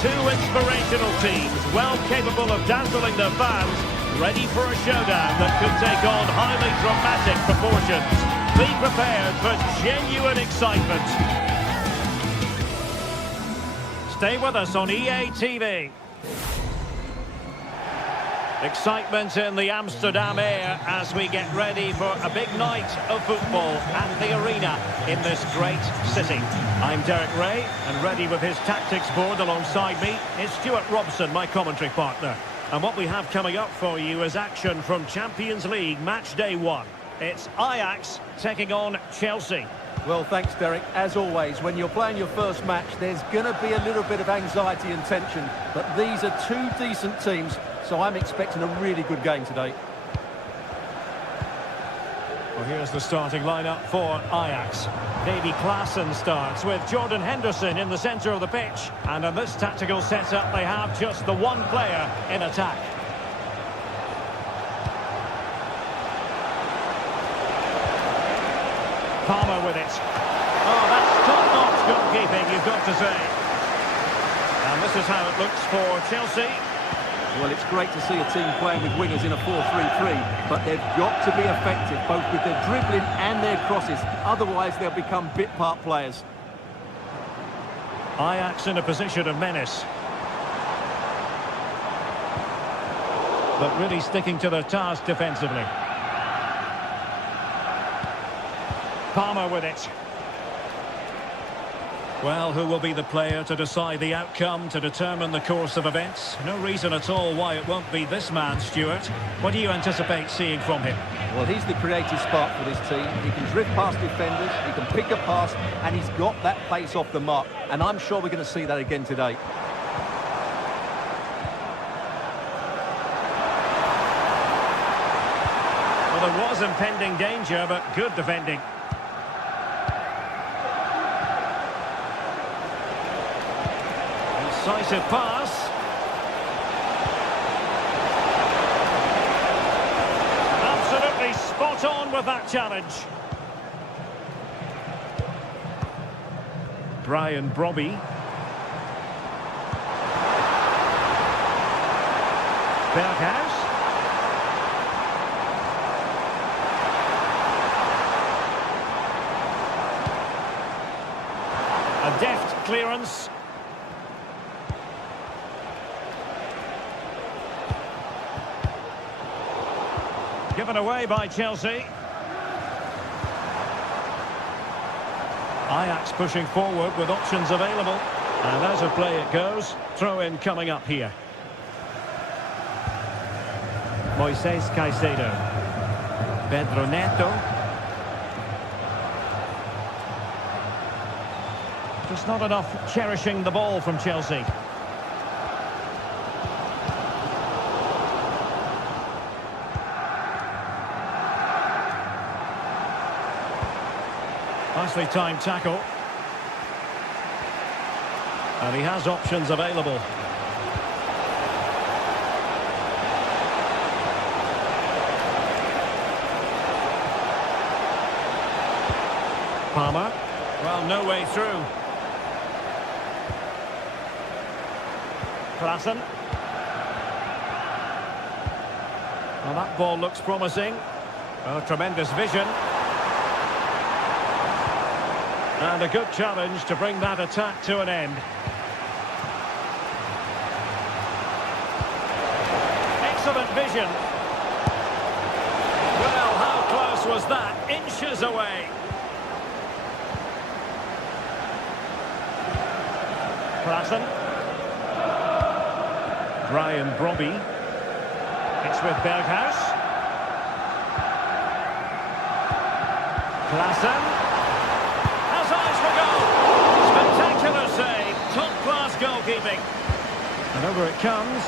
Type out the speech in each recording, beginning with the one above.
Two inspirational teams, well capable of dazzling their fans, ready for a showdown that could take on highly dramatic proportions. Be prepared for genuine excitement. Stay with us on EA TV. Excitement in the Amsterdam air as we get ready for a big night of football at the arena in this great city. I'm Derek Ray, and ready with his tactics board alongside me is Stuart Robson, my commentary partner. And what we have coming up for you is action from Champions League match day 1. It's Ajax taking on Chelsea. Well, thanks, Derek. As always, when you're playing your first match, there's going to be a little bit of anxiety and tension. But these are two decent teams, so I'm expecting a really good game today. Well, here's the starting lineup for Ajax. Davy Klaassen starts with Jordan Henderson in the centre of the pitch. And in this tactical setup, they have just the one player in attack. Palmer with it. Oh, that's top-notch goalkeeping, you've got to say. And this is how it looks for Chelsea. Well, it's great to see a team playing with wingers in a 4-3-3, but they've got to be effective, both with their dribbling and their crosses. Otherwise, they'll become bit-part players. Ajax in a position of menace. But really sticking to their task defensively. Palmer with it. Well, who will be the player to decide the outcome, to determine the course of events? No reason at all why it won't be this man, Stuart. What do you anticipate seeing from him? Well, he's the creative spark for this team. He can drift past defenders, he can pick a pass, and he's got that pace off the mark. And I'm sure we're going to see that again today. Well, there was impending danger, but good defending. Decisive pass. Absolutely spot on with that challenge. Brian Brobby. Berghuis. A deft clearance. Given away by Chelsea. Ajax pushing forward with options available. And as a play it goes. Throw in coming up here. Moises Caicedo. Pedro Neto. Just not enough cherishing the ball from Chelsea. Nicely timed tackle. And he has options available. Palmer. Well, no way through. Klaassen. Well, that ball looks promising. Oh, tremendous vision. And a good challenge to bring that attack to an end. Excellent vision. Well, how close was that? Inches away. Klaassen. Brian Brobby. It's with Berghuis. Klaassen. Spectacular save, top-class goalkeeping. And over it comes,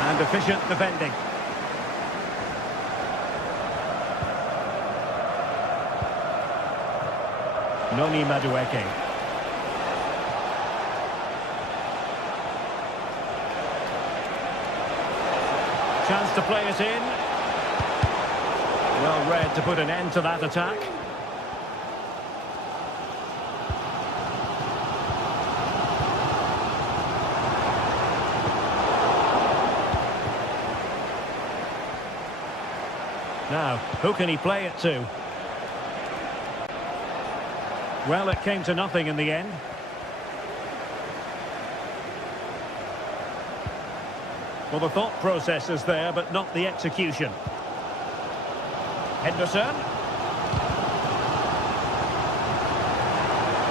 and efficient defending. Noni Madueke. Chance to play it in. Well read to put an end to that attack. Now, who can he play it to? Well, it came to nothing in the end. Well, the thought process is there, but not the execution. Henderson.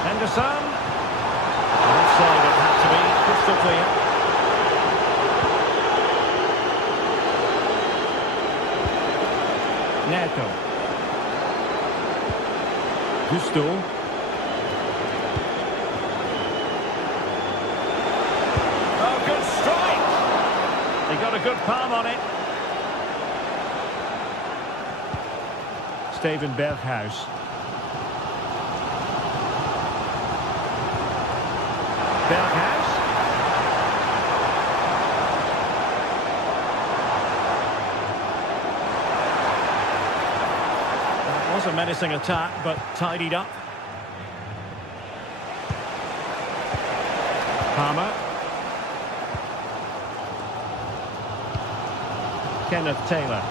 Henderson. Offside, it had to be crystal clear. Neto. Gusto. Oh, good strike! He got a good palm on it. Steven Berghuis. Berghuis. That was a menacing attack, but tidied up. Palmer. Kenneth Taylor.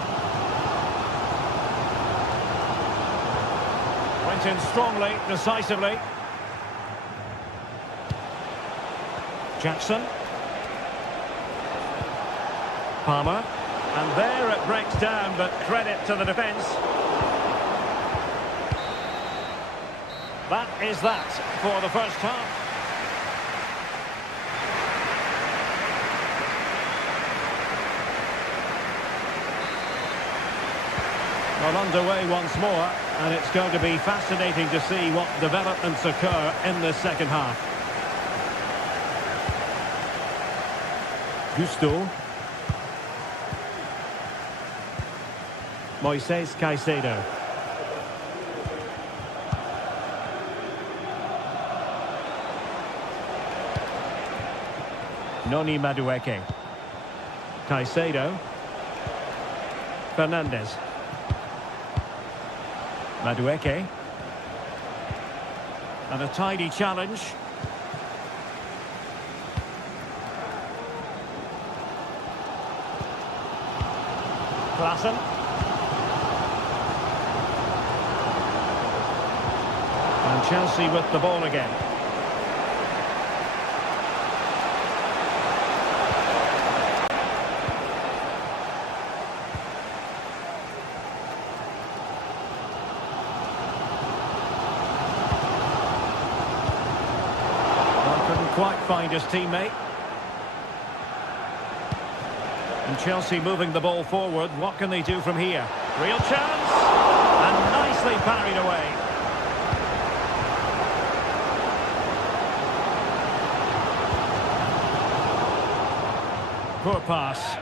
Went in strongly, decisively. Jackson. Palmer. And there it breaks down, but credit to the defence. That is that for the first half. Well, underway once more, and it's going to be fascinating to see what developments occur in the second half. Gusto. Moises Caicedo. Noni Madueke. Caicedo. Fernandez. Madueke. And a tidy challenge. Klassen. And Chelsea with the ball again. Quite find his teammate. And Chelsea moving the ball forward. What can they do from here? Real chance! And nicely parried away. Poor pass.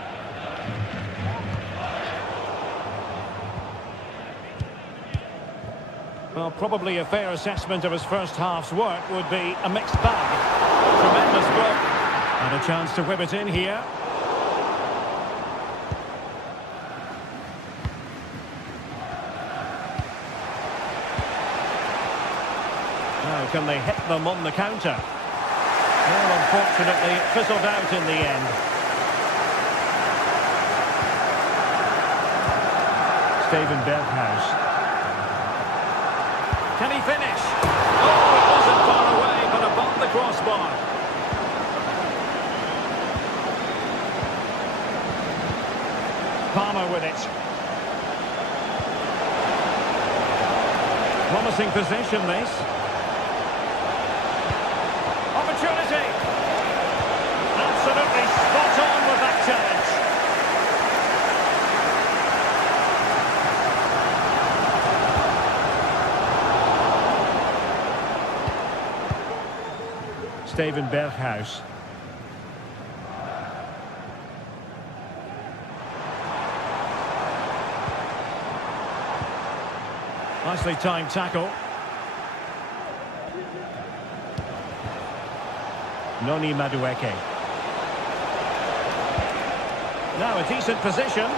Well, probably a fair assessment of his first half's work would be a mixed bag. Tremendous block. And a chance to whip it in here. Now, can they hit them on the counter? Well, unfortunately, it fizzled out in the end. Steven Berghuis. Can he finish? Oh, it wasn't far away, but above the crossbar. Palmer with it. Promising position, this. Opportunity. Absolutely spot on with that challenge. Steven Berghuis. Nicely timed tackle. Noni Madueke. Now a decent position.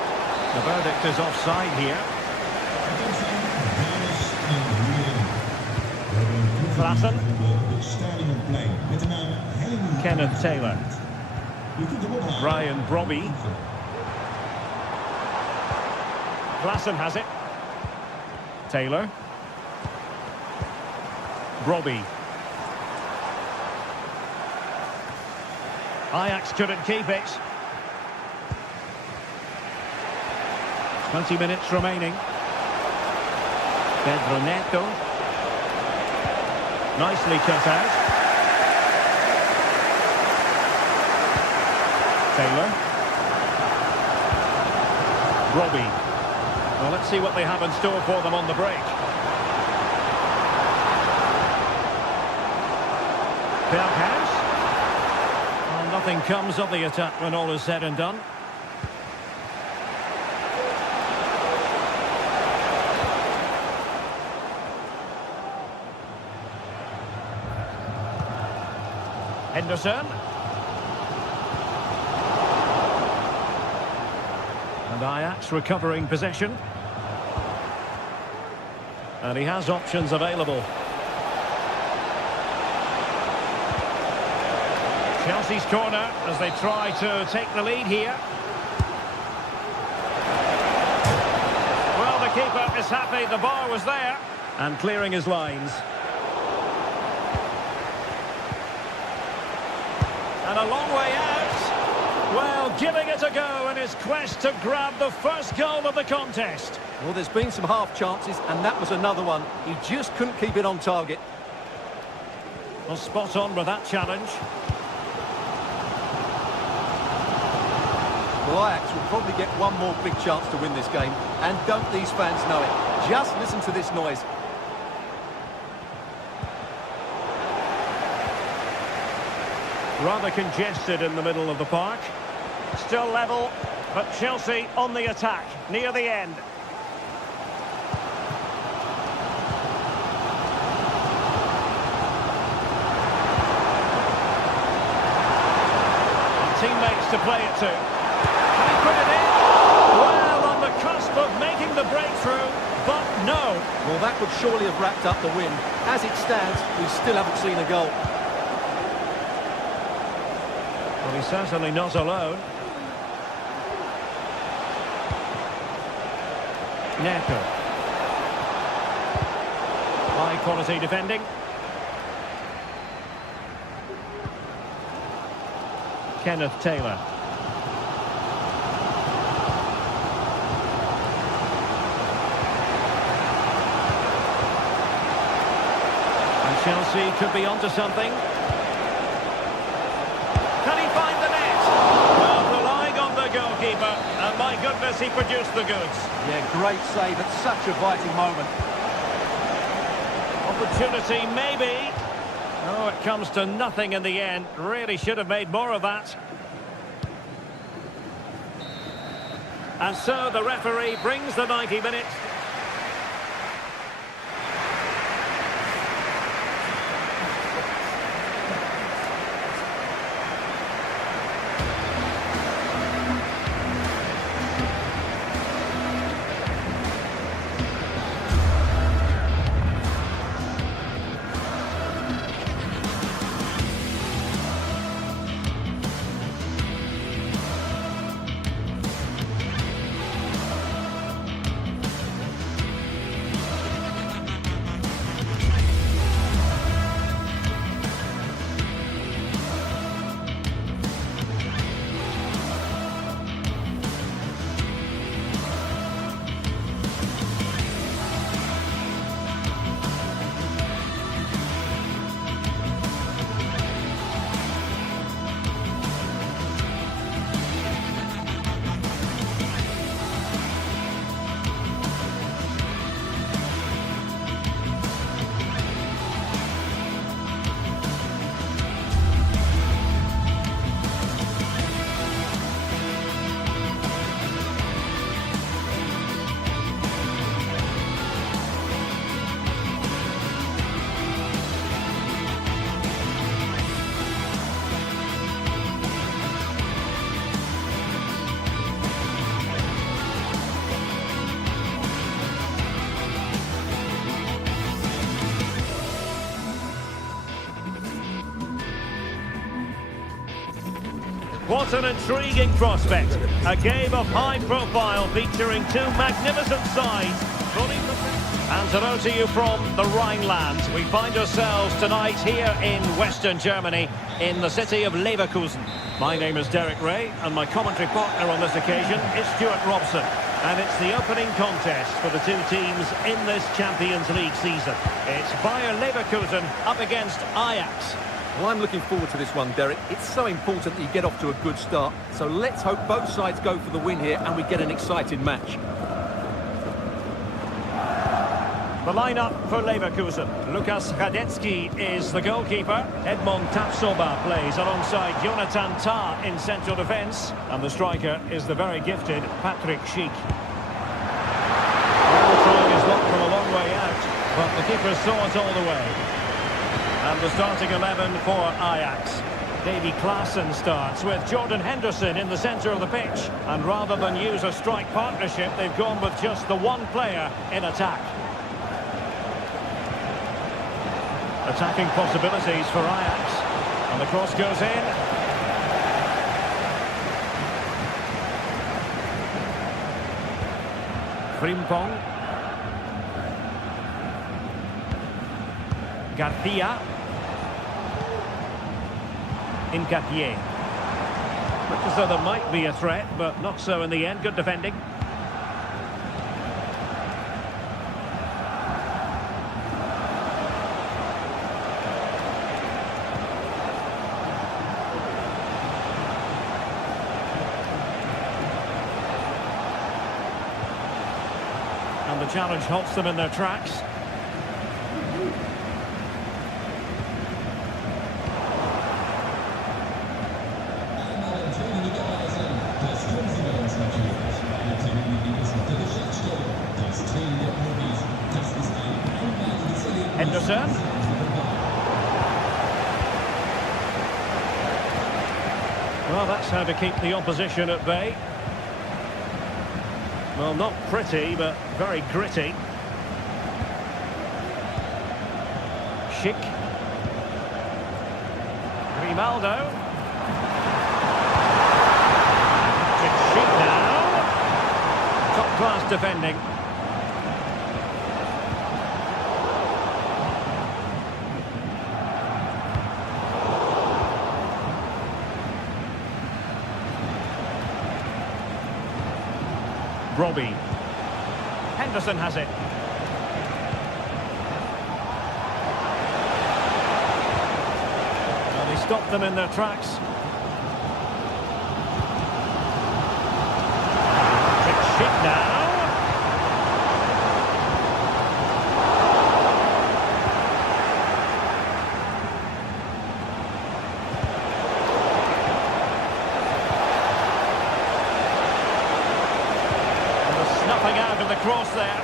The verdict is offside here. Klassen. Kenneth Taylor. Brian Brobby. Klassen has it. Taylor. Robbie. Ajax couldn't keep it. 20 minutes remaining. Pedro Neto. Nicely cut out. Taylor. Robbie. Well, let's see what they have in store for them on the break. Berghuis. Well, nothing comes of the attack when all is said and done. Henderson. And Ajax recovering possession. And he has options available. Chelsea's corner as they try to take the lead here. Well, the keeper is happy the bar was there. And clearing his lines. And a long way out. Well, giving it a go in his quest to grab the first goal of the contest. Well, there's been some half chances, and that was another one. He just couldn't keep it on target. Well, spot on with that challenge. Well, Ajax will probably get one more big chance to win this game. And don't these fans know it? Just listen to this noise. Rather congested in the middle of the park. Still level, but Chelsea on the attack near the end. And teammates to play it to. Can he put it in? Well, on the cusp of making the breakthrough, but no. Well, that would surely have wrapped up the win. As it stands, we still haven't seen a goal. Well, he's certainly not alone. Neto. High quality defending. Kenneth Taylor. And Chelsea could be onto something. Can he find the net? Well, relying on the goalkeeper, and my goodness, he produced the goods. Yeah, great save at such a vital moment. Opportunity, maybe. Oh, it comes to nothing in the end. Really should have made more of that. And so the referee brings the 90 minutes. What an intriguing prospect. A game of high profile featuring two magnificent sides. And hello to you from the Rhineland. We find ourselves tonight here in Western Germany, in the city of Leverkusen. My name is Derek Ray, and my commentary partner on this occasion is Stuart Robson. And it's the opening contest for the two teams in this Champions League season. It's Bayer Leverkusen up against Ajax. Well, I'm looking forward to this one, Derek. It's so important that you get off to a good start. So let's hope both sides go for the win here and we get an exciting match. The lineup for Leverkusen. Lukas Hradecky is the goalkeeper. Edmond Tapsoba plays alongside Jonathan Tah in central defence. And the striker is the very gifted Patrick Schick. Well, trying his luck from a long way out, but the keeper saw it all the way. And the starting 11 for Ajax. Davy Klaassen starts with Jordan Henderson in the centre of the pitch. And rather than use a strike partnership, they've gone with just the one player in attack. Attacking possibilities for Ajax. And the cross goes in. Frimpong. Garcia. Nketiah. Looked as though there might be a threat, but not so in the end. Good defending. And the challenge halts them in their tracks. Henderson. Well, that's how to keep the opposition at bay. Well, not pretty, but very gritty. Schick. Grimaldo. It's Schick now. Top-class defending. Robbie. Henderson has it. Well, they stopped them in their tracks. It's Schick now. Snuffing out of the cross there.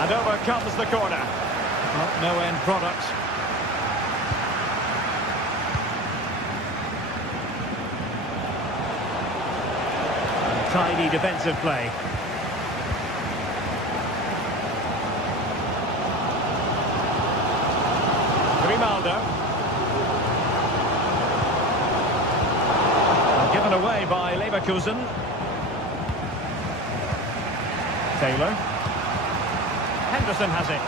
And over comes the corner. Well, no end product. And tidy defensive play. Grimaldo. Given away by Leverkusen. Taylor. Henderson has it.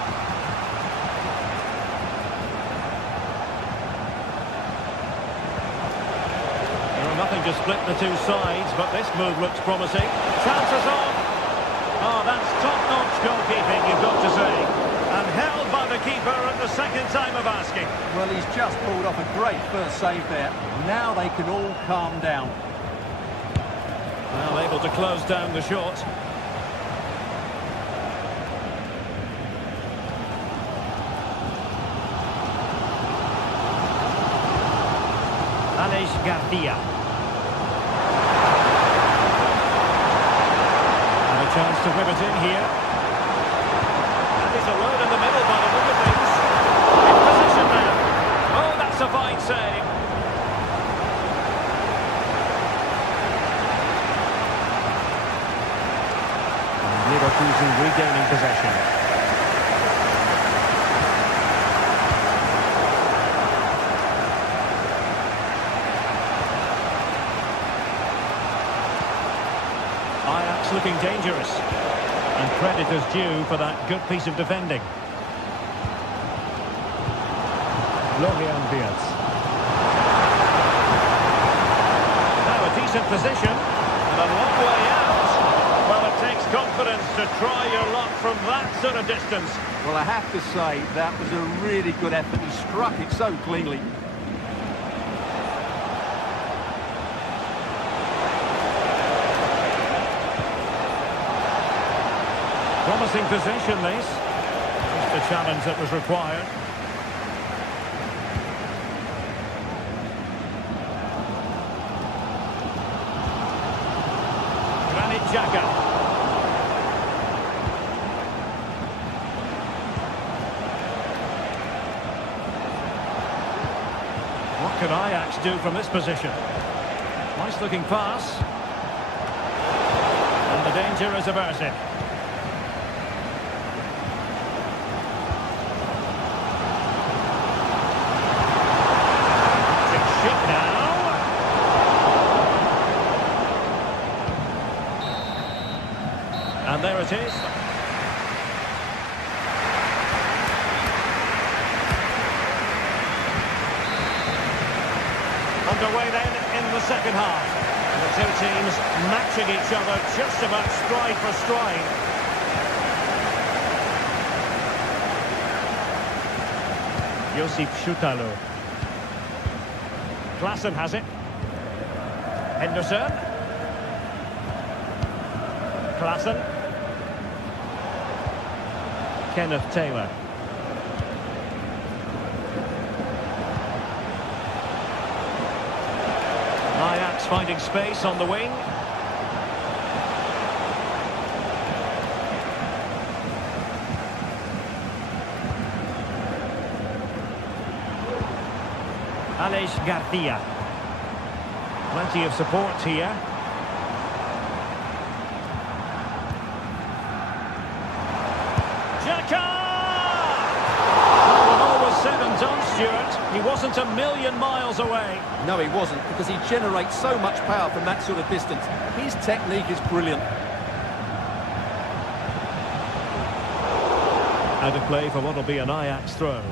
Well, nothing to split the two sides, but this move looks promising. Chances on. Oh, that's top-notch goalkeeping, you've got to say. And held by the keeper at the second time of asking. Well, he's just pulled off a great first save there. Now they can all calm down. Well, able to close down the shot. Alex Garcia. And a chance to whip it in here. And he's alone in the middle by the look of things. In position now. Oh, that's a fine save. Leverkusen regaining possession. It's looking dangerous. And credit is due for that good piece of defending. Florian Wirtz. Now a decent position. And a long way out. Well, it takes confidence to try your luck from that sort of distance. Well, I have to say, that was a really good effort. He struck it so cleanly. Promising possession, this. Just the challenge that was required. Granit Xhaka. What can Ajax do from this position? Nice looking pass. And the danger is averted. And there it is. Underway then in the second half. The two teams matching each other just about stride for stride. Josip Schutalo. Klaassen has it. Henderson. Klaassen. Kenneth Taylor. Ajax finding space on the wing. Aleix Garcia. Plenty of support here. He wasn't a million miles away. No, he wasn't, because he generates so much power from that sort of distance. His technique is brilliant. Out of play for what will be an Ajax throw.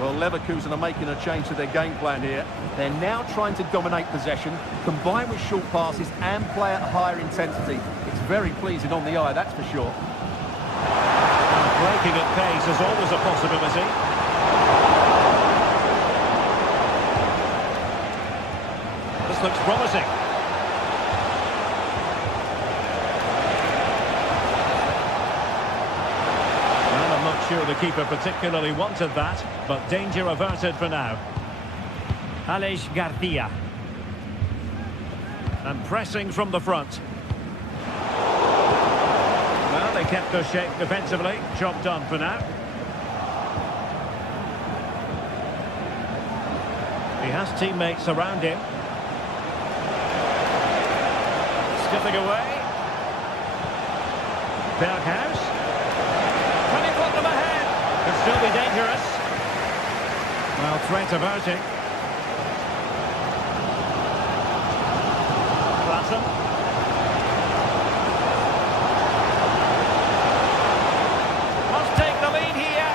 Well, Leverkusen are making a change to their game plan here. They're now trying to dominate possession, combine with short passes and play at higher intensity. It's very pleasing on the eye, that's for sure. Breaking at pace is always a possibility. This looks promising. Well, I'm not sure the keeper particularly wanted that, but danger averted for now. Aleix Garcia. And pressing from the front. Well, they kept their shape defensively. Job done for now. He has teammates around him. Skipping away. Berghuis. Can he put them ahead? Could still be dangerous. Well, threat averting. Klaassen. Must take the lead here.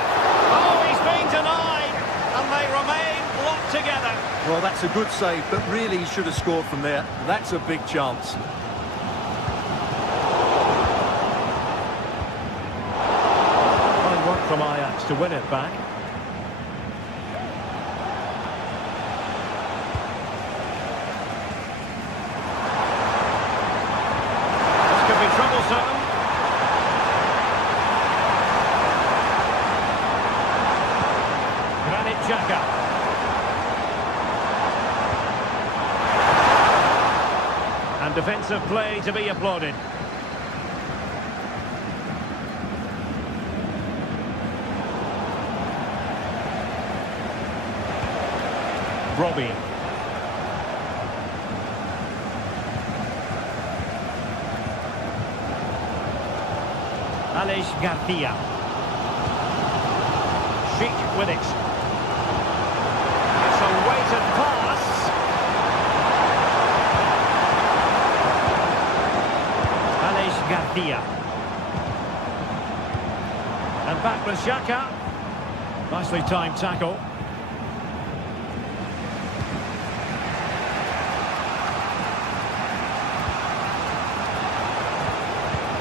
Oh, he's been denied. And they remain locked together. Well, that's a good save, but really he should have scored from there. That's a big chance. From Ajax to win it back. This could be troublesome. Granit Xhaka. And defensive play to be applauded. Robbie. Aleix Garcia. Sheik with it. It's a weighted pass. Garcia. And back with Xhaka. Nicely timed tackle.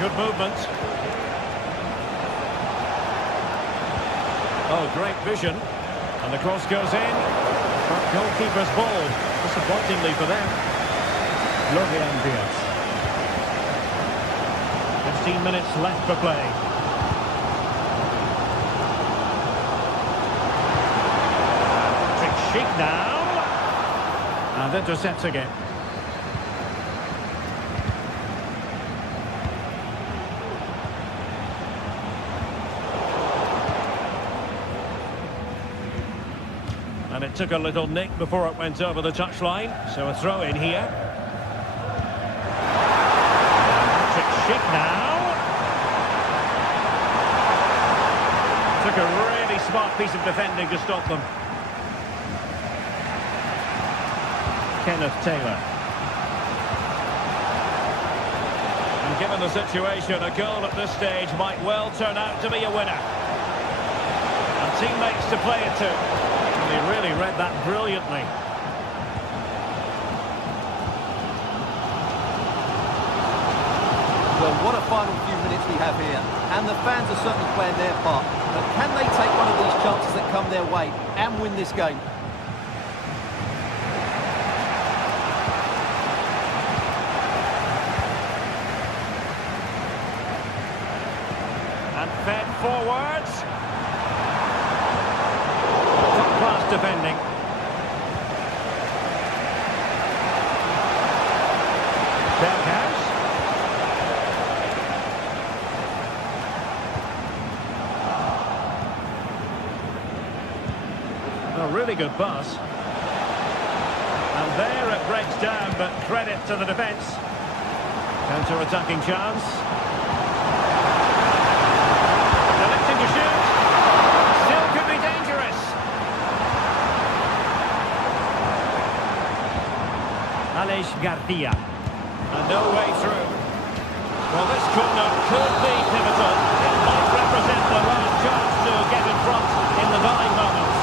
Good movement. Oh, great vision. And the cross goes in. But goalkeeper's ball, disappointingly for them. Florian Diaz. 15 minutes left for play. Trick now. And intercepts again. And it took a little nick before it went over the touchline. So a throw in here. Trick now. Took a really smart piece of defending to stop them. Kenneth Taylor. And given the situation, a goal at this stage might well turn out to be a winner. And teammates to play it to. He really read that brilliantly. Well, what a final few minutes we have here. And the fans are certainly playing their part. But can they take one of these chances that come their way and win this game? And fed forwards. Top-class defending. Berghaus. A really good pass. And there it breaks down, but credit to the defence. Counter-attacking chance. Electing to shoot. Still could be dangerous. Alex Garcia. And no way through. Well, this corner could be pivotal. It might represent the last chance to get in front in the dying moments.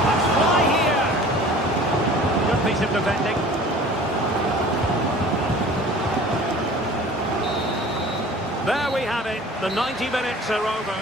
Let's fly here. Good piece of defending. There we have it. The 90 minutes are over.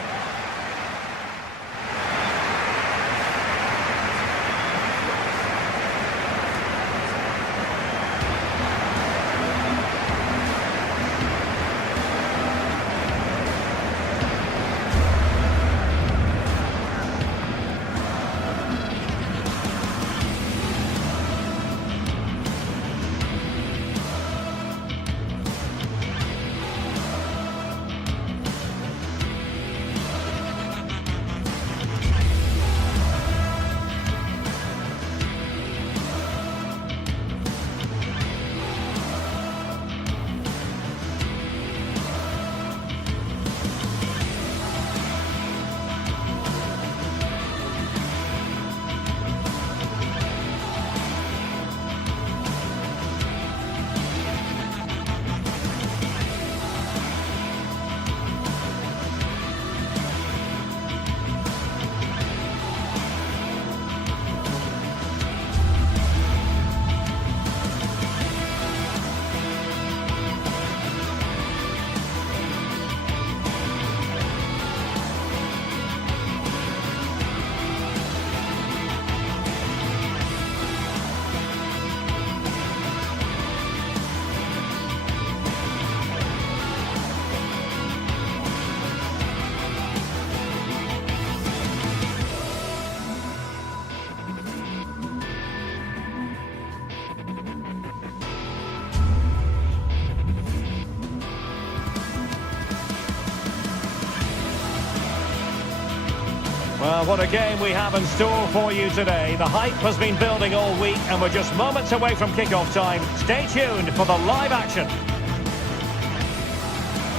Well, what a game we have in store for you today. The hype has been building all week and we're just moments away from kickoff time. Stay tuned for the live action.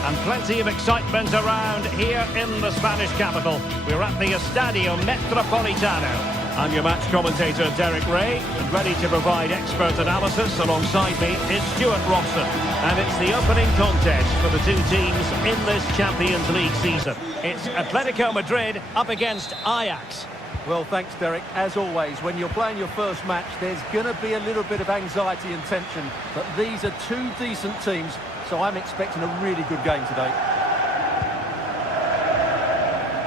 And plenty of excitement around here in the Spanish capital. We're at the Estadio Metropolitano. I'm your match commentator, Derek Ray, and ready to provide expert analysis alongside me is Stuart Robson. And it's the opening contest for the two teams in this Champions League season. It's Atletico Madrid up against Ajax. Well, thanks, Derek. As always, when you're playing your first match, there's going to be a little bit of anxiety and tension. But these are two decent teams, so I'm expecting a really good game today.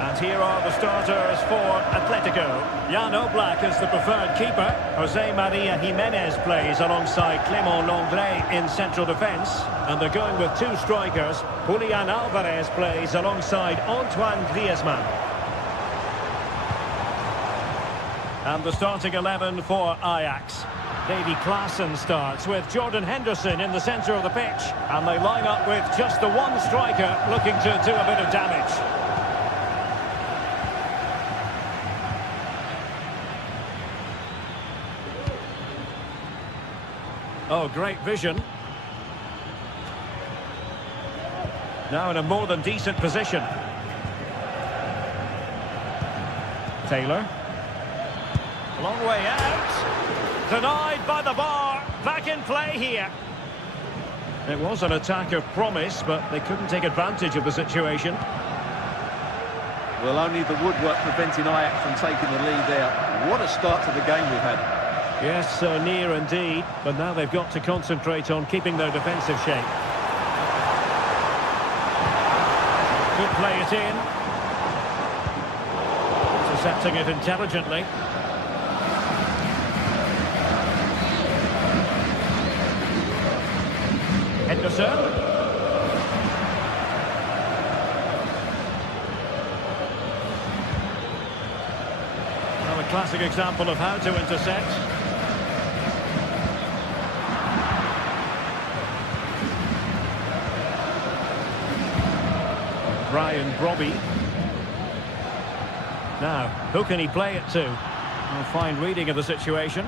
And here are the starters for Atletico. Jan Oblak is the preferred keeper. Jose Maria Jimenez plays alongside Clement Lenglet in central defence. And they're going with two strikers. Julian Alvarez plays alongside Antoine Griezmann. And the starting 11 for Ajax. Davy Klaassen starts with Jordan Henderson in the centre of the pitch. And they line up with just the one striker looking to do a bit of damage. Oh, great vision. Now in a more than decent position. Taylor. Long way out. Denied by the bar. Back in play here. It was an attack of promise, but they couldn't take advantage of the situation. Well, only the woodwork preventing Ajax from taking the lead there. What a start to the game we've had. Yes, so near indeed, but now they've got to concentrate on keeping their defensive shape. Could play it in. Intercepting it intelligently. Henderson. Well, a classic example of how to intercept. Brian Brobby. Now, who can he play it to? A fine reading of the situation.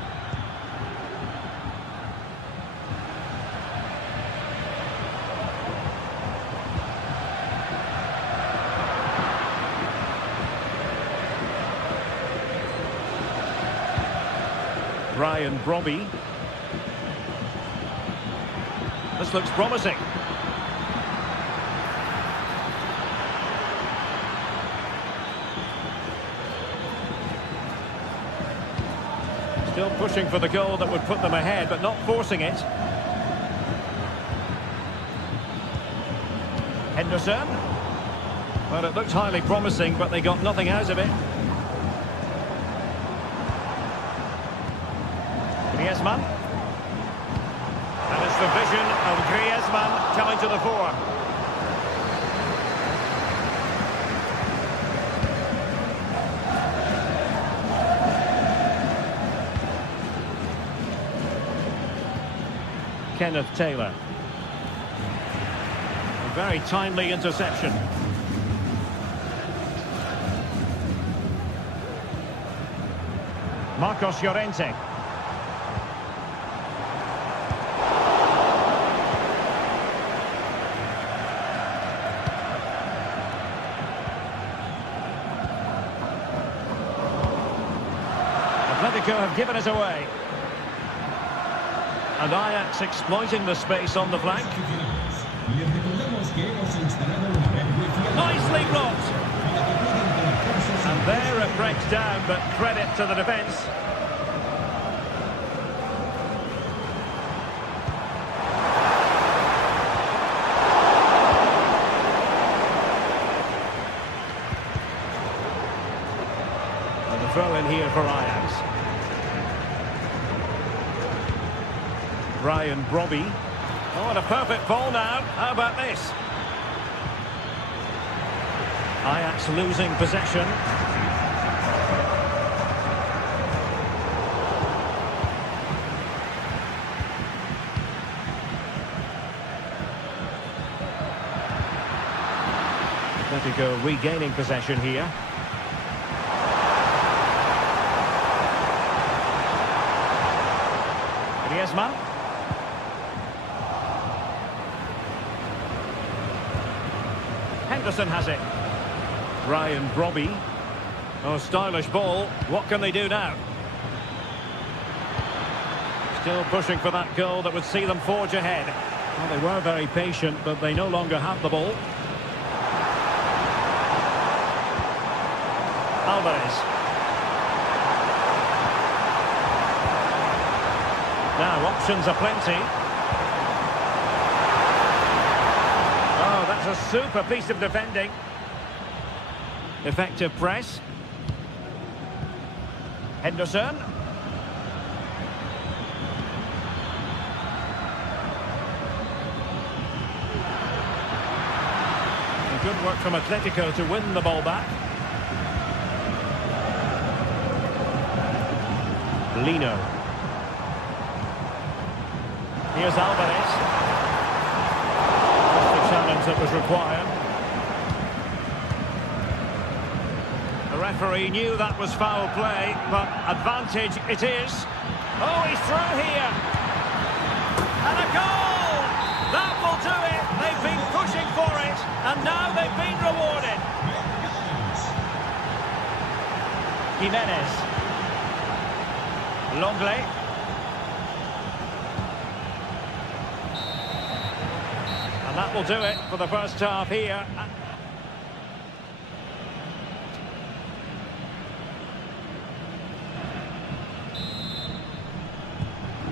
Brian Brobby. This looks promising. Still pushing for the goal that would put them ahead, but not forcing it. Henderson. Well, it looked highly promising, but they got nothing out of it. Griezmann. And it's the vision of Griezmann coming to the fore. Kenneth Taylor. A very timely interception. Marcos Llorente. Atletico have given it away. And Ajax exploiting the space on the flank. Nicely blocked. And there it breaks down, but credit to the defence. And the throw in here for Ajax. Brian Brobby. Oh, and a perfect ball now. How about this? Ajax losing possession. Atletico regaining possession here. Griezmann. Henderson has it. Brian Brobby. Oh, stylish ball. What can they do now? Still pushing for that goal that would see them forge ahead. Well, they were very patient, but they no longer have the ball. Alvarez. Now, options are plenty. Oh, that's a super piece of defending. Effective press. Henderson. And good work from Atletico to win the ball back. Lino. Here's Alvarez. Just the challenge that was required. The referee knew that was foul play, but advantage it is. Oh, he's through here. And a goal! That will do it. They've been pushing for it, and now they've been rewarded. Jimenez. Longley. And that will do it for the first half here.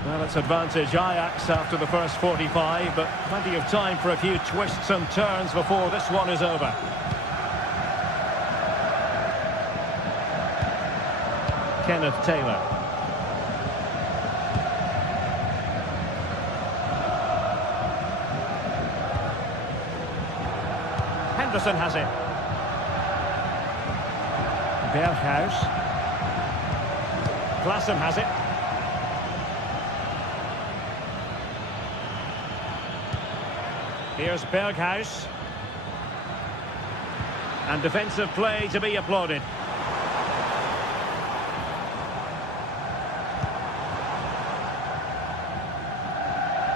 Well, it's advantage Ajax after the first 45, but plenty of time for a few twists and turns before this one is over. Kenneth Taylor. Henderson has it. Berghuis. Klassen has it. Here's Berghuis. And defensive play to be applauded.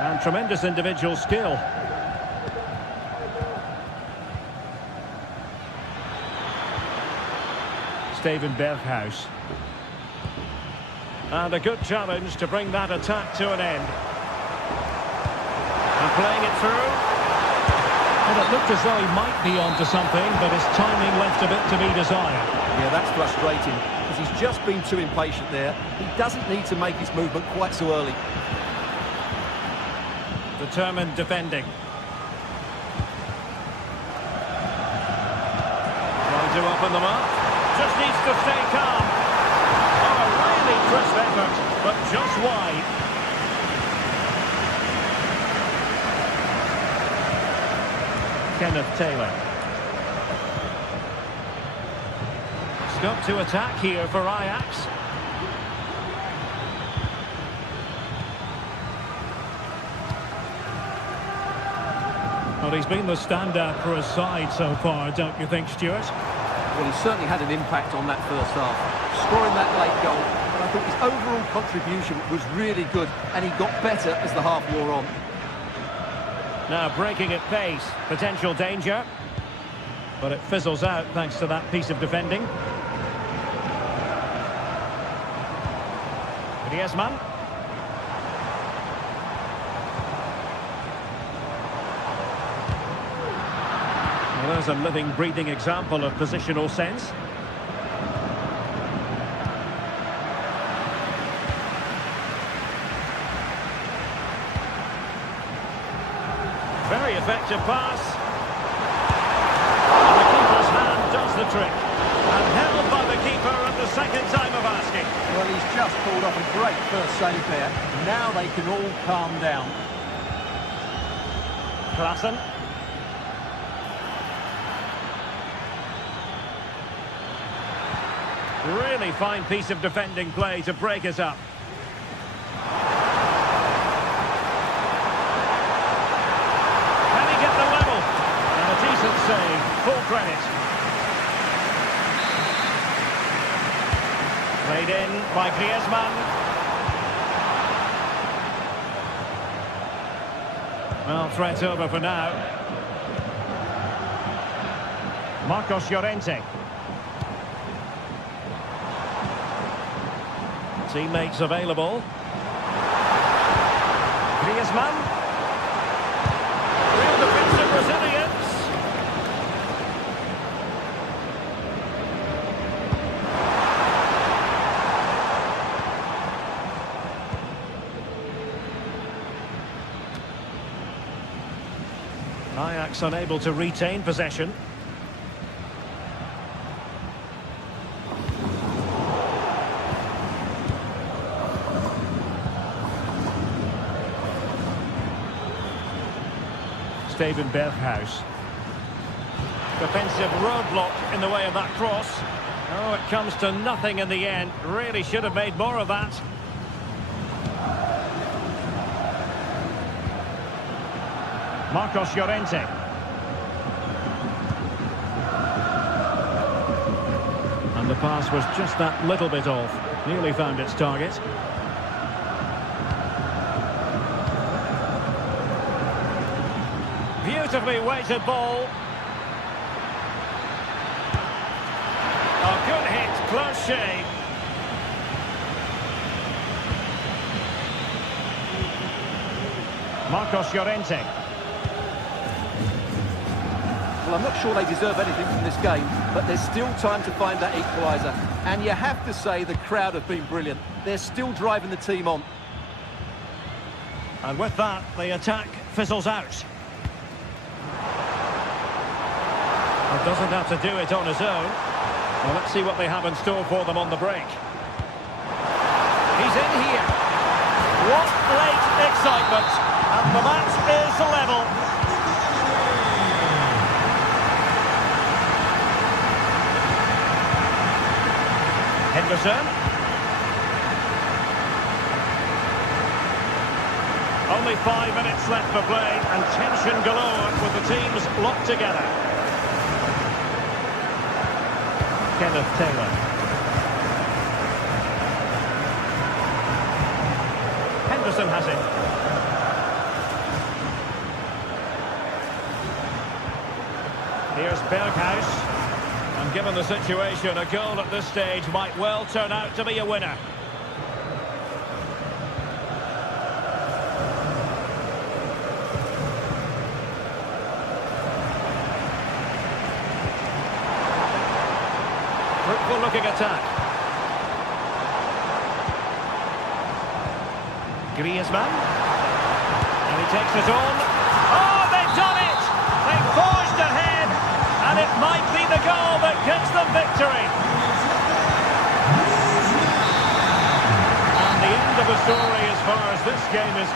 And tremendous individual skill. Steven Berghuis. And a good challenge to bring that attack to an end. And playing it through. Well, it looked as though he might be onto something, but his timing left a bit to be desired. Yeah, that's frustrating, because he's just been too impatient there. He doesn't need to make his movement quite so early. Determined defending. Trying to open them up. Just needs to stay calm. Oh, a really crisp effort, but just wide. Kenneth Taylor. Scope to attack here for Ajax. Well, he's been the standout for his side so far, don't you think, Stuart? Well, he certainly had an impact on that first half, scoring that late goal. But I think his overall contribution was really good, and he got better as the half wore on. Now breaking at pace, potential danger. But it fizzles out thanks to that piece of defending. Griezmann. Well, there's a living, breathing example of positional sense. Very effective pass. And the keeper's hand does the trick. And held by the keeper at the second time of asking. Well, he's just pulled off a great first save there. Now they can all calm down. Klassen. Really fine piece of defending play to break us up. Can he get the level? And a decent save, full credit. Played in by Griezmann. Well, threat over for now. Marcos Llorente. Teammates available. Griezmann. Real defensive resilience. Ajax unable to retain possession. Steven Berghuis. Defensive roadblock in the way of that cross. Oh, it comes to nothing in the end. Really should have made more of that. Marcos Llorente. And the pass was just that little bit off. Nearly found its target. Beautifully weighted ball. A good hit, close shave. Marcos Llorente. Well, I'm not sure they deserve anything from this game, but there's still time to find that equaliser. And you have to say the crowd have been brilliant. They're still driving the team on. And with that, the attack fizzles out. He doesn't have to do it on his own. Well, let's see what they have in store for them on the break. He's in here. What late excitement. And the match is level. Henderson. Only 5 minutes left for play and tension galore with the teams locked together. Kenneth Taylor. Henderson has it. Here's Berghuis. And given the situation, a goal at this stage might well turn out to be a winner. Fruitful looking attack. Griezmann. And he takes it on. Oh, they've done it! They've forged ahead! And it might be the goal that gives them victory. And the end of the story as far as this game is.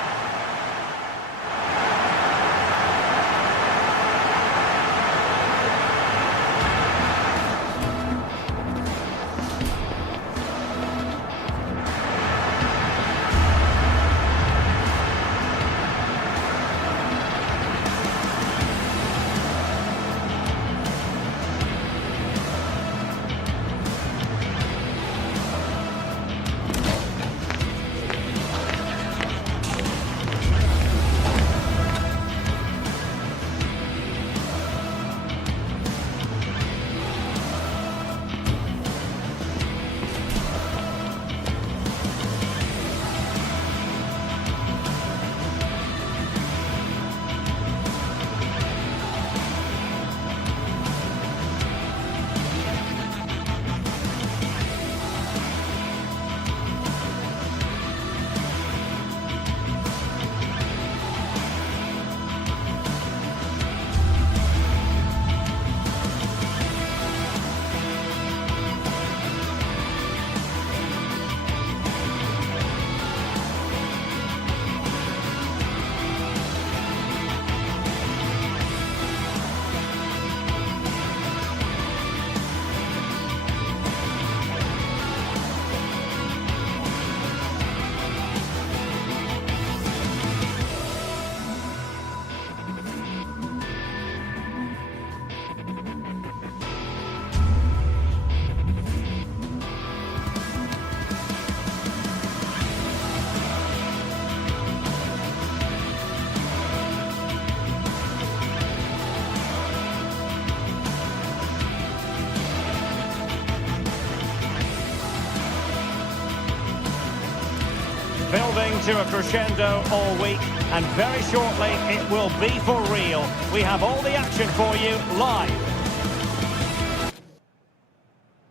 Building to a crescendo all week, and very shortly it will be for real. We have all the action for you live.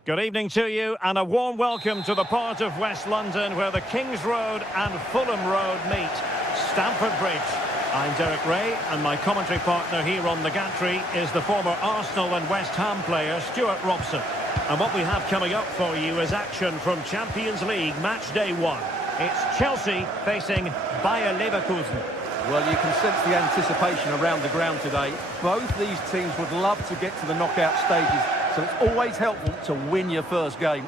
Good evening to you, and a warm welcome to the part of West London where the Kings Road and Fulham Road meet, Stamford Bridge. I'm Derek Ray, and my commentary partner here on the gantry is the former Arsenal and West Ham player Stuart Robson. And what we have coming up for you is action from Champions League match day 1. It's Chelsea facing Bayer Leverkusen. Well, you can sense the anticipation around the ground today. Both these teams would love to get to the knockout stages, so it's always helpful to win your first game.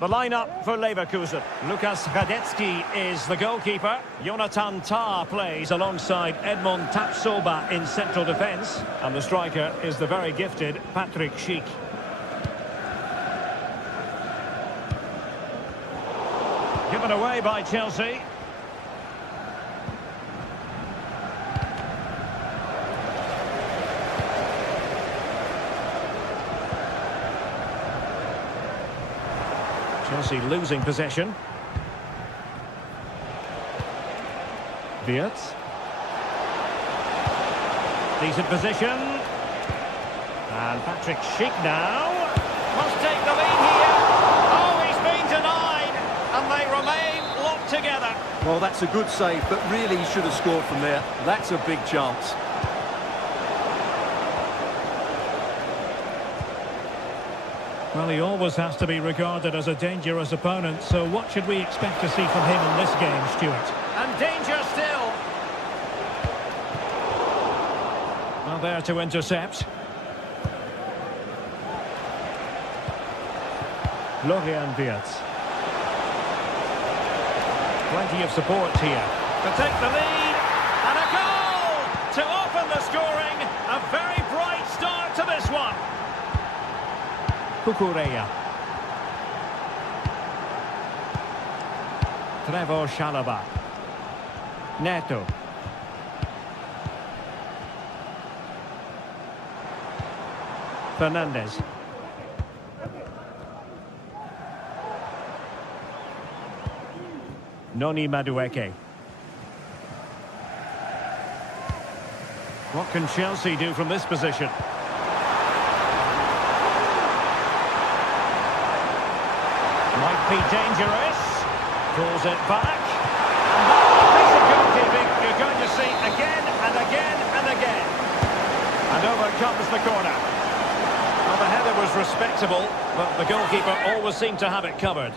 The lineup for Leverkusen. Lukas Hradecky is the goalkeeper. Jonathan Tah plays alongside Edmond Tapsoba in central defence. And the striker is the very gifted Patrick Schick. Given away by Chelsea. Chelsea losing possession. Wirtz. Decent position. And Patrick Schick now must take the lead here. Oh, he's been denied. And they remain locked together. Well, that's a good save, but really he should have scored from there. That's a big chance. Well, he always has to be regarded as a dangerous opponent, so what should we expect to see from him in this game, Stuart? And danger still. Well, there to intercept. Florian Wirtz. Plenty of support here. To take the lead. And a goal to open the scoring. A very bright start to this one. Cucurella. Trevor Chalobah. Neto. Fernandez. Noni Madueke. What can Chelsea do from this position? Might be dangerous. Pulls it back. And that piece of goalkeeping you're going to see again and again and again. And over comes the corner. Well, the header was respectable, but the goalkeeper always seemed to have it covered.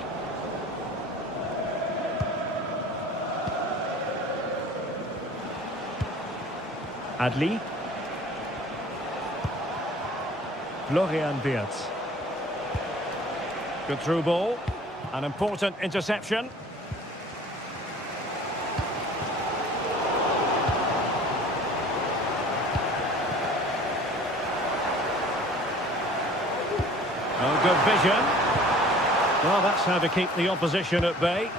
Adli. Florian Wirtz. Good through ball. An important interception. Oh, good vision. Well, that's how to keep the opposition at bay.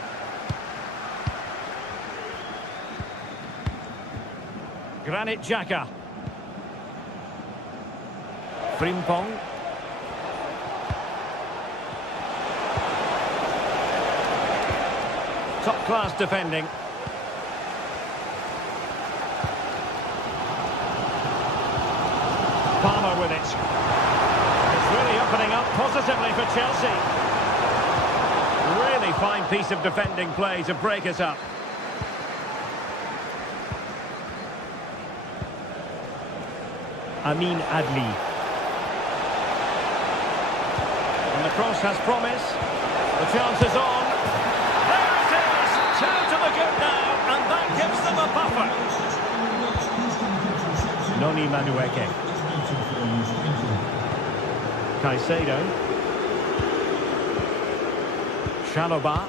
Granit Xhaka. Frimpong. Top-class defending. Palmer with it. It's really opening up positively for Chelsea. Really fine piece of defending play to break it up. Amin Adli. And the cross has promise. The chance is on. There it is! 2 to the good now, and that gives them a buffer. Noni Madueke. Caicedo. Chalobah.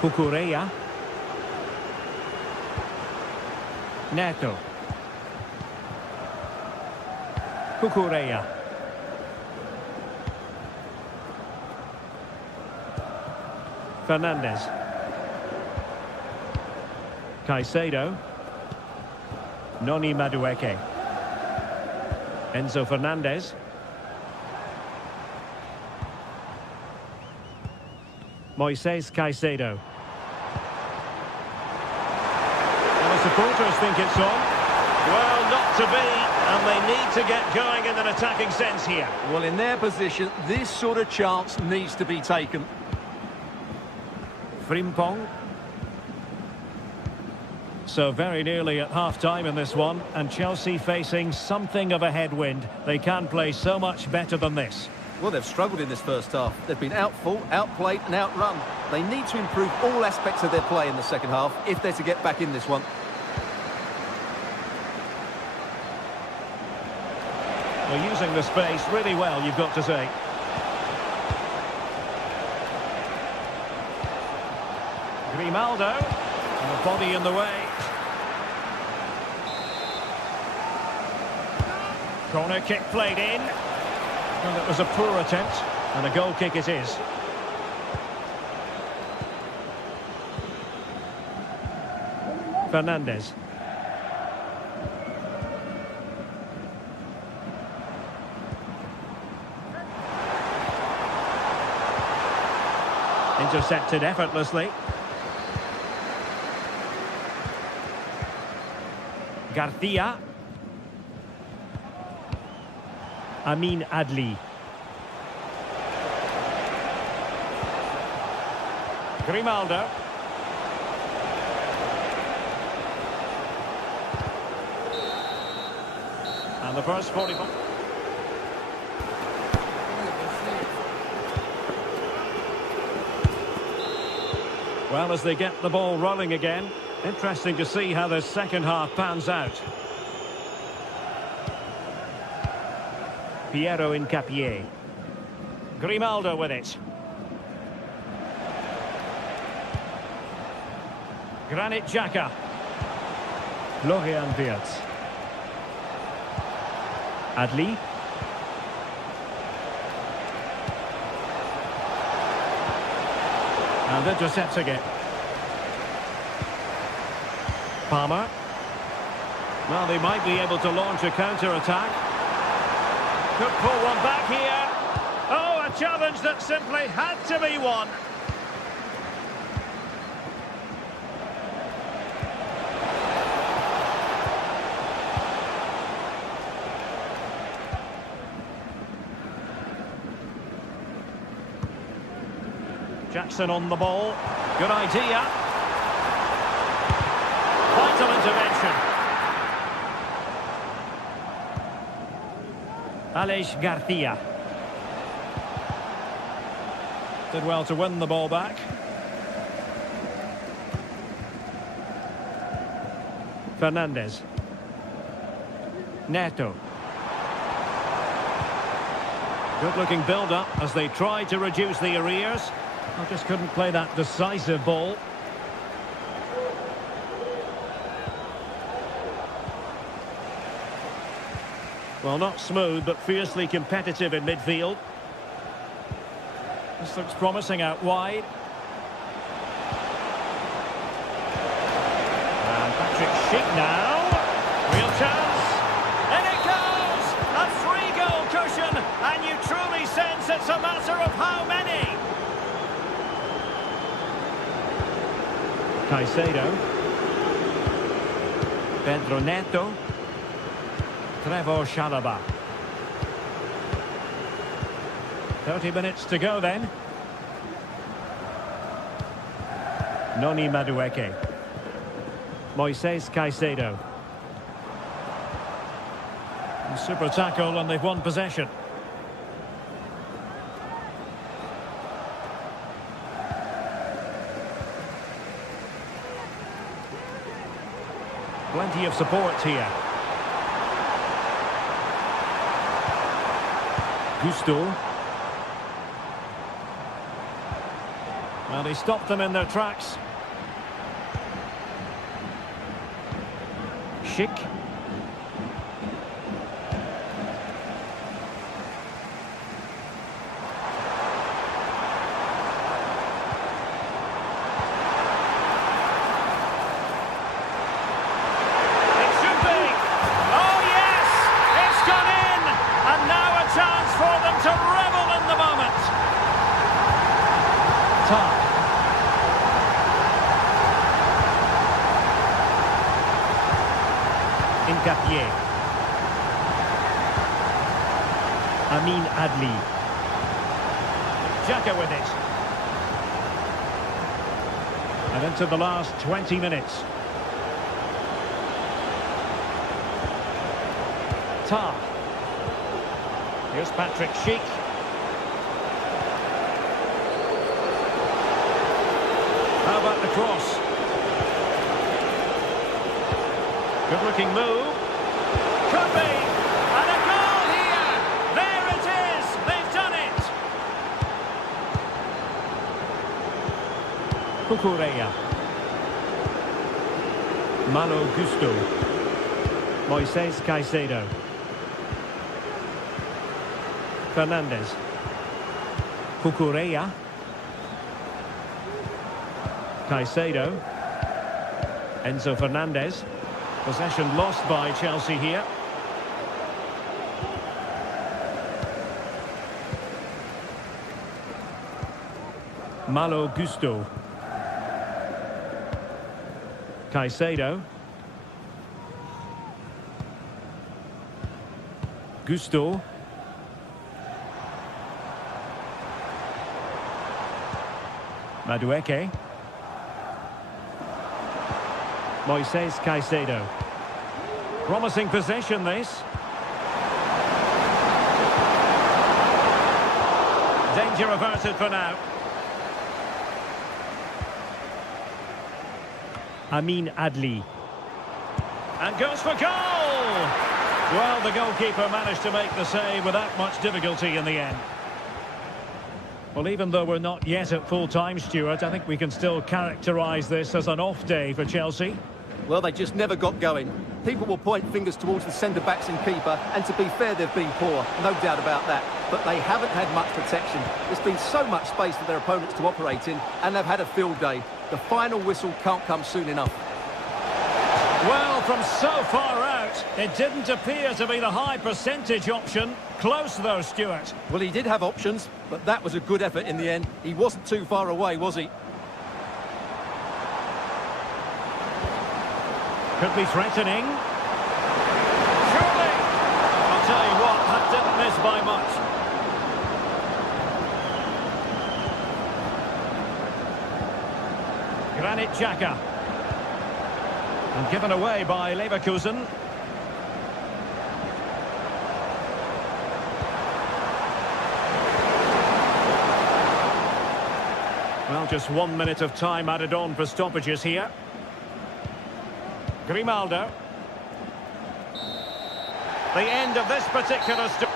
Cucurella. Neto. Cucurella. Fernandez. Caicedo. Noni Madueke. Enzo Fernandez. Moises Caicedo. And the supporters think it's on. Well, not to be, and they need to get going in an attacking sense here. Well, in their position, this sort of chance needs to be taken. Frimpong. So very nearly at half-time in this one, and Chelsea facing something of a headwind. They can play so much better than this. Well, they've struggled in this first half. They've been outfought, outplayed and outrun. They need to improve all aspects of their play in the second half if they're to get back in this one. They're using the space really well, you've got to say. Grimaldo, and the body in the way. Corner kick played in. And it was a poor attempt, and a goal kick it is. Fernandes. Intercepted effortlessly. Garcia. Amin Adli. Grimaldo. And the first 45. Well, as they get the ball rolling again, interesting to see how the second half pans out. Piero Incapié. Grimaldo with it. Granit Xhaka. Florian Wirtz. Adli. And intercepting it. Palmer. Well, they might be able to launch a counter-attack. Could pull one back here. Oh, a challenge that simply had to be won. Jackson on the ball. Good idea. Vital intervention. Aleix Garcia. Did well to win the ball back. Fernandes. Neto. Good looking build-up as they try to reduce the arrears. I just couldn't play that decisive ball. Well, not smooth, but fiercely competitive in midfield. This looks promising out wide. And Patrick Schick now. Real chance. And it goes! A 3-goal cushion, and you truly sense it's a matter of how many. Caicedo. Pedro Neto. Trevor Chalobah. 30 minutes to go then. Noni Madueke. Moises Caicedo. Super tackle, and they've won possession. Plenty of support here. Gusto. Well, he stopped them in their tracks. Schick. It should be. Oh, yes! It's gone in! And now a chance for them to revel in the moment. Top. Encapié. Amin Adli. Xhaka with it. And into the last 20 minutes. Tar. Here's Patrick Schick. How about the cross? Good looking move. Could be. And a goal here. There it is. They've done it. Cucurella. Malo Gusto. Moises Caicedo. Fernandez. Cucurella. Caicedo. Enzo Fernandez. Possession lost by Chelsea here. Malo Gusto. Caicedo. Gusto. Madueke. Moises Caicedo. Promising possession, this. Danger averted for now. Amin Adli. And goes for goal! Well, the goalkeeper managed to make the save without much difficulty in the end. Well, even though we're not yet at full time, Stuart, I think we can still characterise this as an off day for Chelsea. Well, they just never got going. People will point fingers towards the centre-backs and keeper, and to be fair, they've been poor, no doubt about that. But they haven't had much protection. There's been so much space for their opponents to operate in, and they've had a field day. The final whistle can't come soon enough. Well, from so far out, it didn't appear to be the high percentage option. Close though, Stuart. Well, he did have options, but that was a good effort in the end. He wasn't too far away, was he? Could be threatening. Surely! I'll tell you what, that didn't miss by much. Granit Xhaka. And given away by Leverkusen. Well, just 1 minute of time added on for stoppages here. Grimaldo. The end of this particular story.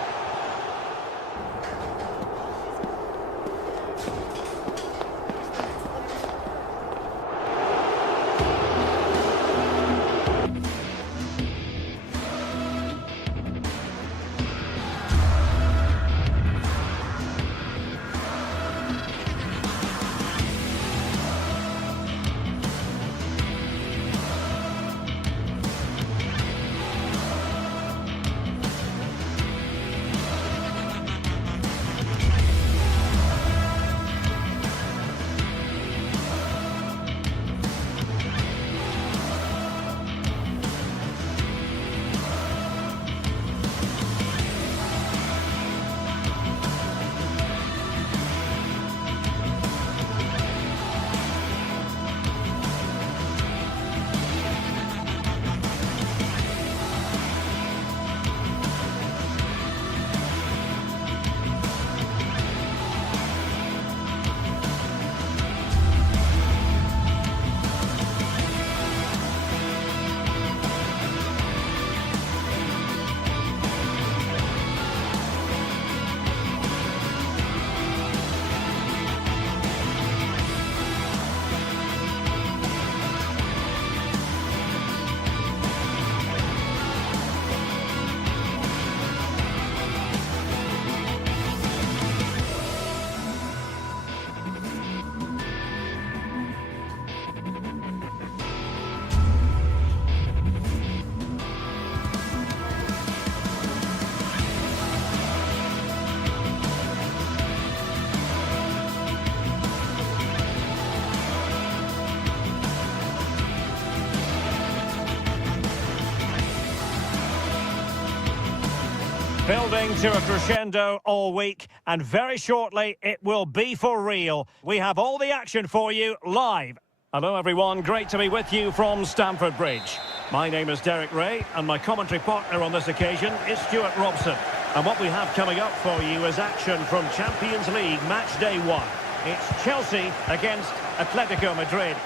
building to a crescendo all week, and very shortly it will be for real. We have all the action for you live. Hello everyone, great to be with you from Stamford Bridge. My name is Derek Ray, and my commentary partner on this occasion is Stuart Robson. And what we have coming up for you is action from Champions League match day 1. It's Chelsea against Atletico Madrid.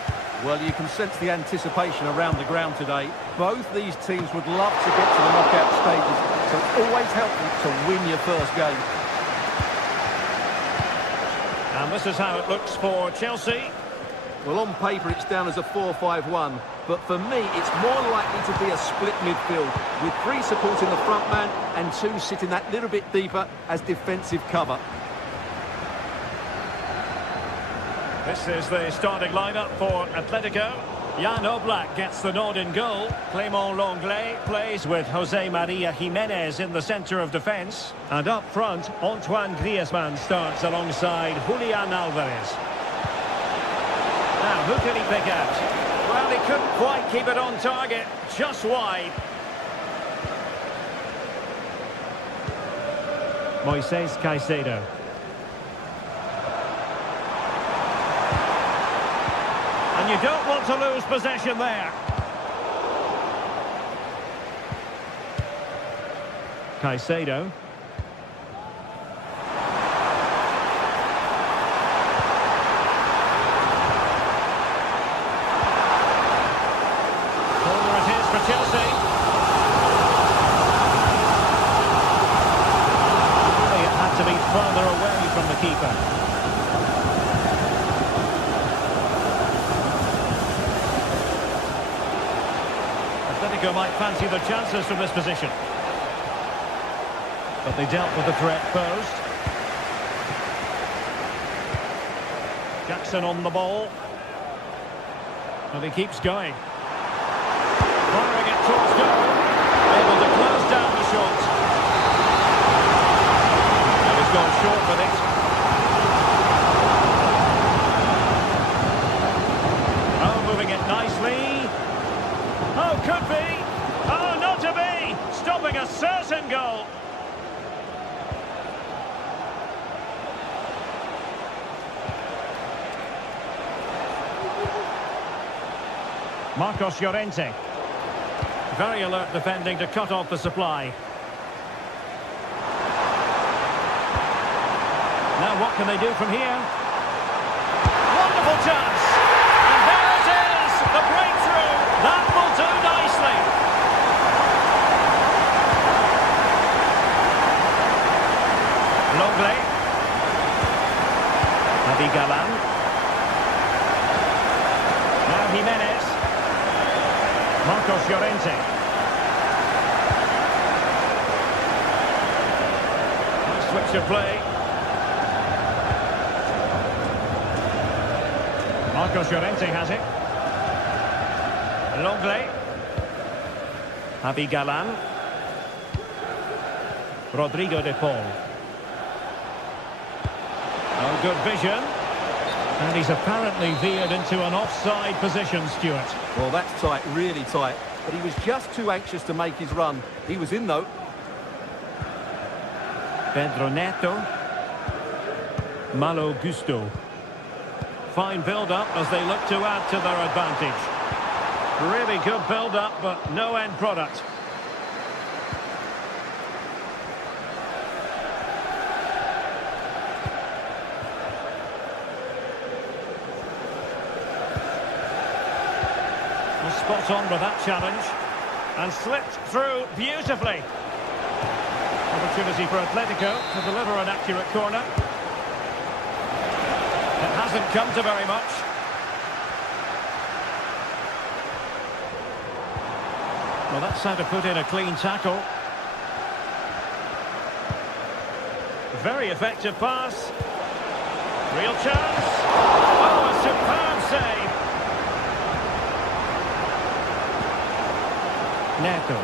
Well, you can sense the anticipation around the ground today. Both these teams would love to get to the knockout stages, so it's always helpful to win your first game. And this is how it looks for Chelsea. Well, on paper it's down as a 4-5-1, but for me it's more likely to be a split midfield, with 3 supporting the front man and 2 sitting that little bit deeper as defensive cover. This is the starting lineup for Atletico. Jan Oblak gets the nod in goal. Clément Lenglet plays with Jose Maria Jimenez in the centre of defence. And up front, Antoine Griezmann starts alongside Julian Alvarez. Now, who can he pick out? Well, he couldn't quite keep it on target, just wide. Moises Caicedo. And you don't want to lose possession there. Caicedo. Corner it is for Chelsea. Really, it had to be further away from the keeper. Atletico might fancy the chances from this position. But they dealt with the threat posed. Jackson on the ball. And he keeps going. Firing it towards goal. Able to close down the shot. And he's gone short with it. Oh, moving it nicely. Oh, could be. Oh, not to be. Stopping a certain goal. Marcos Llorente. Very alert defending to cut off the supply. Now what can they do from here? Wonderful chance. And there it is. The breakthrough. That will do nicely. Lenglet. Javi Galán. Now Jimenez. Marcos Llorente. Nice switch of play. Marcos Llorente has it. Lenglet. Javi Galán. Rodrigo de Paul. Oh, good vision. And he's apparently veered into an offside position, Stuart. Well, that's tight, really tight. But he was just too anxious to make his run. He was in, though. Pedro Neto. Malo Gusto. Fine build-up as they look to add to their advantage. Really good build-up, but no end product. Spot on with that challenge. And slipped through beautifully. Opportunity for Atletico to deliver an accurate corner. It hasn't come to very much. Well, that's how to put in a clean tackle. Very effective pass. Real chance. Oh, a superb save. Neto.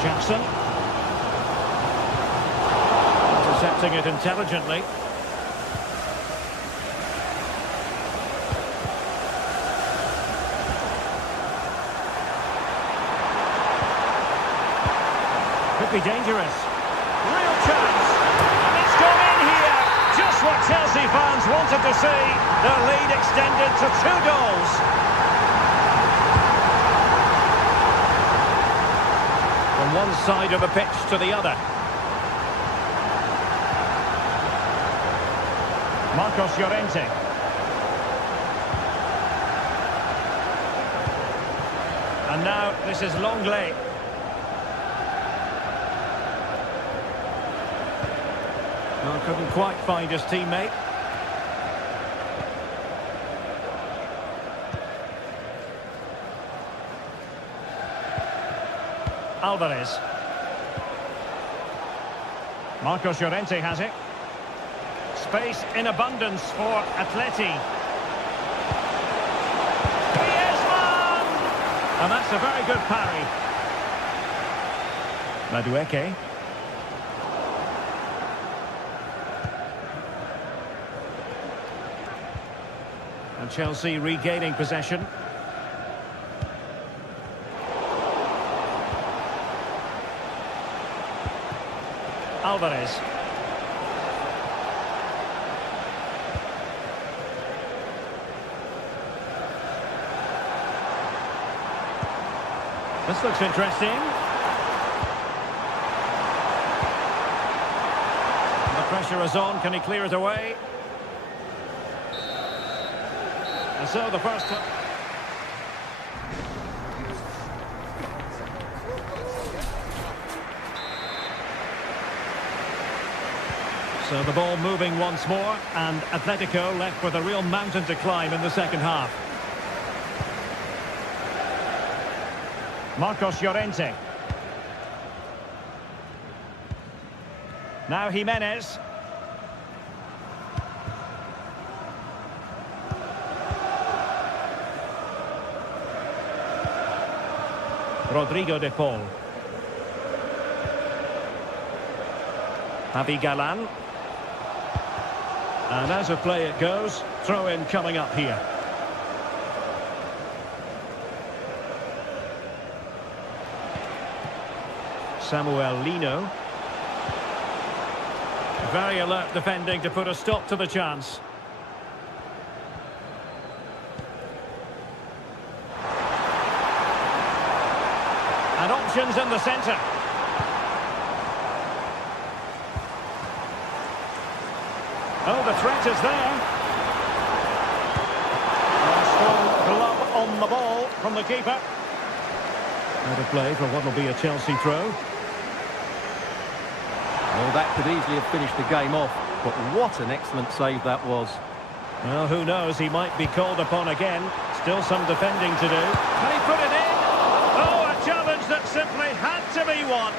Jackson. Intercepting it intelligently. Could be dangerous. Real chance. And it's gone in here. Just what Chelsea fans wanted to see. Their lead extended to 2 goals. From one side of the pitch to the other. Marcos Llorente. And now this is Longley. Well, couldn't quite find his teammate. Alvarez. Marcos Llorente has it. Space in abundance for Atleti. Griezmann! And that's a very good parry. Madueke. And Chelsea regaining possession. Alvarez. This looks interesting. The pressure is on. Can he clear it away? And so the first... So the ball moving once more, and Atletico left with a real mountain to climb in the second half. Marcos Llorente. Now Jimenez. Rodrigo de Paul. Javi Galan. And as a play it goes, throw in coming up here. Samuel Lino. Very alert defending to put a stop to the chance. And options in the centre. Oh, the threat is there. A strong glove on the ball from the keeper. Out of play for what will be a Chelsea throw. Well, that could easily have finished the game off, but what an excellent save that was. Well, who knows, he might be called upon again. Still some defending to do. Can he put it in? Oh, a challenge that simply had to be won.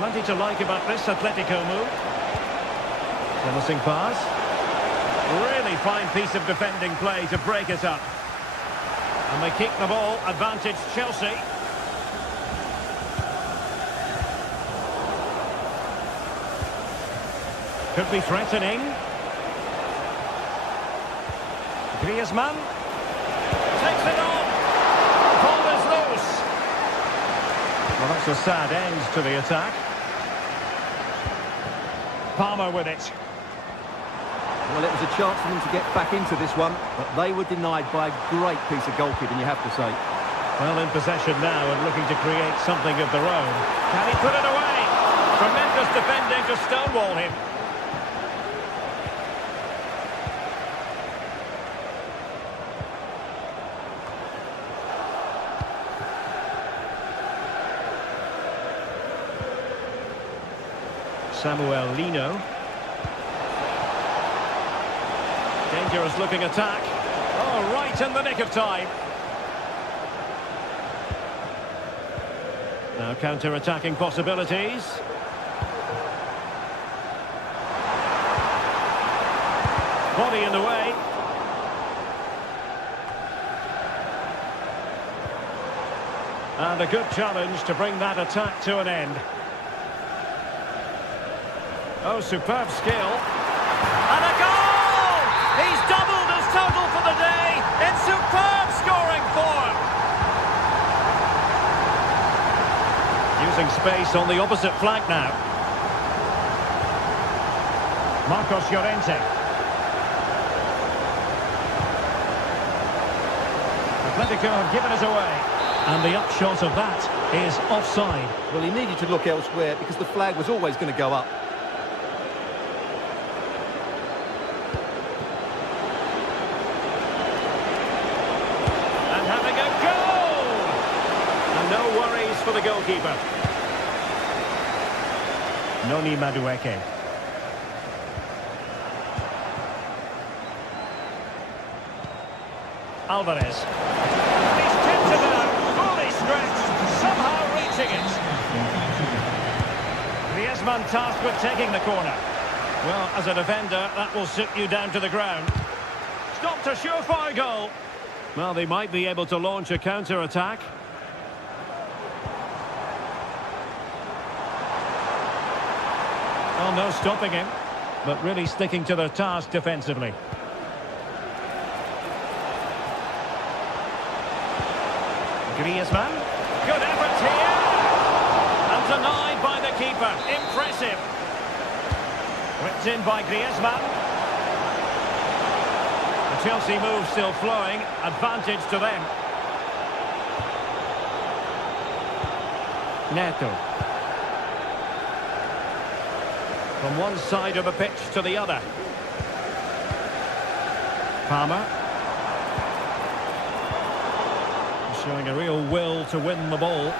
Plenty to like about this Atletico move. Promising pass. Really fine piece of defending play to break it up. And they keep the ball, advantage Chelsea. Could be threatening. Griezmann. Takes it on. Ball is loose. Well, that's a sad end to the attack. Palmer with it. Well, it was a chance for them to get back into this one, but they were denied by a great piece of goalkeeping, you have to say. Well, in possession now and looking to create something of their own. Can he put it away? Tremendous defending to stonewall him. Samuel Lino. Dangerous looking attack. Oh, right in the nick of time. Now counter-attacking possibilities. Body in the way. And a good challenge to bring that attack to an end. Oh, superb skill. And a goal! He's doubled his total for the day in superb scoring form. Causing space on the opposite flank now. Marcos Llorente. Atletico have given us away. And the upshot of that is offside. Well, he needed to look elsewhere because the flag was always going to go up. And having a goal! And no worries for the goalkeeper. Noni Madueke. Alvarez. He's tipped it out, fully stretched, somehow reaching it. Griezmann tasked with taking the corner. Well, as a defender, that will sit you down to the ground. Stopped a surefire goal. Well, they might be able to launch a counter-attack. Well, no stopping him, but really sticking to their task defensively. Griezmann, good effort here, and denied by the keeper, impressive. Whipped in by Griezmann. The Chelsea move still flowing, advantage to them. Neto. From one side of the pitch to the other. Palmer. Showing a real will to win the ball.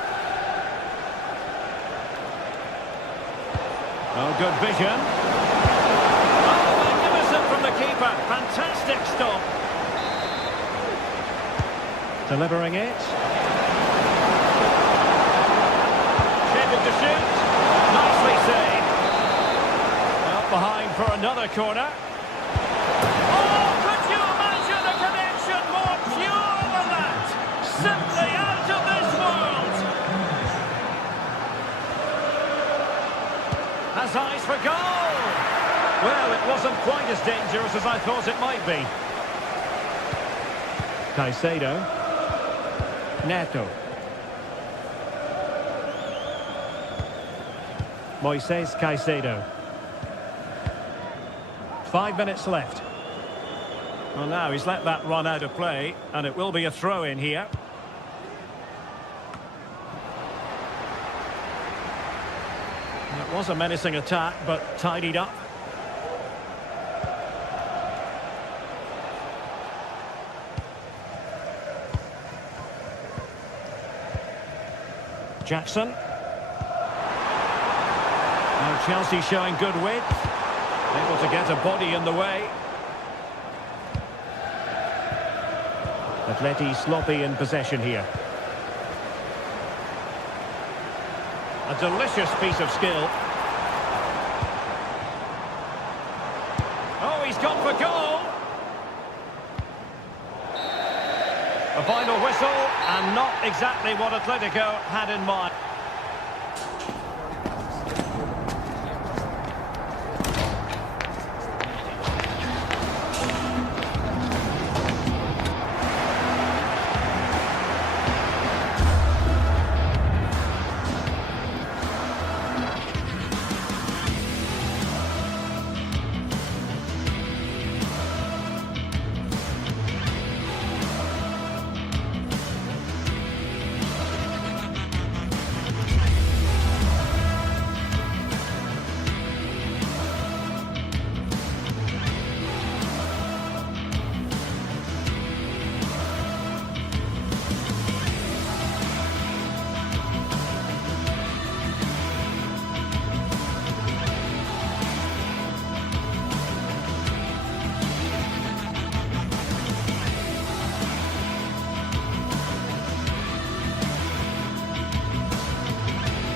Oh, good vision. Oh, magnificent from the keeper. Fantastic stop. Delivering it. Scheduled to shoot. Nicely saved. Up behind for another corner. Oh, could you imagine a connection more pure than that? Simply out of this world. Has eyes for goal. Well, it wasn't quite as dangerous as I thought it might be. Caicedo. Neto. Moises Caicedo. 5 minutes left. Well, now he's let that run out of play, and it will be a throw-in here. It was a menacing attack, but tidied up. Jackson. Now Chelsea showing good width. Able to get a body in the way. Atleti sloppy in possession here. A delicious piece of skill. Oh, he's gone for goal. A final whistle, and not exactly what Atletico had in mind.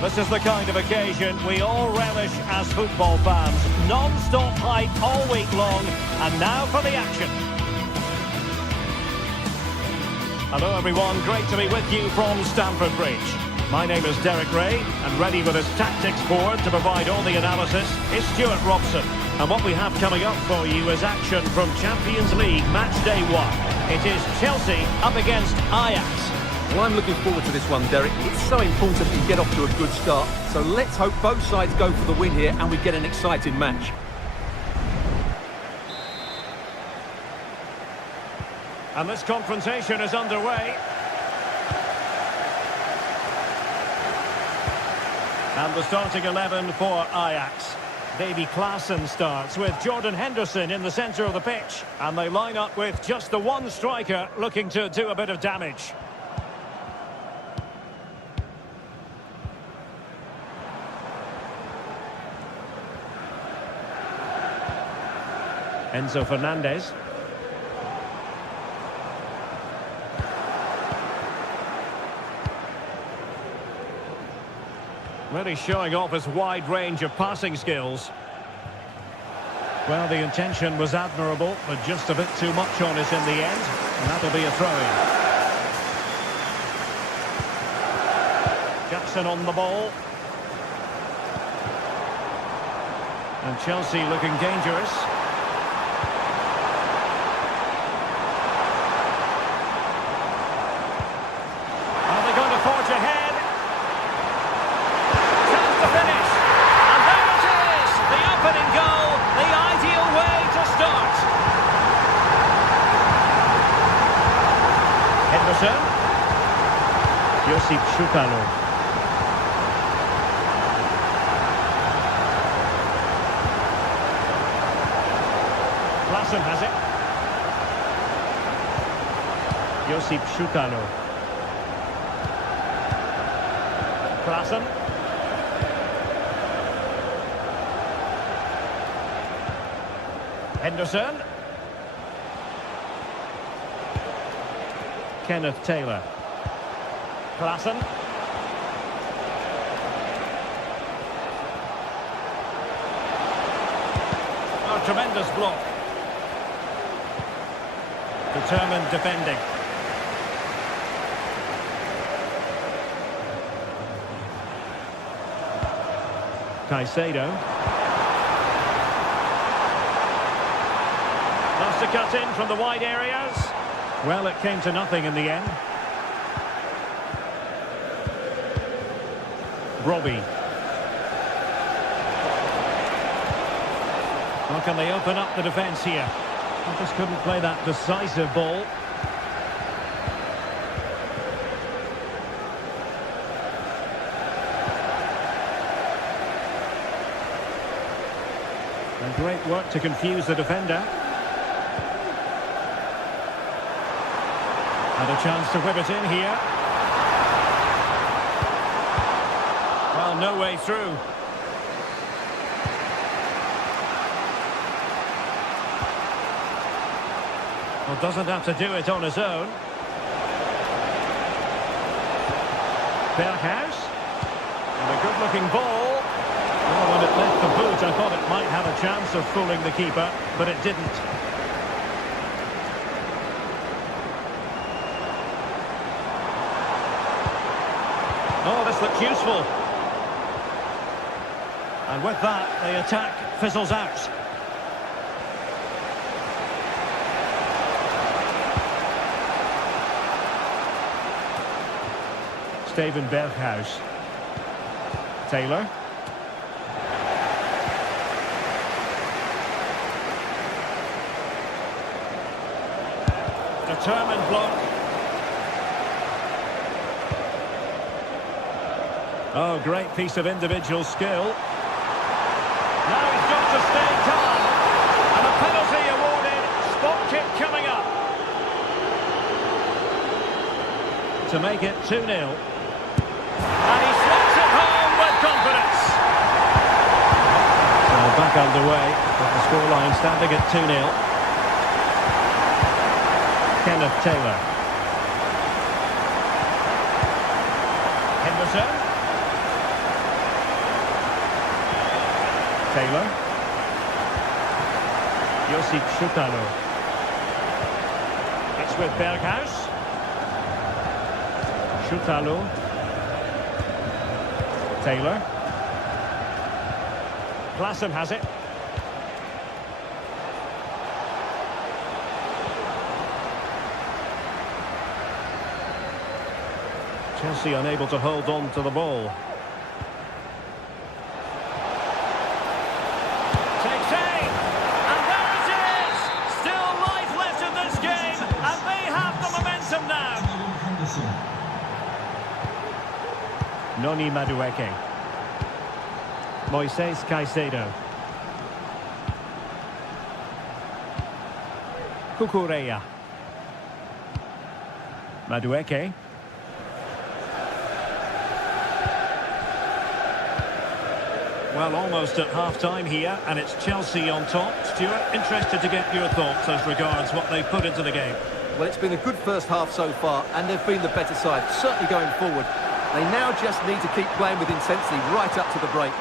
This is the kind of occasion we all relish as football fans. Non-stop hype all week long, and now for the action. Hello everyone, great to be with you from Stamford Bridge. My name is Derek Ray, and ready with his tactics board to provide all the analysis is Stuart Robson. And what we have coming up for you is action from Champions League match day 1. It is Chelsea up against Ajax. Well, I'm looking forward to this one, Derek. It's so important that you get off to a good start. So let's hope both sides go for the win here and we get an exciting match. And this confrontation is underway. And the starting 11 for Ajax. Davy Klaassen starts with Jordan Henderson in the centre of the pitch. And they line up with just the one striker looking to do a bit of damage. Enzo Fernandez. Really showing off his wide range of passing skills. Well, the intention was admirable, but just a bit too much on it in the end. And that'll be a throw-in. Jackson on the ball. And Chelsea looking dangerous. Are they going to forge ahead? Chance to finish. And there it is! The opening goal, the ideal way to start. Henderson. Josip Šutalo. Klaassen has it. Josip Šutalo. Klaassen. Henderson. Kenneth Taylor. Klaassen. Oh, tremendous block. Determined defending. Caicedo. Loves to cut in from the wide areas. Well, it came to nothing in the end. Robbie. How can they open up the defence here? They just couldn't play that decisive ball. And great work to confuse the defender. And a chance to whip it in here. Well, no way through. Well, doesn't have to do it on his own. Berghuis. And a good-looking ball. Well, when it left the boot, I thought it might have a chance of fooling the keeper, but it didn't. Oh, this looks useful. And with that, the attack fizzles out. Steven Berghuis. Taylor. Determined block. Oh, great piece of individual skill. Now he's got to stay calm. And a penalty awarded. Spot kick coming up. To make it 2-0. And he slots it home with confidence. So back underway, with the scoreline standing at 2-0. Kenneth Taylor. Henderson. Taylor. Josip Šutalo. It's with Berghuis. Šutalo. Taylor. Klaassen has it. Chelsea unable to hold on to the ball. Takes aim! And there it is! Still life left in this game, and they have the momentum now. Noni Madueke. Moises Caicedo. Cucurella. Madueke. Well, almost at half-time here, and it's Chelsea on top. Stuart, interested to get your thoughts as regards what they've put into the game. Well, it's been a good first half so far, and they've been the better side, certainly going forward. They now just need to keep playing with intensity right up to the break.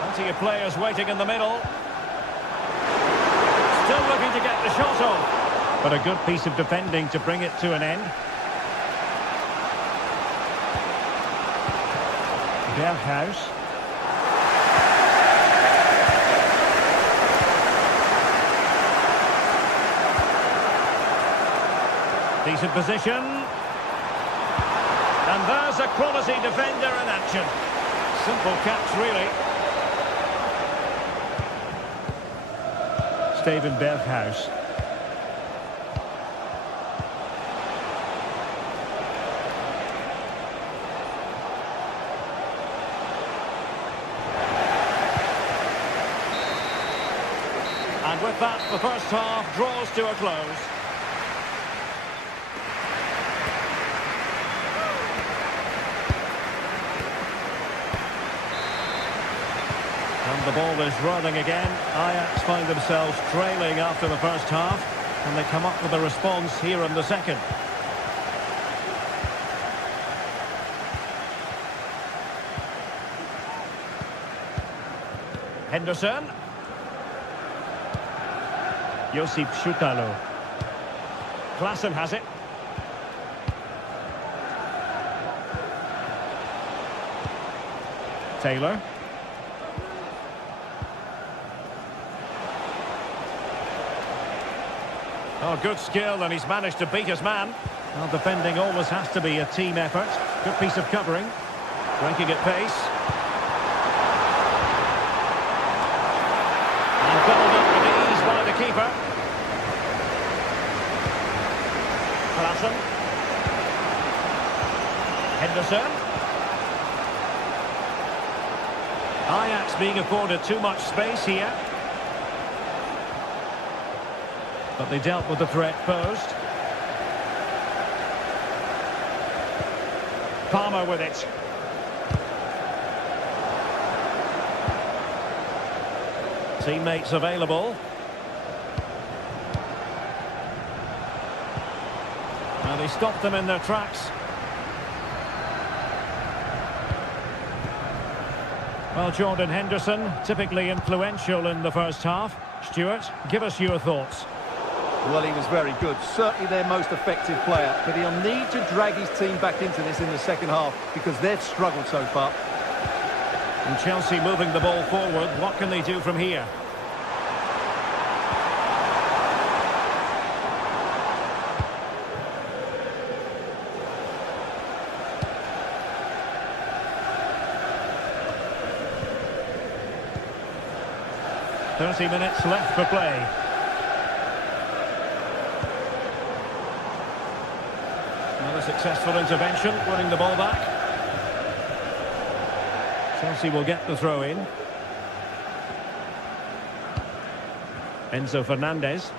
Plenty of players waiting in the middle. Still looking to get the shot off. But a good piece of defending to bring it to an end. Berghuis. Decent position. And there's a quality defender in action. Simple catch, really. Steven Berghuis. And with that, the first half draws to a close. And the ball is rolling again. Ajax find themselves trailing after the first half, and they come up with a response here in the second. Henderson. Josip Schutalo. Klaassen has it. Taylor. Oh, good skill, and he's managed to beat his man. Well, defending always has to be a team effort. Good piece of covering. Breaking at pace. And doubled up with ease by the keeper. Klaassen. Henderson. Ajax being afforded too much space here. But they dealt with the threat posed. Palmer with it. Teammates available. Now they stopped them in their tracks. Well, Jordan Henderson, typically influential in the first half. Stuart, give us your thoughts. Well, he was very good. Certainly their most effective player. But he'll need to drag his team back into this in the second half because they've struggled so far. And Chelsea moving the ball forward. What can they do from here? "30 minutes left for play. Another successful intervention, winning the ball back. Chelsea will get the throw in. Enzo Fernandez.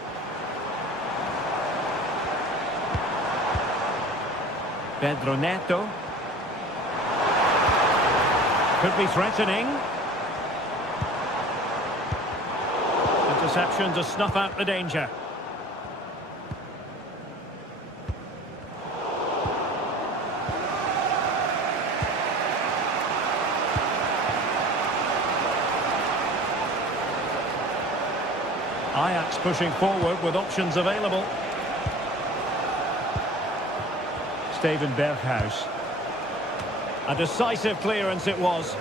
Pedro Neto. Could be threatening. Interception to snuff out the danger. Ajax pushing forward with options available. Steven Berghuis. A decisive clearance it was.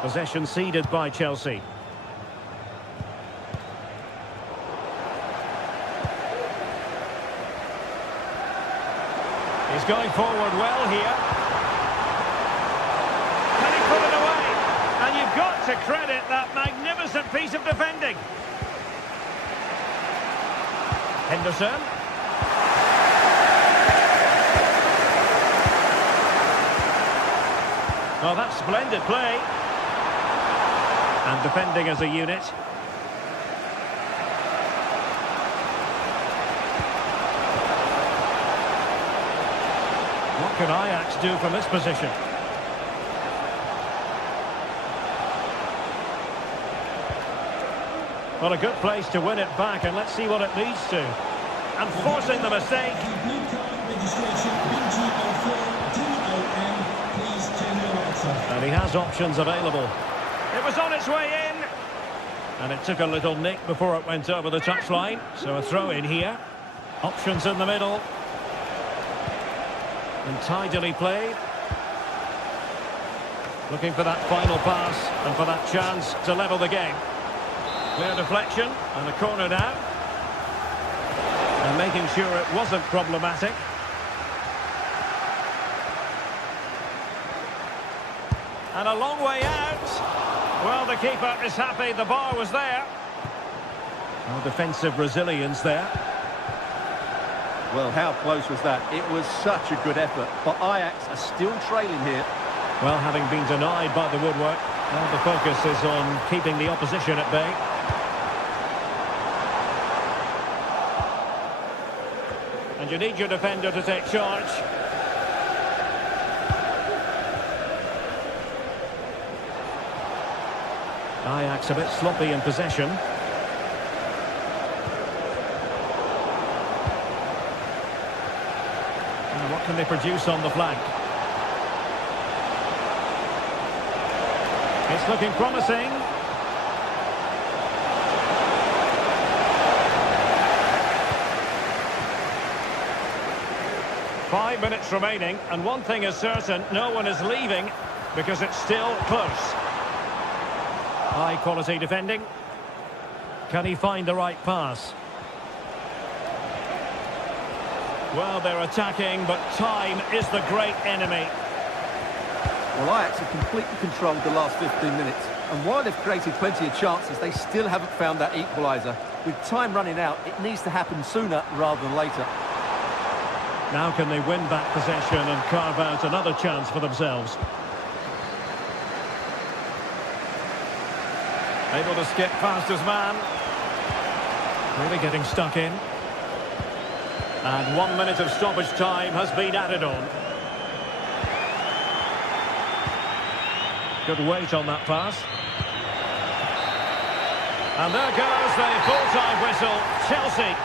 Possession ceded by Chelsea. He's going forward well here. Can he put it away? And you've got to credit that magnificent piece of defending. Henderson. Well, that's splendid play. And defending as a unit. What can Ajax do from this position? Well, a good place to win it back, and let's see what it leads to. And forcing the mistake. And he has options available. It was on its way in. And it took a little nick before it went over the touchline. So a throw in here. Options in the middle. And tidily played. Looking for that final pass and for that chance to level the game. Clear deflection and a corner now. And making sure it wasn't problematic. And a long way out. Well, the keeper is happy the bar was there. No defensive resilience there. Well, how close was that? It was such a good effort, but Ajax are still trailing here. Well, having been denied by the woodwork, now the focus is on keeping the opposition at bay. And you need your defender to take charge. Ajax a bit sloppy in possession. Now, what can they produce on the flank? It's looking promising. Five minutes remaining, and one thing is certain, no one is leaving because it's still close. High quality defending. Can he find the right pass? Well, they're attacking, but time is the great enemy. Well, Ajax have completely controlled the last 15 minutes. And while they've created plenty of chances, they still haven't found that equaliser. With time running out, it needs to happen sooner rather than later. Now can they win back possession and carve out another chance for themselves? Able to skip past his man. Really getting stuck in. And 1 minute of stoppage time has been added on. Good weight on that pass. And there goes the full-time whistle. Chelsea.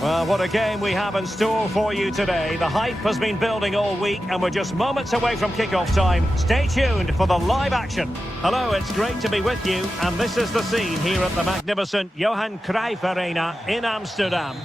Well, what a game we have in store for you today. The hype has been building all week and we're just moments away from kick-off time. Stay tuned for the live action. Hello, it's great to be with you, and this is the scene here at the magnificent Johan Cruyff Arena in Amsterdam.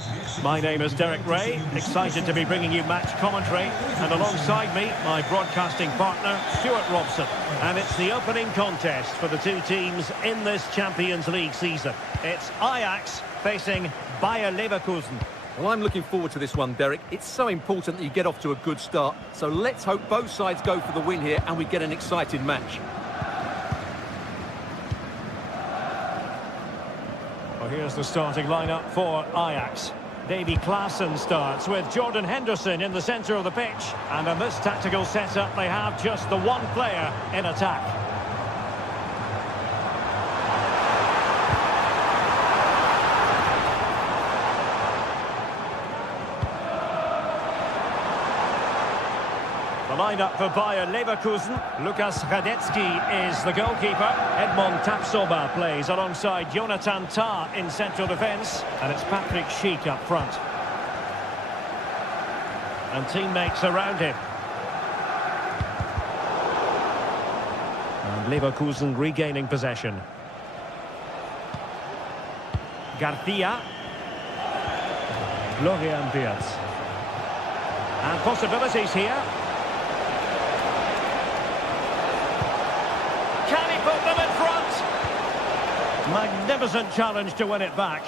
My name is Derek Ray, excited to be bringing you match commentary, and alongside me, my broadcasting partner, Stuart Robson. And it's the opening contest for the two teams in this Champions League season. It's Ajax facing Bayer Leverkusen. Well, I'm looking forward to this one, Derek. It's so important that you get off to a good start. So let's hope both sides go for the win here and we get an exciting match. Well, here's the starting lineup for Ajax. Davy Klaassen starts with Jordan Henderson in the centre of the pitch. And in this tactical setup, they have just the one player in attack. The lineup for Bayer Leverkusen. Lukas Radetzky is the goalkeeper. Edmond Tapsoba plays alongside Jonathan Tah in central defence. And it's Patrick Schick up front. And teammates around him. And Leverkusen regaining possession. Garcia. Florian Wirtz. And possibilities here. Can he put them in front? Magnificent challenge to win it back.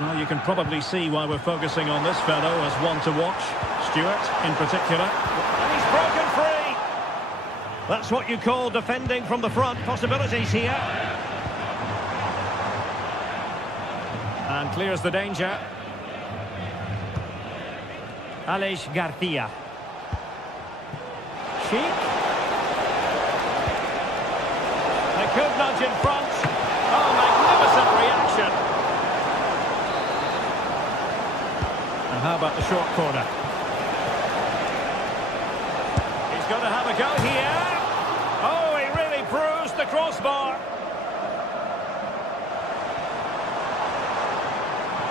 Well, you can probably see why we're focusing on this fellow as one to watch. Stuart, in particular. And he's broken free! That's what you call defending from the front. Possibilities here. And clears the danger. Aleix Garcia. Schick. They could nudge in front. Oh, magnificent reaction. And how about the short corner? He's going to have a go here. Oh, he really bruised the crossbar.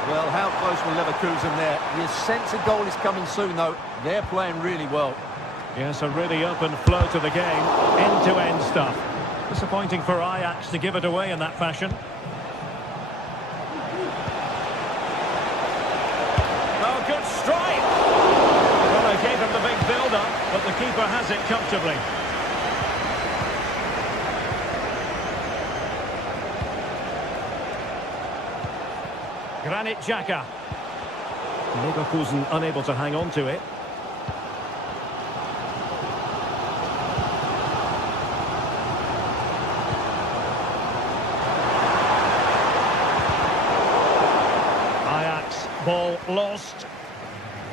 Well, how close were Leverkusen there? The sense of goal is coming soon, though. They're playing really well. Yes, a really open flow to the game. End-to-end stuff. Disappointing for Ajax to give it away in that fashion. Oh, good strike! Well, they gave him the big build-up, but the keeper has it comfortably. Granit Xhaka. Leverkusen unable to hang on to it. Ajax, ball lost.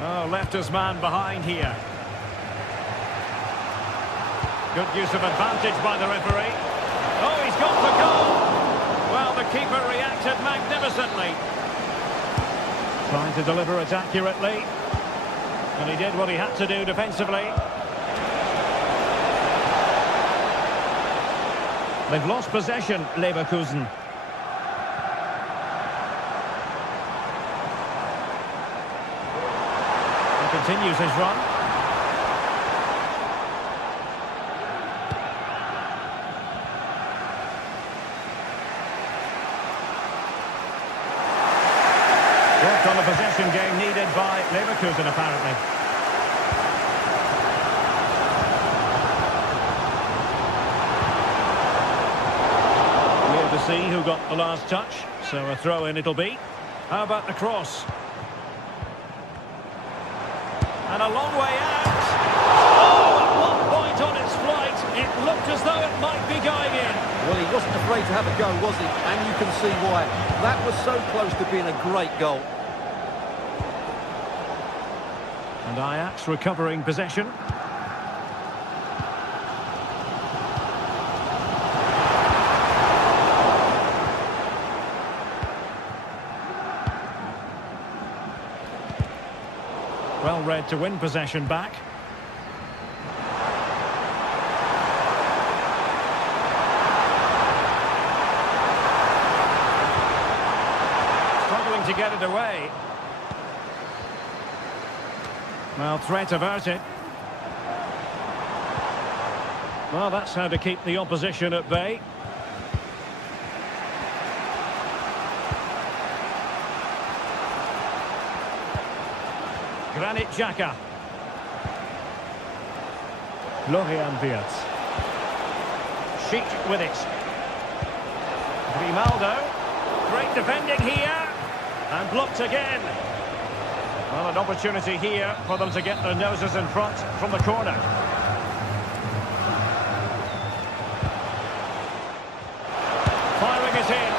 Oh, left his man behind here. Good use of advantage by the referee. Oh, he's got the goal! Well, the keeper reacted magnificently. Trying to deliver it accurately. And he did what he had to do defensively. They've lost possession, Leverkusen. He continues his run. Worked on the possession game needed by Leverkusen, apparently. Weird to see who got the last touch, so a throw-in it'll be. How about the cross? And a long way out. Oh, at one point on its flight, it looked as though it might be going in. Well, he wasn't afraid to have a go, was he? And you can see why. That was so close to being a great goal. And Ajax recovering possession. Well read to win possession back. Struggling to get it away. Well, threat averted. Well, that's how to keep the opposition at bay. Granit Xhaka. Florian Wirtz. Sheik with it. Grimaldo. Great defending here. And blocked again. Well, an opportunity here for them to get their noses in front from the corner. Firing it in.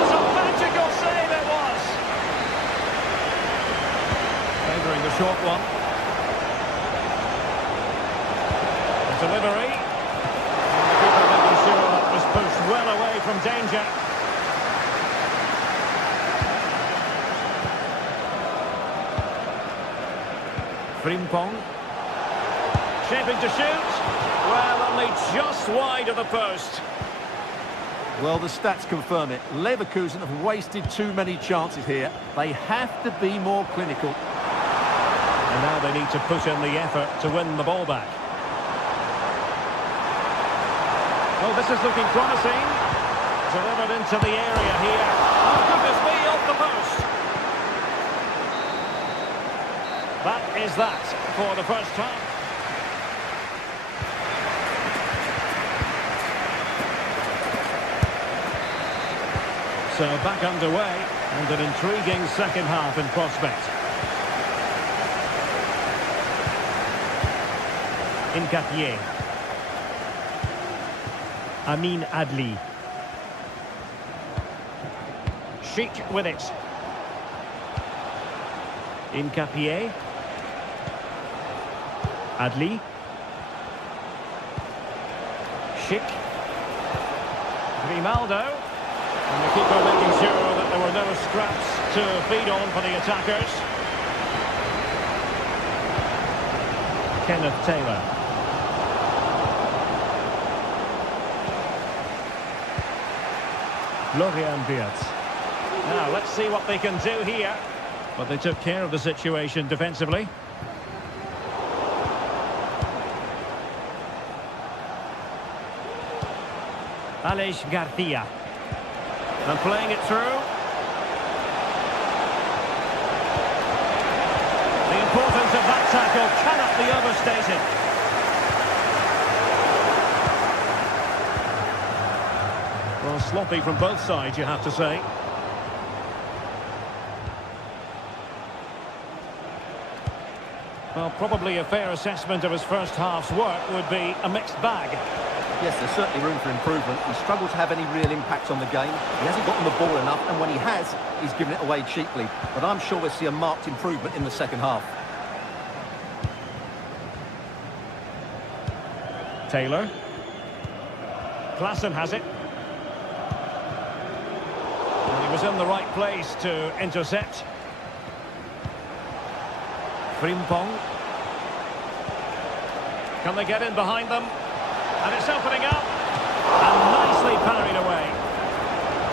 What a magical save it was! Favouring the short one. The delivery. And the keeper making sure that was pushed well away from danger. Frimpong. Shaping to shoot. Well, only just wide of the post. Well, the stats confirm it. Leverkusen have wasted too many chances here. They have to be more clinical. And now they need to put in the effort to win the ball back. Oh, this is looking promising. Delivered into the area here. Oh, goodness me, off the post. That is that for the first half. So back underway, and an intriguing second half in prospect. Nketiah. Amin Adli. Sheik with it. Nketiah. Adli. Sheik. Grimaldo. And the keeper making sure that there were no scraps to feed on for the attackers. Kenneth Taylor. Florian Wirtz. Now, let's see what they can do here. But they took care of the situation defensively. Alex Garcia. And playing it through. The importance of that tackle cannot be overstated. Well, sloppy from both sides, you have to say. Well, probably a fair assessment of his first half's work would be a mixed bag. Yes, there's certainly room for improvement. He struggled to have any real impact on the game. He hasn't gotten the ball enough, and when he has, he's given it away cheaply. But I'm sure we'll see a marked improvement in the second half. Taylor. Klaassen has it. And he was in the right place to intercept. Frimpong. Can they get in behind them? And it's opening up. And nicely parried away.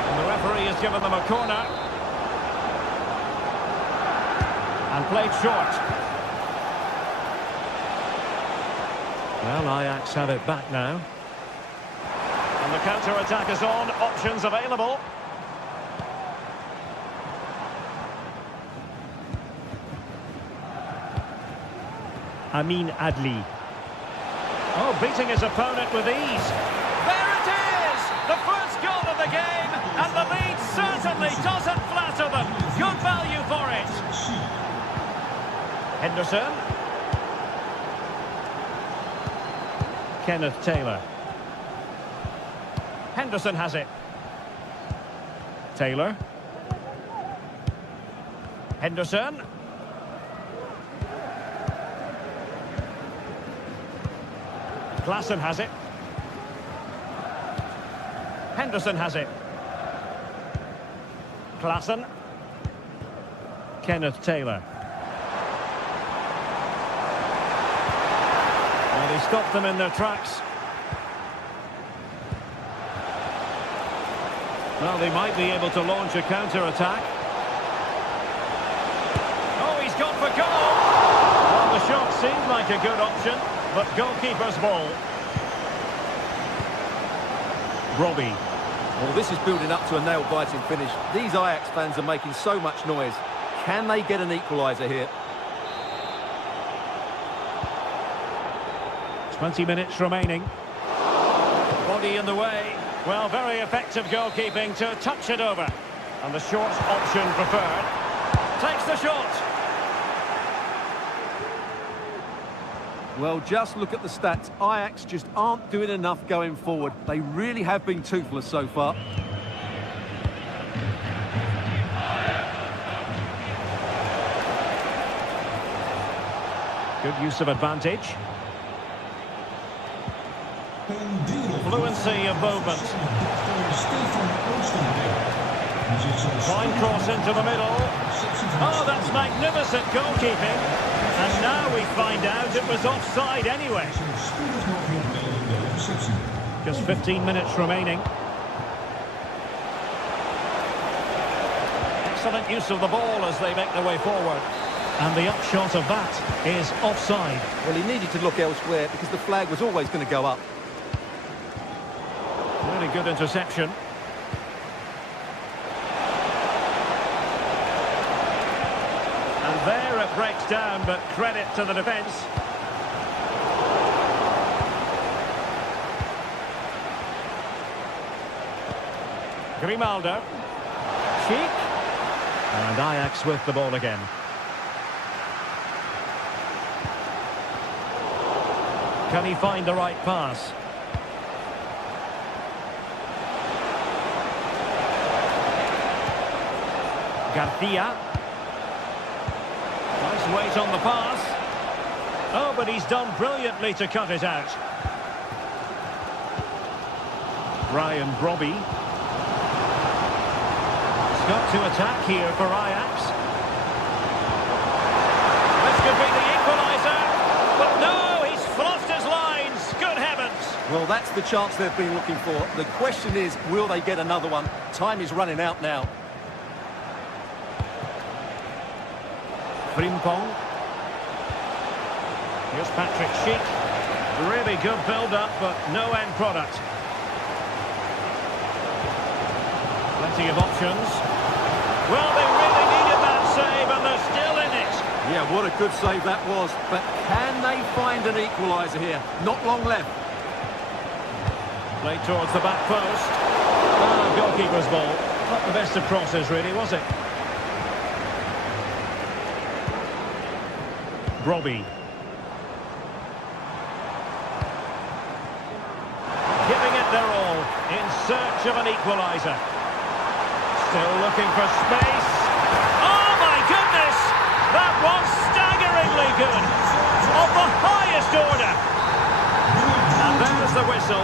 And the referee has given them a corner. And played short. Well, Ajax have it back now. And the counter-attack is on. Options available. Amin Adli. Oh, beating his opponent with ease. There it is! The first goal of the game, and the lead certainly doesn't flatter them. Good value for it. Henderson. Kenneth Taylor. Henderson has it. Taylor. Henderson. Klaassen has it. Henderson has it. Klaassen. Kenneth Taylor. Well, he stopped them in their tracks. Well, they might be able to launch a counter-attack. Oh, he's gone for goal! Well, the shot seemed like a good option, but goalkeeper's ball. Robbie. Well, this is building up to a nail-biting finish. These Ajax fans are making so much noise. Can they get an equaliser here? 20 minutes remaining. Body in the way. Well, very effective goalkeeping to touch it over. And the short option preferred. Takes the shot. Well, just look at the stats. Ajax just aren't doing enough going forward. They really have been toothless so far. Good use of advantage. Fluency of movement. Fine cross into the middle. Oh, that's magnificent goalkeeping. And now we find out it was offside anyway. Just 15 minutes remaining. Excellent use of the ball as they make their way forward. And the upshot of that is offside. Well, he needed to look elsewhere because the flag was always going to go up. Really good interception. And there it breaks down, but credit to the defence. Grimaldo. Cheek. And Ajax with the ball again. Can he find the right pass? Garcia. Nice weight on the pass. Oh, but he's done brilliantly to cut it out. Ryan Robbie. He's got to attack here for Ajax. This could be the equaliser. But no, he's fluffed his lines. Good heavens. Well, that's the chance they've been looking for. The question is, will they get another one? Time is running out now. Frimpong. Here's Patrick Schick. Really good build-up, but no end product. Plenty of options. Well, they really needed that save, and they're still in it. Yeah, what a good save that was. But can they find an equaliser here? Not long left. Played towards the back post. Ah, goalkeeper's ball. Not the best of crosses, really, was it? Robbie. Giving it their all in search of an equaliser. Still looking for space. Oh my goodness! That was staggeringly good. Of the highest order. And there's the whistle.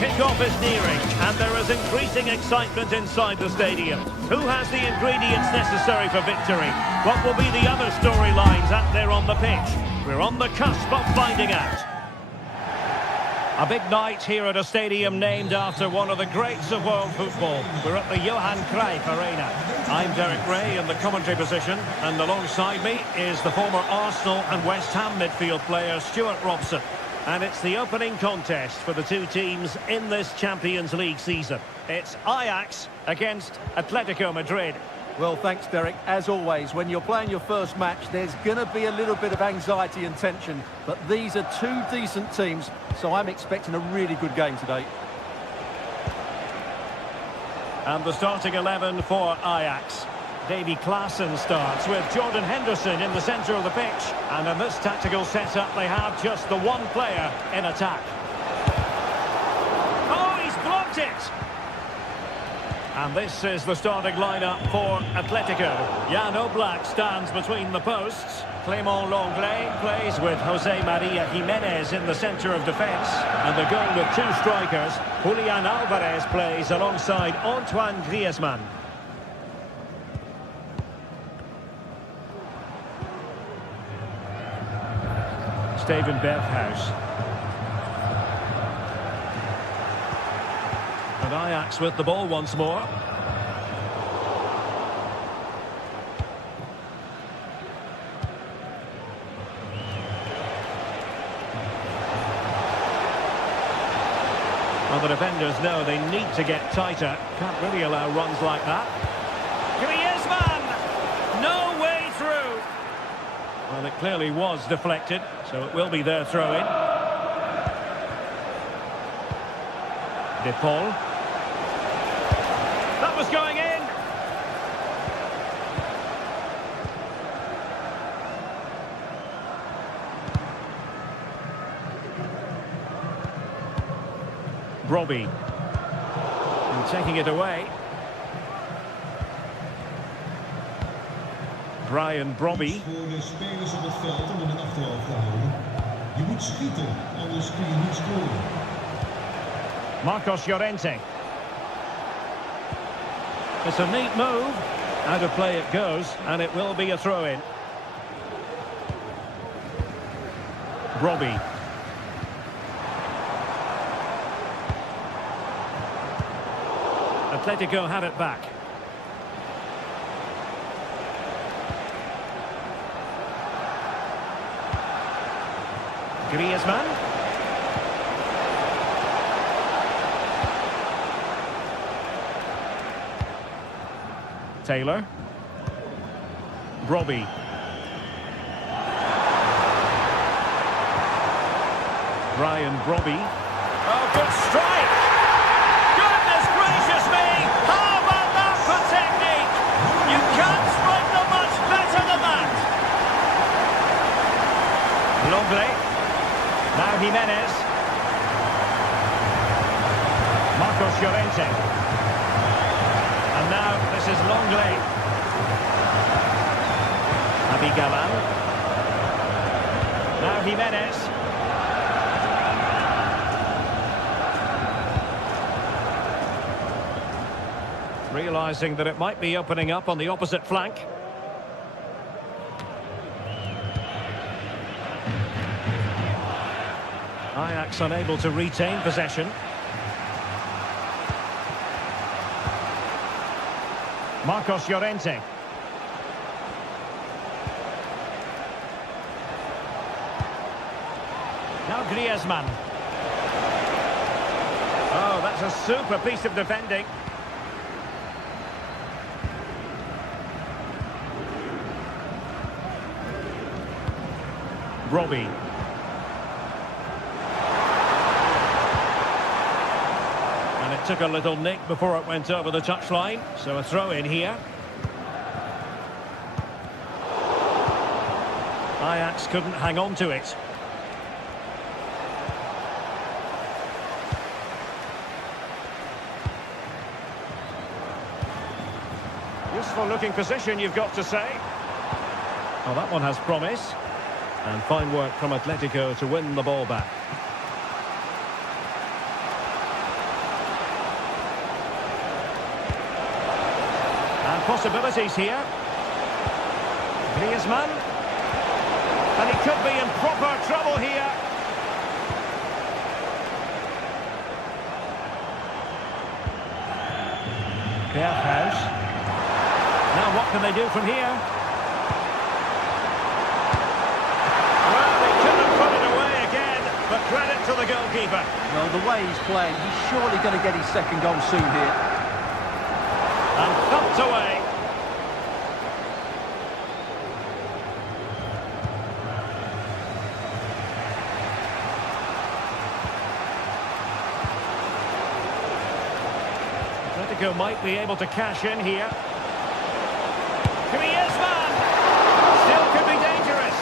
Kick-off is nearing, and there is increasing excitement inside the stadium. Who has the ingredients necessary for victory? What will be the other storylines out there on the pitch? We're on the cusp of finding out. A big night here at a stadium named after one of the greats of world football. We're at the Johan Cruyff Arena. I'm Derek Ray in the commentary position, and alongside me is the former Arsenal and West Ham midfield player Stuart Robson. And it's the opening contest for the two teams in this Champions League season. It's Ajax against Atletico Madrid. Well, thanks, Derek. As always, when you're playing your first match, there's going to be a little bit of anxiety and tension. But these are two decent teams, so I'm expecting a really good game today. And the starting 11 for Ajax. Davy Klaassen starts with Jordan Henderson in the centre of the pitch. And in this tactical setup, they have just the one player in attack. Oh, he's blocked it! And this is the starting lineup for Atletico. Jan Oblak stands between the posts. Clément Lenglet plays with Jose Maria Jimenez in the centre of defence. And the goal with two strikers. Julian Alvarez plays alongside Antoine Griezmann. Steven Berghuis. And Ajax with the ball once more. Well, the defenders know they need to get tighter. Can't really allow runs like that. Griezmann! No way through! Well, it clearly was deflected, so it will be their throw-in. De Paul. That was going in. Brobbey. And taking it away. Brian Brobbey. Voor de spelers op het veld om in het achterhoofd te houden. Je moet schieten, anders kun je niet scoren. Marcos Llorente. It's a neat move. Out of play it goes, and it will be a throw-in. Brobbey. Atletico had it back. Griezmann. Taylor. Brobbey. Brian Brobbey. Oh, good strike! Goodness gracious me! How about that for technique? You can't strike them much better than that! Lenglet. Now Jimenez. Marcos Llorente. And now this is Lenglet. Abigalan. Now Jimenez. Realising that it might be opening up on the opposite flank. Ajax unable to retain possession. Marcos Llorente. Now Griezmann. Oh, that's a super piece of defending. Brobbey. And it took a little nick before it went over the touchline, so a throw in here. Ajax couldn't hang on to it. Useful looking position, you've got to say. Oh, that one has promise. And fine work from Atletico to win the ball back. And possibilities here. Griezmann. And he could be in proper trouble here. Berghuis. Now what can they do from here? Well, they couldn't put it away again, but credit to the goalkeeper. Well, the way he's playing, he's surely going to get his second goal soon here. And thumped away. Atletico might be able to cash in here. Griezmann! Still could be dangerous.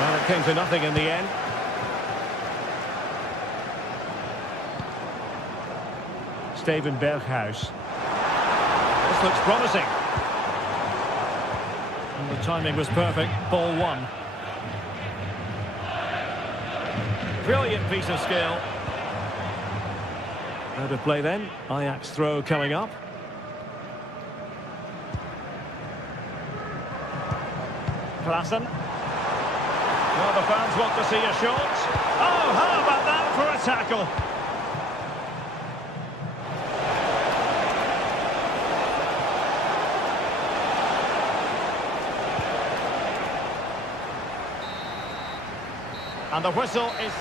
Well, it came to nothing in the end. Steven Berghuis. This looks promising. And the timing was perfect. Ball one. Brilliant piece of skill. Out of play then. Ajax throw coming up. Klaassen. Well, the fans want to see a shot. Oh, how about that for a tackle? And the whistle is...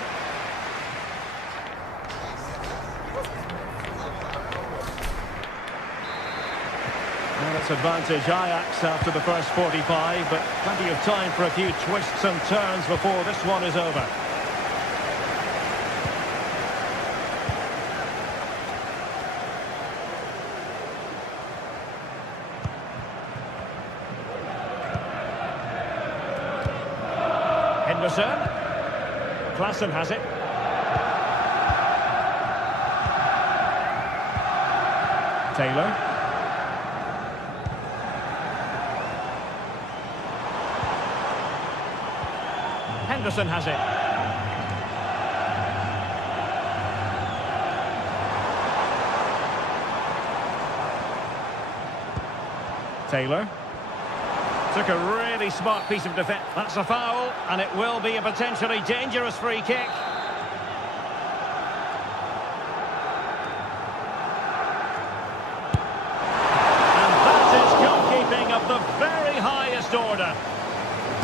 Well, that's advantage Ajax after the first 45, but plenty of time for a few twists and turns before this one is over. Henderson. Klaassen has it. Taylor. Henderson has it. Taylor. Took a really smart piece of defence. That's a foul, and it will be a potentially dangerous free kick. And that is goalkeeping of the very highest order.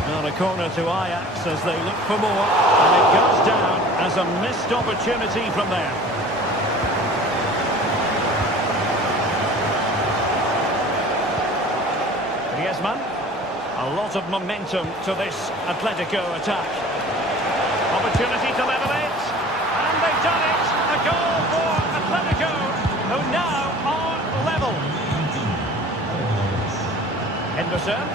Now a corner to Ajax as they look for more, and it goes down as a missed opportunity from there. Griezmann. A lot of momentum to this Atletico attack. Opportunity to level it. And they've done it. A goal for Atletico, who now are level. Henderson.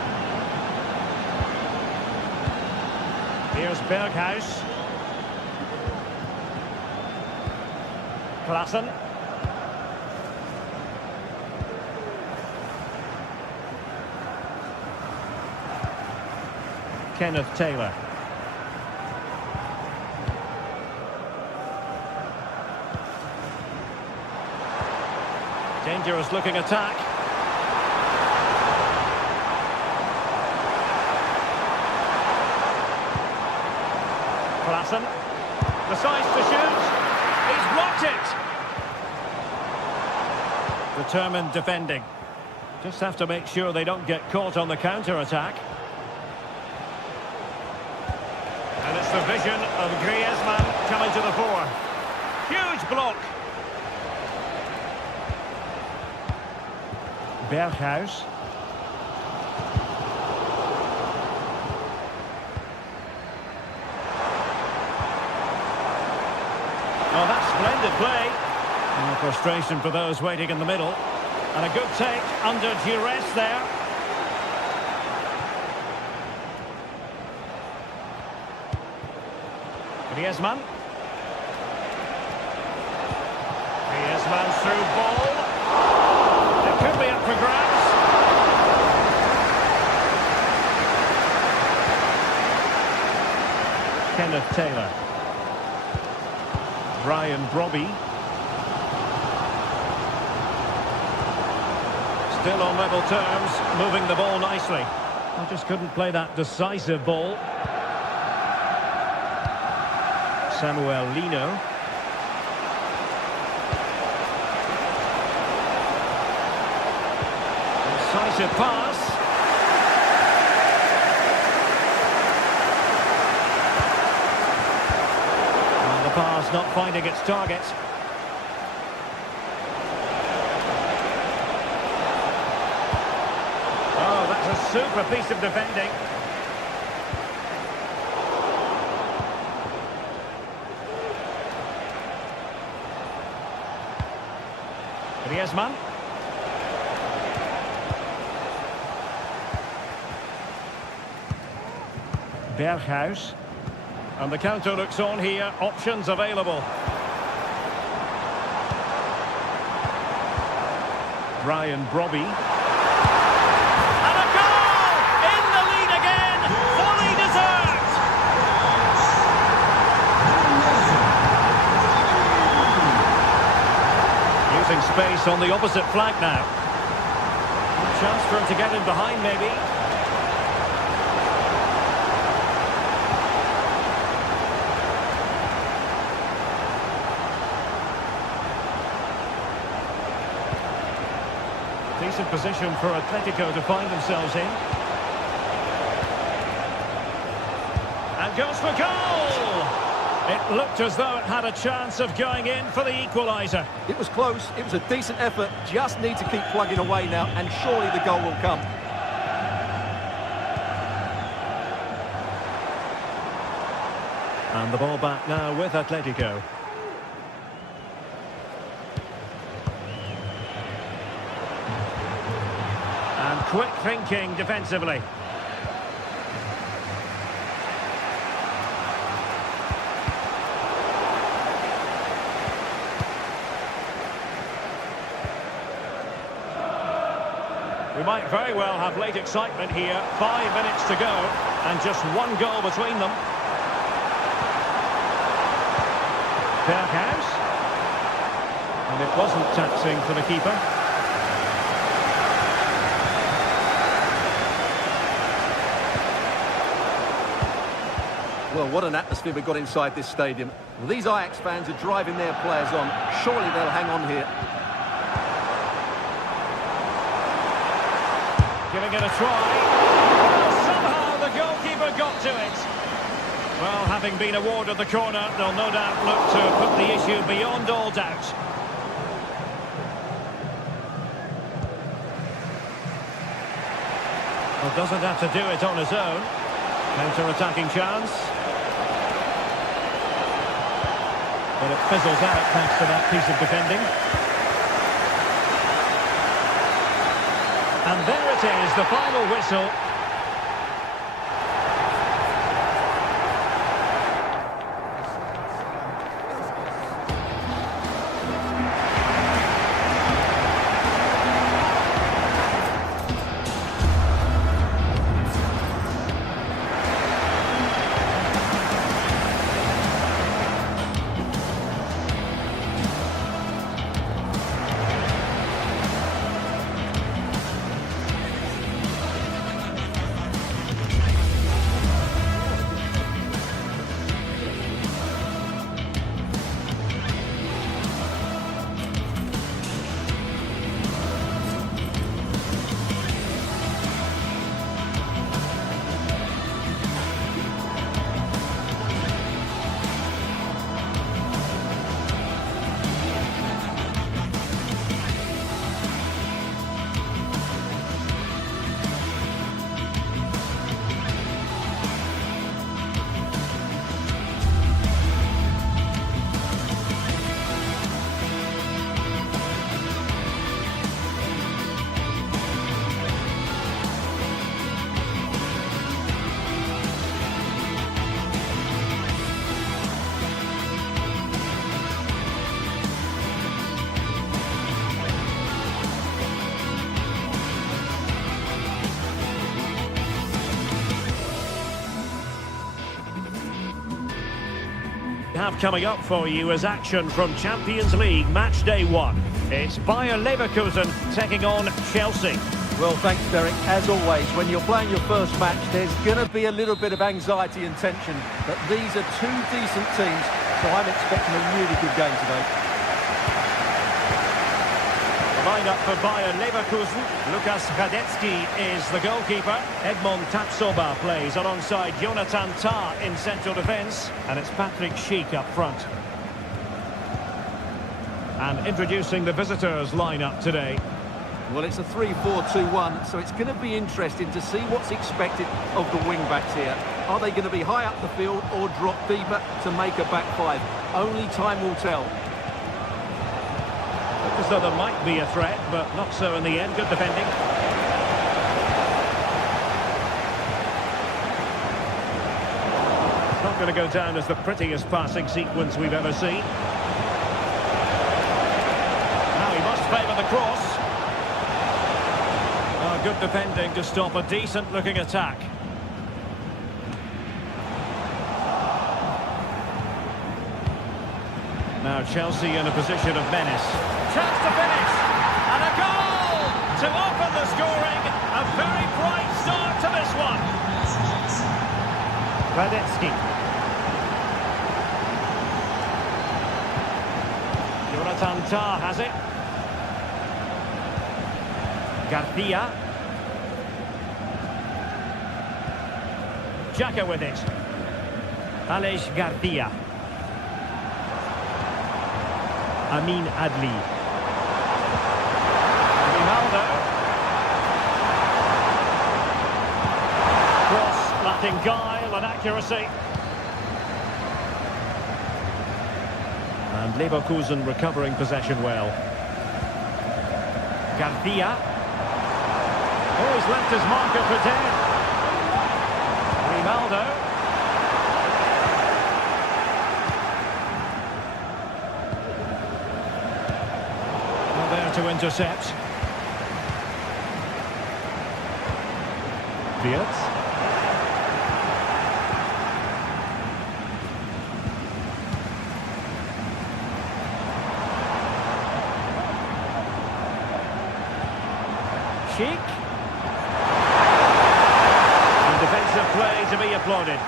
Here's Berghuis. Klaassen. Kenneth Taylor. Dangerous looking attack. Klaassen decides to shoot. He's blocked it. Determined defending. Just have to make sure they don't get caught on the counter-attack. And it's the vision of Griezmann coming to the fore. Huge block. Berghuis. Oh, that's splendid play. And frustration for those waiting in the middle. And a good take under duress there. Griezmann. Griezmann's through ball. It could be up for grabs. Kenneth Taylor. Brian Brobby. Still on level terms, moving the ball nicely. I just couldn't play that decisive ball. Samuel Lino. Decisive pass. And the pass not finding its target. Oh, that's a super piece of defending. Griezmann. Berghuis. And the counter looks on here. Options available. Brian Brobby. And a goal! In the lead again! Fully deserved! Using space on the opposite flank now. Chance for him to get in behind, maybe. Decent position for Atletico to find themselves in. And goes for goal! It looked as though it had a chance of going in for the equaliser. It was close, it was a decent effort, just need to keep plugging away now, and surely the goal will come. And the ball back now with Atletico. And quick thinking defensively. We might very well have late excitement here. 5 minutes to go, and just one goal between them. Berghuis. And it wasn't taxing for the keeper. Well, what an atmosphere we've got inside this stadium. These Ajax fans are driving their players on. Surely they'll hang on here. Giving it a try. Well, somehow the goalkeeper got to it. Well, having been awarded the corner, they'll no doubt look to put the issue beyond all doubt. Well, doesn't have to do it on his own. Counter-attacking chance. But it fizzles out thanks to that piece of defending. And there it is, the final whistle. Have coming up for you as action from Champions League match day 1. It's Bayer Leverkusen taking on Chelsea. Well, thanks, Derek. As always, when you're playing your first match, there's going to be a little bit of anxiety and tension. But these are two decent teams, so I'm expecting a really good game today. The Line up for Bayer Leverkusen. Lukas Radetzky is the goalkeeper. Edmond Tapsoba plays alongside Jonathan Tah in central defence. And it's Patrick Schick up front. And introducing the visitors' lineup today. Well, it's a 3-4-2-1, so it's going to be interesting to see what's expected of the wing-backs here. Are they going to be high up the field or drop deeper to make a back five? Only time will tell. Looks as though there might be a threat, but not so in the end. Good defending. It's not going to go down as the prettiest passing sequence we've ever seen. Now he must favour the cross. Oh, good defending to stop a decent-looking attack. Now Chelsea in a position of menace. Chance to finish! And a goal! To open the scoring! A very bright start to this one! Radetzky. Jonathan Tah has it. Garcia. Xhaka with it. Aleix Garcia. Amin Adli. Ronaldo. Cross lacking guile and accuracy. And Leverkusen recovering possession well. Garcia. Oh, he's left his marker for dead. Ronaldo. To intercept. Wirtz. Schick. And defensive play to be applauded.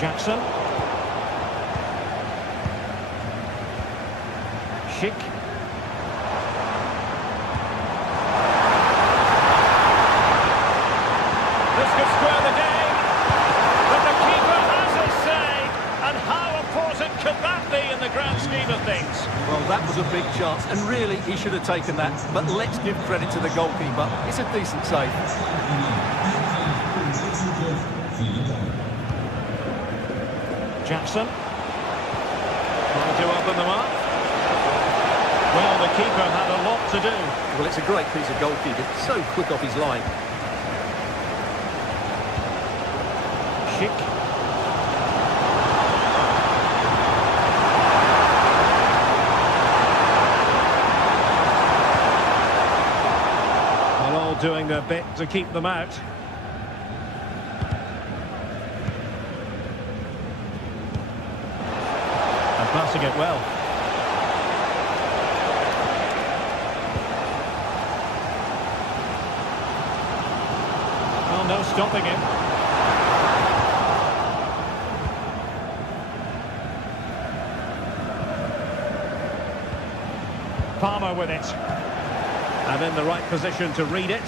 Jackson. Schick. This could square the game, but the keeper has his say, and how important could that be in the grand scheme of things? Well, that was a big chance, and really he should have taken that, but let's give credit to the goalkeeper. It's a decent save. Jackson. Trying to open them up. Well, the keeper had a lot to do. Well, it's a great piece of goalkeeping. So quick off his line. Schick. Well, all doing their bit to keep them out. And passing it well. No stopping him. Palmer with it. And in the right position to read it.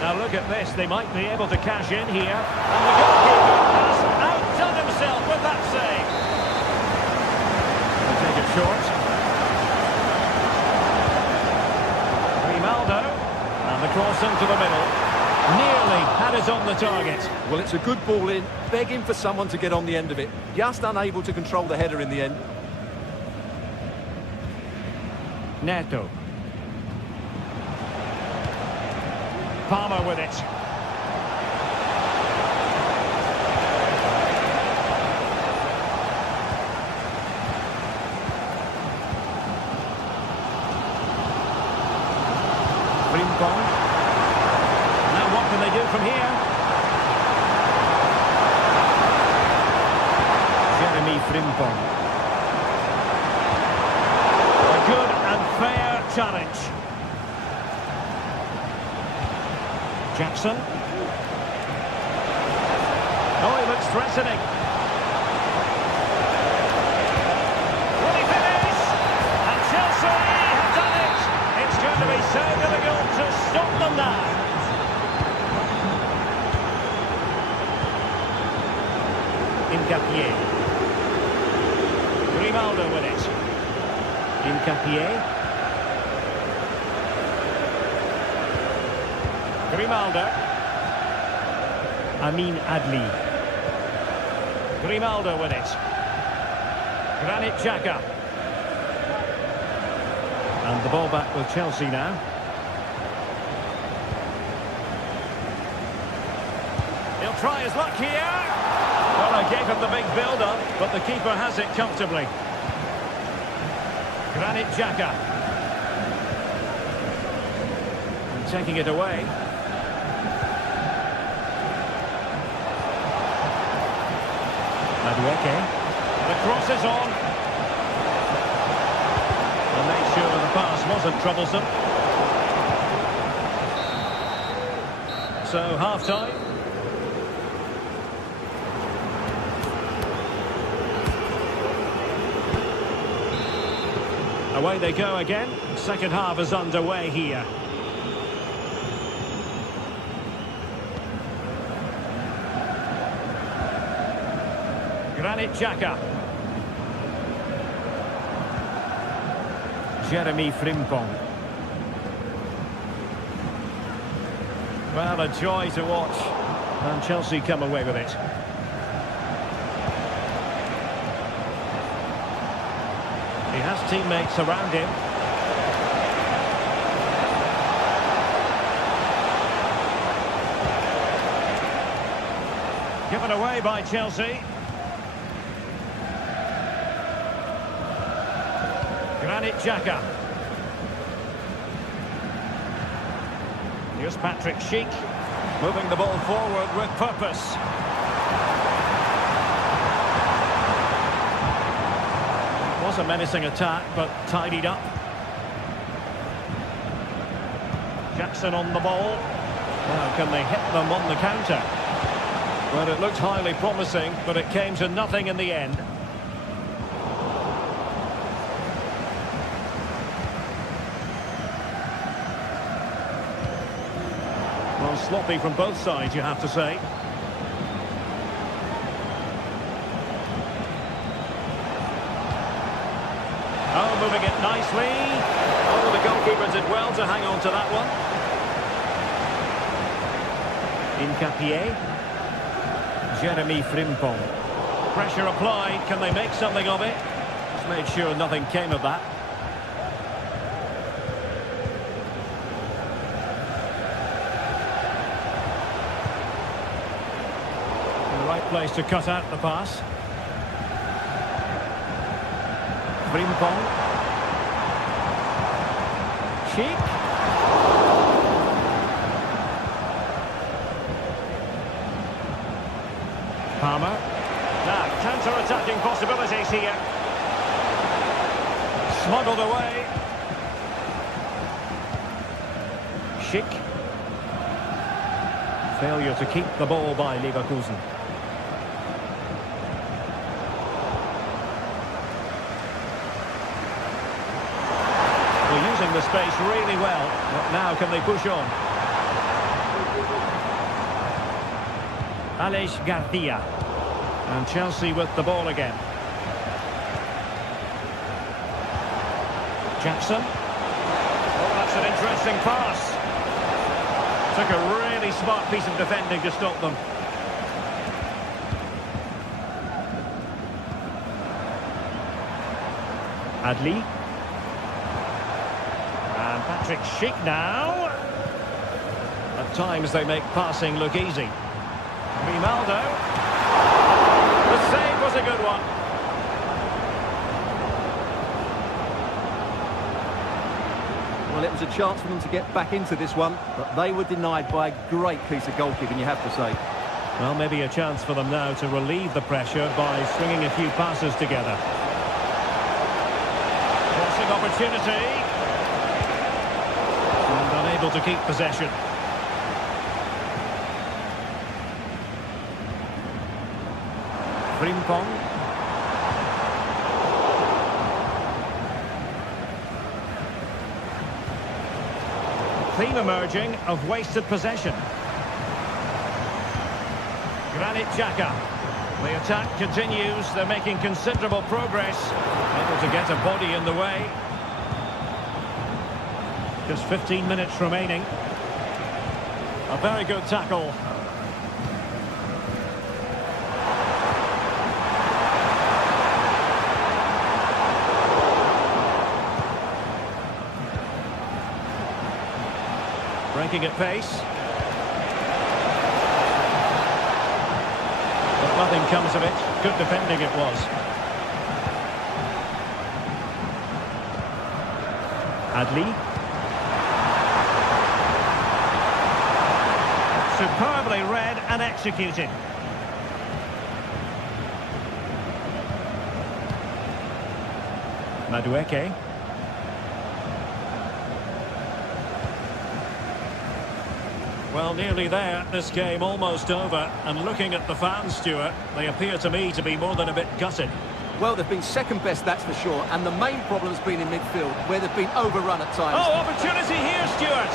Now look at this. They might be able to cash in here. And the goalkeeper has outdone himself with that save. They take it short. Ronaldo. And the cross into the middle. Nearly had it on the target. Well, it's a good ball in, begging for someone to get on the end of it. Just unable to control the header in the end. Neto. Palmer with it. Frimpong. What can they do from here? Jeremy Frimpong. A good and fair challenge. Jackson. Oh, he looks threatening. so difficult to stop them now. Incapié. Grimaldo with it. Incapié. Grimaldo. Amin Adli. Grimaldo with it. Granit Xhaka. And the ball back with Chelsea now. He'll try his luck here. Well, I gave him the big build-up, but the keeper has it comfortably. Granit Xhaka. And taking it away. Madueke. The cross is on. And made sure the pass wasn't troublesome. So, half-time. Away they go again. Second half is underway here. Granit Xhaka. Jeremy Frimpong. Well, a joy to watch. And Chelsea come away with it. He has teammates around him. Given away by Chelsea. Granit Xhaka. Here's Patrick Schick, moving the ball forward with purpose. It was a menacing attack, but tidied up. Jackson on the ball. Now, can they hit them on the counter? Well, it looked highly promising, but it came to nothing in the end. Well, sloppy from both sides, you have to say. Oh, moving it nicely. Oh, the goalkeeper did well to hang on to that one. Incapié. Jeremy Frimpong. Pressure applied. Can they make something of it? Just made sure nothing came of that. The right place to cut out the pass. Frimpong. Schick. Palmer. Now, counter-attacking possibilities here. Smuggled away. Schick. Failure to keep the ball by Leverkusen. They're using the space really well, but now can they push on? Aleix Garcia. And Chelsea with the ball again. Jackson. Oh, that's an interesting pass. Took a really smart piece of defending to stop them. Adli. And Patrick Schick now. At times they make passing look easy. Grimaldo. The save was a good one. Well, it was a chance for them to get back into this one, but they were denied by a great piece of goalkeeping, you have to say. Well, maybe a chance for them now to relieve the pressure by swinging a few passes together. Crossing opportunity. And unable to keep possession. Frimpong. theme emerging of wasted possession. Granit Xhaka. The attack continues. They're making considerable progress. Able to get a body in the way. Just 15 minutes remaining. A very good tackle. Breaking at pace. But nothing comes of it. Good defending it was. Adli. Superbly read and executed. Madueke. Well, nearly there. This game almost over. And looking at the fans, Stuart, they appear to me to be more than a bit gutted. Well, they've been second best, that's for sure. And the main problem's been in midfield, where they've been overrun at times. Oh, opportunity here, Stuart.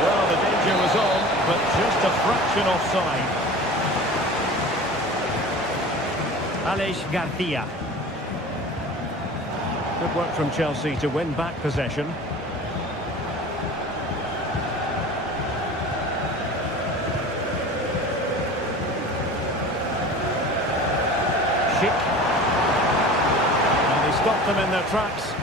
Well, the danger was on, but just a fraction offside. Alex Garcia. Good work from Chelsea to win back possession. And he stopped them in their tracks.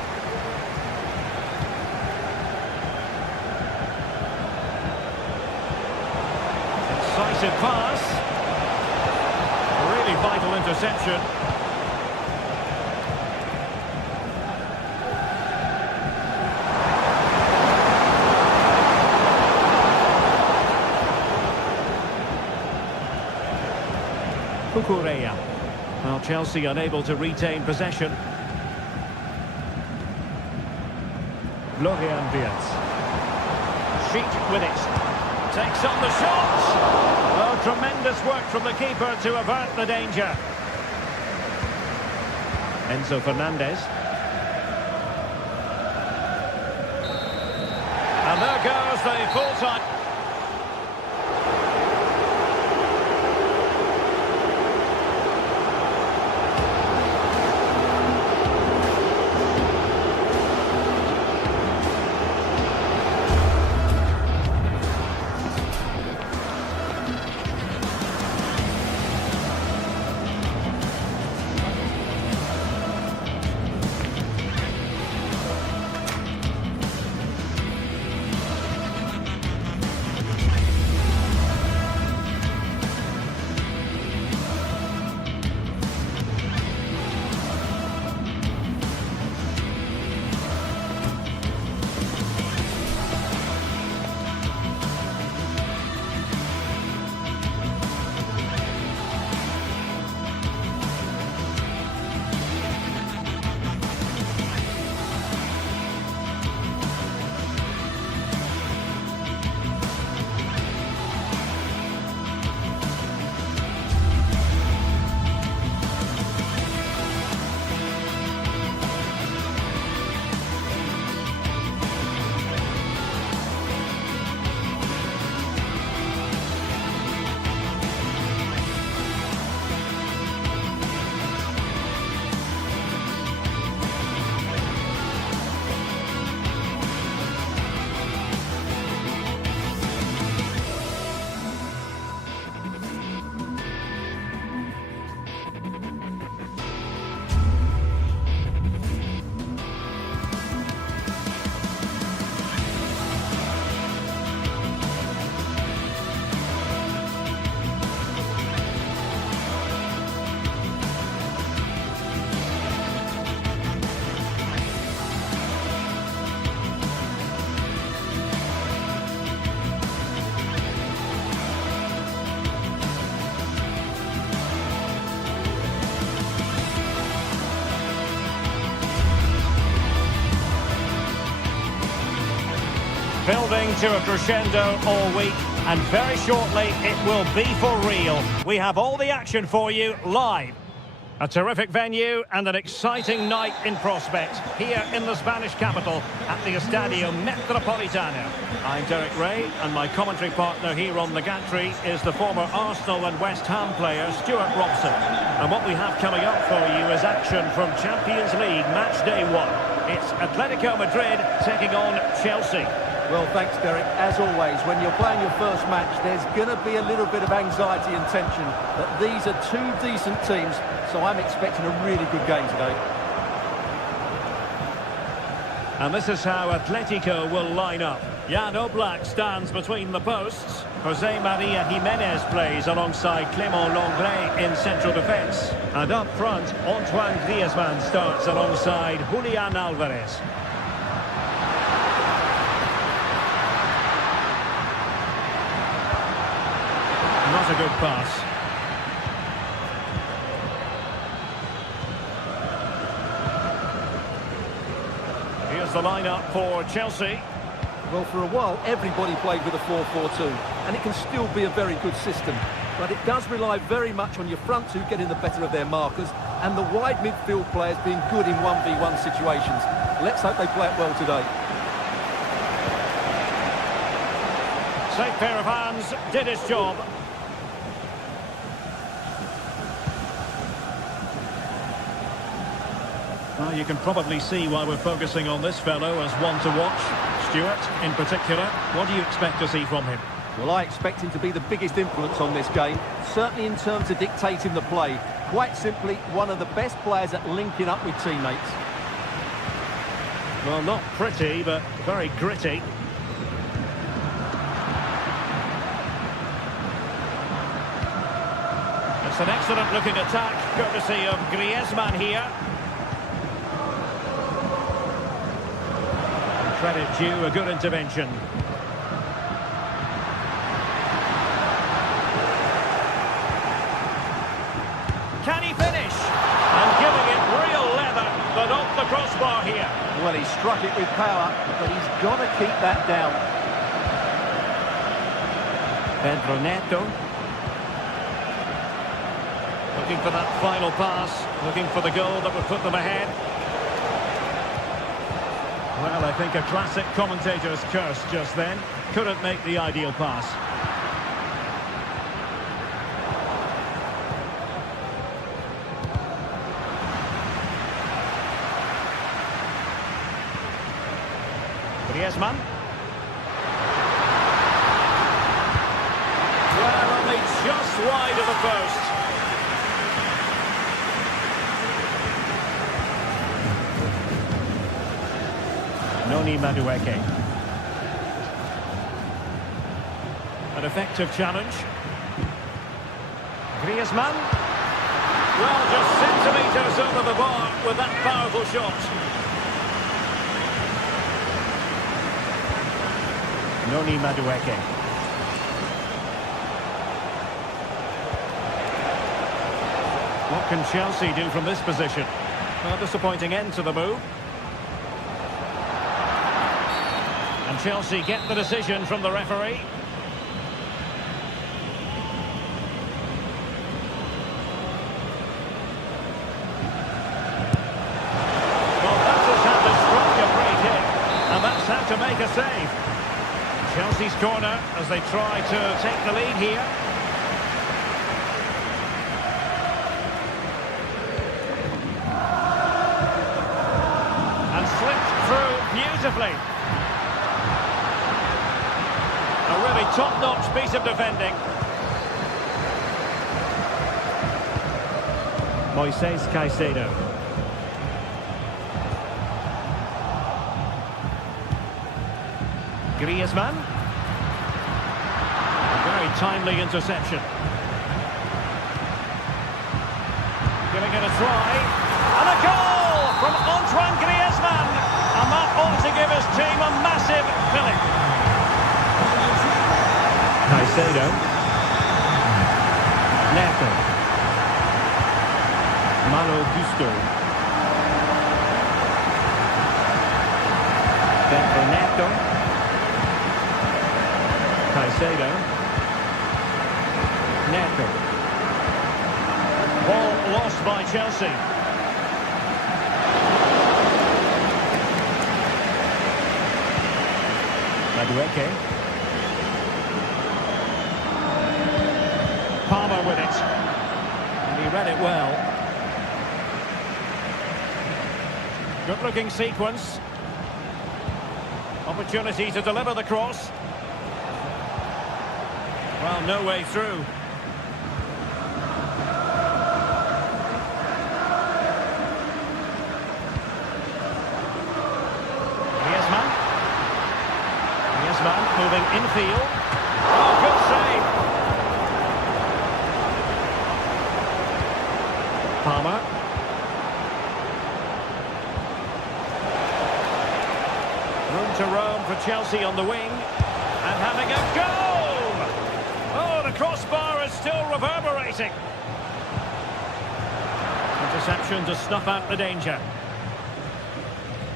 Incisive pass. Really vital interception. Kukureya. Well, Chelsea unable to retain possession. Florian Wirtz. Sheik with it. Takes on the shot. Oh, tremendous work from the keeper to avert the danger. Enzo Fernandez. And there goes the full-time. Building to a crescendo all week, and very shortly it will be for real. We have all the action for you live. A terrific venue and an exciting night in prospect here in the Spanish capital at the Estadio Metropolitano. I'm Derek Ray, and my commentary partner here on the gantry is the former Arsenal and West Ham player Stuart Robson. And what we have coming up for you is action from Champions League match day 1. It's Atletico Madrid taking on Chelsea. Well, thanks, Derek. As always, when you're playing your first match, there's going to be a little bit of anxiety and tension. But these are two decent teams, so I'm expecting a really good game today. And this is how Atletico will line up. Jan Oblak stands between the posts. Jose Maria Jimenez plays alongside Clément Lenglet in central defence. And up front, Antoine Griezmann starts alongside Julián Álvarez. Not a good pass. Here's the lineup for Chelsea. Well, for a while, everybody played with a 4-4-2, and it can still be a very good system. But it does rely very much on your front two getting the better of their markers, and the wide midfield players being good in 1v1 situations. Let's hope they play it well today. Safe pair of hands, did his job. Well, you can probably see why we're focusing on this fellow as one to watch. Stuart, in particular, what do you expect to see from him? Well, I expect him to be the biggest influence on this game, certainly in terms of dictating the play. Quite simply, one of the best players at linking up with teammates. Well, not pretty, but very gritty. It's an excellent-looking attack, courtesy of Griezmann here. Credit due, a good intervention. Can he finish? And giving it real leather, but off the crossbar here. Well, he struck it with power, but he's got to keep that down. Pedro Neto. Looking for that final pass, looking for the goal that would put them ahead. Well, I think a classic commentator's curse just then. Couldn't make the ideal pass. Griezmann. Well, only just wide of the post. Noni Madueke. An effective challenge. Griezmann. Well, just centimetres over the bar with that powerful shot. Noni Madueke. What can Chelsea do from this position? Well, disappointing end to the move. And Chelsea get the decision from the referee. Well, that just had to strike a great hit. And that's how to make a save. Chelsea's corner as they try to take the lead here. And slipped through beautifully. A really top-notch piece of defending. Moises Caicedo. Griezmann. A very timely interception. Giving it a try. And a goal from Antoine Griezmann. And that ought to give his team a massive fillip. Caicedo. Neto. Malo Gusto. Pedro Neto. Caicedo. Neto. Ball lost by Chelsea. Madueke. Palmer with it. And he read it well. Good-looking sequence. Opportunity to deliver the cross. Well, no way through. Moving infield. Oh, good save. Palmer. Room to roam for Chelsea on the wing. And having a goal! Oh, the crossbar is still reverberating. Interception to snuff out the danger.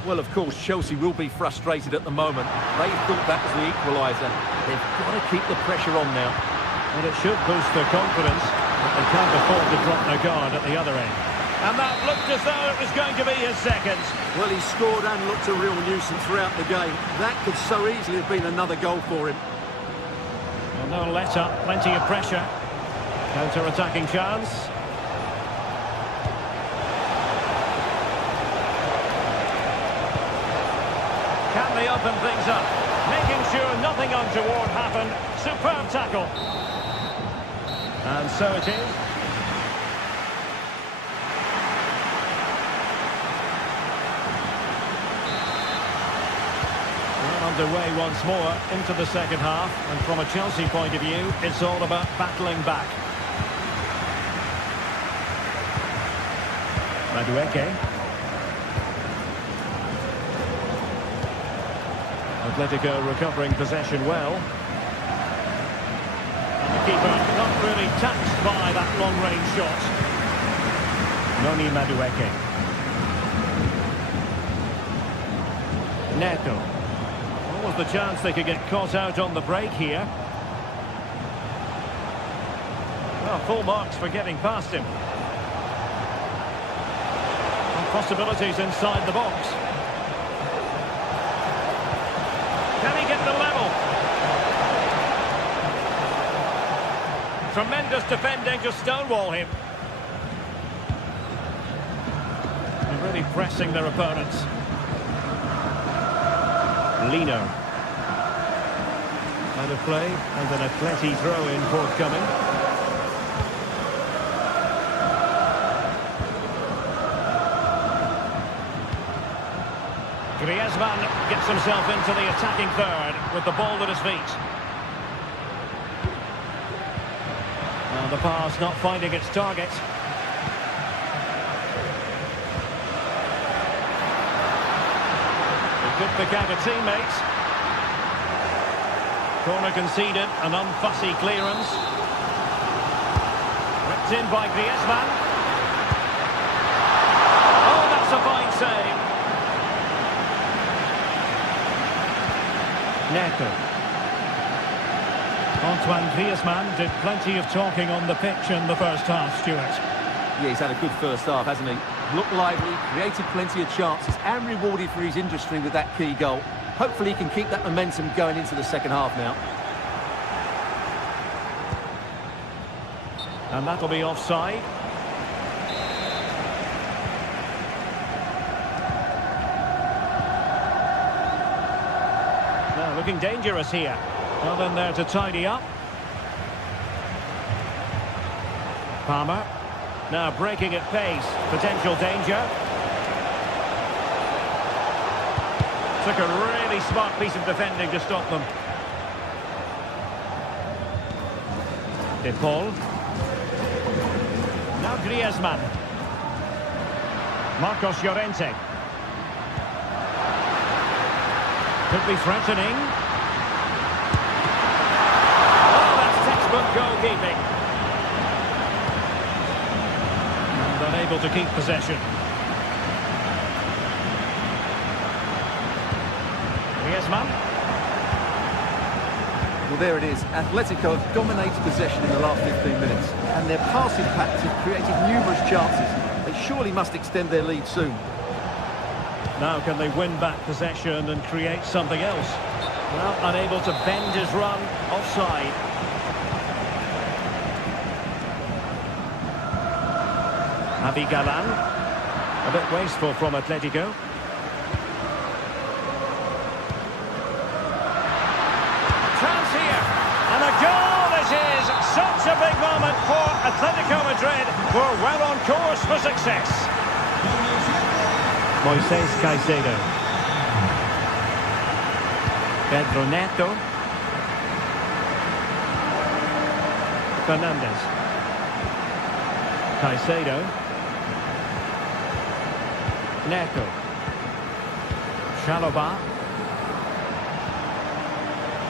Well, of course, Chelsea will be frustrated at the moment. They thought that was the equaliser. They've got to keep the pressure on now. And it should boost their confidence, but they can't afford to drop their guard at the other end. And that looked as though it was going to be his second. Well, he scored and looked a real nuisance throughout the game. That could so easily have been another goal for him. Well, no let-up, plenty of pressure. Counter-attacking chance. Can they open things up? Making sure nothing untoward happened. Superb tackle. And so it is. Well, underway once more into the second half. And from a Chelsea point of view, it's all about battling back. Madueke. Atletico recovering possession well. And the keeper not really taxed by that long-range shot. Noni Madueke. Neto. What was the chance they could get caught out on the break here? Well, full marks for getting past him. And possibilities inside the box. Can he get the level? Tremendous defending to stonewall him. They're really pressing their opponents. Lino. Out of play, and an Atleti throw-in forthcoming. Griezmann gets himself into the attacking third with the ball at his feet. And the pass not finding its target. He could pick out a teammate. Corner conceded, an unfussy clearance. Whipped in by Griezmann. Oh, that's a fine save. Neto. Antoine Griezmann did plenty of talking on the pitch in the first half, Stuart. Yeah, he's had a good first half, hasn't he? Looked lively, created plenty of chances and rewarded for his industry with that key goal. Hopefully he can keep that momentum going into the second half now. And that'll be offside. Now looking dangerous here. Well in there to tidy up. Palmer. Now breaking at pace. Potential danger. Took a really smart piece of defending to stop them. De Paul. Now Griezmann. Marcos Llorente. Could be threatening. Oh, that's textbook goalkeeping. And unable to keep possession. Griezmann. Well, there it is. Atletico have dominated possession in the last 15 minutes, and their passing patterns have created numerous chances. They surely must extend their lead soon. Now can they win back possession and create something else? Well, unable to bend his run, offside. Javi Galan. A bit wasteful from Atletico. Chance here. And a goal it is. Such a big moment for Atletico Madrid, who are well on course for success. Moises Caicedo. Pedro Neto. Fernandez. Caicedo. Neto. Chalobah.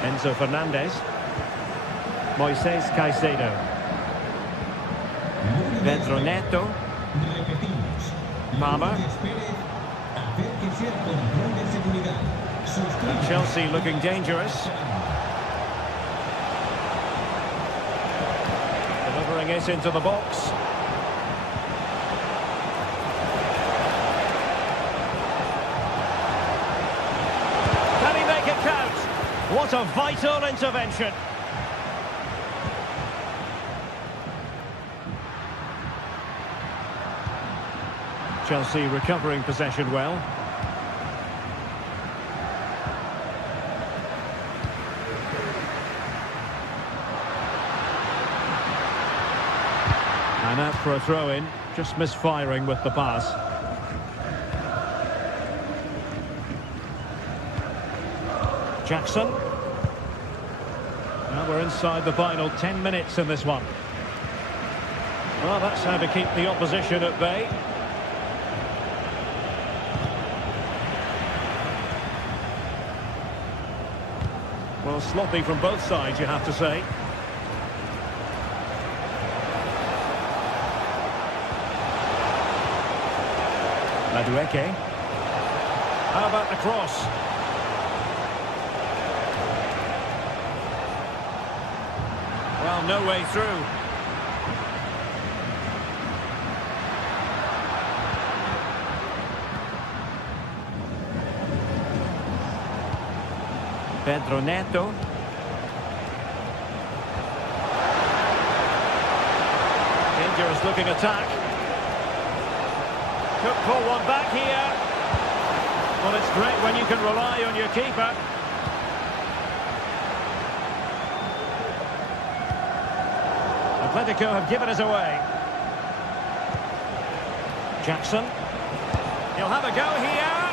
Enzo Fernandez. Moises Caicedo. Pedro Neto. Palmer. And Chelsea looking dangerous. Delivering it into the box. Can he make it count? What a vital intervention. Chelsea recovering possession well. And out for a throw-in, just misfiring with the pass. Jackson. Now we're inside the final 10 minutes in this one. Well, that's how to keep the opposition at bay. Well, sloppy from both sides, you have to say. Madueke. How about the cross? Well, no way through. Pedro Neto. Dangerous looking attack. Could pull one back here. Well, it's great when you can rely on your keeper. Atletico have given us away. Jackson. He'll have a go here.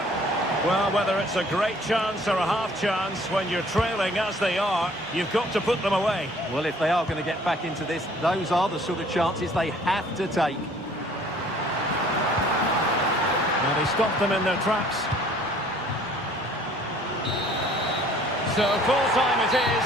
Well, whether it's a great chance or a half chance, when you're trailing as they are, you've got to put them away. Well, if they are going to get back into this, those are the sort of chances they have to take. Well, he stopped them in their tracks. So full time it is.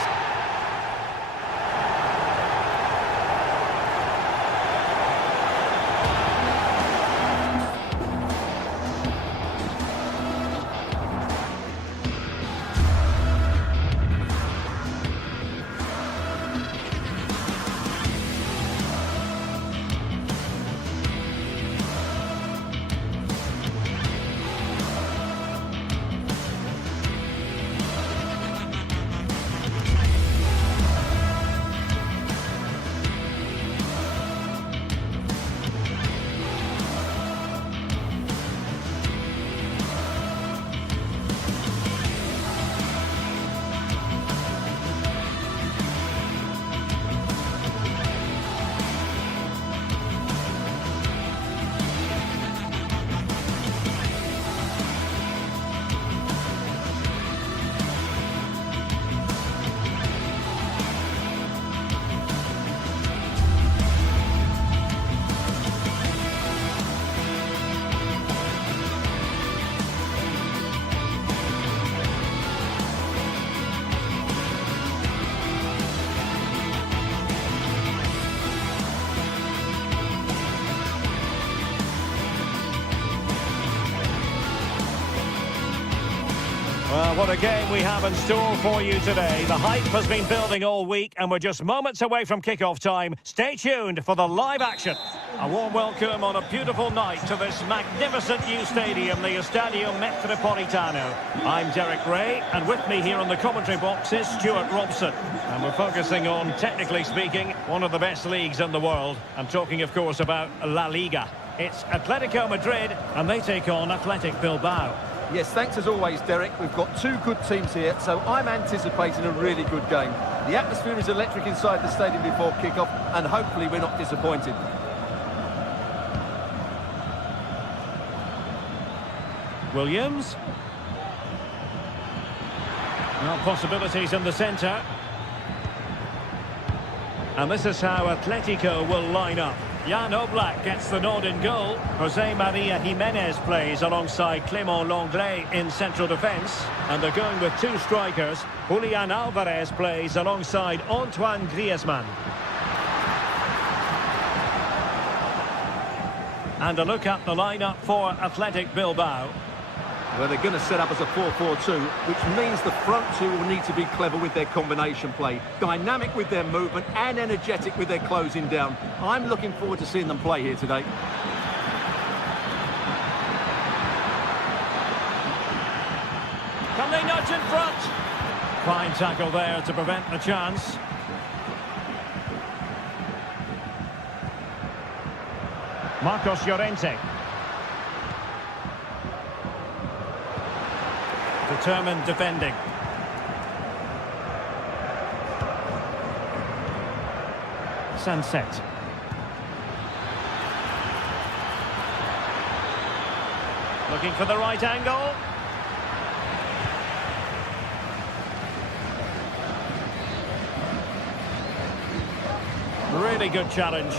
Well, what a game we have in store for you today. The hype has been building all week and we're just moments away from kick-off time. Stay tuned for the live action. A warm welcome on a beautiful night to this magnificent new stadium, the Estadio Metropolitano. I'm Derek Ray, and with me here on the commentary box is Stuart Robson. And we're focusing on, technically speaking, one of the best leagues in the world. I'm talking, of course, about La Liga. It's Atletico Madrid, and they take on Athletic Bilbao. Yes, thanks as always, Derek. We've got two good teams here, so I'm anticipating a really good game. The atmosphere is electric inside the stadium before kick-off, and hopefully we're not disappointed. Williams. Well, possibilities in the centre. And this is how Atletico will line up. Jan Oblak gets the nod in goal. Jose Maria Jimenez plays alongside Clément Lenglet in central defence. And they're going with two strikers. Julian Alvarez plays alongside Antoine Griezmann. And a look at the lineup for Athletic Bilbao. Well, they're going to set up as a 4-4-2, which means the front two will need to be clever with their combination play, dynamic with their movement and energetic with their closing down. I'm looking forward to seeing them play here today. Can they nudge in front? Fine tackle there to prevent the chance. Marcos Llorente. Determined defending. Sunset. Looking for the right angle. Really good challenge.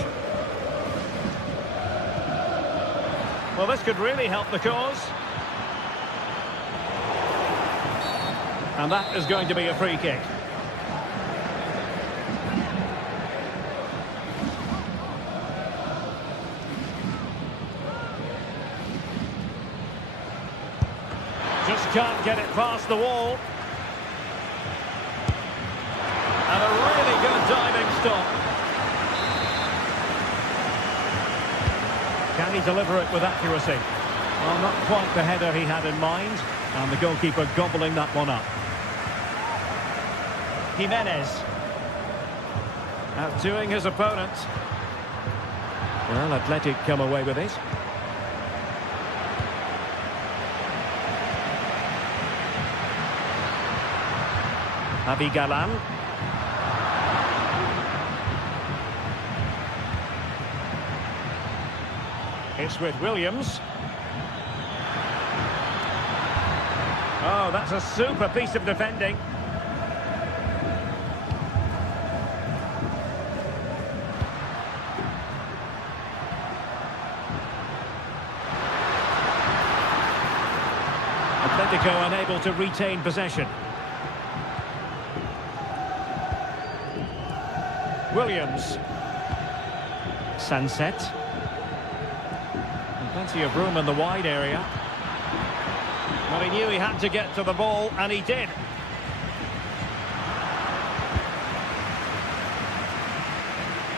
Well, this could really help the cause. And that is going to be a free kick. Just can't get it past the wall. And a really good diving stop. Can he deliver it with accuracy? Well, not quite the header he had in mind. And the goalkeeper gobbling that one up. Jimenez. Outdoing his opponent. Well, Athletic come away with it. Abigalan. It's with Williams. Oh, that's a super piece of defending. Atletico unable to retain possession. Williams. Sunset. And plenty of room in the wide area. But he knew he had to get to the ball, and he did.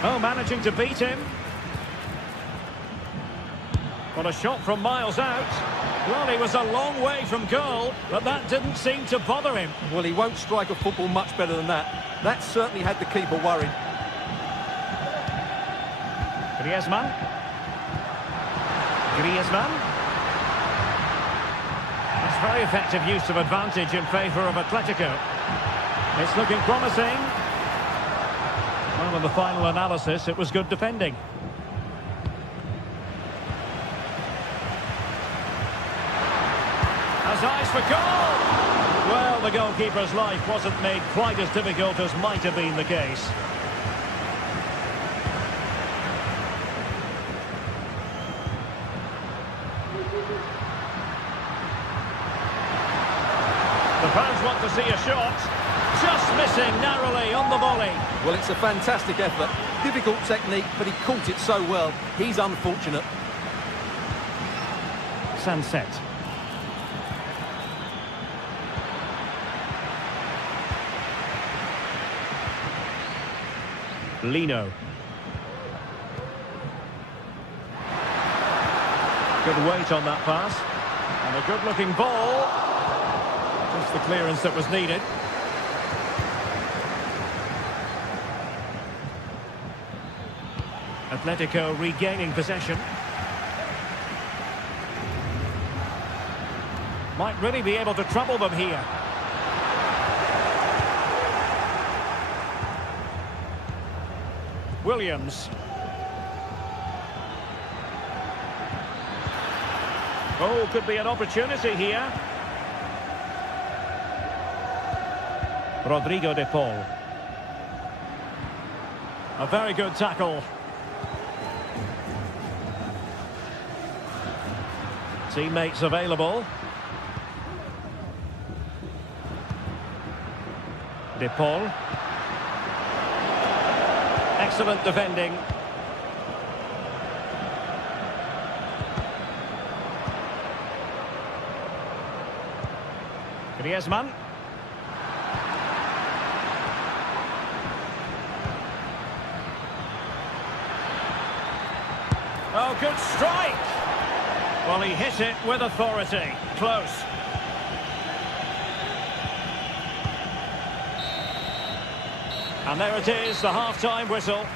Oh, managing to beat him. What a shot from miles out. Well, he was a long way from goal, but that didn't seem to bother him. Well, he won't strike a football much better than that. That certainly had the keeper worried. Griezmann. That's very effective use of advantage in favour of Atletico. It's looking promising. Well, in the final analysis, it was good defending. Has eyes for goal! Well, the goalkeeper's life wasn't made quite as difficult as might have been the case. The fans want to see a shot. Just missing narrowly on the volley. Well, it's a fantastic effort. Difficult technique, but he caught it so well. He's unfortunate. Sunset. Lino. Good weight on that pass. And a good-looking ball. Just the clearance that was needed. Atletico regaining possession. Might really be able to trouble them here. Williams. Oh, could be an opportunity here. Rodrigo de Paul. A very good tackle. Teammates available. De Paul. Excellent defending. Griezmann. Oh, good strike! Well, he hit it with authority. Close. And there it is, the half-time whistle.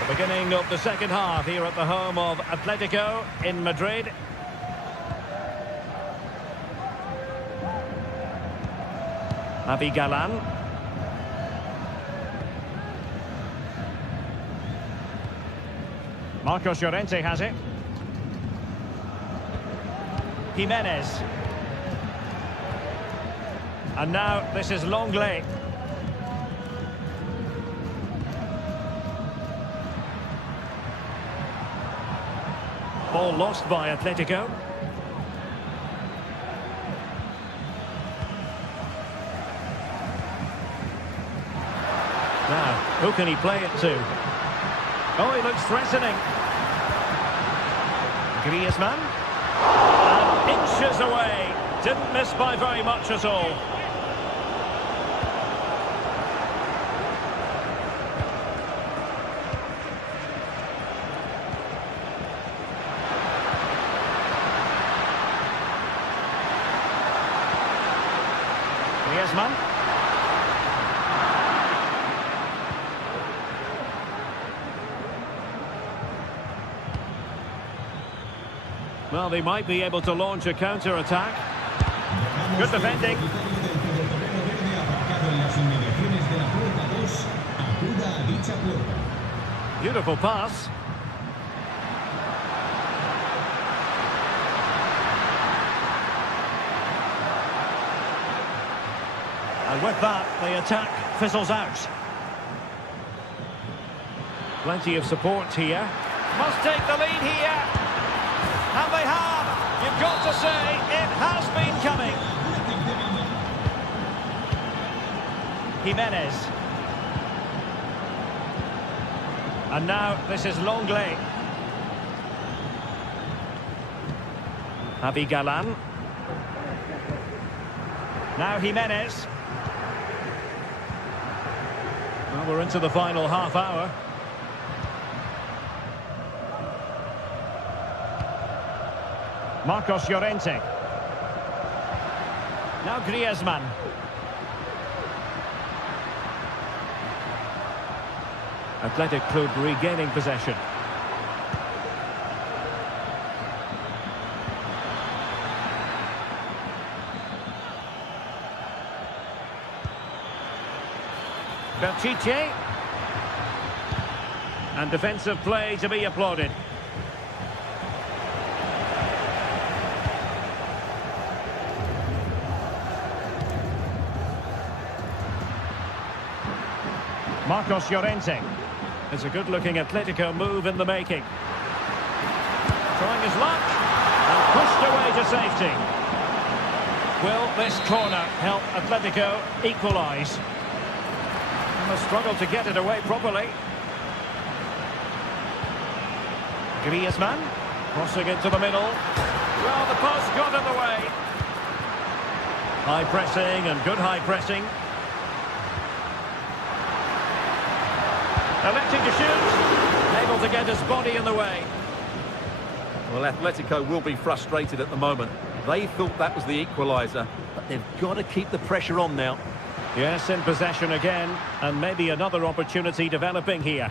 The beginning of the second half here at the home of Atletico in Madrid. Javi Galán. Marcos Llorente has it. Jimenez. And now this is Longley. Ball lost by Atletico. Now, who can he play it to? Oh, he looks threatening. Griezmann. And inches away. Didn't miss by very much at all. Griezmann. Well, they might be able to launch a counter-attack. Good defending. Beautiful pass. And with that, the attack fizzles out. Plenty of support here. Must take the lead here. And they have. You've got to say, it has been coming. Jimenez. And now this is Longley. Javi Galán. Now Jimenez. Well, we're into the final half hour. Marcos Llorente. Now Griezmann. Athletic Club regaining possession. Berchiche. And defensive play to be applauded. Marcos Llorente. It's a good-looking Atletico move in the making. Trying his luck. And pushed away to safety. Will this corner help Atletico equalise? And a struggle to get it away properly. Griezmann. Crossing into the middle. Well, the post got in the way. High pressing and good high pressing. Electing to shoot. Able to get his body in the way. Well, Atletico will be frustrated at the moment. They thought that was the equaliser, but they've got to keep the pressure on now. Yes, in possession again, and maybe another opportunity developing here.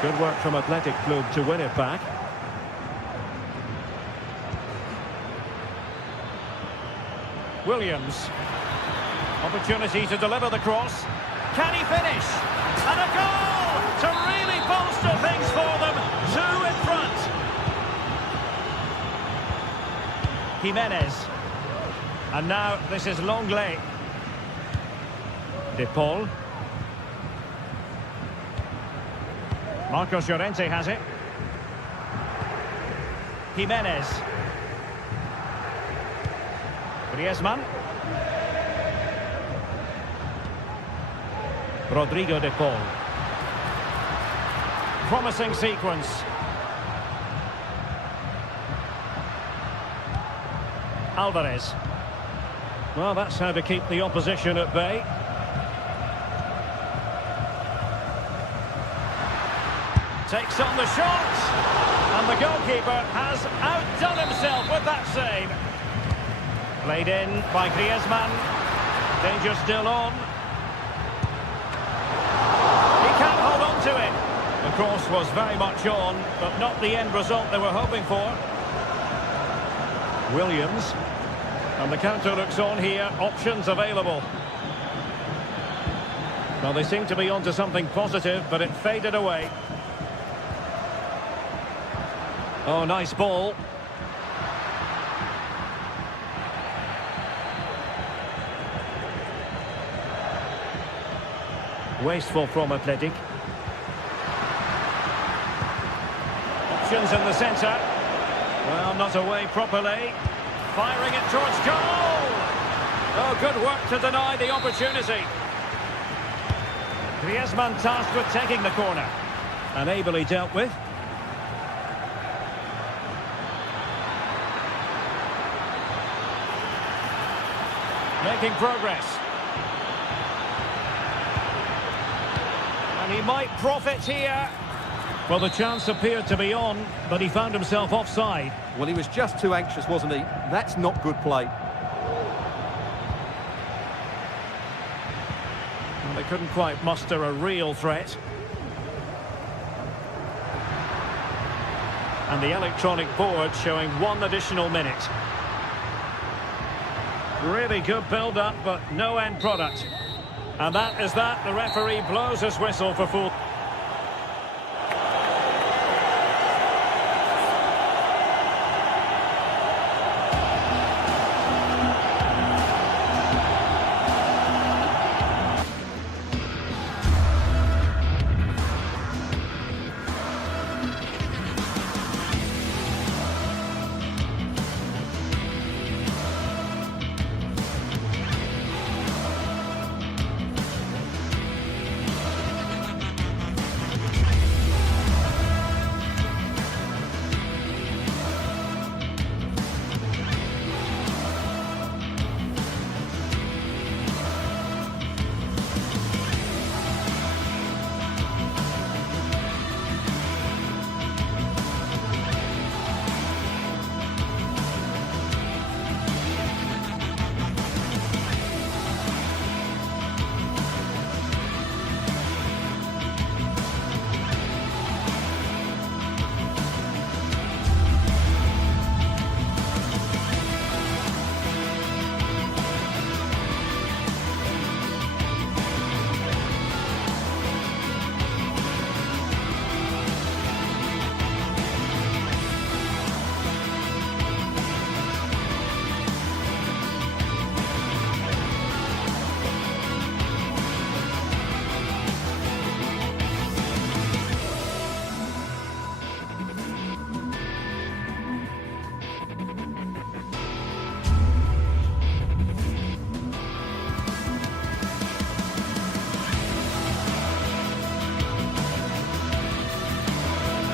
Good work from Athletic Club to win it back. Williams. Opportunity to deliver the cross. Can he finish? And a goal to really bolster things for them. Two in front. Jimenez. And now this is Longley. De Paul. Marcos Llorente has it. Jimenez. Griezmann. Rodrigo De Paul. Promising sequence. Alvarez. Well, that's how to keep the opposition at bay. Takes on the shot. And the goalkeeper has outdone himself with that save. Played in by Griezmann. Danger still on. He can't hold on to it. The cross was very much on, but not the end result they were hoping for. Williams. And the counter looks on here. Options available. Well, they seem to be onto something positive, but it faded away. Oh, nice ball. Wasteful from Athletic. Options in the centre. Well, not away properly. Firing it towards goal. Oh, good work to deny the opportunity. Griezmann tasked with taking the corner. And ably dealt with. Making progress. And he might profit here. Well, the chance appeared to be on, but he found himself offside. Well, he was just too anxious, wasn't he? That's not good play. Well, they couldn't quite muster a real threat. And the electronic board showing 1 additional minute. Really good build-up, but no end product. And that is that. The referee blows his whistle for full.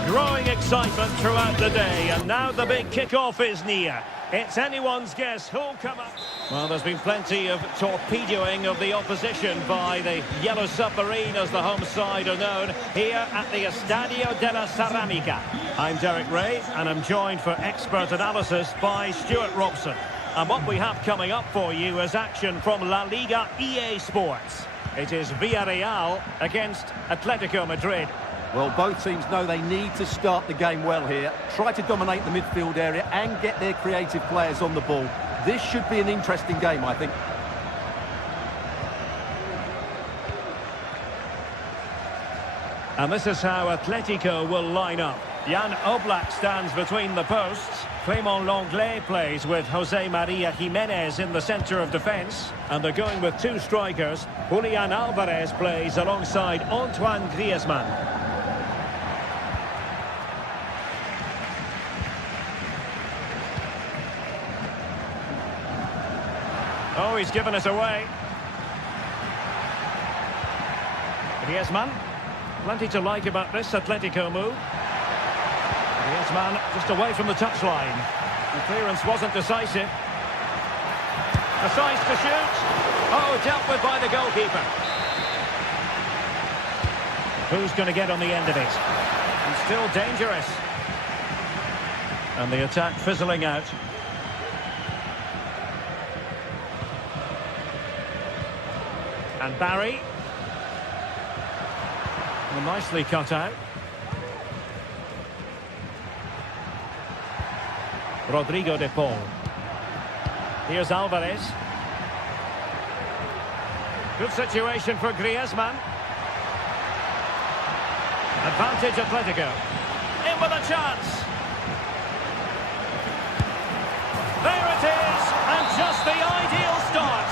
Growing excitement throughout the day, and now the big kick-off is near. It's anyone's guess who'll come up. Well, there's been plenty of torpedoing of the opposition by the Yellow Submarine, as the home side are known, here at the Estadio de la Ceramica. I'm Derek Ray, and I'm joined for expert analysis by Stuart Robson. And what we have coming up for you is action from La Liga EA Sports. It is Villarreal against Atletico Madrid. Well, both teams know they need to start the game well here. Try to dominate the midfield area and get their creative players on the ball. This should be an interesting game, I think. And this is how Atletico will line up. Jan Oblak stands between the posts. Clément Lenglet plays with José María Jiménez in the centre of defence. And they're going with two strikers. Julián Álvarez plays alongside Antoine Griezmann. Oh, he's given it away. Griezmann. Plenty to like about this Atletico move. Griezmann just away from the touchline. The clearance wasn't decisive. A size to shoot. Oh, dealt with by the goalkeeper. Who's going to get on the end of it? He's still dangerous. And the attack fizzling out. And Barry. Well, nicely cut out. Rodrigo de Paul. Here's Álvarez. Good situation for Griezmann. Advantage Atletico. In with a chance. There it is. And just the ideal start.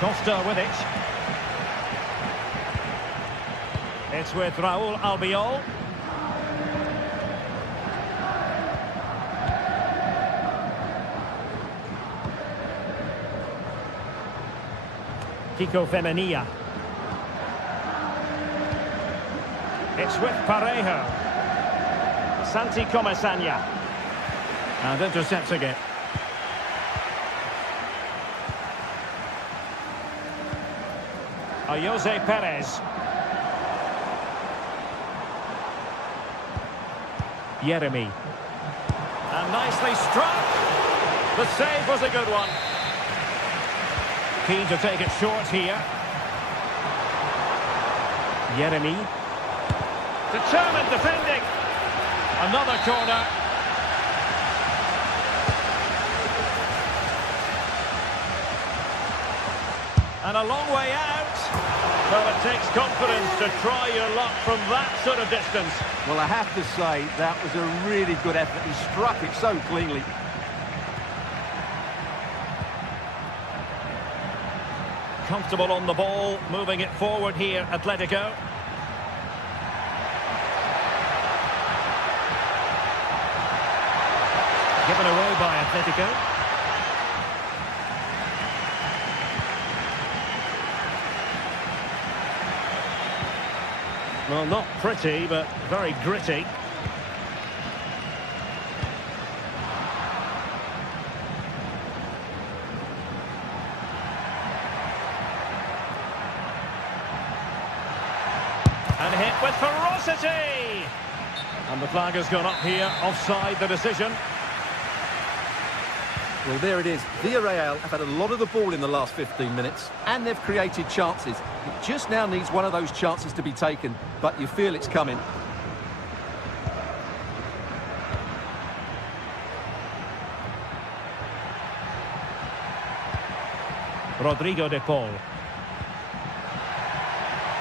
Costa with it. It's with Raúl Albiol. Kiko Femenia. It's with Parejo. Santi Comesaña. And intercepting it. Jose Perez. Yeremy. And nicely struck. The save was a good one. Keen to take it short here. Yeremy. Determined defending. Another corner. And a long way out. Well, it takes confidence to try your luck from that sort of distance. Well, I have to say, that was a really good effort. He struck it so cleanly. Comfortable on the ball, moving it forward here, Atletico. Given away by Atletico. Well, not pretty, but very gritty. And hit with ferocity! And the flag has gone up here, offside the decision. Well, there it is. Villarreal have had a lot of the ball in the last 15 minutes, and they've created chances. It just now needs one of those chances to be taken, but you feel it's coming. Rodrigo de Paul.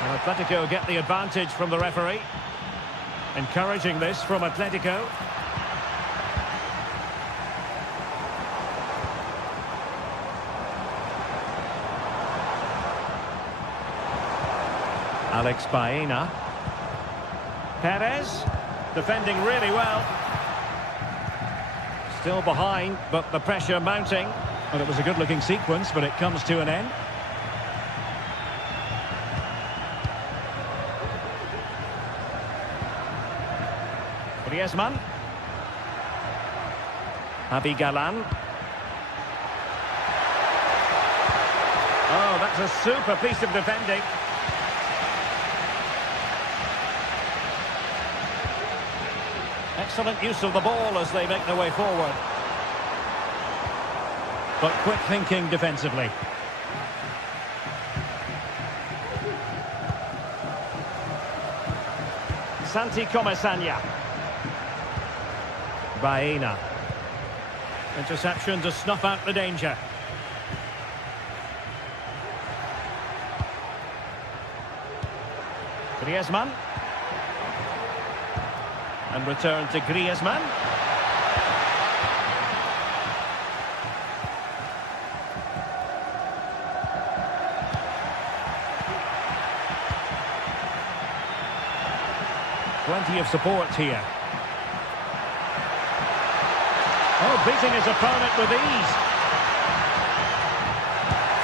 And Atletico get the advantage from the referee. Encouraging this from Atletico. Alex Baena. Perez, defending really well. Still behind, but the pressure mounting. Well, it was a good-looking sequence, but it comes to an end. Griezmann. Javi Galan. Oh, that's a super piece of defending. Excellent use of the ball as they make their way forward. But quick thinking defensively. Santi Comesaña. Baena. Interception to snuff out the danger. Griezmann. And return to Griezmann. Plenty of support here. Oh, beating his opponent with ease.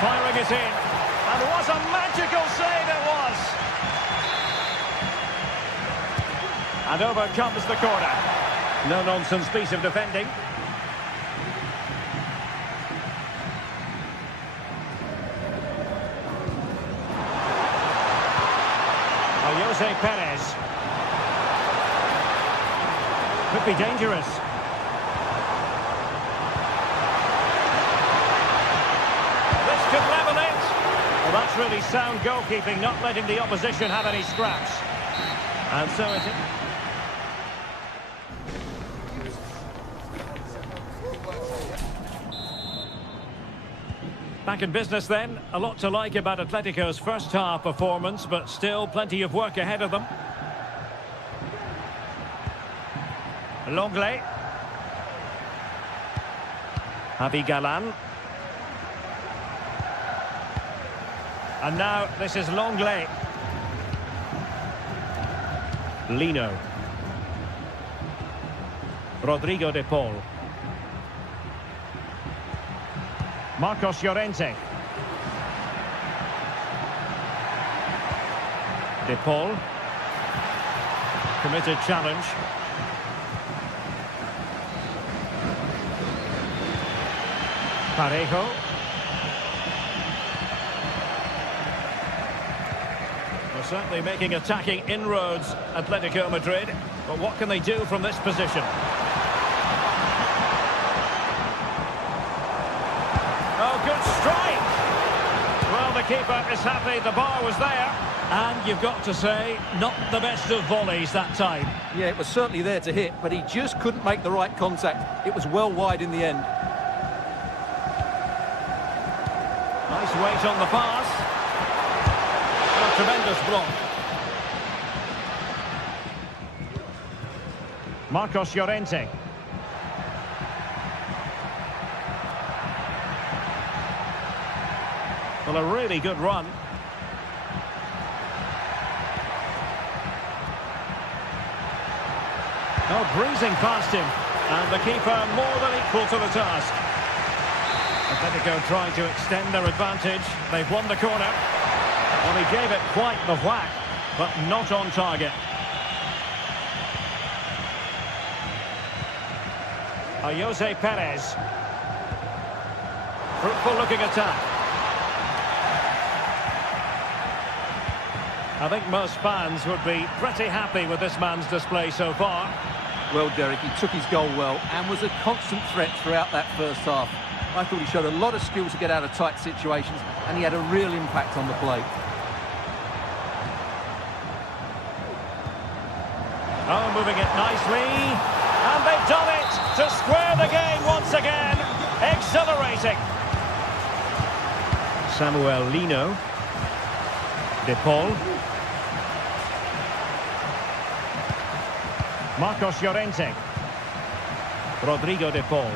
Firing it in. And what a magical save it was! And over comes the corner. No-nonsense piece of defending. Jose Perez. Could be dangerous. This could level it. Well, that's really sound goalkeeping, not letting the opposition have any scraps. And so it is. Back in business then. A lot to like about Atletico's first half performance, but still plenty of work ahead of them. Longley. Javi Galan. And now this is Longley. Lino. Rodrigo de Paul. Marcos Llorente. De Paul. Committed challenge. Parejo. Well, certainly making attacking inroads, Atletico Madrid. But what can they do from this position? Oh, good strike! Well, the keeper is happy the bar was there. And you've got to say, not the best of volleys that time. Yeah, it was certainly there to hit, but he just couldn't make the right contact. It was well wide in the end. Nice weight on the pass. A tremendous block. Marcos Llorente. Well, a really good run. Oh, breezing past him. And the keeper more than equal to the task. Atletico trying to extend their advantage. They've won the corner. Well, he gave it quite the whack, but not on target. Jose Perez. Fruitful looking attack. I think most fans would be pretty happy with this man's display so far. Well, Derek, he took his goal well and was a constant threat throughout that first half. I thought he showed a lot of skill to get out of tight situations, and he had a real impact on the play. Oh, moving it nicely. And they've done it to square the game once again. Exhilarating. Samuel Lino. De Paul. Marcos Llorente. Rodrigo de Paul.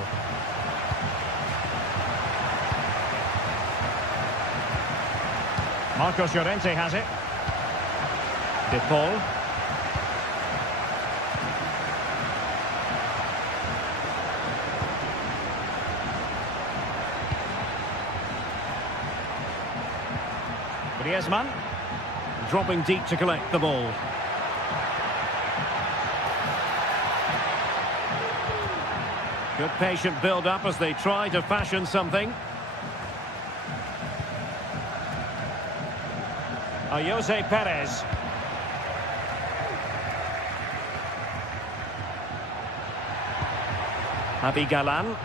Marcos Llorente has it. De Paul. Griezmann. Dropping deep to collect the ball. Good patient build-up as they try to fashion something. Jose Perez. Javi Galan.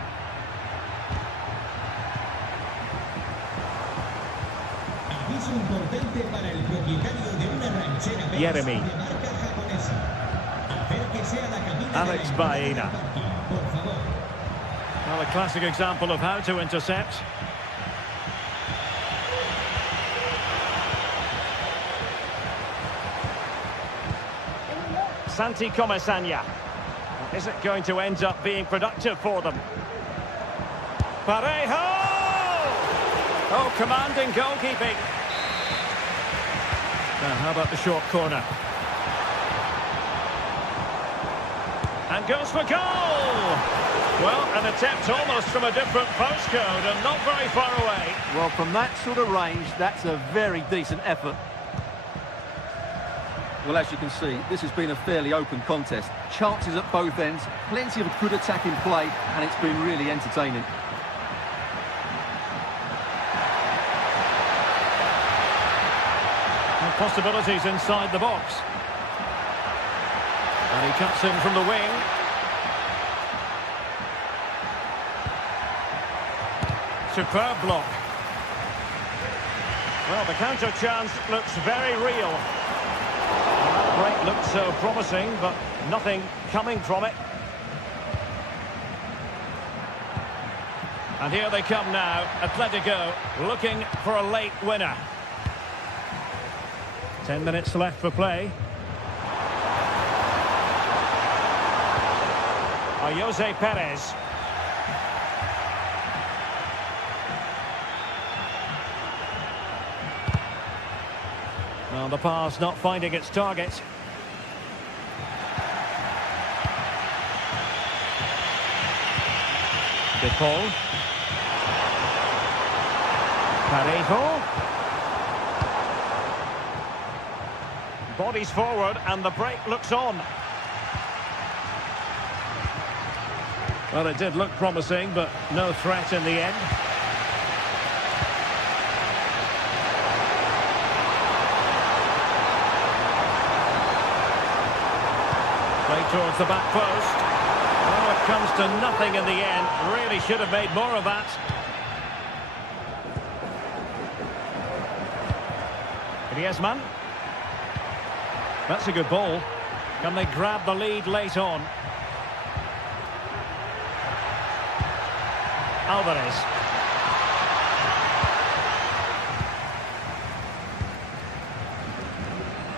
Aviso importante para el propietario de una ranchera Jeremy. de marca japonesa. Acérquese a la cabina Alex de la Baena. entrada del parking, por favor. Well, a classic example of how to intercept. Santi Comesaña. Is it going to end up being productive for them? Parejo! Oh, commanding goalkeeping. Now, how about the short corner? And goes for goal! Well, an attempt almost from a different postcode and not very far away. Well, from that sort of range, that's a very decent effort. Well, as you can see, this has been a fairly open contest. Chances at both ends, plenty of good attack in play, and it's been really entertaining. And possibilities inside the box. And he cuts in from the wing. Superb block. Well, the counter chance looks very real. That break looked so promising, but nothing coming from it. And here they come now, Atletico looking for a late winner. 10 minutes left for play. Jose Perez. Well, the pass not finding its target. De Paul. Parejo. Bodies forward and the break looks on. Well, it did look promising, but no threat in the end. Play towards the back post. Oh, it comes to nothing in the end. Really should have made more of that. Griezmann. That's a good ball. Can they grab the lead late on? Alvarez.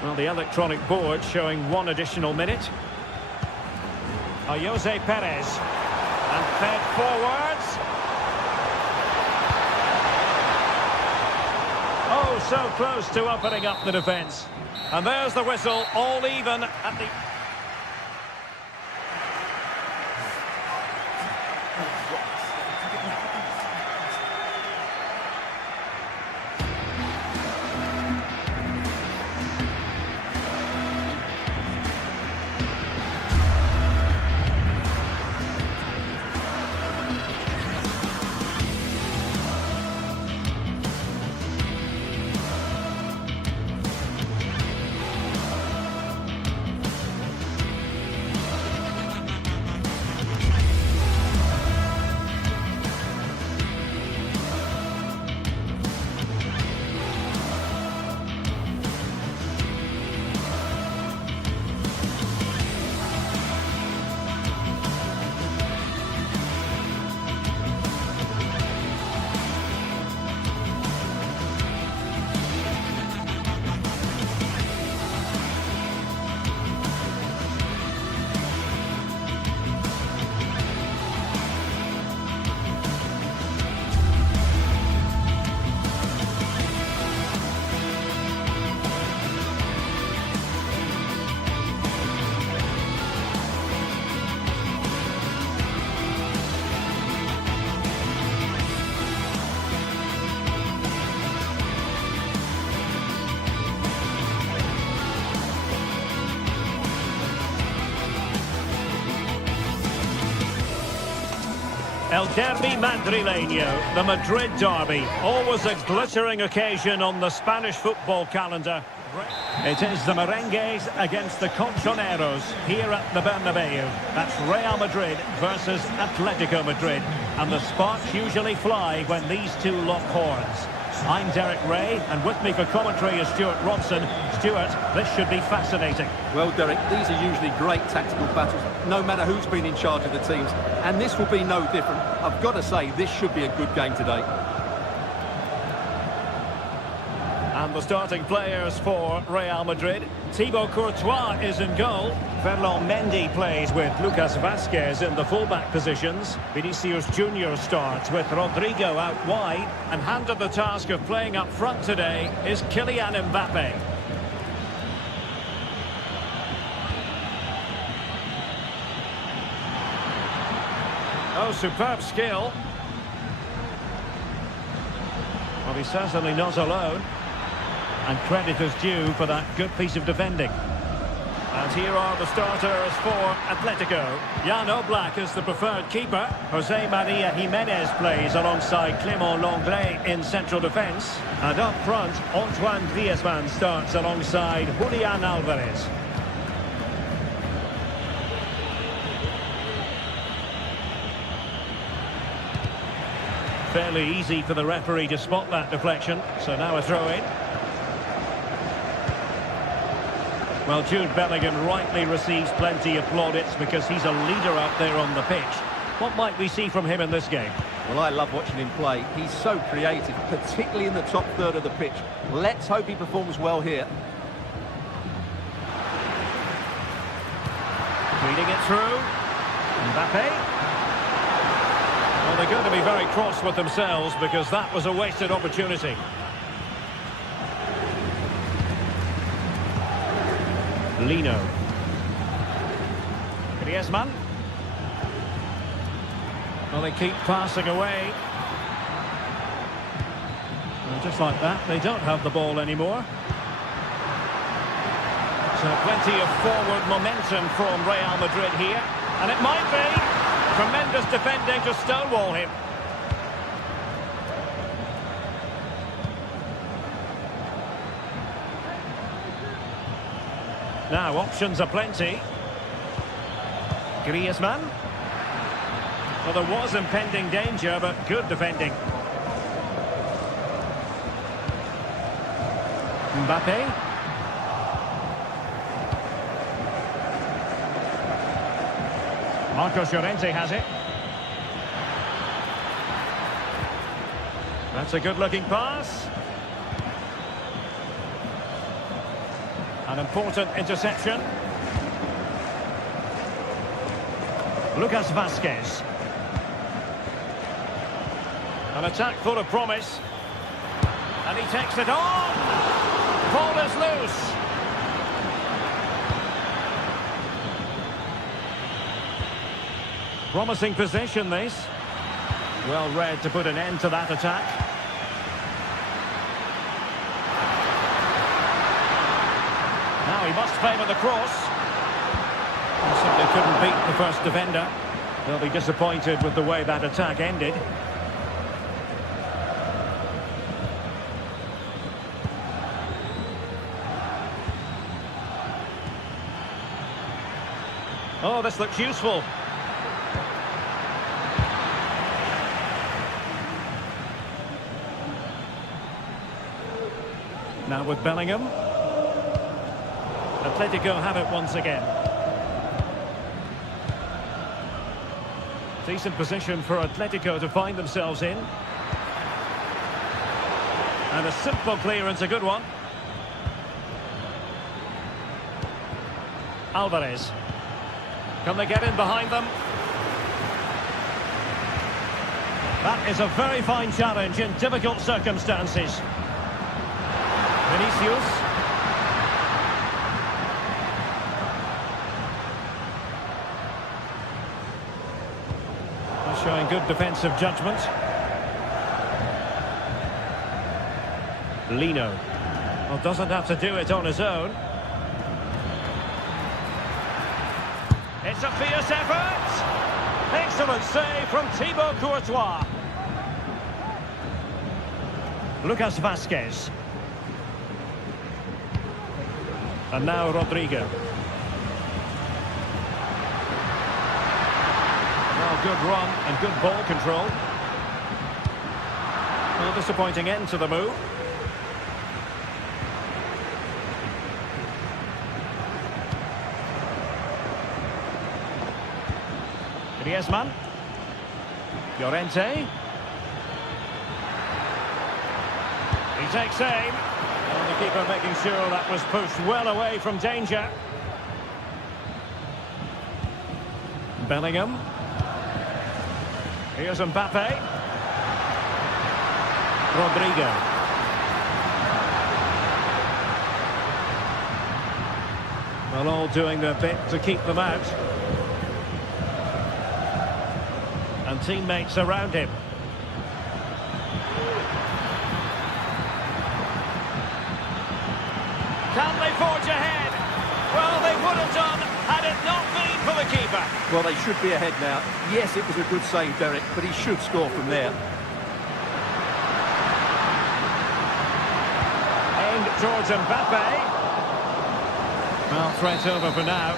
Well, the electronic board showing one additional minute. Jose Perez. And fed forwards. Oh, so close to opening up the defence. And there's the whistle, all even at the... El Derby Madrileño, the Madrid derby. Always a glittering occasion on the Spanish football calendar. It is the Merengues against the Colchoneros here at the Bernabeu. That's Real Madrid versus Atletico Madrid. And the sparks usually fly when these two lock horns. I'm Derek Ray, and with me for commentary is Stuart Robson. Stuart, this should be fascinating. Well, Derek, these are usually great tactical battles, no matter who's been in charge of the teams. And this will be no different. I've got to say, this should be a good game today. And the starting players for Real Madrid. Thibaut Courtois is in goal. Ferland Mendy plays with Lucas Vazquez in the fullback positions. Vinicius Junior starts with Rodrigo out wide. And handed the task of playing up front today is Kylian Mbappe. Oh, superb skill. Well, he's certainly not alone. And credit is due for that good piece of defending. And here are the starters for Atletico. Jan Oblak is the preferred keeper. Jose Maria Jimenez plays alongside Clément Lenglet in central defence. And up front, Antoine Griezmann starts alongside Julian Alvarez. Fairly easy for the referee to spot that deflection. So now a throw-in. Well, Jude Bellingham rightly receives plenty of plaudits because he's a leader out there on the pitch. What might we see from him in this game? Well, I love watching him play. He's so creative, particularly in the top third of the pitch. Let's hope he performs well here. Reading it through. Mbappe. Well, they're going to be very cross with themselves because that was a wasted opportunity. Lino. Griezmann. Well, they keep passing away. And just like that, they don't have the ball anymore. So plenty of forward momentum from Real Madrid here. And it might be. Tremendous defending to stonewall him. Now, options are plenty. Griezmann. Well, there was impending danger, but good defending. Mbappe. Marcos Llorente has it. That's a good-looking pass. An important interception. Lucas Vazquez. An attack full of promise. And he takes it on. Ball is loose. Promising position, this. Well read to put an end to that attack. Now he must favour the cross. He simply couldn't beat the first defender. They'll be disappointed with the way that attack ended. Oh, this looks useful. Now with Bellingham. Atletico have it once again. Decent position for Atletico to find themselves in. And a simple clearance, a good one. Alvarez. Can they get in behind them? That is a very fine challenge in difficult circumstances. Vinicius. Showing good defensive judgment. Lino. Well, doesn't have to do it on his own. It's a fierce effort. Excellent save from Thibaut Courtois. Lucas Vasquez. And now Rodrigo. Well, good run and good ball control. Well, disappointing end to the move. Griezmann. Llorente. He takes aim. And the keeper making sure that was pushed well away from danger. Bellingham. Here's Mbappe. Rodrigo. Well, all doing their bit to keep them out. And teammates around him. Can they forge ahead? Well, they would have done had it not been for the keeper. Well, they should be ahead now. Yes, it was a good save, Derek, but he should score from there. Aimed towards Mbappe. Well, threat over for now.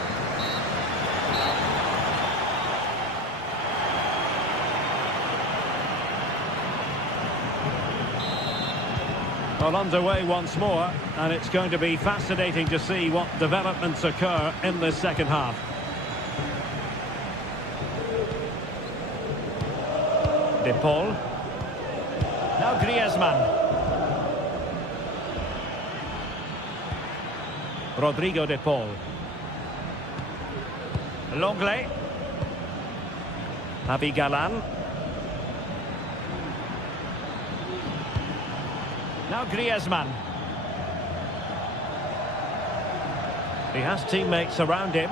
Well, underway once more, and it's going to be fascinating to see what developments occur in this second half. De Paul. Now Griezmann. Rodrigo De Paul. Longley. Javi Galan. Now Griezmann. He has teammates around him.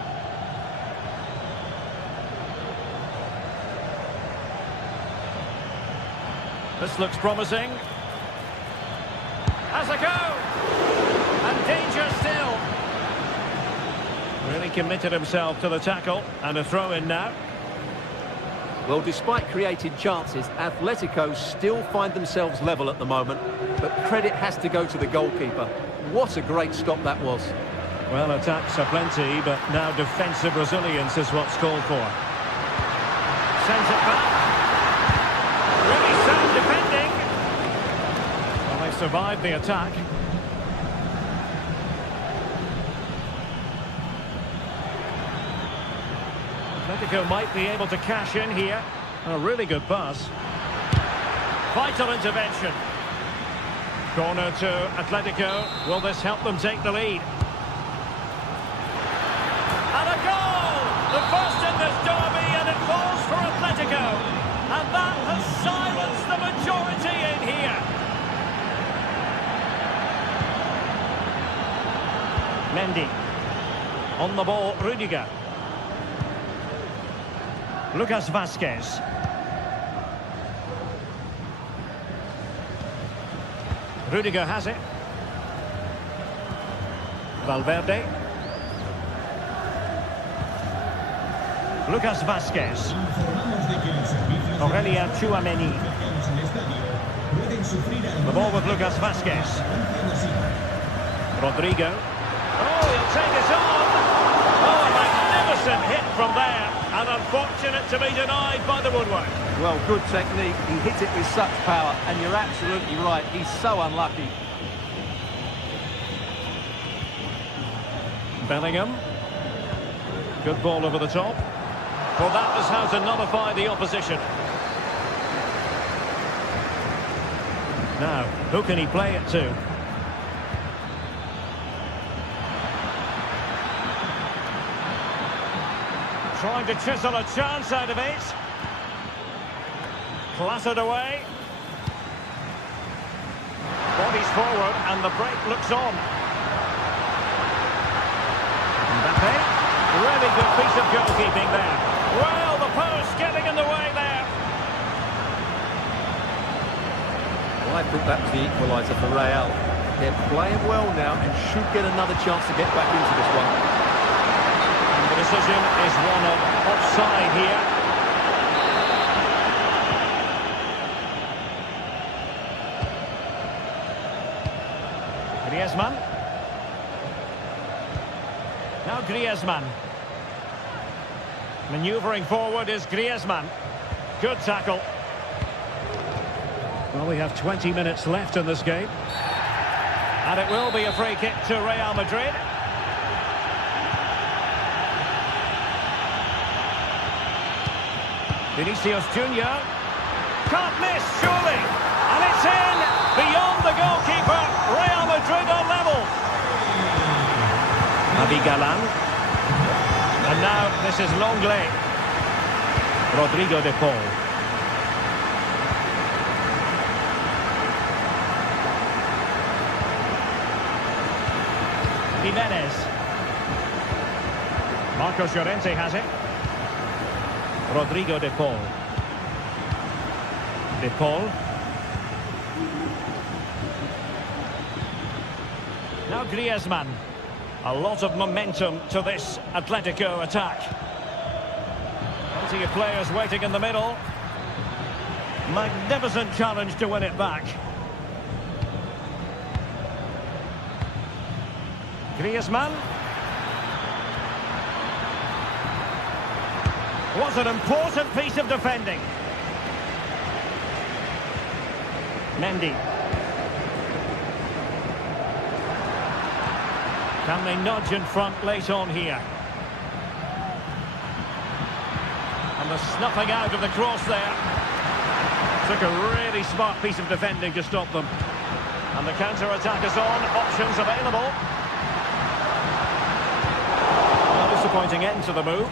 This looks promising. Has a go! And danger still. Really committed himself to the tackle. And a throw-in now. Well, despite created chances, Atletico still find themselves level at the moment. But credit has to go to the goalkeeper. What a great stop that was. Well, attacks are plenty, but now defensive resilience is what's called for. Sends it back. Really sound defending. Well, they survived the attack. Atletico might be able to cash in here. A really good pass. Vital intervention. Corner to Atletico. Will this help them take the lead? And a goal! The first in this derby, and it falls for Atletico. And that has silenced the majority in here. Mendy. On the ball, Rudiger. Lucas Vasquez. Rudiger has it. Valverde. Lucas Vasquez. Aurelien Tchouameni. The ball with Lucas Vasquez. Rodrigo. Oh, he'll take it on. Oh, a magnificent hit from there. And unfortunate to be denied by the woodwork. Well, good technique. He hit it with such power, and you're absolutely right. He's so unlucky. Bellingham. Good ball over the top. Well, that is how to nullify the opposition. Now, who can he play it to? Trying to chisel a chance out of it. Clattered away. Bodies forward and the break looks on. Mbappe. Really good piece of goalkeeping there. Well, the post getting in the way there. Well, I thought that was the equaliser for Real. They're playing well now and should get another chance to get back into this one. The decision is one of offside here. Griezmann. Manoeuvring forward is Griezmann. Good tackle. Well, we have 20 minutes left in this game. And it will be a free kick to Real Madrid. Vinicius Junior. Can't miss, surely. And it's in. Beyond the goalkeeper. Real Madrid are level. Galan. And now this is Longley. Rodrigo de Paul. Jimenez. Marcos Llorente has it. Rodrigo de Paul. De Paul. Now Griezmann. A lot of momentum to this Atletico attack. Plenty of players waiting in the middle. Magnificent challenge to win it back. Griezmann. What an important piece of defending. Mendy. Can they nudge in front late on here? And the snuffing out of the cross there. Took a really smart piece of defending to stop them. And the counter-attack is on. Options available. A disappointing end to the move.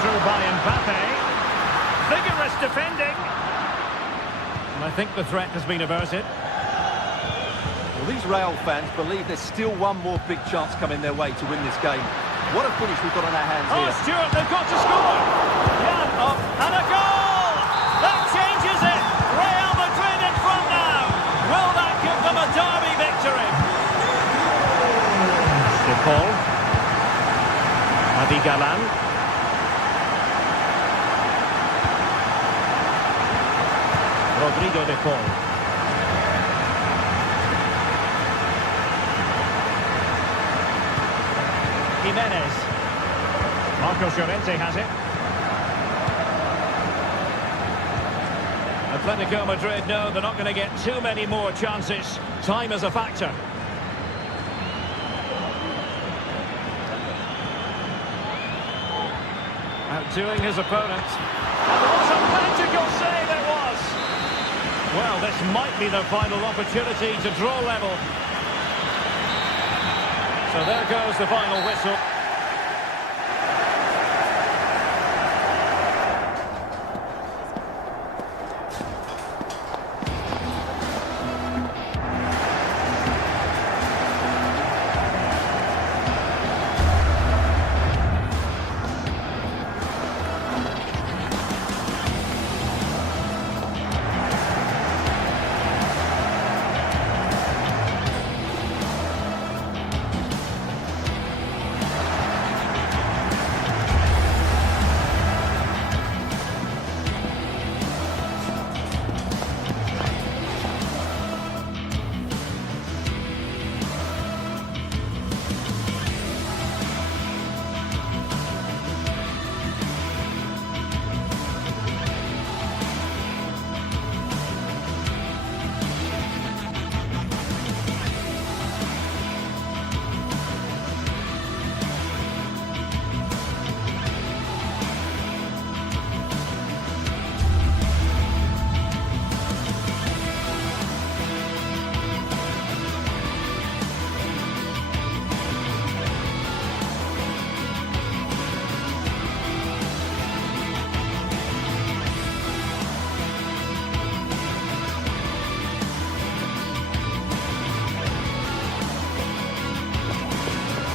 Through by Mbappe. Vigorous defending. And I think the threat has been averted. Well, these Real fans believe there's still one more big chance coming their way to win this game. What a finish we've got on our hands here. Oh, Stuart, they've got to score. Yeah, up, and a goal! That changes it. Real Madrid in front now. Will that give them a derby victory? De Paul. Galan. Rodrigo de Paul. Jimenez. Marcos Llorente has it. Atletico Madrid know they're not going to get too many more chances. Time is a factor. Outdoing his opponent. And what a magical save it was! Well, this might be the final opportunity to draw level. So there goes the final whistle.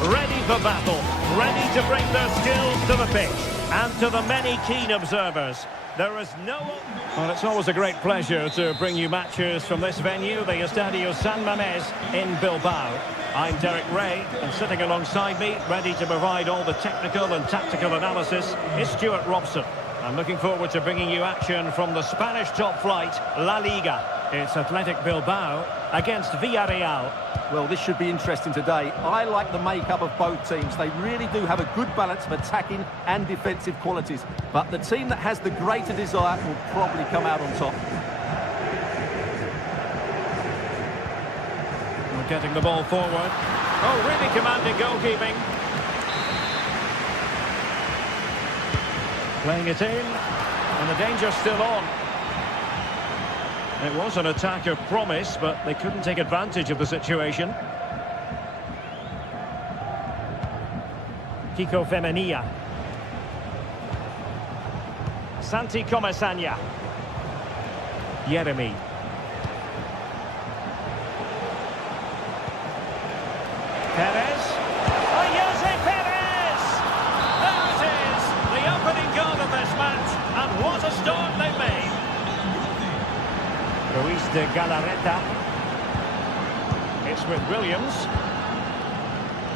Ready for battle, ready to bring their skills to the pitch. And to the many keen observers, there is no... Well, it's always a great pleasure to bring you matches from this venue, the Estadio San Mamés in Bilbao. I'm Derek Ray, and sitting alongside me, ready to provide all the technical and tactical analysis, is Stuart Robson. I'm looking forward to bringing you action from the Spanish top flight, La Liga. It's Athletic Bilbao against Villarreal. Well, this should be interesting today. I like the makeup of both teams. They really do have a good balance of attacking and defensive qualities. But the team that has the greater desire will probably come out on top. We're getting the ball forward. Oh, really commanding goalkeeping. Playing it in, and the danger's still on. It was an attack of promise, but they couldn't take advantage of the situation. Kiko Femenia. Santi Comesaña. Jeremy. Perez. Oh, Jose Perez! There it is! The opening goal of this match, and what a start they made. Ruiz de Galarreta. It's with Williams.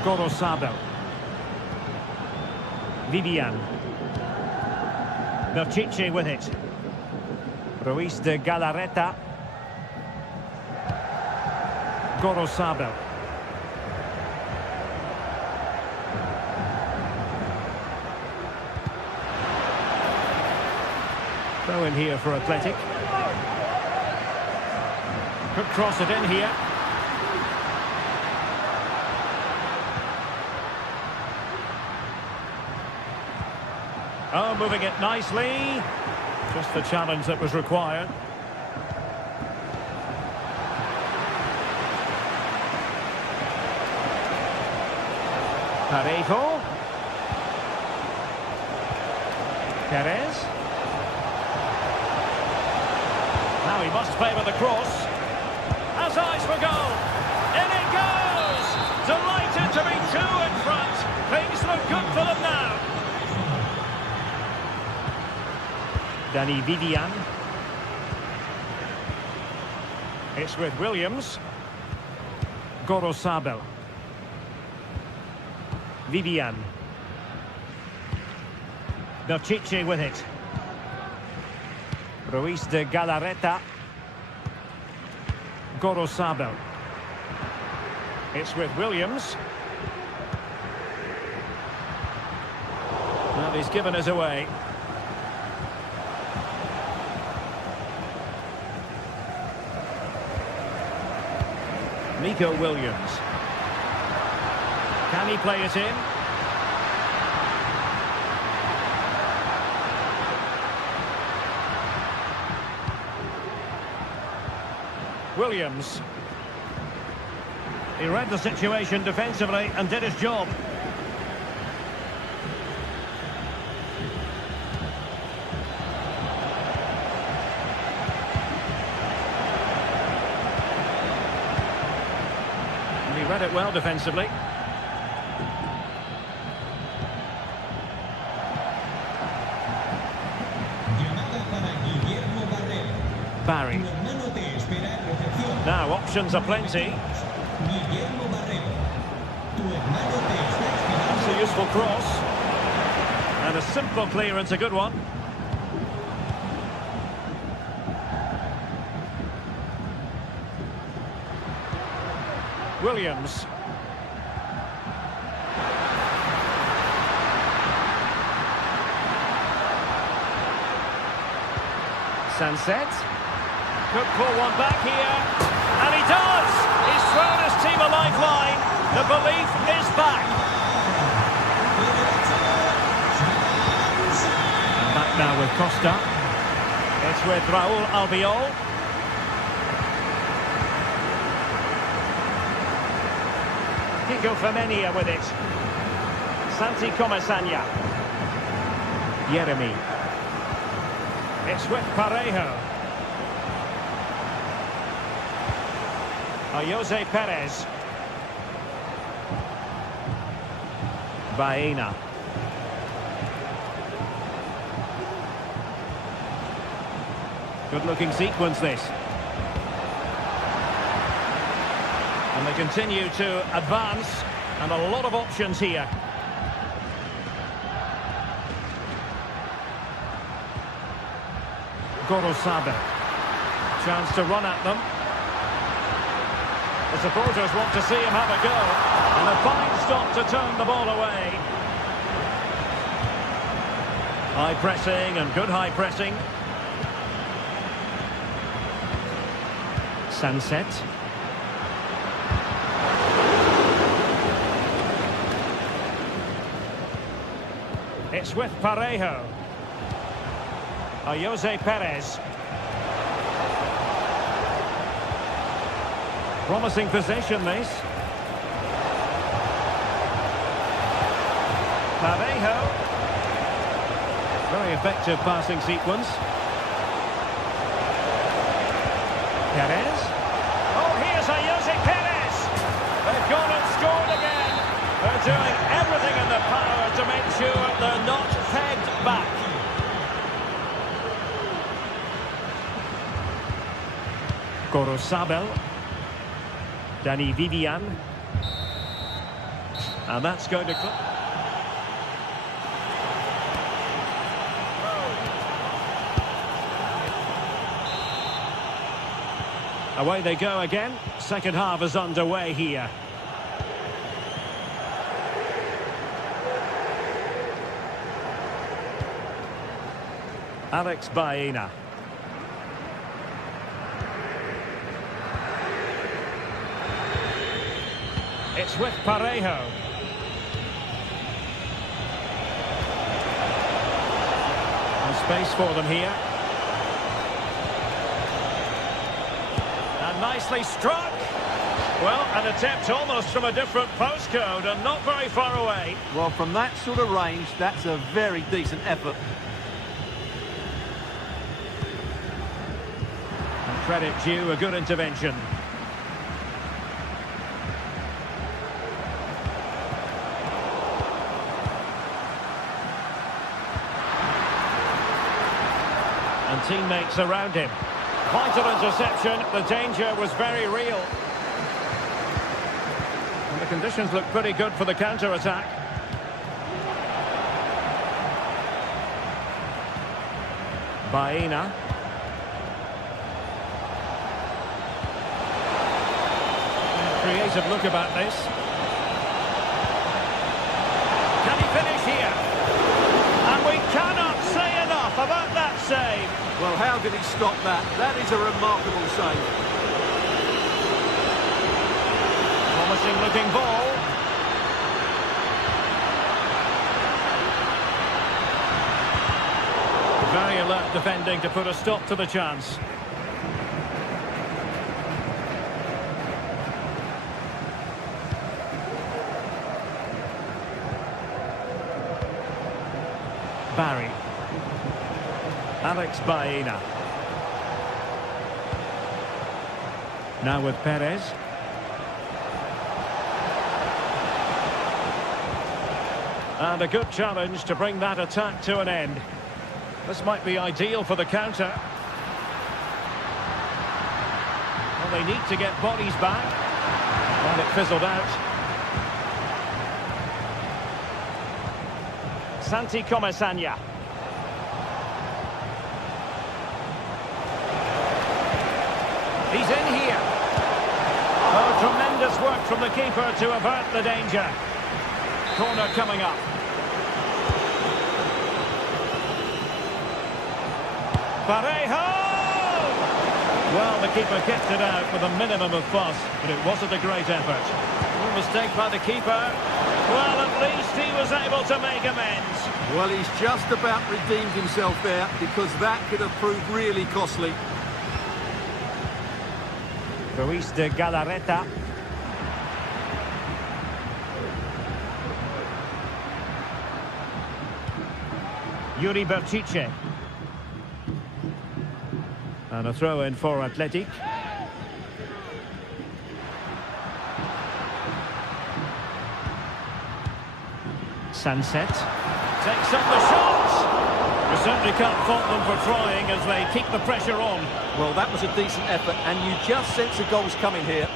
Gorosabel. Vivian. Berchiche with it. Ruiz de Galarreta. Gorosabel. Throw in here for Athletic. Could cross it in here. Oh, moving it nicely. Just the challenge that was required. Parejo. Perez. Now he must favour the cross. Has eyes for goal. In it goes! Delighted to be two in front. Things look good for them now. Danny Vivian. It's with Williams. Gorosabel. Vivian. Berchiche with it. Ruiz de Galarreta. Gorosabel. It's with Williams. Well, he's given us away. Nico Williams. Can he play it in? Williams. He read the situation defensively and did his job. And he read it well defensively. Barry. Now options are plenty. That's a useful cross. And a simple clearance, a good one. Williams. Sunset. Could pull one back here. And he does! He's thrown his team a lifeline. The belief is back. Back now with Costa. It's with Raúl Albiol. Kiko Femenia with it. Santi Comesaña. Jeremy. It's with Parejo. Jose Perez. Baena. Good looking sequence this. And they continue to advance, and a lot of options here. Gorosabe. Chance to run at them. The supporters want to see him have a go. And a fine stop to turn the ball away. High pressing and good high pressing. Sunset. It's with Parejo. Jose Perez. Promising possession, this. Parejo. Very effective passing sequence. Perez. Oh, here's Jose Perez. They've gone and scored again. They're doing everything in their power to make sure they're not pegged back. Gorosabel. Danny Vivian. And that's going to... Away they go again. Second half is underway here. Alex Baena. It's with Parejo. And space for them here. And nicely struck. Well, an attempt almost from a different postcode and not very far away. Well, from that sort of range, that's a very decent effort. And credit due, a good intervention. And teammates around him. Vital interception, the danger was very real. And the conditions look pretty good for the counter-attack. Baena. Creative look about this. Can he finish here? And we cannot say enough about that save. Well, how did he stop that? That is a remarkable save. Promising looking ball. Very alert defending to put a stop to the chance. Barry. Alex Baena. Now with Perez. And a good challenge to bring that attack to an end. This might be ideal for the counter. Well, they need to get bodies back. And it fizzled out. Santi Comesaña. He's in here. Oh, tremendous work from the keeper to avert the danger. Corner coming up. Parejo! Well, the keeper kept it out with a minimum of fuss, but it wasn't a great effort. No mistake by the keeper. Well, at least he was able to make amends. Well, he's just about redeemed himself there, because that could have proved really costly. Ruiz de Galarreta. Yuri Berchiche. And a throw in for Athletic. Sunset. Takes up the shot. We certainly can't fault them for trying as they keep the pressure on. Well, that was a decent effort, and you just sense the goals coming here.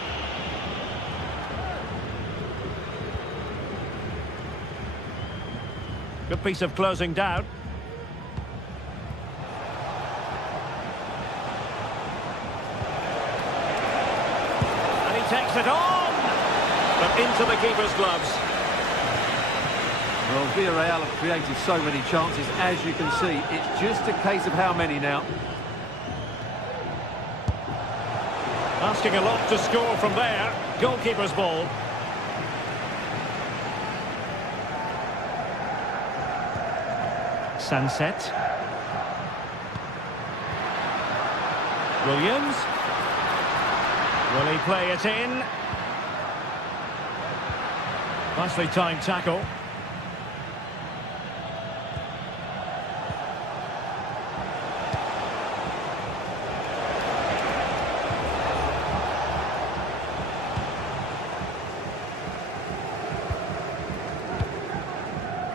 Good piece of closing down. takes it on! But into the keeper's gloves. Well, Villarreal have created so many chances, as you can see. It's just a case of how many now. Asking a lot to score from there. Goalkeeper's ball. Sunset. Williams. Will he play it in? Nicely timed tackle.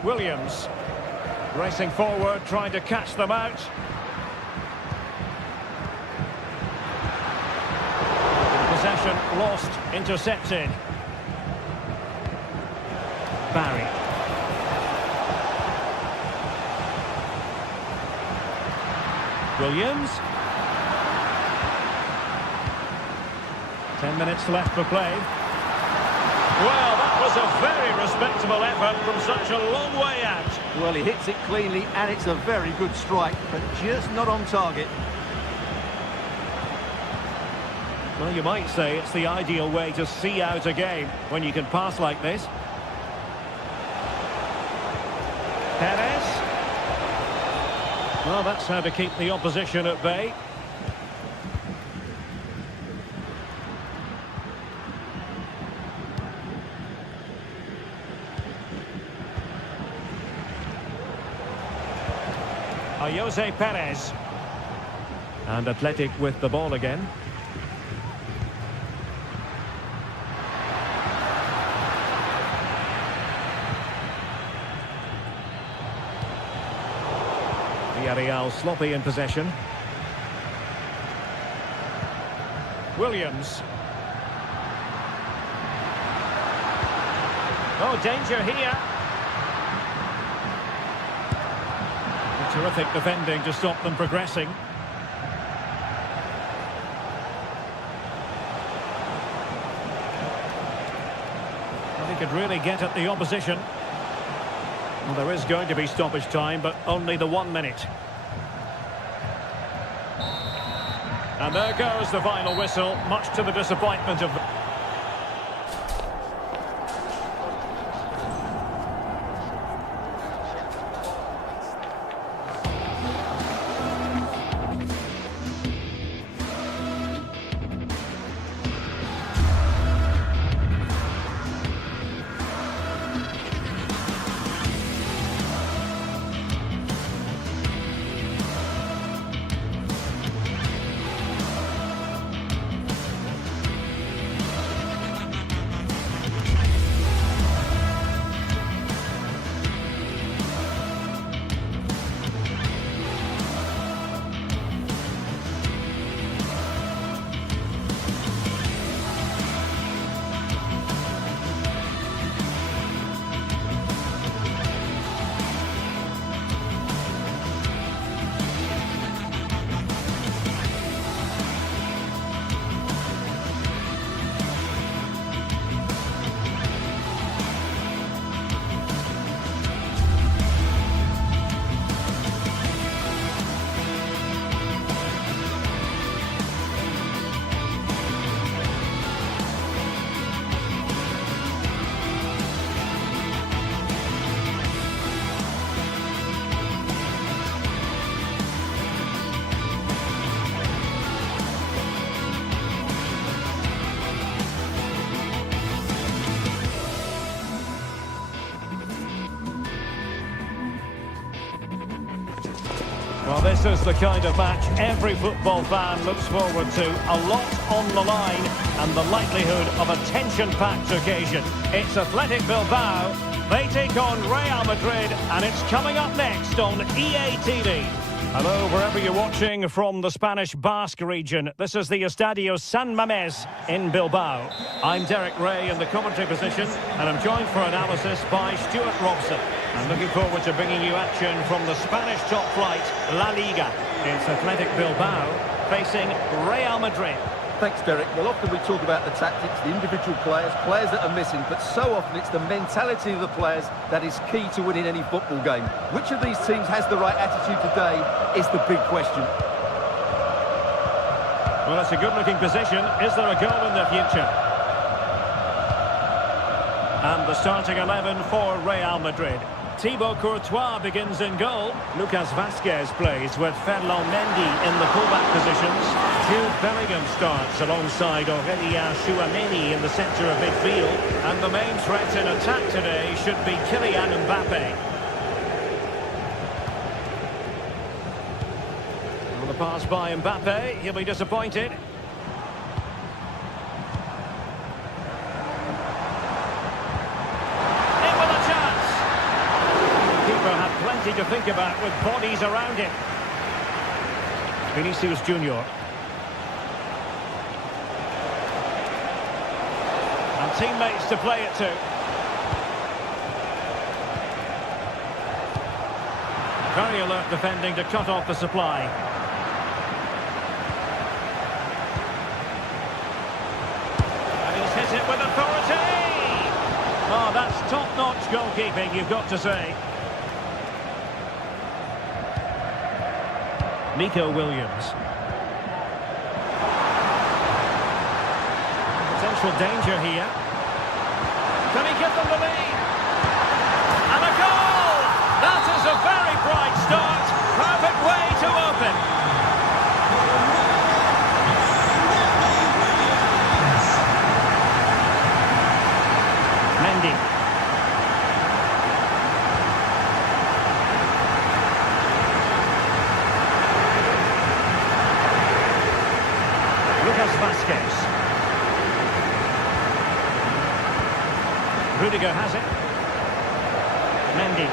Williams racing forward, trying to catch them out. Possession lost, intercepted. Barry. Williams. 10 minutes left for play. Well, that was a very respectable effort from such a long way out. Well, he hits it cleanly, and it's a very good strike, but just not on target. Well, you might say it's the ideal way to see out a game when you can pass like this. Perez. Well, that's how to keep the opposition at bay. Jose Perez. And Athletic with the ball again. Villarreal sloppy in possession. Williams. Oh, danger here. Terrific defending to stop them progressing. Well, he could really get at the opposition. Well, there is going to be stoppage time, but only the 1 minute. And there goes the final whistle, much to the disappointment of... Well, this is the kind of match every football fan looks forward to. A lot on the line and the likelihood of a tension-packed occasion. It's Athletic Bilbao. They take on Real Madrid, and it's coming up next on EA TV. Hello, wherever you're watching from the Spanish Basque region. This is the Estadio San Mamés in Bilbao. I'm Derek Ray in the commentary position, and I'm joined for analysis by Stuart Robson. I'm looking forward to bringing you action from the Spanish top flight, La Liga. It's Athletic Bilbao facing Real Madrid. Thanks, Derek. Well, often we talk about the tactics, the individual players, players that are missing, but so often it's the mentality of the players that is key to winning any football game. Which of these teams has the right attitude today is the big question. Well, it's a good-looking position. Is there a goal in the future? And the starting 11 for Real Madrid. Thibaut Courtois begins in goal. Lucas Vazquez plays with Ferland Mendy in the fullback positions. Jude Bellingham starts alongside Aurélien Tchouameni in the centre of midfield. And the main threat in attack today should be Kylian Mbappe. On the pass by Mbappe, he'll be disappointed. Had plenty to think about with bodies around him. Vinicius Junior. And teammates to play it to. Very alert defending to cut off the supply. And he's hit it with authority. Oh, that's top-notch goalkeeping, you've got to say. Nico Williams. Potential danger here. Can he give them the lead? And a goal! That is a very bright start. Perfect way to open. Mendy. Lucas Vazquez. Rudiger has it. Mendy.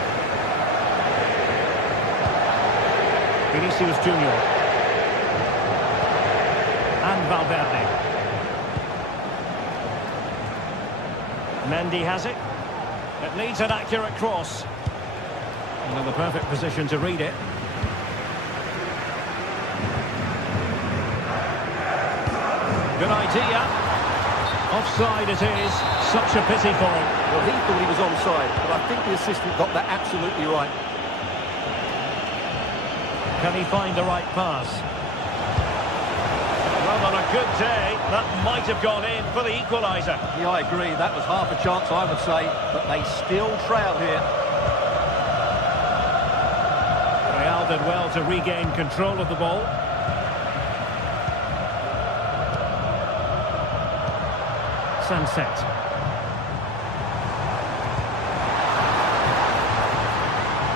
Vinicius Junior. And Valverde. Mendy has it. It needs an accurate cross. And in the perfect position to read it. Good idea. Offside it is. Such a pity for him. Well, he thought he was onside, but I think the assistant got that absolutely right. Can he find the right pass? Well, on a good day, that might have gone in for the equaliser. Yeah, I agree. That was half a chance, I would say, but they still trail here. Real did well to regain control of the ball. Sunset.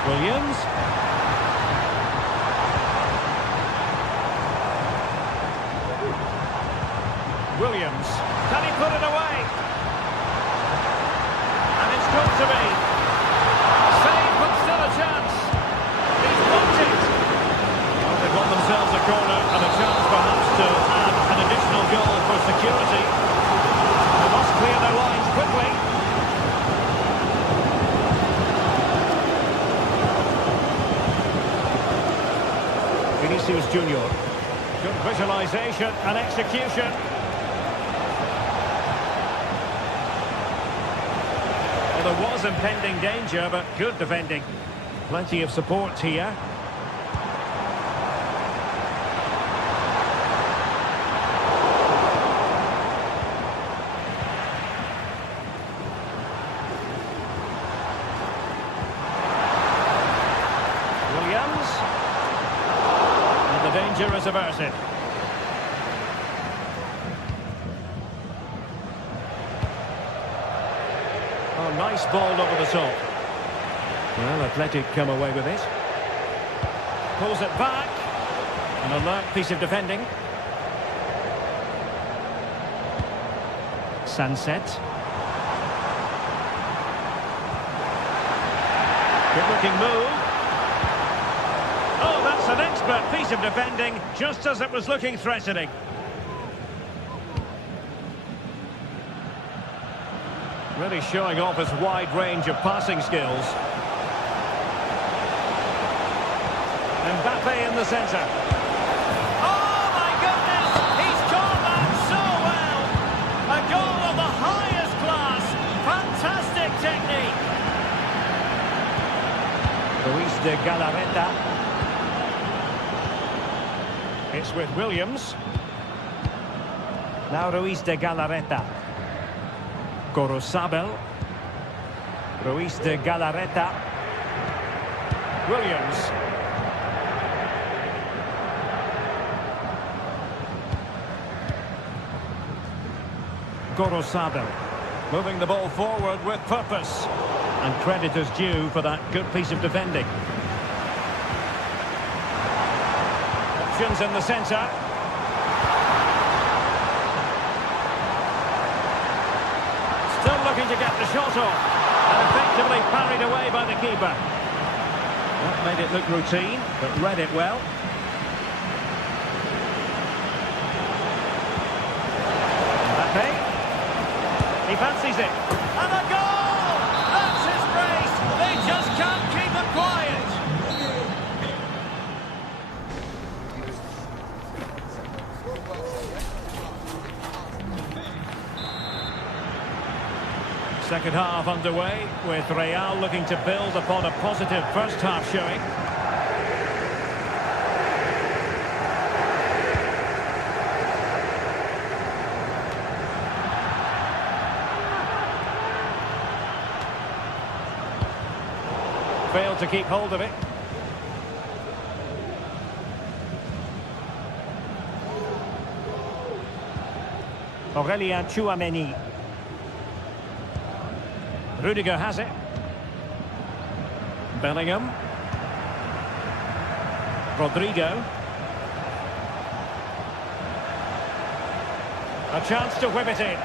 Williams. Williams. Can he put it away? And it's got to be. Save, but still a chance. He's blocked it. Well, they've got themselves a corner and a chance perhaps to add an additional goal for security. They must clear their lines quickly. Vinicius Junior. Good visualisation and execution. Well, there was impending danger, but good defending. Plenty of support here. Williams. And the danger is averted. Oh, nice ball over the top. Well, Athletic come away with it. Pulls it back. An alert piece of defending. Sunset. Good-looking move. Oh, that's an expert piece of defending, just as it was looking threatening. Really showing off his wide range of passing skills. Mbappe in the centre. Oh my goodness! He's gone that! Galarreta. It's with Williams. Now Ruiz de Galarreta. Gorosabel. Ruiz de Galarreta. Williams. Gorosabel. Moving the ball forward with purpose. And credit is due for that good piece of defending. Options in the centre. Still looking to get the shot off. And effectively parried away by the keeper. That made it look routine, but read it well. Mbappe. He fancies it. And a goal! That's his brace! They just can't keep him quiet! Second half underway, with Real looking to build upon a positive first half showing. Failed to keep hold of it. Aurélien Tchouaméni. Rudiger has it. Bellingham. Rodrigo. A chance to whip it in.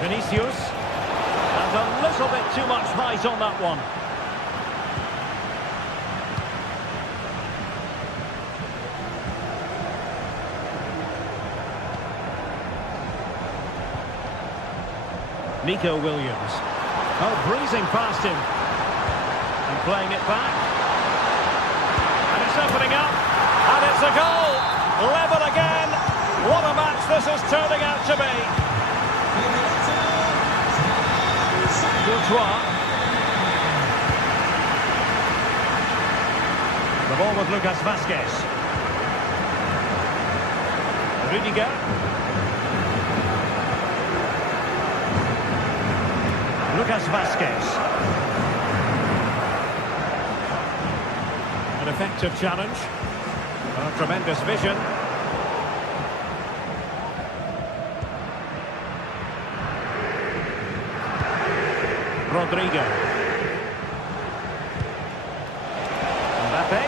Vinicius. And a little bit too much height on that one. Nico Williams. Oh, breezing past him. And playing it back. And it's opening up. And it's a goal. Level again. What a match this is turning out to be. Courtois. The ball with Lucas Vazquez. Rudiger. Lucas Vazquez. An effective challenge. A tremendous vision. Rodrigo. Mbappe.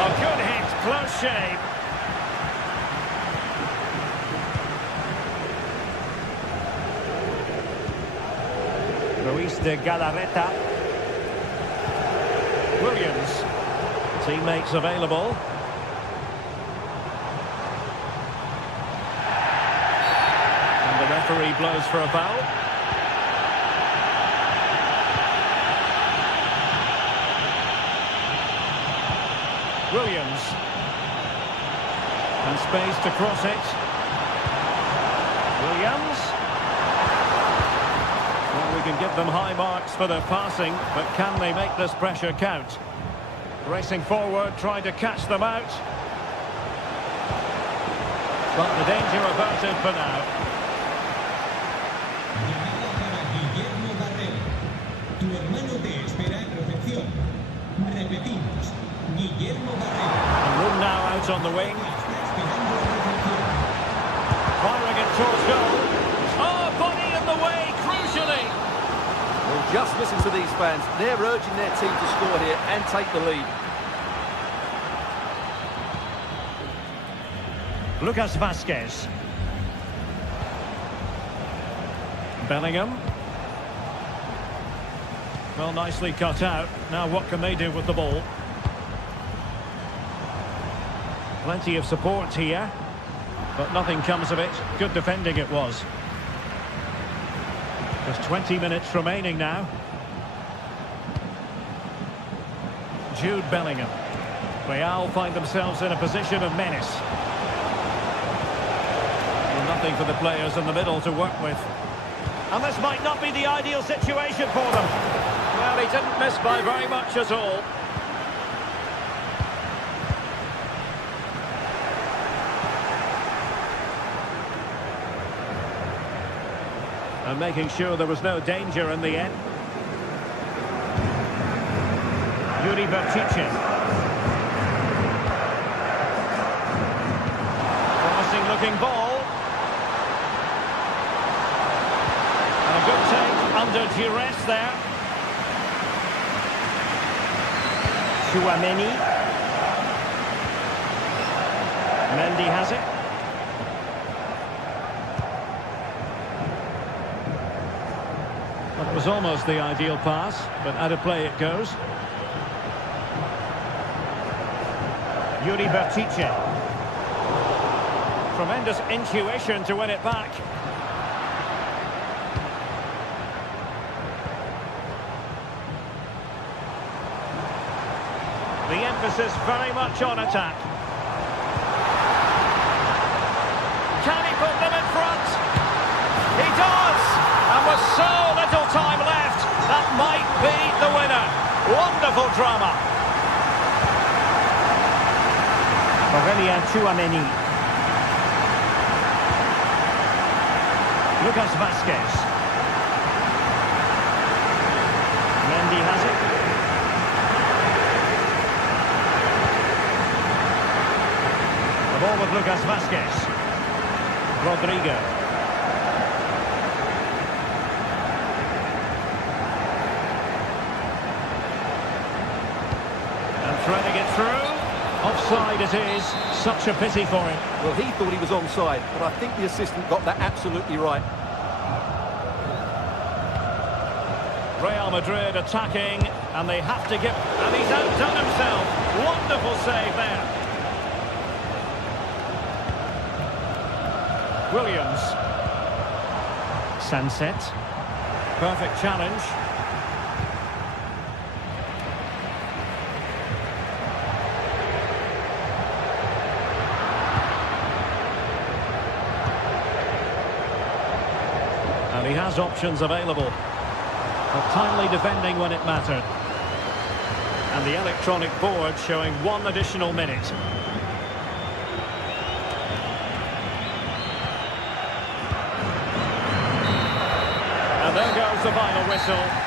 Oh, good hit, close shave. Ruiz de Galarreta. Williams. Teammates available. And the referee blows for a foul. Williams. And space to cross it. Williams. Well, we can give them high marks for their passing, but can they make this pressure count? Racing forward, trying to catch them out. But the danger averted for now. And room now out on the wing. Firing it towards goal. Oh, body in the way, crucially. Well, just listen to these fans. They're urging their team to score here and take the lead. Lucas Vazquez. Bellingham. Well, nicely cut out. Now what can they do with the ball? Plenty of support here, but nothing comes of it. Good defending it was. Just 20 minutes remaining now. Jude Bellingham. Real find themselves in a position of menace. Well, something for the players in the middle to work with. And this might not be the ideal situation for them. Well, he didn't miss by very much at all. And making sure there was no danger in the end. Yuri Bertice. Promising looking ball. And a good take under duress there. Chouameni. Mendy has it. Well, it was almost the ideal pass, but out of play it goes. Yuri Bertice. Tremendous intuition to win it back. The emphasis very much on attack. Can he put them in front? He does! And with so little time left, that might be the winner. Wonderful drama. Chouameni. Lucas Vazquez. Mendy has it. The ball with Lucas Vazquez. Rodrigo. And threading it through. Offside it is. Such a pity for him. Well, he thought he was onside, but I think the assistant got that absolutely right. Real Madrid attacking, and they have to give... And he's outdone himself. Wonderful save there. Williams. Sunset. Perfect challenge. And he has options available. But timely defending when it mattered. And the electronic board showing 1 additional minute. And there goes the final whistle.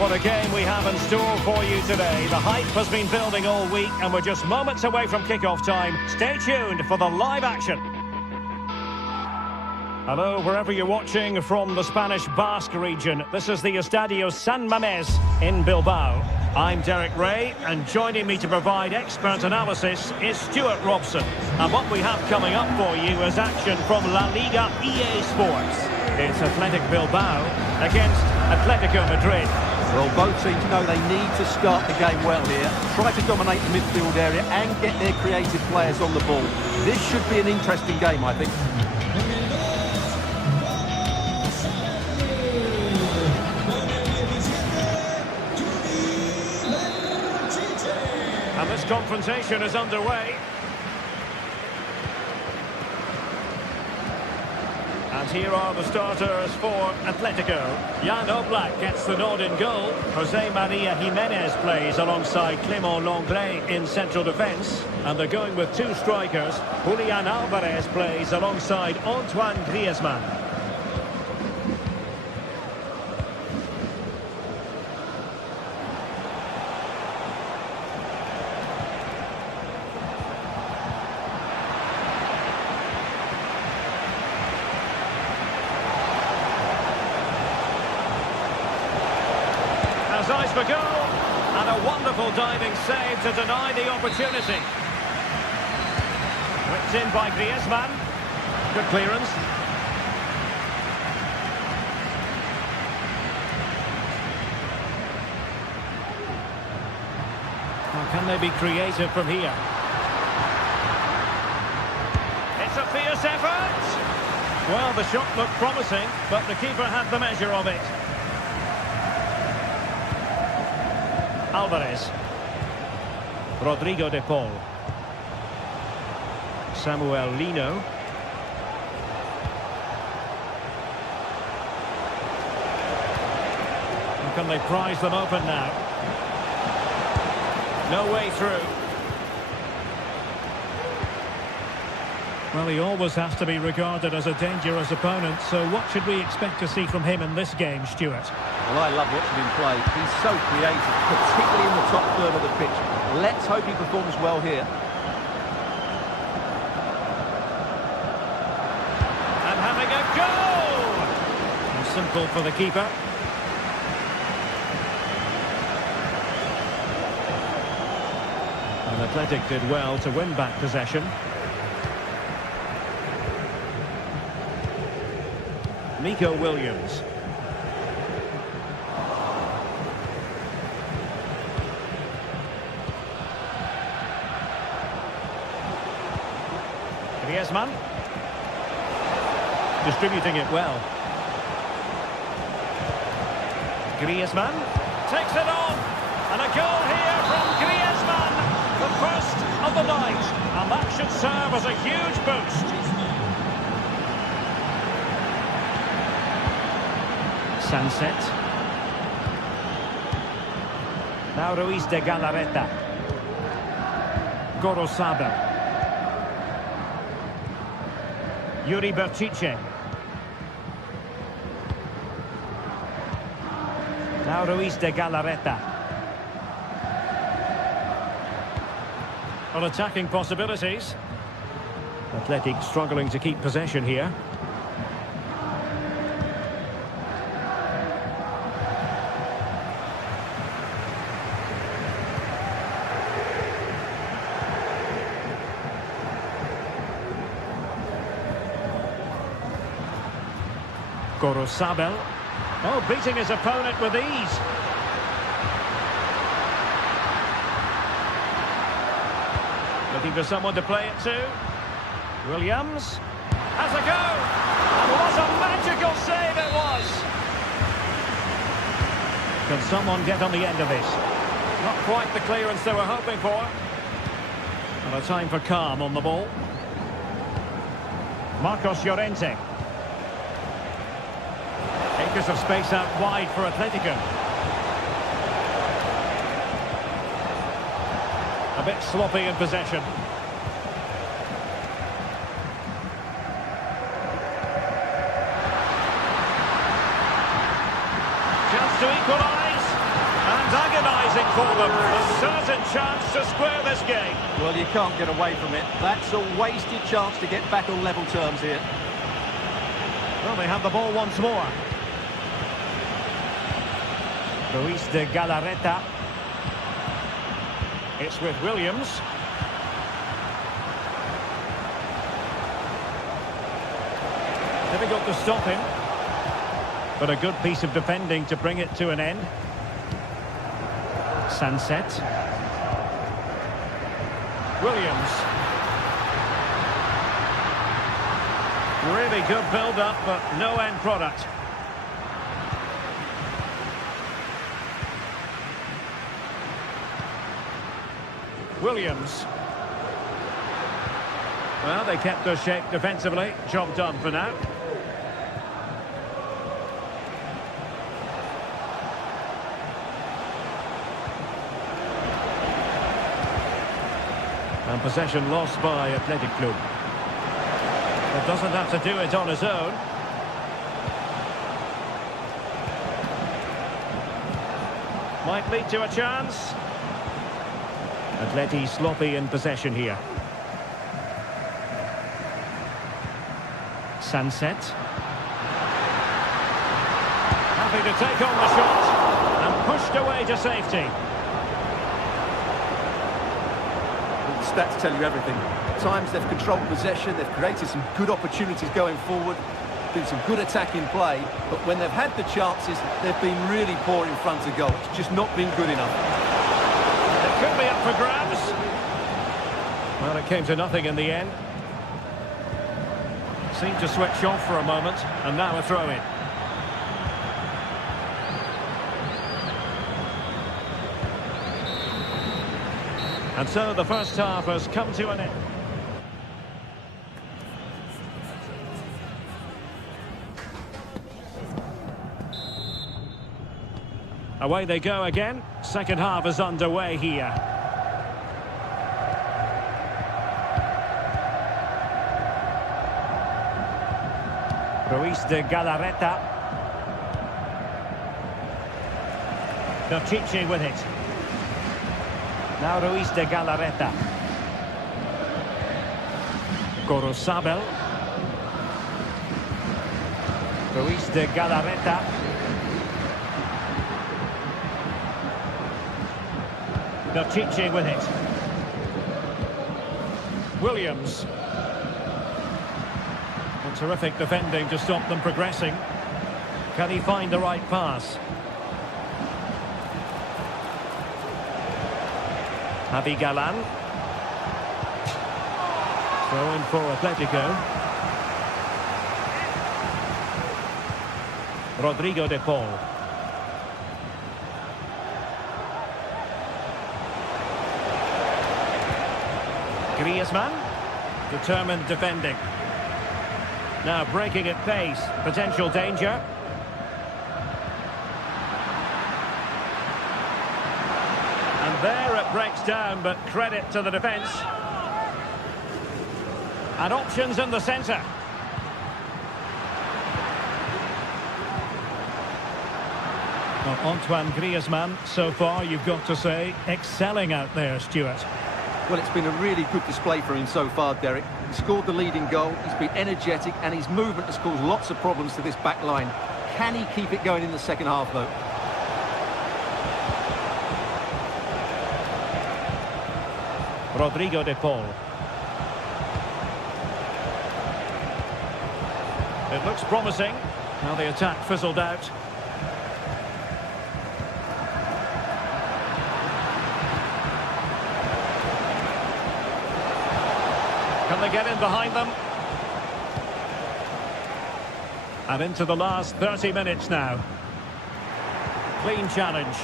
What a game we have in store for you today. The hype has been building all week and we're just moments away from kickoff time. Stay tuned for the live action. Hello, wherever you're watching from the Spanish Basque region. This is the Estadio San Mamés in Bilbao. I'm Derek Ray, and joining me to provide expert analysis is Stuart Robson. And what we have coming up for you is action from La Liga EA Sports. It's Athletic Bilbao against Atletico Madrid. Well, both teams know they need to start the game well here, try to dominate the midfield area and get their creative players on the ball. This should be an interesting game, I think. And this confrontation is underway. And here are the starters for Atletico. Jan Oblak gets the nod in goal. Jose Maria Jimenez plays alongside Clément Lenglet in central defence. And they're going with two strikers. Julian Alvarez plays alongside Antoine Griezmann. Eyes for goal, and a wonderful diving save to deny the opportunity. Whipped in by Griezmann. Good clearance. How can they be creative from here? It's a fierce effort. Well, the shot looked promising, but the keeper had the measure of it. Alvarez. Rodrigo de Paul. Samuel Lino. How can they prize them open now? No way through. Well, he always has to be regarded as a dangerous opponent, so what should we expect to see from him in this game, Stuart? Well, I love watching him play. He's so creative, particularly in the top third of the pitch. Let's hope he performs well here. And having a goal! And simple for the keeper. And Athletic did well to win back possession. Nico Williams. Griezmann. Distributing it well. Griezmann takes it on. And a goal here from Griezmann. The first of the night. And that should serve as a huge boost. Sunset. Now Ruiz de Galarreta. Gorosabel. Yuri Berchiche. Now Ruiz de Galarreta. On attacking possibilities. Athletic struggling to keep possession here. Gorosabel. Oh, beating his opponent with ease. Looking for someone to play it to. Williams has a go. And what a magical save it was. Can someone get on the end of this? Not quite the clearance they were hoping for. And a time for calm on the ball. Marcos Llorente. Acres of space out wide for Atletico. A bit sloppy in possession. Chance to equalise. them. A certain chance to square this game. Well, you can't get away from it. That's a wasted chance to get back on level terms here. Well, they have the ball once more. Luis de Galarreta. It's with Williams. Difficult to stop him. But a good piece of defending to bring it to an end. Sunset. Williams. Really good build-up, but no end product. Williams. Well, they kept their shape defensively. Job done for now. And possession lost by Athletic Club. But doesn't have to do it on his own. Might lead to a chance. Atleti sloppy in possession here. Sunset. Happy to take on the shot. And pushed away to safety. The stats tell you everything. At times they've controlled possession, they've created some good opportunities going forward, been some good attacking play, but when they've had the chances, they've been really poor in front of goal. It's just not been good enough. It could be up for grabs. Well, it came to nothing in the end. Seemed to switch off for a moment, and now a throw-in. And so the first half has come to an end. Away they go again. Second half is underway here. Luis de Galarreta. Berchiche with it. Now Luis de Galarreta. Gorosabel. Luis de Galarreta. Berchiche with it. Williams. And terrific defending to stop them progressing. Can he find the right pass? Javi Galan. Throw in for Atletico. Rodrigo de Paul. Griezmann. Determined defending. Now breaking at pace. Potential danger. And there it breaks down, but credit to the defence. And options in the centre. Well, Antoine Griezmann, so far, you've got to say, excelling out there, Stuart. Well, it's been a really good display for him so far, Derek. He scored the leading goal, he's been energetic, and his movement has caused lots of problems to this back line. Can he keep it going in the second half, though? Rodrigo de Paul. It looks promising. Now the attack fizzled out. Can they get in behind them? And into the last 30 minutes now. Clean challenge.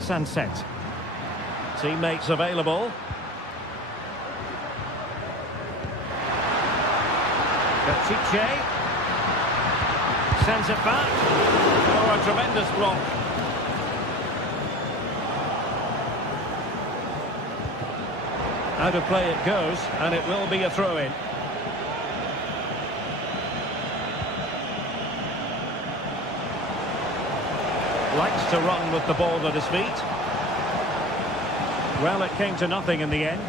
Sunset. Teammates available. Berchiche. Sends it back. Oh, a tremendous block. Out of play it goes, and it will be a throw-in. Likes to run with the ball at his feet. Well, it came to nothing in the end.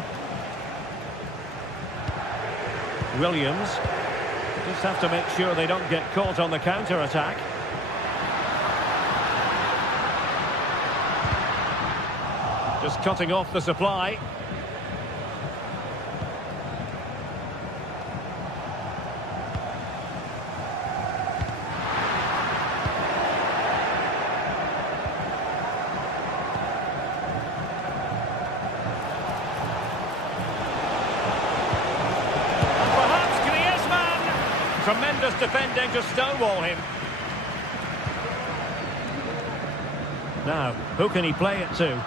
Williams. Just have to make sure they don't get caught on the counter-attack. Just cutting off the supply. Tremendous defending to stonewall him. Now, who can he play it to?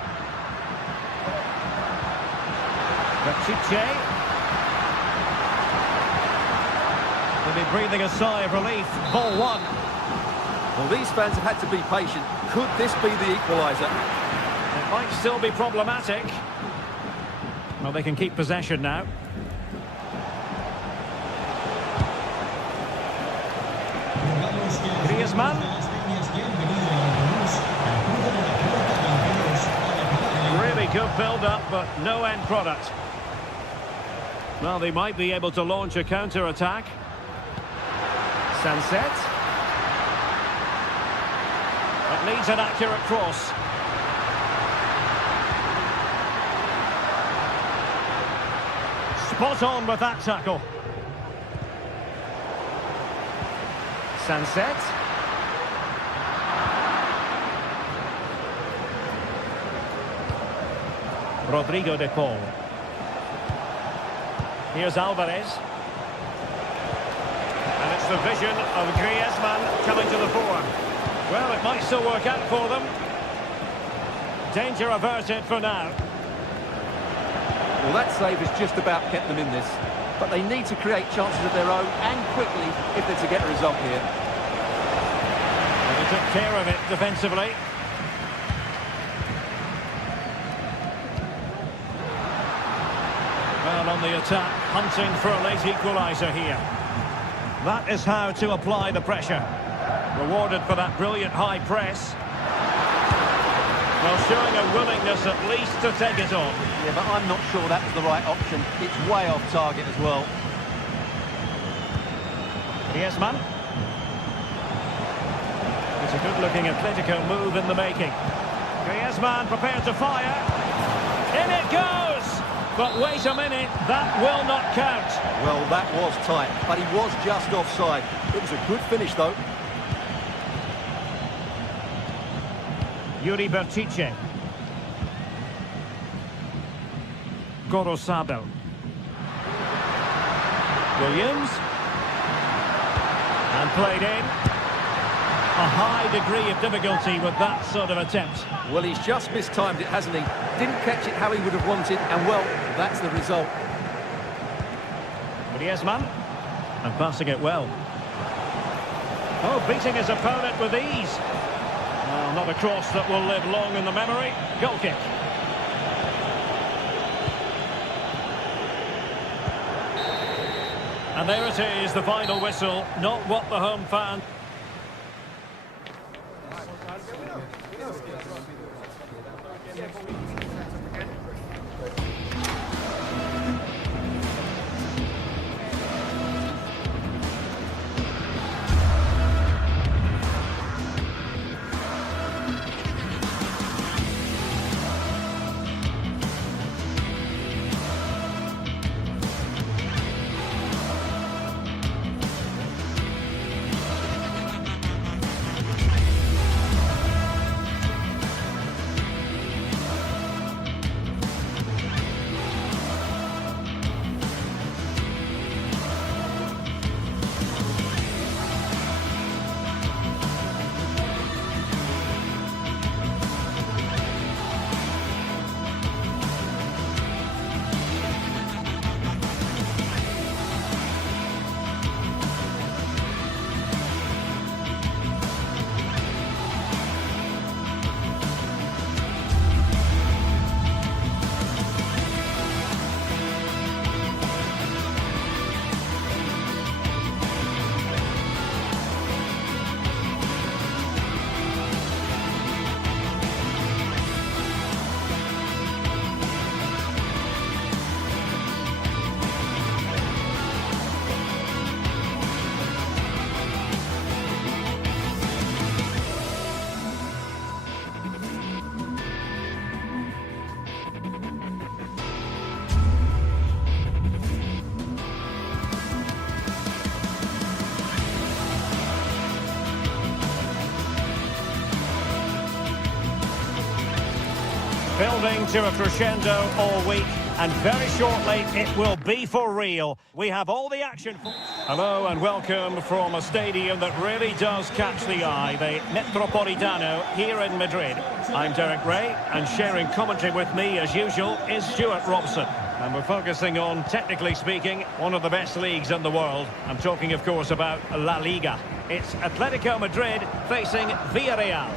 Bertice. Will be breathing a sigh of relief. Ball one. Well, these fans have had to be patient. Could this be the equaliser? It might still be problematic. Well, they can keep possession now. Griezmann. Really good build-up, but no end product. Well, they might be able to launch a counter-attack. Sunset. That needs an accurate cross. Spot on with that tackle. Sunset. Rodrigo de Paul. Here's Alvarez. And it's the vision of Griezmann coming to the fore. Well, it might still work out for them. Danger averted for now. Well, that save has just about kept them in this. But they need to create chances of their own, and quickly, if they're to get a result here. And they took care of it defensively. Well, on the attack, hunting for a late equaliser here. That is how to apply the pressure. Rewarded for that brilliant high press. Well, showing a willingness at least to take it on. Yeah, but I'm not sure that was the right option. It's way off target as well. Griezmann. It's a good-looking Atletico move in the making. Griezmann prepared to fire. In it goes! But wait a minute, that will not count. Well, that was tight, but he was just offside. It was a good finish, though. Yuri Bertice. Gorosabel. Williams. And played in. A high degree of difficulty with that sort of attempt. Well, he's just mistimed it, hasn't he? Didn't catch it how he would have wanted, and well, that's the result. Griezmann. And passing it well. Oh, beating his opponent with ease. Well, not a cross that will live long in the memory. Goal kick. And there it is, the final whistle. Not what the home fan... building to a crescendo all week, and very shortly it will be for real. We have all the action. Hello and welcome from a stadium that really does catch the eye, the Metropolitano here in Madrid. I'm Derek Ray, and sharing commentary with me as usual is Stuart Robson. And we're focusing on, technically speaking, one of the best leagues in the world. I'm talking, of course, about La Liga. It's Atletico Madrid facing Villarreal.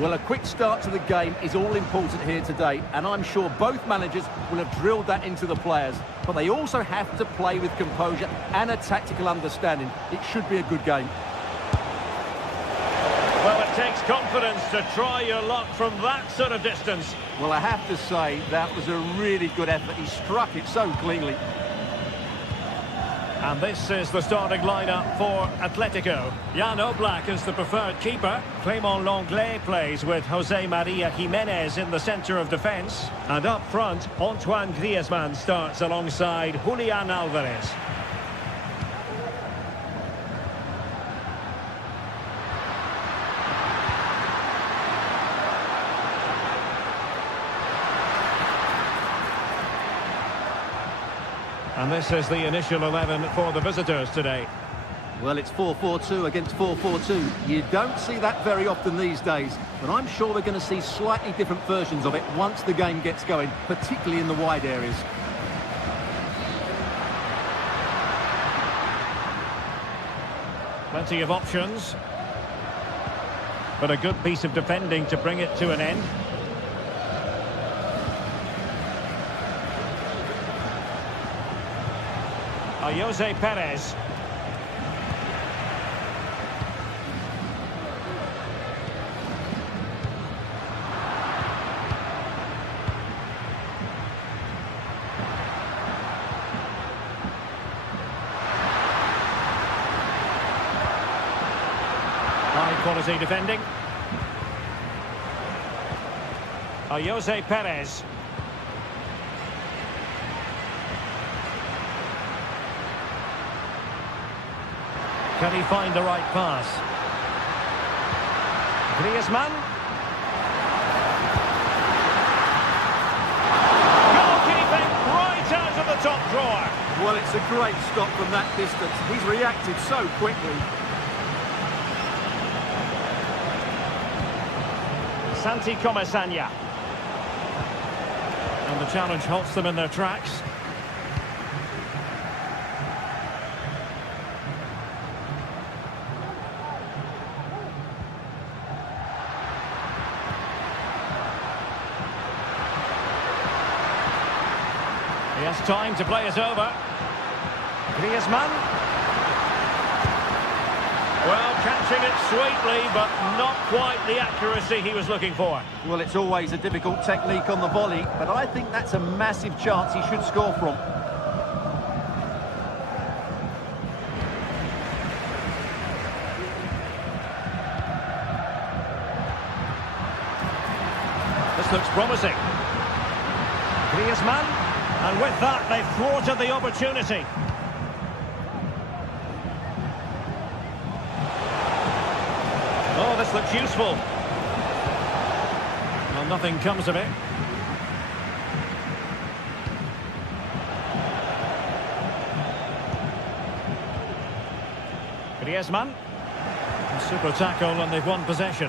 Well, a quick start to the game is all important here today, and I'm sure both managers will have drilled that into the players. But they also have to play with composure and a tactical understanding. It should be a good game. Well, it takes confidence to try your luck from that sort of distance. Well, I have to say, that was a really good effort. He struck it so cleanly. And this is the starting lineup for Atletico. Jan Oblak is the preferred keeper. Clément Lenglet plays with José María Jiménez in the centre of defence. And up front, Antoine Griezmann starts alongside Julián Álvarez. And this is the initial 11 for the visitors today. Well, it's 4-4-2 against 4-4-2. You don't see that very often these days, but I'm sure we're going to see slightly different versions of it once the game gets going, particularly in the wide areas. Plenty of options, but a good piece of defending to bring it to an end. Jose Perez. High quality defending. Jose Perez. Can he find the right pass? Griezmann. Goalkeeping right out of the top drawer. Well, it's a great stop from that distance. He's reacted so quickly. Santi Comesaña. And the challenge halts them in their tracks. He has time to play it over. Griezmann. Well, catching it sweetly, but not quite the accuracy he was looking for. Well, it's always a difficult technique on the volley, but I think that's a massive chance he should score from. This looks promising. Griezmann. And with that, they've thwarted the opportunity. Oh, this looks useful. Well, nothing comes of it. Griezmann. Super tackle, and they've won possession.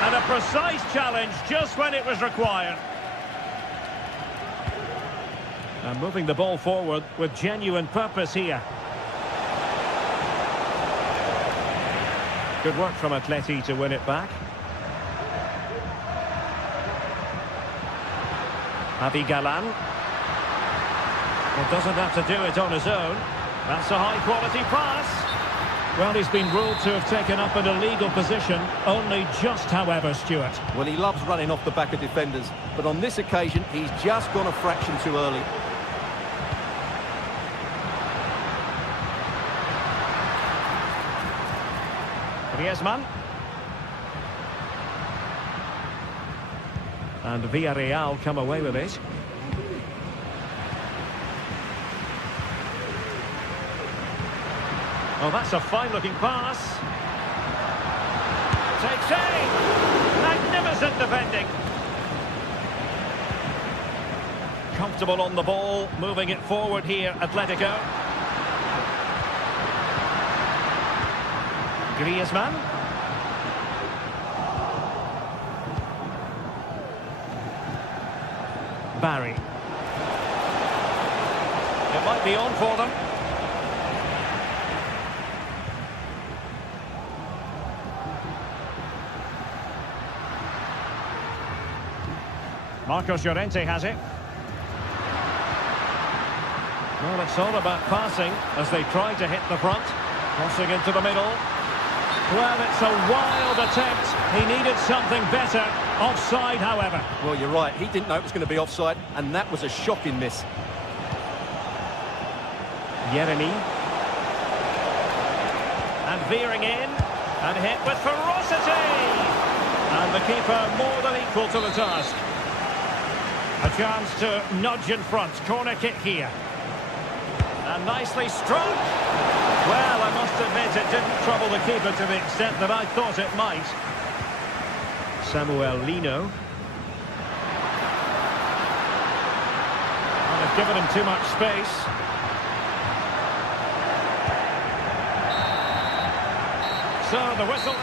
And a precise challenge just when it was required. And moving the ball forward with genuine purpose here. Good work from Atleti to win it back. Javi Galán. Well, doesn't have to do it on his own. That's a high-quality pass. Well, he's been ruled to have taken up an illegal position, only just, however, Stuart. Well, he loves running off the back of defenders, but on this occasion, he's just gone a fraction too early. Griezmann. And Villarreal come away with it. Oh, that's a fine-looking pass. Takes aim. Magnificent defending. Comfortable on the ball, moving it forward here, Atletico. Griezmann. Barry. It might be on for them. Marcos Llorente has it. Well, it's all about passing as they try to hit the front. Crossing into the middle. Well, it's a wild attempt. He needed something better. Offside, however. Well, you're right. He didn't know it was going to be offside, and that was a shocking miss. Yeremy. And veering in. And hit with ferocity. And the keeper more than equal to the task. A chance to nudge in front. Corner kick here. And nicely struck. Well, I must admit it didn't trouble the keeper to the extent that I thought it might. Samuel Lino. And they've given him too much space. So the whistle.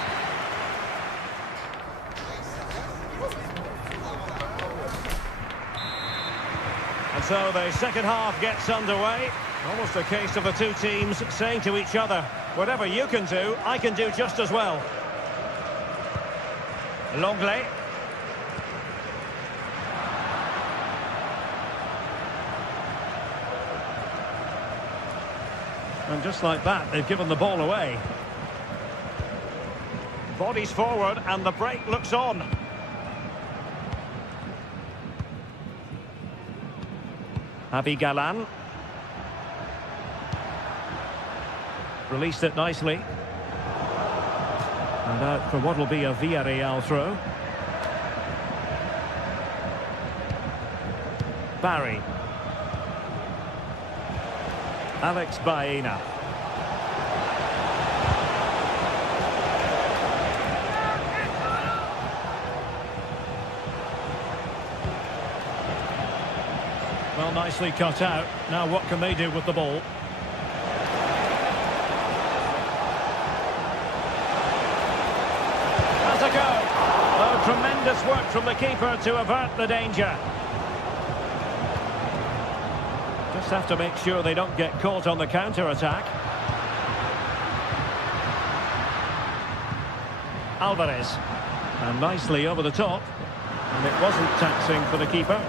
And so the second half gets underway. Almost a case of the two teams saying to each other, whatever you can do, I can do just as well. Longley. And just like that, they've given the ball away. Bodies forward and the break looks on. Javi Galan. Released it nicely. And out for what will be a Villarreal throw. Barry. Alex Baena. Well, nicely cut out. Now what can they do with the ball? Has a go. Oh, tremendous work from the keeper to avert the danger. Just have to make sure they don't get caught on the counter-attack. Alvarez. And nicely over the top. And it wasn't taxing for the keeper.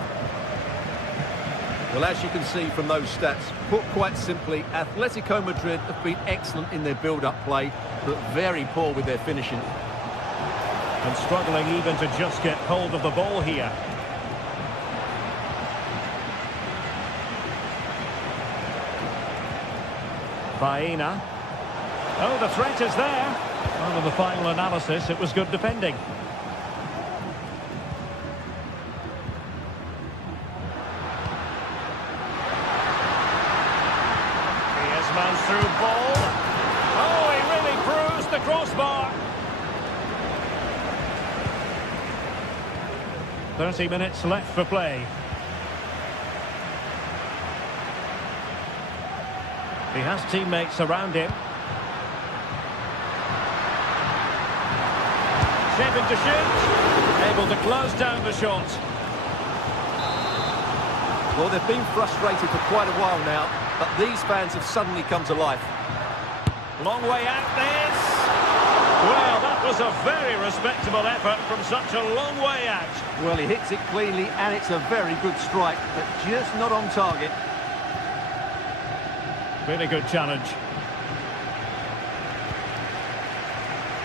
Well, as you can see from those stats, put quite simply, Atletico Madrid have been excellent in their build-up play, but very poor with their finishing. And struggling even to just get hold of the ball here. Baena. Oh, the threat is there. Well, in the final analysis, it was good defending. Griezmann's through ball. Oh, he really bruised the crossbar. 30 minutes left for play. He has teammates around him. Shaping to shoot. Able to close down the shot. Well, they've been frustrated for quite a while now, but these fans have suddenly come to life. Long way out this. Well, that was a very respectable effort from such a long way out. Well, he hits it cleanly, and it's a very good strike, but just not on target. Really good challenge.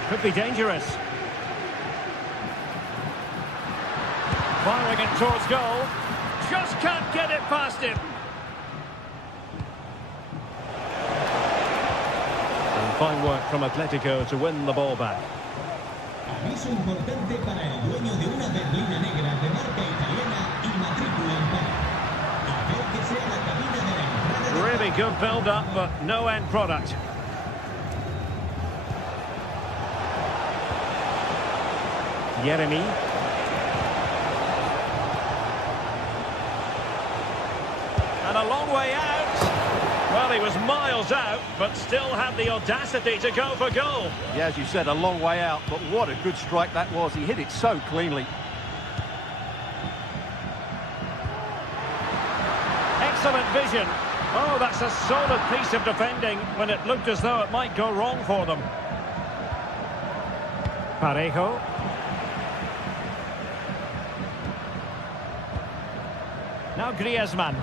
Could be dangerous. Firing it towards goal. Just can't get it past him. And fine work from Atletico to win the ball back. Aviso importante para el dueño de una berlina negra de marca italiana y matrícula impar. Acérquese a la cabina de la entrada de... Really good build-up, but no end product. Jeremy. And a long way out. Well, he was miles out, but still had the audacity to go for goal. Yeah, as you said, a long way out, but what a good strike that was. He hit it so cleanly. Excellent vision. Oh, that's a solid piece of defending when it looked as though it might go wrong for them. Parejo. Now Griezmann.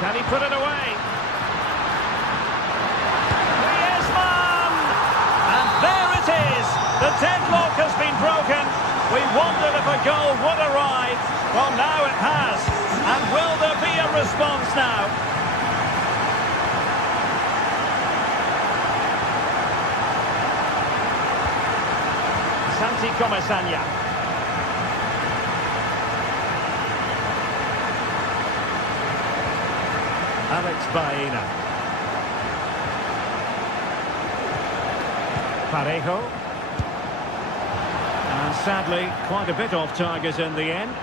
Can he put it away? Griezmann! And there it is! The deadlock has been broken. We wondered if a goal would arrive. Well, now it has. And will there be a response now? Santi Comesaña. Alex Baena. Parejo. And sadly, quite a bit off target in the end.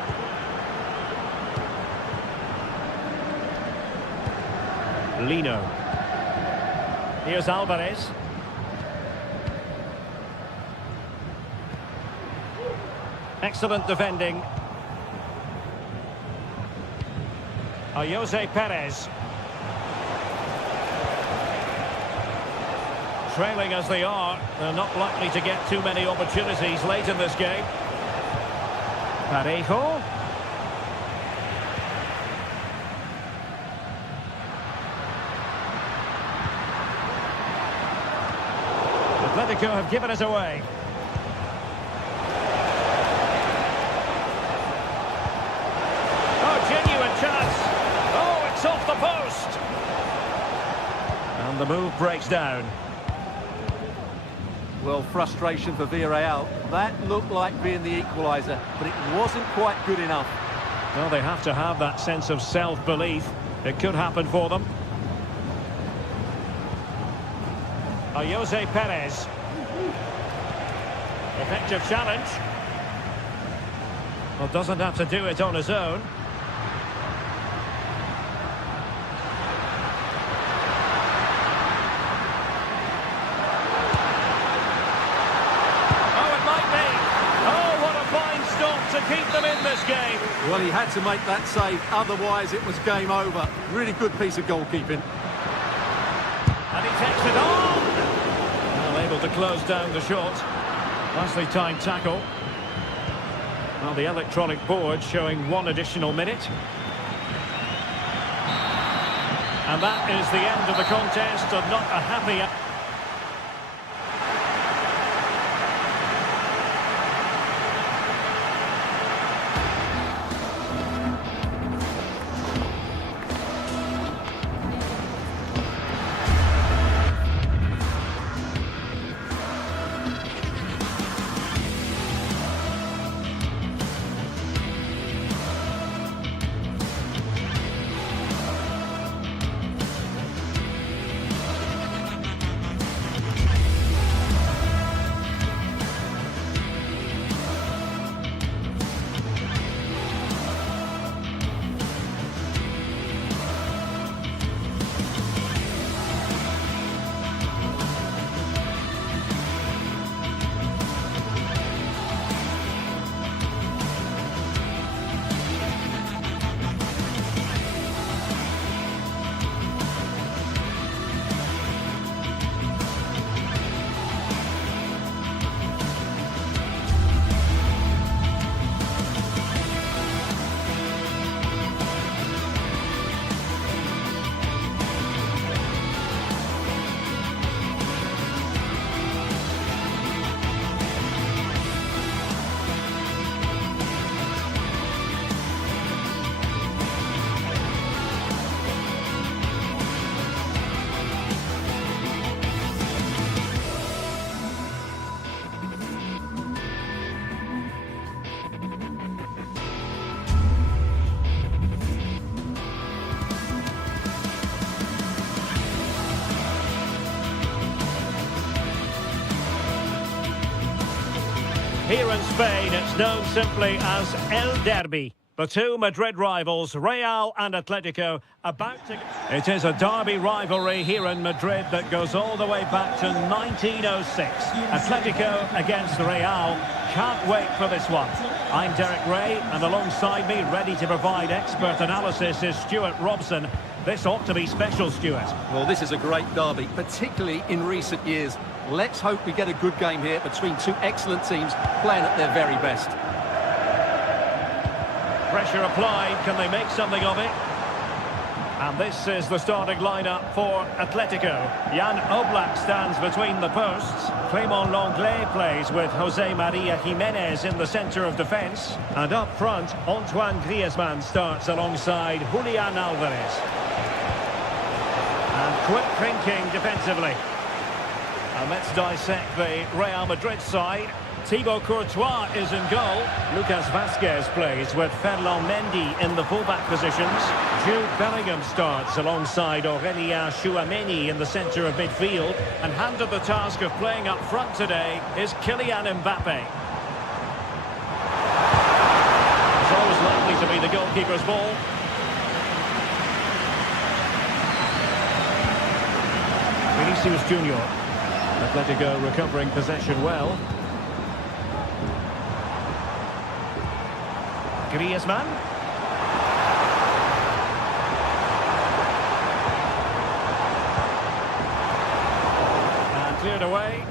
Lino. Here's Alvarez. Excellent defending. Jose Perez. Trailing as they are, they're not likely to get too many opportunities late in this game. Parejo. Atletico have given it away. Oh, genuine chance. Oh, it's off the post. And the move breaks down. Well, frustration for Villarreal. That looked like being the equaliser, but it wasn't quite good enough. Well, they have to have that sense of self-belief. It could happen for them. Jose Perez. Effective challenge. Well, doesn't have to do it on his own. To keep them in this game. Well, he had to make that save, otherwise it was game over. Really good piece of goalkeeping. And he takes it on! Well, able to close down the shot. Nicely timed tackle. Well, the electronic board showing 1 additional minute. And that is the end of the contest, and not a happy... Here in Spain, it's known simply as El Derby. The two Madrid rivals, Real and Atletico, about to... It is a derby rivalry here in Madrid that goes all the way back to 1906. Atletico against Real. Can't wait for this one. I'm Derek Ray, and alongside me, ready to provide expert analysis, is Stuart Robson. This ought to be special, Stuart. Well, this is a great derby, particularly in recent years. Let's hope we get a good game here between two excellent teams playing at their very best. Pressure applied, can they make something of it? And this is the starting lineup for Atletico. Jan Oblak stands between the posts. Clément Lenglet plays with José María Jiménez in the centre of defence. And up front, Antoine Griezmann starts alongside Julián Álvarez. And quick thinking defensively. And let's dissect the Real Madrid side. Thibaut Courtois is in goal. Lucas Vázquez plays with Ferland Mendy in the fullback positions. Jude Bellingham starts alongside Aurélien Tchouaméni in the centre of midfield. And handed the task of playing up front today is Kylian Mbappé. It's always likely to be the goalkeeper's ball. Vinicius Junior. Atletico recovering possession well. Griezmann. And cleared away.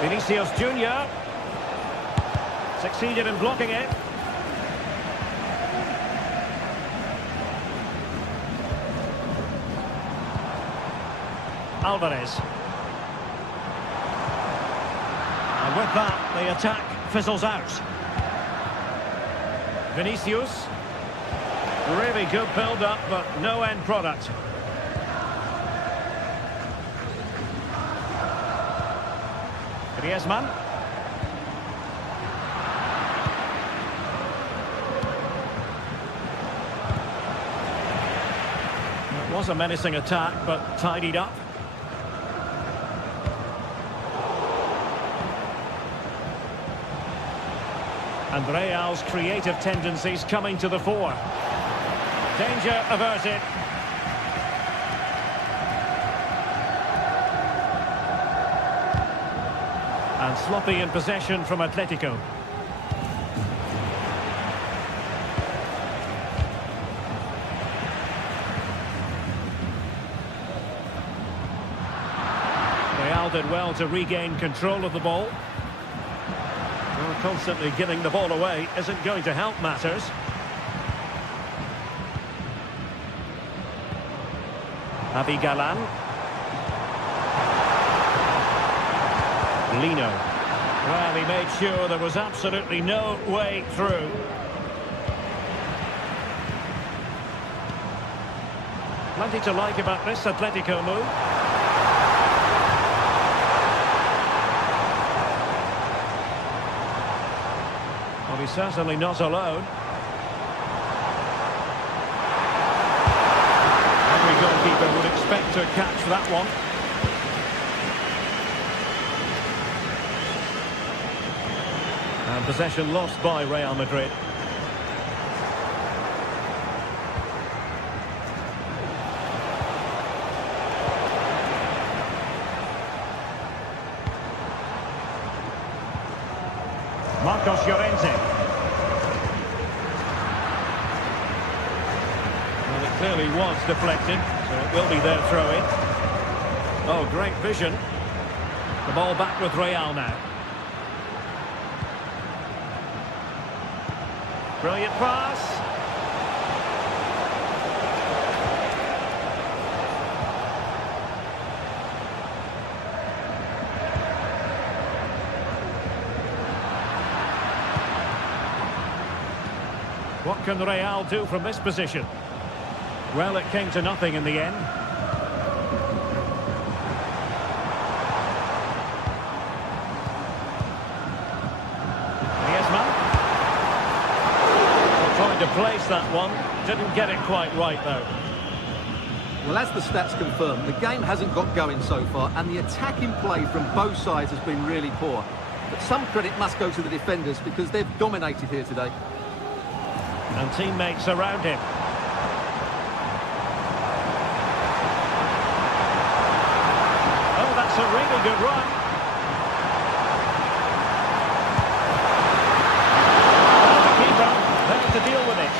Vinicius Junior. Succeeded in blocking it. Álvarez. And with that, the attack fizzles out. Vinicius. Really good build-up, but no end product. Griezmann. It was a menacing attack, but tidied up. And Real's creative tendencies coming to the fore. Danger averted. And sloppy in possession from Atletico. Real did well to regain control of the ball. Constantly giving the ball away isn't going to help matters. Javi Galán. Lino. Well, he made sure there was absolutely no way through. Plenty to like about this Atletico move. Well, he's certainly not alone. Every goalkeeper would expect to catch that one. And possession lost by Real Madrid. Marcos Llorente. Well, it clearly was deflected, so it will be their throw-in. Oh, great vision. The ball back with Real now. Brilliant pass. What can Real do from this position? Well, it came to nothing in the end. Griezmann. Trying to place that one. Didn't get it quite right, though. Well, as the stats confirm, the game hasn't got going so far, and the attacking play from both sides has been really poor. But some credit must go to the defenders because they've dominated here today. And teammates around him. Oh, that's a really good run. And the keeper there to deal with it.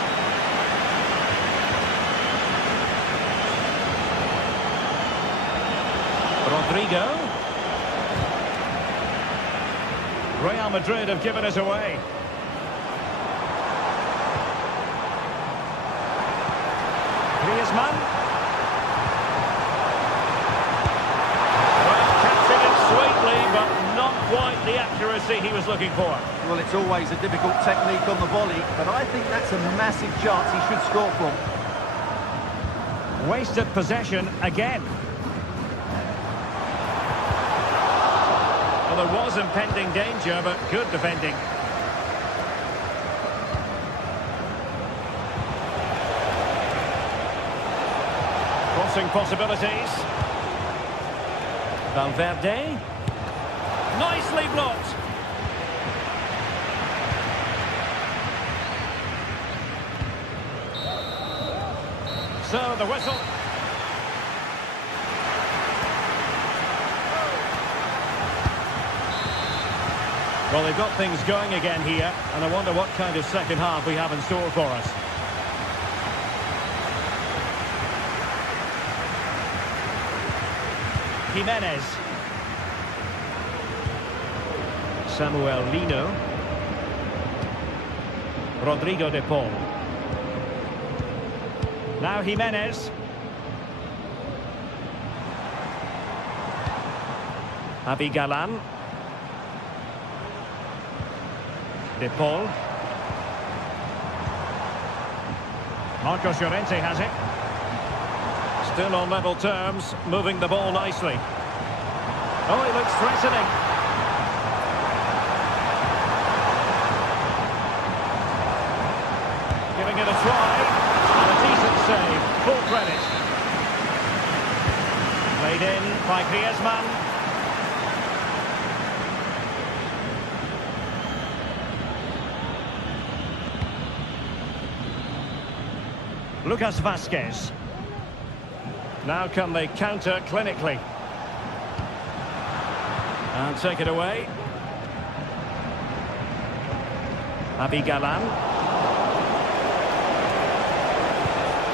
Rodrigo. Real Madrid have given us away. Griezmann. Well, captured it sweetly, but not quite the accuracy he was looking for. Well, it's always a difficult technique on the volley, but I think that's a massive chance he should score from. Wasted possession again. Well, there was impending danger, but good defending. Crossing possibilities. Valverde. Nicely blocked. So the whistle. Well, they've got things going again here, and I wonder what kind of second half we have in store for us. Jimenez. Samuel Lino. Rodrigo de Paul. Now Jimenez. Javi Galan. De Paul. Marcos Llorente has it. Still on level terms, moving the ball nicely. Oh, he looks threatening. Giving it a try. And a decent save. Full credit. Played in by Griezmann. Lucas Vazquez. Now can they counter clinically? And take it away. Javi Galan.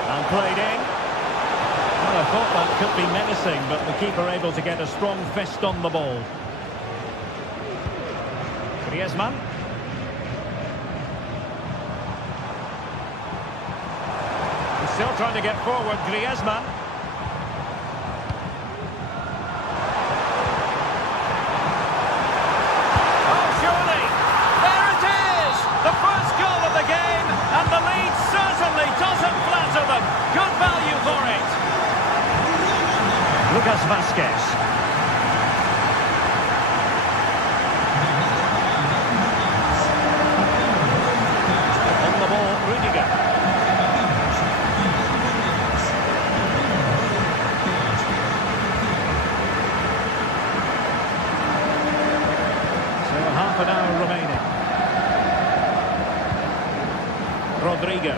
And played in. Well, I thought that could be menacing, but the keeper able to get a strong fist on the ball. Griezmann. Still trying to get forward, Griezmann. Oh, surely! There it is! The first goal of the game, and the lead certainly doesn't flatter them. Good value for it. Lucas Vazquez. On the ball, Rudiger. Half an hour remaining. Rodrigo.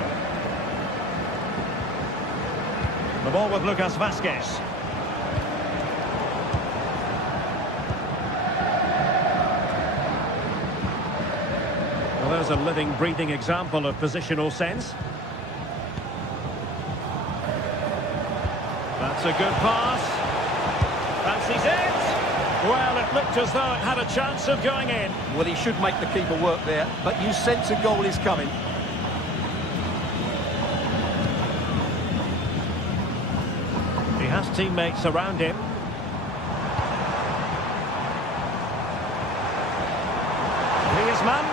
The ball with Lucas Vazquez. Well, there's a living, breathing example of positional sense. That's a good pass. Fancies it. Well, it looked as though it had a chance of going in. Well, he should make the keeper work there, but you sense a goal is coming. He has teammates around him. Griezmann.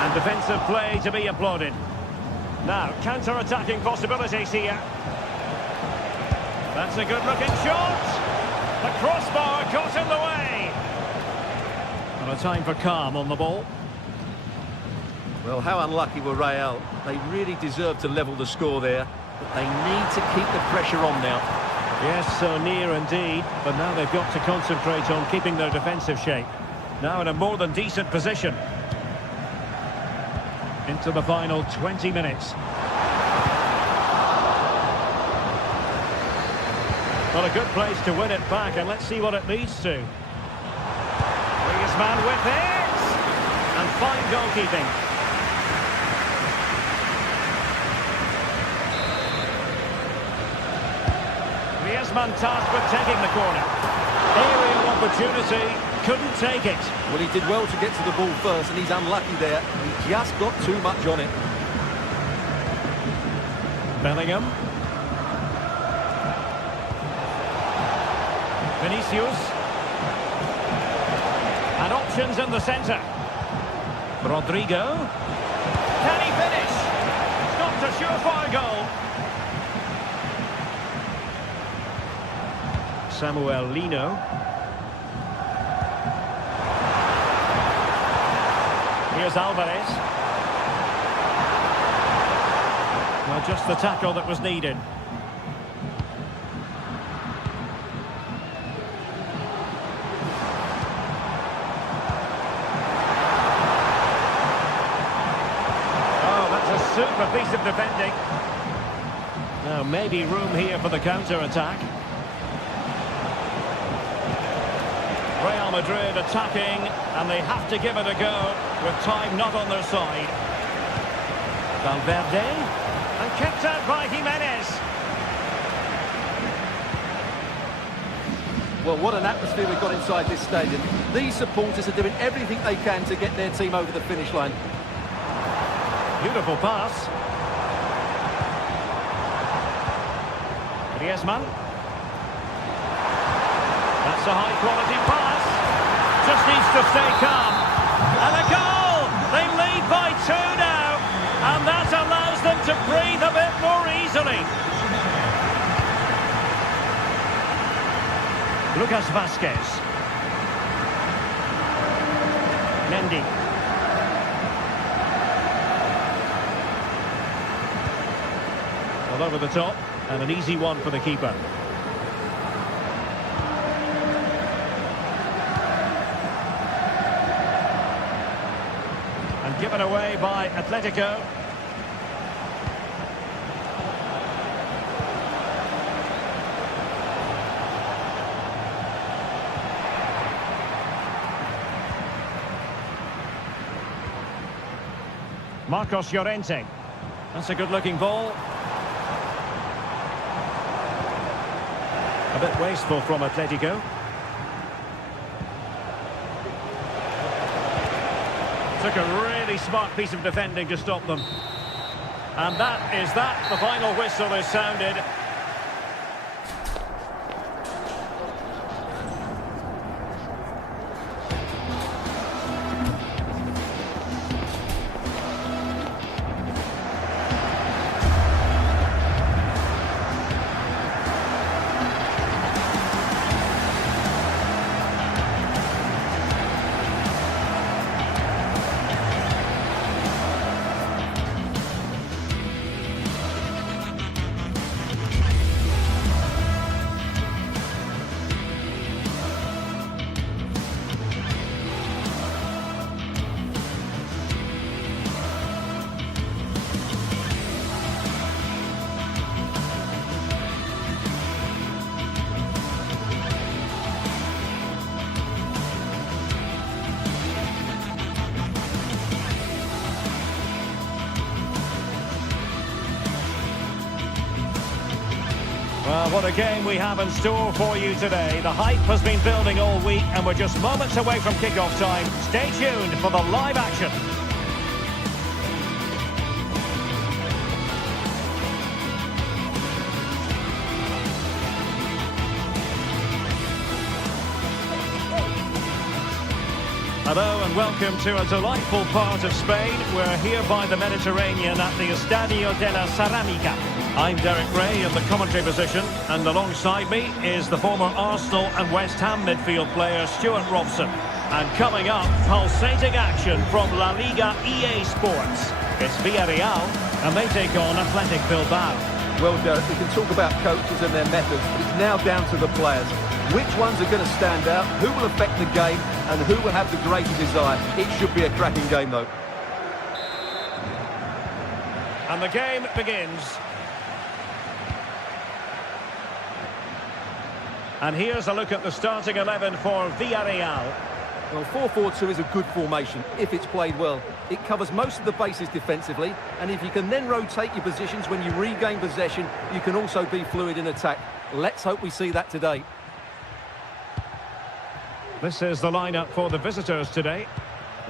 And defensive play to be applauded. Now, counter-attacking possibilities here. That's a good-looking shot. The crossbar got in the way. And a time for calm on the ball. Well, how unlucky were Real. They really deserved to level the score there, but they need to keep the pressure on now. Yes, so near indeed, but now they've got to concentrate on keeping their defensive shape. Now in a more than decent position. Into the final 20 minutes. Well, a good place to win it back, and let's see what it leads to. Griezmann with it! And fine goalkeeping. Griezmann tasked with taking the corner. Aerial opportunity, couldn't take it. Well, he did well to get to the ball first, and he's unlucky there. He just got too much on it. Bellingham. Vinicius. And options in the centre. Rodrigo. Can he finish? It's not a surefire goal. Samuel Lino. Here's Alvarez. Well, just the tackle that was needed. Oh, that's a super piece of defending. Now, maybe room here for the counter-attack. Real Madrid attacking, and they have to give it a go, with time not on their side. Valverde, and kept out by Jimenez. Well, what an atmosphere we've got inside this stadium. These supporters are doing everything they can to get their team over the finish line. Beautiful pass. Griezmann. That's a high-quality pass. Just needs to stay calm. And a goal! They lead by 2 now. And that allows them to breathe a bit more easily. Lucas Vazquez. Mendy. Well, over the top. And an easy one for the keeper. Given away by Atletico. Marcos Llorente. That's a good-looking ball. A bit wasteful from Atletico. Took a really smart piece of defending to stop them. And that is that. The final whistle is sounded. Well, what a game we have in store for you today. The hype has been building all week, and we're just moments away from kickoff time. Stay tuned for the live action. Hello and welcome to a delightful part of Spain. We're here by the Mediterranean at the Estadio de la Ceramica. I'm Derek Ray in the commentary position, and alongside me is the former Arsenal and West Ham midfield player Stuart Robson. And coming up, pulsating action from La Liga EA Sports. It's Villarreal, and they take on Athletic Bilbao. Well, Derek, we can talk about coaches and their methods, but it's now down to the players. Which ones are going to stand out, who will affect the game, and who will have the greater desire? It should be a cracking game, though. And the game begins. And here's a look at the starting 11 for Villarreal. Well, 4-4-2 is a good formation if it's played well. It covers most of the bases defensively, and if you can then rotate your positions when you regain possession, you can also be fluid in attack. Let's hope we see that today. This is the lineup for the visitors today.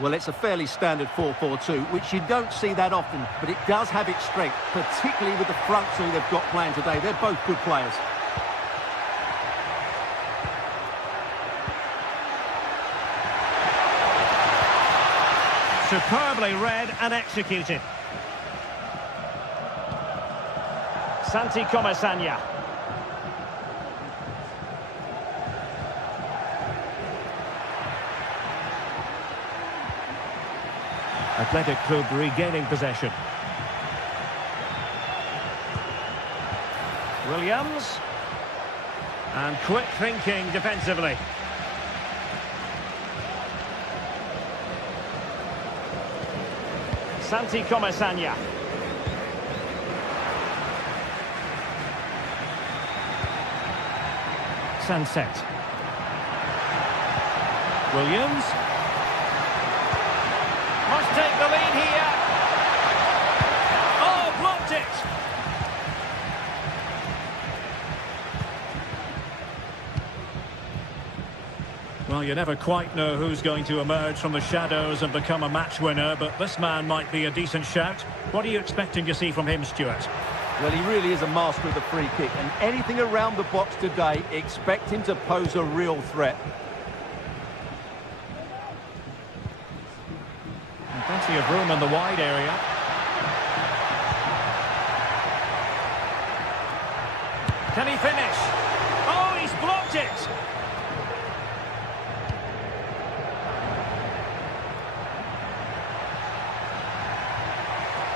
Well, it's a fairly standard 4-4-2, which you don't see that often, but it does have its strength, particularly with the front two they've got playing today. They're both good players. Superbly read and executed. Santi Comesaña. Athletic Club regaining possession. Williams. And quick thinking defensively. Santi Comesaña. Sunset. Williams. Must take the lead here. Oh, blocked it. Well, you never quite know who's going to emerge from the shadows and become a match winner, but this man might be a decent shout. What are you expecting to see from him, Stuart? Well, he really is a master of the free kick, and anything around the box today, expect him to pose a real threat. And plenty of room in the wide area. Can he finish? Oh, he's blocked it!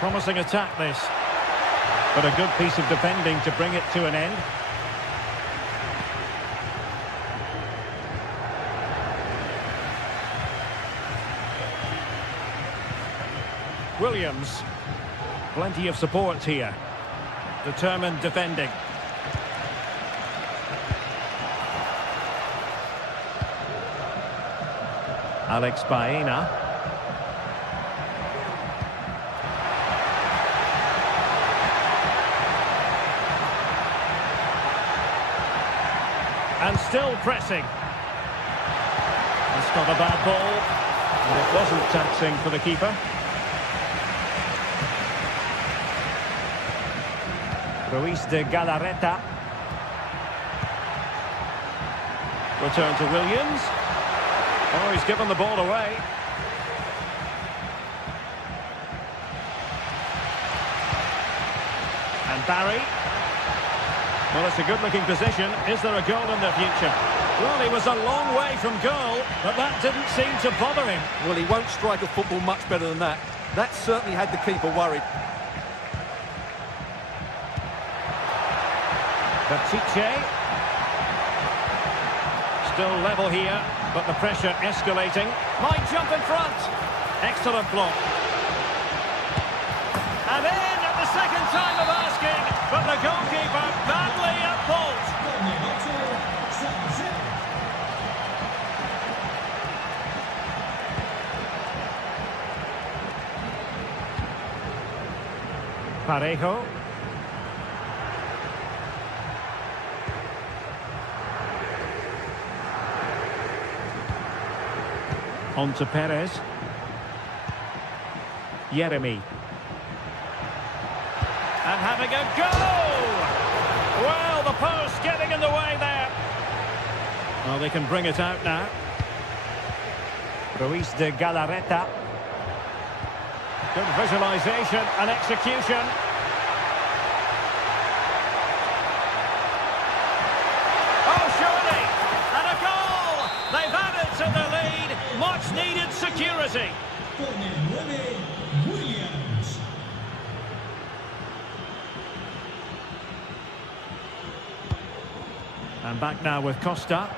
Promising attack, this. But a good piece of defending to bring it to an end. Williams. Plenty of support here. Determined defending. Alex Baena. And still pressing. That's not a bad ball, but it wasn't taxing for the keeper. Ruiz de Galarreta. Return to Williams. Oh, he's given the ball away. And Barry. Well, it's a good-looking position. Is there a goal in the future? Well, he was a long way from goal, but that didn't seem to bother him. Well, he won't strike a football much better than that. That certainly had the keeper worried. Baptiche. Still level here, but the pressure escalating. Might jump in front. Excellent block. And in at the second time of asking, but the goalkeeper badly at fault. Parejo. On to Perez. Jeremy. And having a go! Well, the post getting in the way there. Well, they can bring it out now. Ruiz de Galarreta. Good visualization and execution. Oh, surely! And a goal! They've added to the lead. much needed security. Con el 9, Williams. And back now with Costa.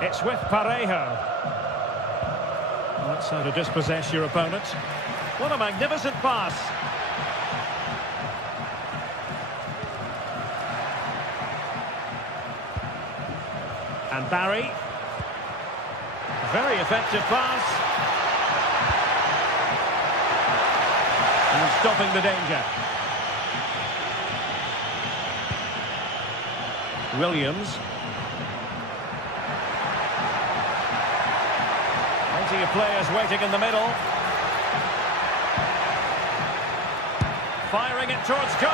It's with Parejo. That's how to dispossess your opponent. What a magnificent pass. And Barry. Very effective pass. And stopping the danger. Williams. Plenty of players waiting in the middle. Firing it towards goal.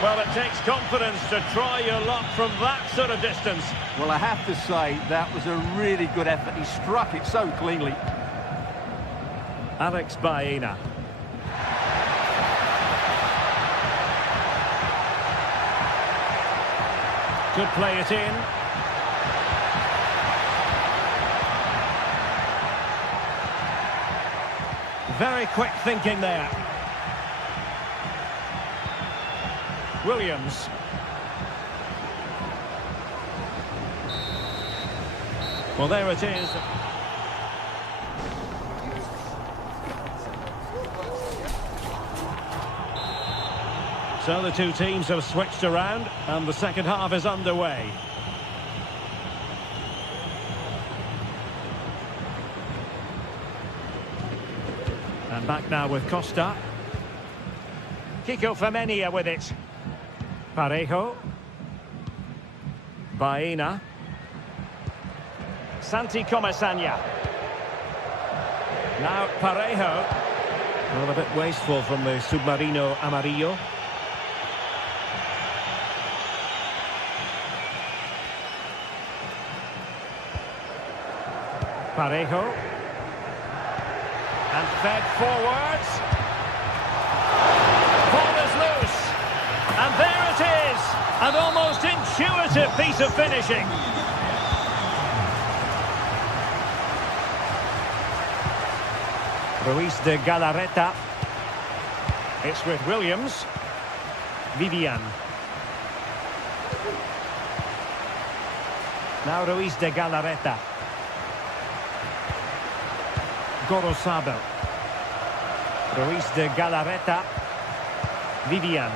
Well, it takes confidence to try your luck from that sort of distance. Well, I have to say, that was a really good effort. He struck it so cleanly. Alex Baena. Could play it in. Very quick thinking there. Williams. Well, there it is. So the two teams have switched around and the second half is underway. And back now with Costa. Kiko Femenia with it. Parejo. Baena. Santi Comesaña. Now Parejo. Well, a bit wasteful from the Submarino Amarillo. Parejo. And fed forwards. Ball is loose. And there it is. An almost intuitive piece of finishing. Ruiz de Galarreta. It's with Williams. Vivian. Now Ruiz de Galarreta. Gorosabel. Ruiz de Galarreta. Vivian.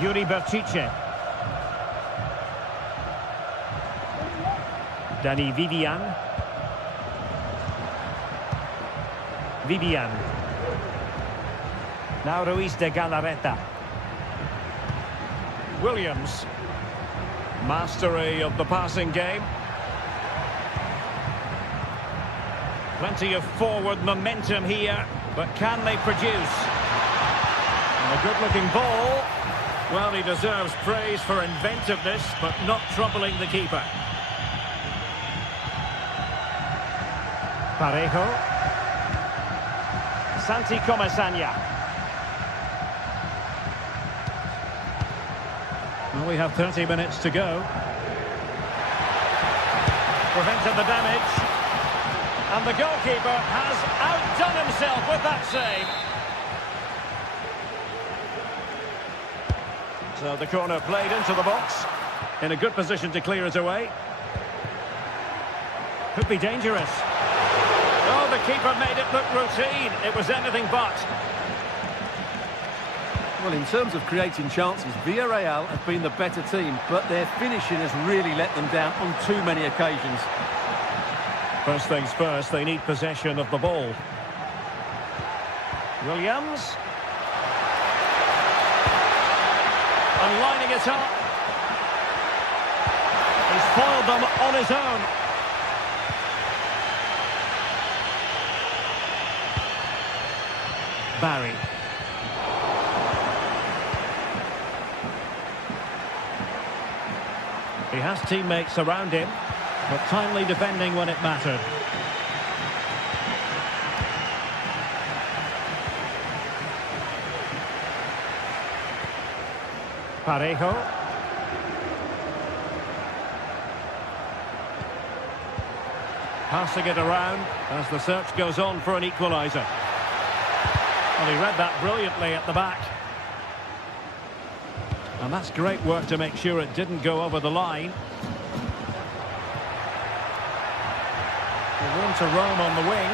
Yuri Berchiche. Dani Vivian. Vivian. Now Ruiz de Galarreta. Williams. Mastery of the passing game. Plenty of forward momentum here, but can they produce? And a good-looking ball. Well, he deserves praise for inventiveness, but not troubling the keeper. Parejo. Santi Comesaña. Well, we have 30 minutes to go. Prevented the damage. And the goalkeeper has outdone himself with that save. So the corner played into the box. In a good position to clear it away. Could be dangerous. Oh, the keeper made it look routine. It was anything but. Well, in terms of creating chances, Villarreal have been the better team, but their finishing has really let them down on too many occasions. First things first, they need possession of the ball. Williams. And lining it up. He's foiled them on his own. Barry. He has teammates around him, but timely defending when it mattered. Parejo. Passing it around as the search goes on for an equaliser. Well, he read that brilliantly at the back. And that's great work to make sure it didn't go over the line. Room to roam on the wing.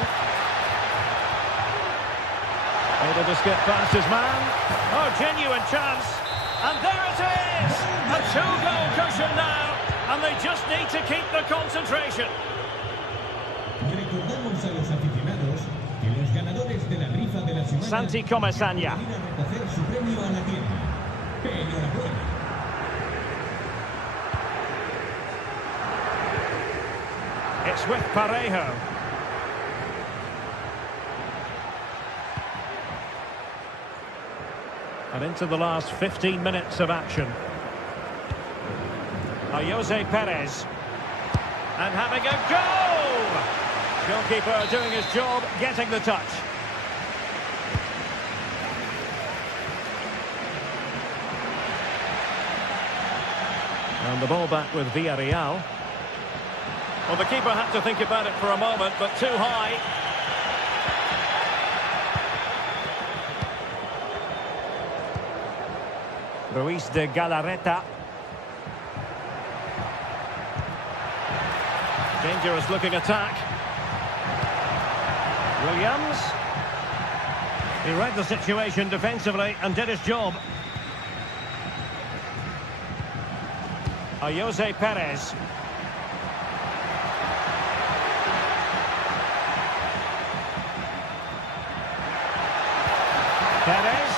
Able to skip past his man. Oh, genuine chance. And there it is! A two-goal cushion now. And they just need to keep the concentration. Recordamos a los aficionados que los ganadores de la rifa de la semana Santi Comesaña. van a recoger su premio a la tienda. Enhorabuena. It's with Parejo. And into the last 15 minutes of action. Jose Perez. And having a goal! Goalkeeper doing his job, getting the touch. And the ball back with Villarreal. Well, the keeper had to think about it for a moment, but too high. Ruiz de Galarreta. Dangerous looking attack. Williams. He read the situation defensively and did his job. Jose Perez. Perez.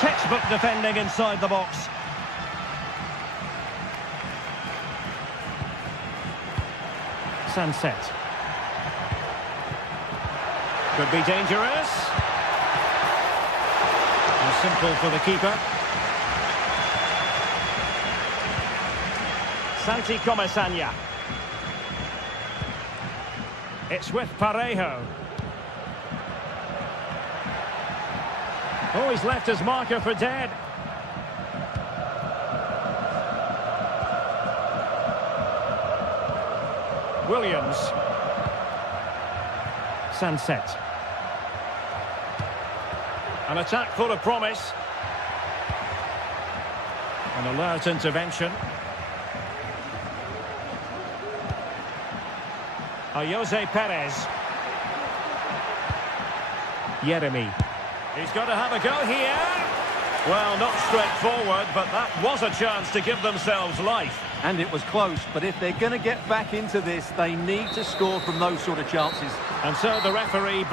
Textbook defending inside the box. Sunset. Could be dangerous. And simple for the keeper. Santi Comesaña. It's with Parejo. Oh, he's left his marker for dead. Williams. Sunset. An attack full of promise. An alert intervention. Jose Perez. Yeremy. He's got to have a go here. Well, not straightforward, but that was a chance to give themselves life. And it was close, but if they're going to get back into this, they need to score from those sort of chances. And so the referee...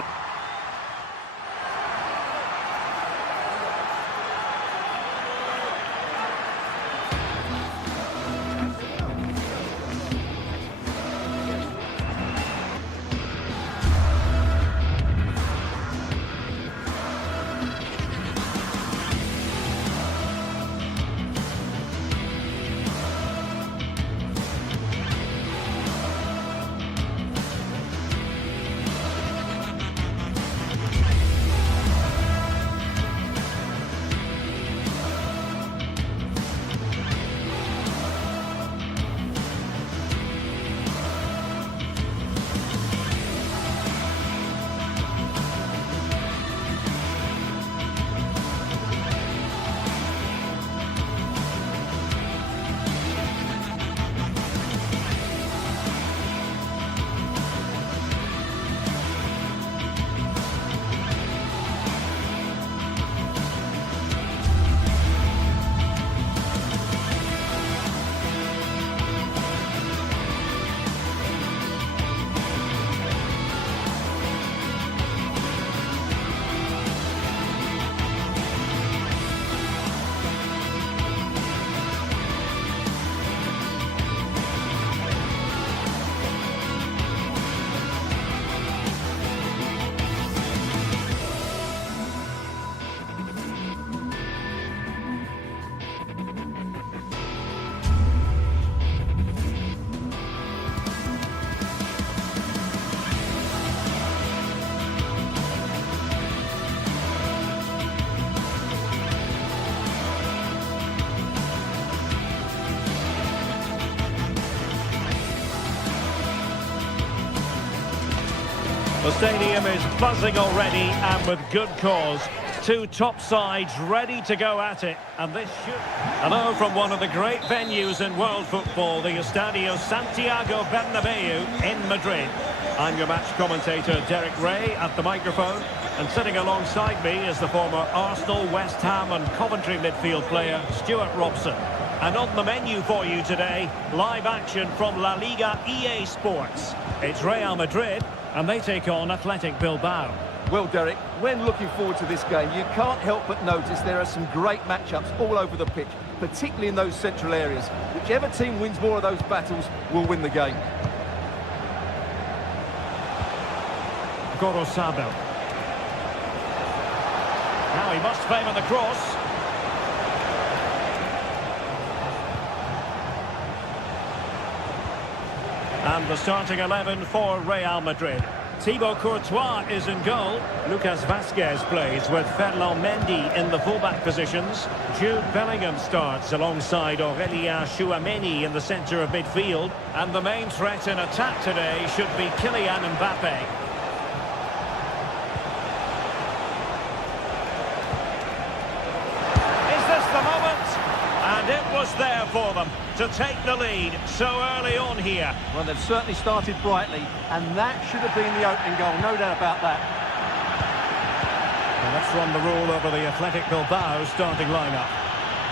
The stadium is buzzing already, and with good cause. Two top sides ready to go at it, and this should... Hello from one of the great venues in world football, the Estadio Santiago Bernabeu in Madrid. I'm your match commentator, Derek Ray, at the microphone, and sitting alongside me is the former Arsenal, West Ham and Coventry midfield player, Stuart Robson. And on the menu for you today, live action from La Liga EA Sports. It's Real Madrid, and they take on Athletic Bilbao. Well, Derek, when looking forward to this game, you can't help but notice there are some great matchups all over the pitch, particularly in those central areas. Whichever team wins more of those battles will win the game. Gorosabel. Now he must favour the cross. And the starting 11 for Real Madrid. Thibaut Courtois is in goal. Lucas Vazquez plays with Ferland Mendy in the fullback positions. Jude Bellingham starts alongside Aurélien Tchouameni in the centre of midfield. And the main threat in attack today should be Kylian Mbappe. Is this the moment? And it was there for them to take the lead so early on here. Well, they've certainly started brightly, and that should have been the opening goal, no doubt about that. Well, let's run the rule over the Athletic Bilbao starting lineup.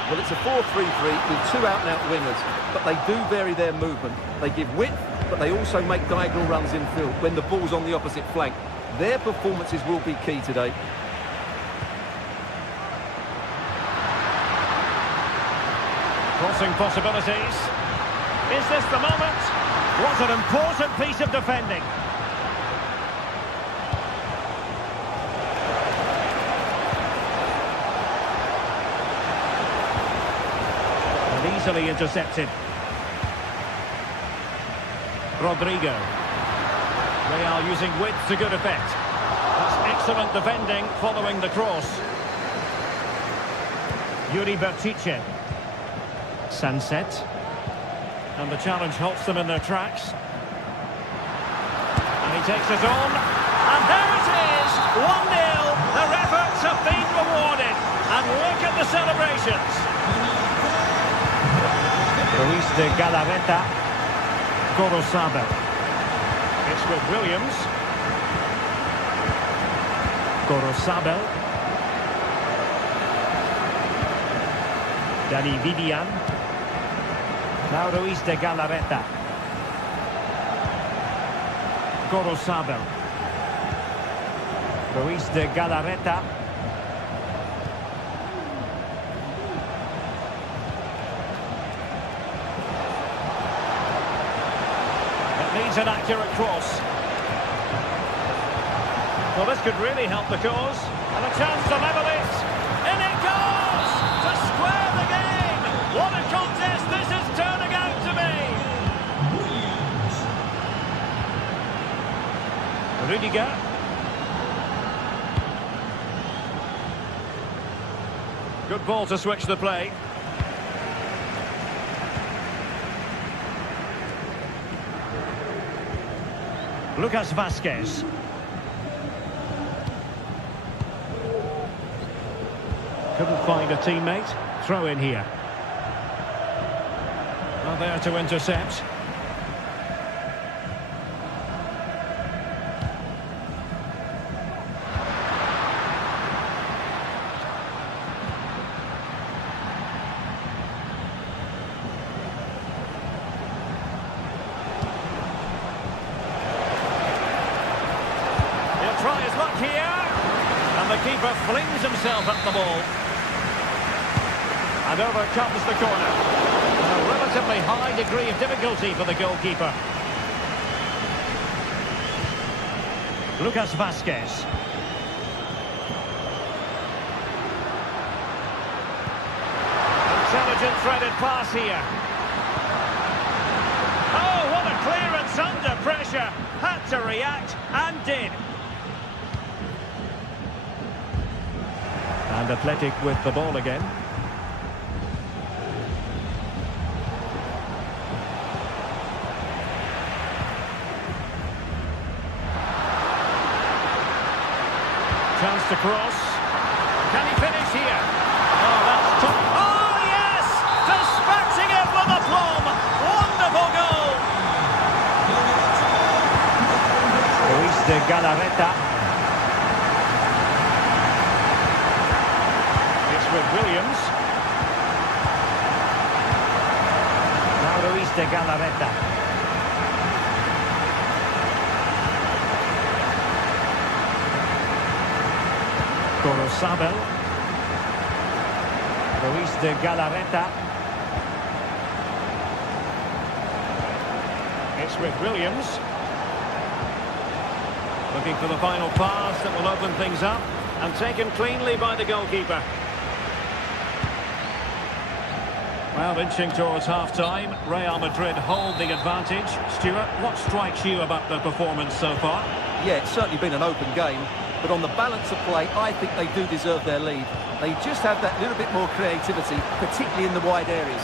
Well, it's a 4-3-3 with two out-and-out wingers, but they do vary their movement. They give width, but they also make diagonal runs infield when the ball's on the opposite flank. Their performances will be key today. Crossing possibilities. Is this the moment? What an important piece of defending. And easily intercepted. Rodrigo. Real using width to good effect. That's excellent defending following the cross. Yuri Bertice. Sunset, and the challenge halts them in their tracks, and he takes it on, and there it is, 1-0. Their efforts have been rewarded, and look at the celebrations. Luis de Galarreta. Gorosabel. It's with Williams. Gorosabel. Dani Vivian. Now Luis de Galarreta. Gorosabel. Luis de Galarreta. It needs an accurate cross. Well, this could really help the cause. And a chance to level it. In it goes! To square the game! What a contest this is turning out to be! Rudiger. Good ball to switch the play. Lucas Vazquez. Couldn't find a teammate. Throw in here. Well, there to intercept. He'll try his luck here. And the keeper flings himself at the ball. And over comes the corner. A relatively high degree of difficulty for the goalkeeper. Lucas Vazquez. Intelligent threaded pass here. Oh, what a clearance under pressure. Had to react and did. And Athletic with the ball again. chance to cross. Can he finish here? Oh, that's top. Oh, yes! Dispatching it with aplomb. Wonderful goal. Luis de Galarreta. It's with Williams. Now Luis de Galarreta. Corozabel. Luis de Galarreta. It's with Williams. Looking for the final pass that will open things up. And taken cleanly by the goalkeeper. Well, inching towards half-time. Real Madrid hold the advantage. Stuart, what strikes you about the performance so far? Yeah, it's certainly been an open game. But on the balance of play, I think they do deserve their lead. They just have that little bit more creativity, particularly in the wide areas.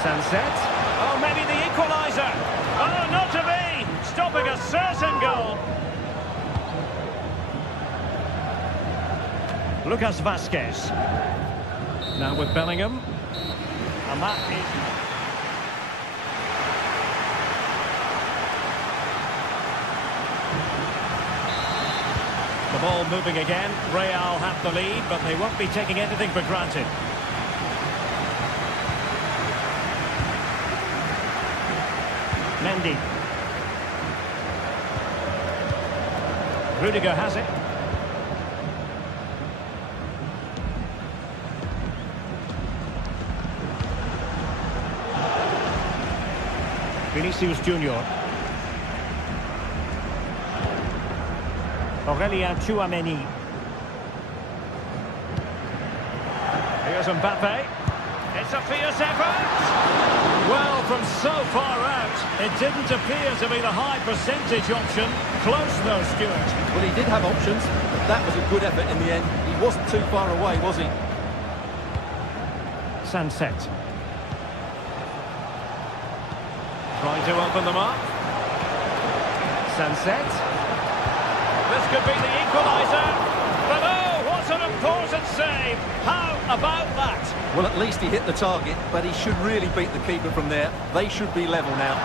Sunset. Oh, maybe the equaliser. Oh, not to be. Stopping a certain goal. Lucas Vazquez. Now with Bellingham. And that is... The ball moving again. Real have the lead, but they won't be taking anything for granted. Mendy. Rudiger has it. Vinicius Junior. Aurelien Tchouameni. Here's Mbappe. It's a fierce effort. Well, from so far out, it didn't appear to be the high percentage option. Close though, Stuart. Well, he did have options, but that was a good effort in the end. He wasn't too far away, was he? Sunset. Trying to open them up. Sunset. This could be the equaliser. But oh, what an important save. How about that? Well, at least he hit the target, but he should really beat the keeper from there. They should be level now.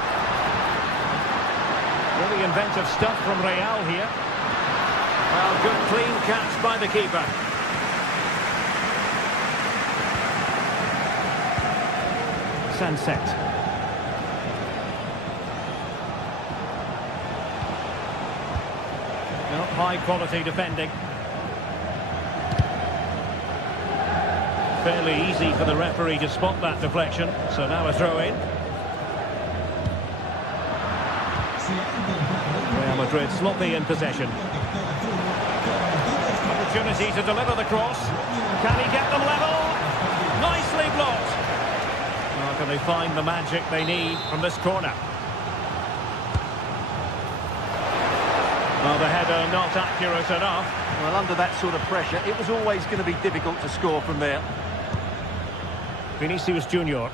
Really inventive stuff from Real here. Well, good clean catch by the keeper. Sunset. No, high quality defending. Fairly easy for the referee to spot that deflection. So now a throw in. Real Madrid sloppy in possession. Opportunity to deliver the cross. Can he get them level? Nicely blocked. Now can they find the magic they need from this corner? Well, the header not accurate enough. Well, under that sort of pressure, it was always going to be difficult to score from there. Vinicius Junior.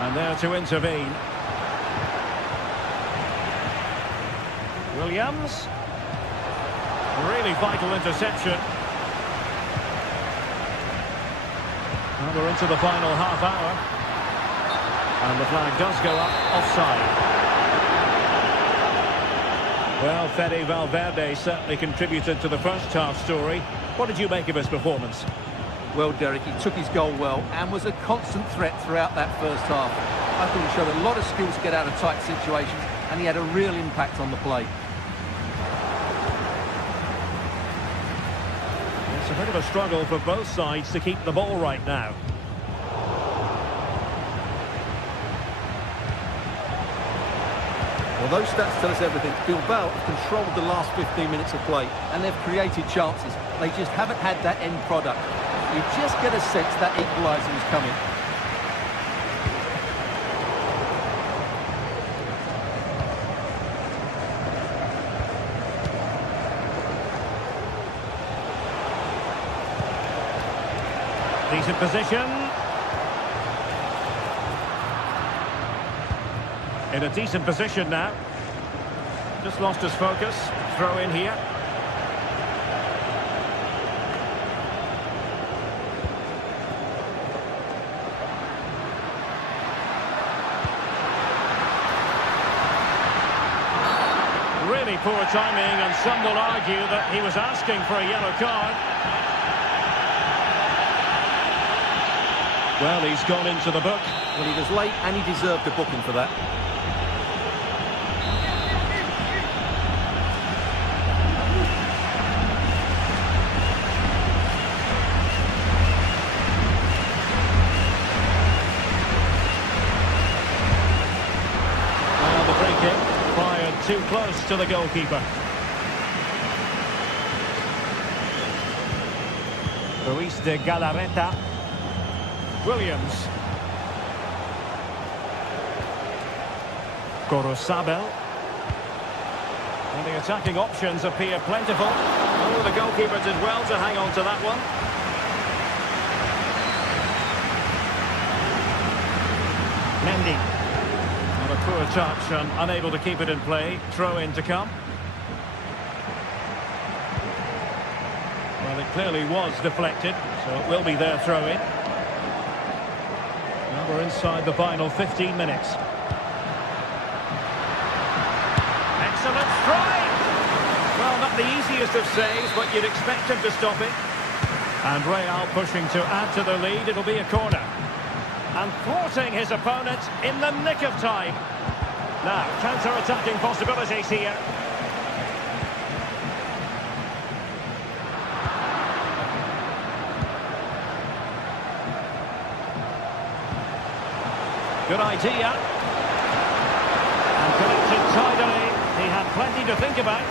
And there to intervene. Williams. Really vital interception. Well, we're into the final half hour. And the flag does go up offside. Well, Fede Valverde certainly contributed to the first half story. What did you make of his performance? Well, Derek, he took his goal well and was a constant threat throughout that first half. I thought he showed a lot of skills to get out of tight situations, and he had a real impact on the play. It's a bit of a struggle for both sides to keep the ball right now. Well, those stats tell us everything. Bilbao have controlled the last 15 minutes of play, and they've created chances. They just haven't had that end product. You just get a sense that equaliser is coming. Decent position. In a decent position now. Just lost his focus. Throw in here. Really poor timing, and some will argue that he was asking for a yellow card. Well, he's gone into the book. Well, he was late and he deserved a booking for that. Well, the free kick fired too close to the goalkeeper. Ruiz de Galarreta. Williams. Gorosabel. And the attacking options appear plentiful. Oh, the goalkeeper did well to hang on to that one. Mendy. Not a poor touch and unable to keep it in play. Throw in to come. Well, it clearly was deflected, so it will be their throw in. Now we're inside the final 15 minutes. Excellent strike! Well, not the easiest of saves, but you'd expect him to stop it. And Real pushing to add to the lead. It'll be a corner. And thwarting his opponent in the nick of time. Now, counter-attacking possibilities here. Good idea. And collected tidily. He had plenty to think about.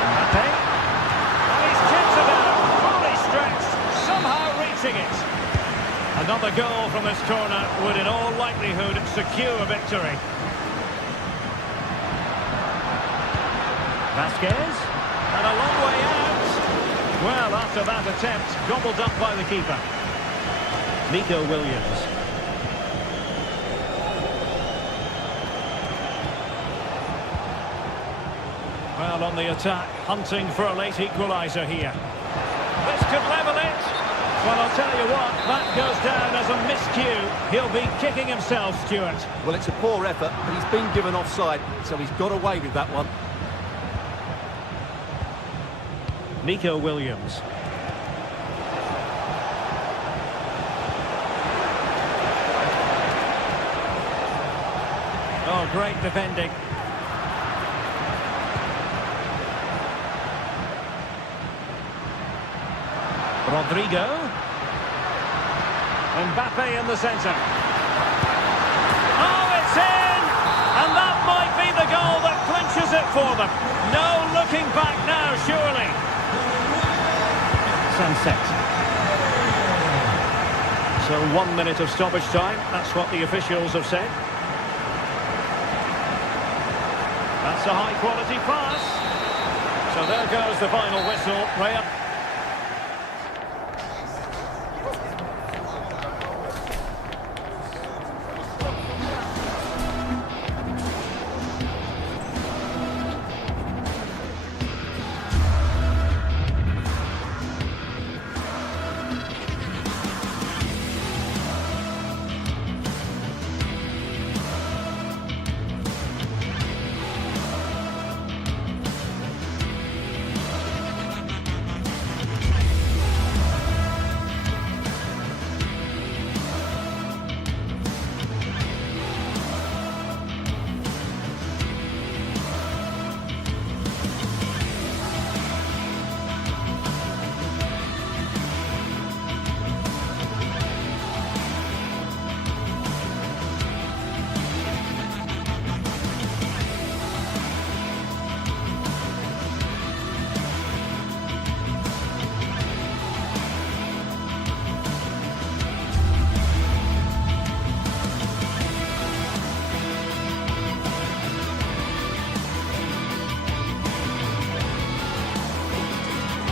Mbappe. And he's tipped it out. Fully stretched. Somehow reaching it. Another goal from this corner would in all likelihood secure a victory. Vasquez. And a long way out. Well, after that attempt, gobbled up by the keeper. Nico Williams. Well, on the attack, hunting for a late equaliser here. This could level it. Well, I'll tell you what, that goes down as a miscue. He'll be kicking himself, Stuart. Well, it's a poor effort, but he's been given offside, so he's got away with that one. Nico Williams. Oh, great defending. Rodrigo. Mbappe in the centre. Oh, it's in! And that might be the goal that clinches it for them. No looking back now, surely. Sunset. So 1 minute of stoppage time, that's what the officials have said. That's a high quality pass. So there goes the final whistle. Real.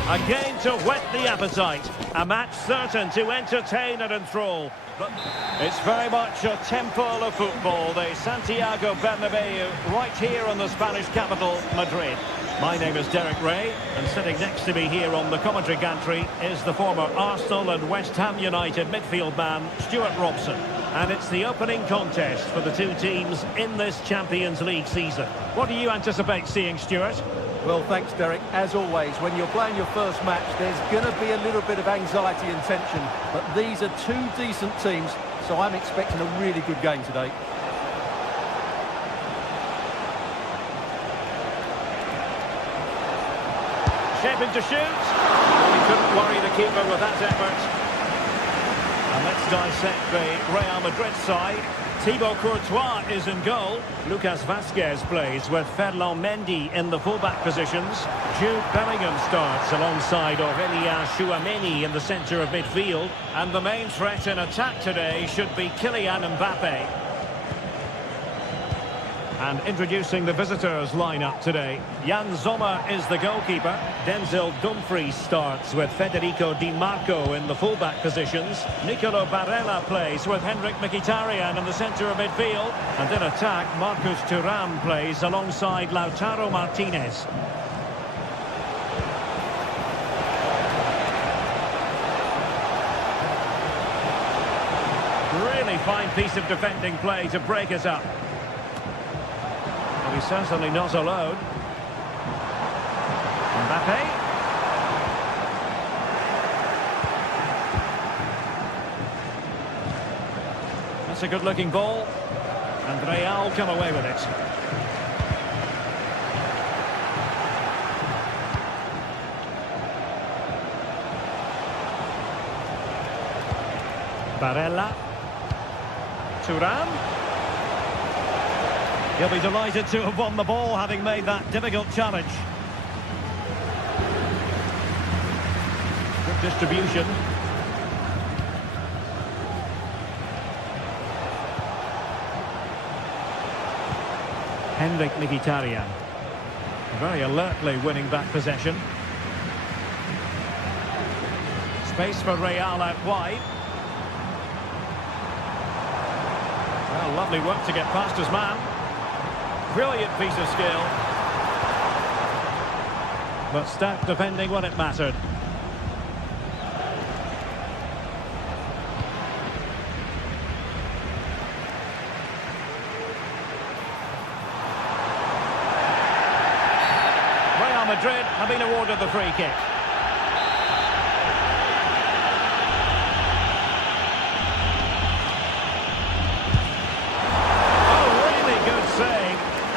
Again to whet the appetite. A match certain to entertain and enthrall. But it's very much a temple of football. The Santiago Bernabeu, right here in the Spanish capital, Madrid. My name is Derek Ray, and sitting next to me here on the commentary gantry is the former Arsenal and West Ham United midfield man, Stuart Robson. And it's the opening contest for the two teams in this Champions League season. What do you anticipate seeing, Stuart? Well, thanks, Derek. As always, when you're playing your first match, there's going to be a little bit of anxiety and tension. But these are two decent teams, so I'm expecting a really good game today. Shaping to shoot. He couldn't worry the keeper with that effort. And let's dissect the Real Madrid side. Thibaut Courtois is in goal. Lucas Vazquez plays with Ferland Mendy in the fullback positions. Jude Bellingham starts alongside Aurélien Tchouameni in the centre of midfield. And the main threat in attack today should be Kylian Mbappe. And introducing the visitors lineup today. Jan Sommer is the goalkeeper. Denzel Dumfries starts with Federico Di Marco in the fullback positions. Nicolo Barella plays with Henrik Mkhitaryan in the centre of midfield. And in attack, Marcus Thuram plays alongside Lautaro Martinez. Really fine piece of defending play to break us up. He's certainly not alone. Mbappe. That's a good-looking ball. And Real come away with it. Barella. Thuram. He'll be delighted to have won the ball, having made that difficult challenge. Good distribution. Henrik Mkhitaryan. Very alertly winning back possession. Space for Real out wide. Well, lovely work to get past his man. Brilliant piece of skill. But stout defending when it mattered. Real Madrid have been awarded the free kick.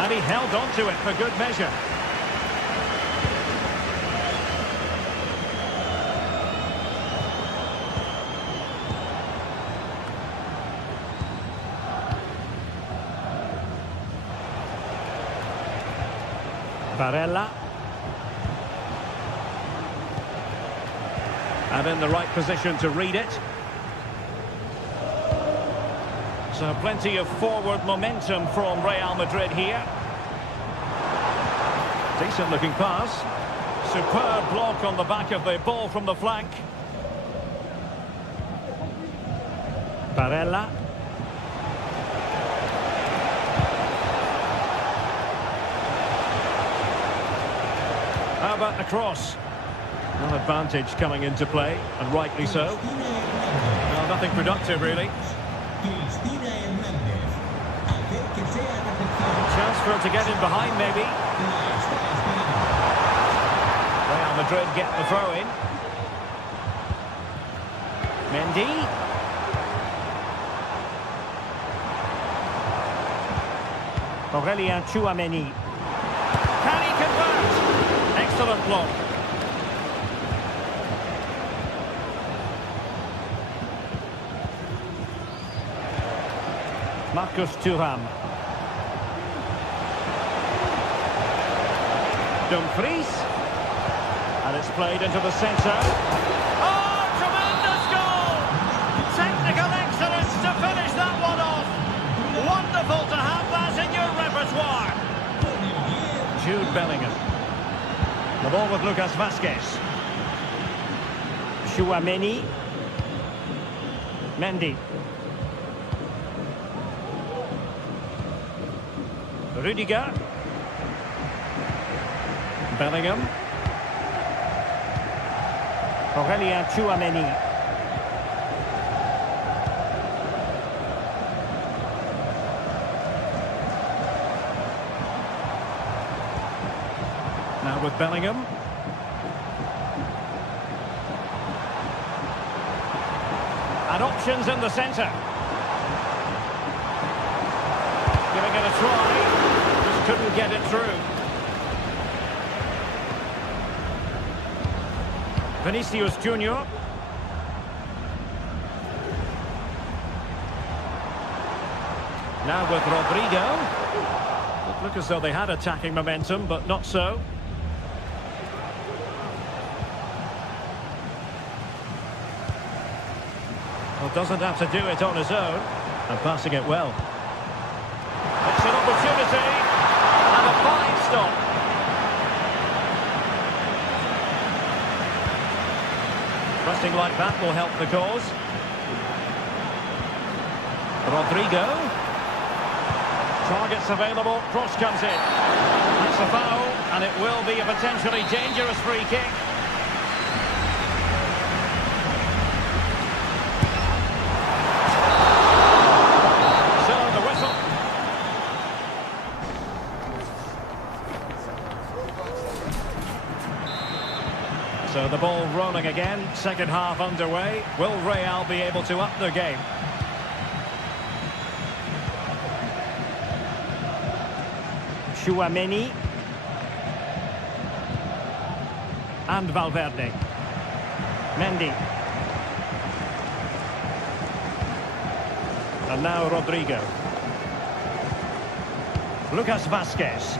And he held on to it for good measure. Barella. And in the right position to read it. So plenty of forward momentum from Real Madrid here. Decent looking pass. Superb block on the back of the ball from the flank. Barella. How about the cross? An advantage coming into play, and rightly so. Well, nothing productive really. Chance for her to get in behind maybe. Real Madrid get the throw in. Mendy. Aurélien Tchouameni. Can he convert? Excellent block. Marcus Thuram. Dumfries. And it's played into the centre. Oh, tremendous goal! Technical excellence to finish that one off. Wonderful to have that in your repertoire. Jude Bellingham. The ball with Lucas Vazquez. Tchouaméni. Mendy. Rudiger. Bellingham. Aurélien Tchouaméni. Now with Bellingham. And options in the centre. Giving it a try. Just couldn't get it through. Vinicius Junior. Now with Rodrigo. It looked as though they had attacking momentum, but not so. Well, doesn't have to do it on his own. And passing it well. It's an opportunity. And a fine stop. Pressing like that will help the cause. Rodrigo. Targets available. Cross comes in. That's a foul. And it will be a potentially dangerous free kick. So the ball rolling again, second half underway. Will Real be able to up their game? Tchouaméni. And Valverde. Mendy. And now Rodrigo. Lucas Vázquez.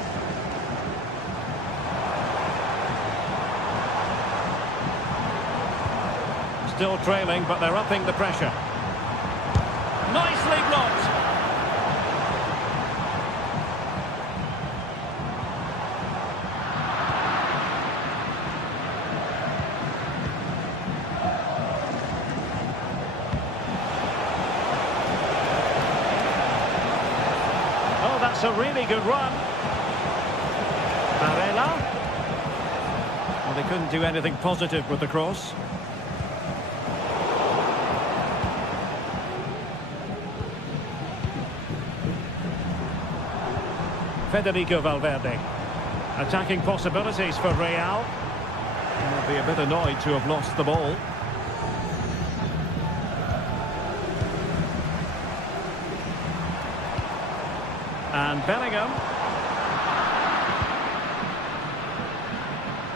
Still trailing, but they're upping the pressure. Nicely blocked. Oh, that's a really good run. Barella. Well, they couldn't do anything positive with the cross. Federico Valverde. Attacking possibilities for Real. They'll be a bit annoyed to have lost the ball. And Bellingham.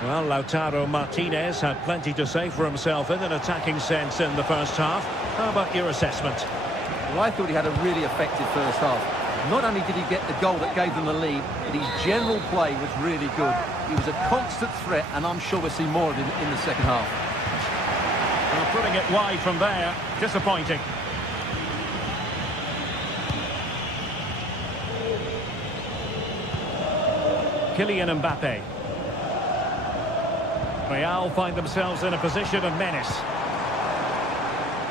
Well, Lautaro Martinez had plenty to say for himself in an attacking sense in the first half. How about your assessment? Well, I thought he had a really effective first half. Not only did he get the goal that gave them the lead, but his general play was really good. He was a constant threat, and I'm sure we'll see more of him in the second half. Well, putting it wide from there, disappointing. Kylian Mbappe. Real find themselves in a position of menace.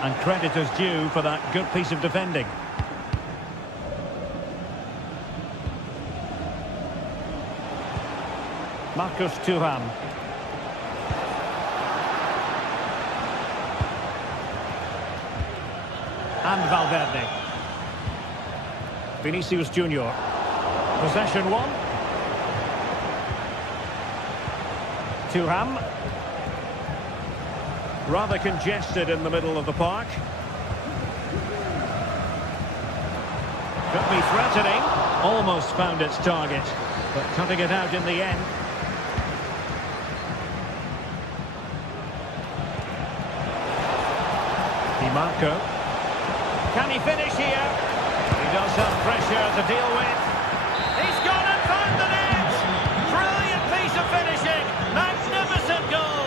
And credit is due for that good piece of defending. Marcus Thuram. And Valverde. Vinicius Junior. Possession one. Thuram. Rather congested in the middle of the park. Could be threatening. Almost found its target, but cutting it out in the end. Marco. Can he finish here? He does have pressure to deal with. He's gone and found the net! Brilliant piece of finishing! Magnificent goal!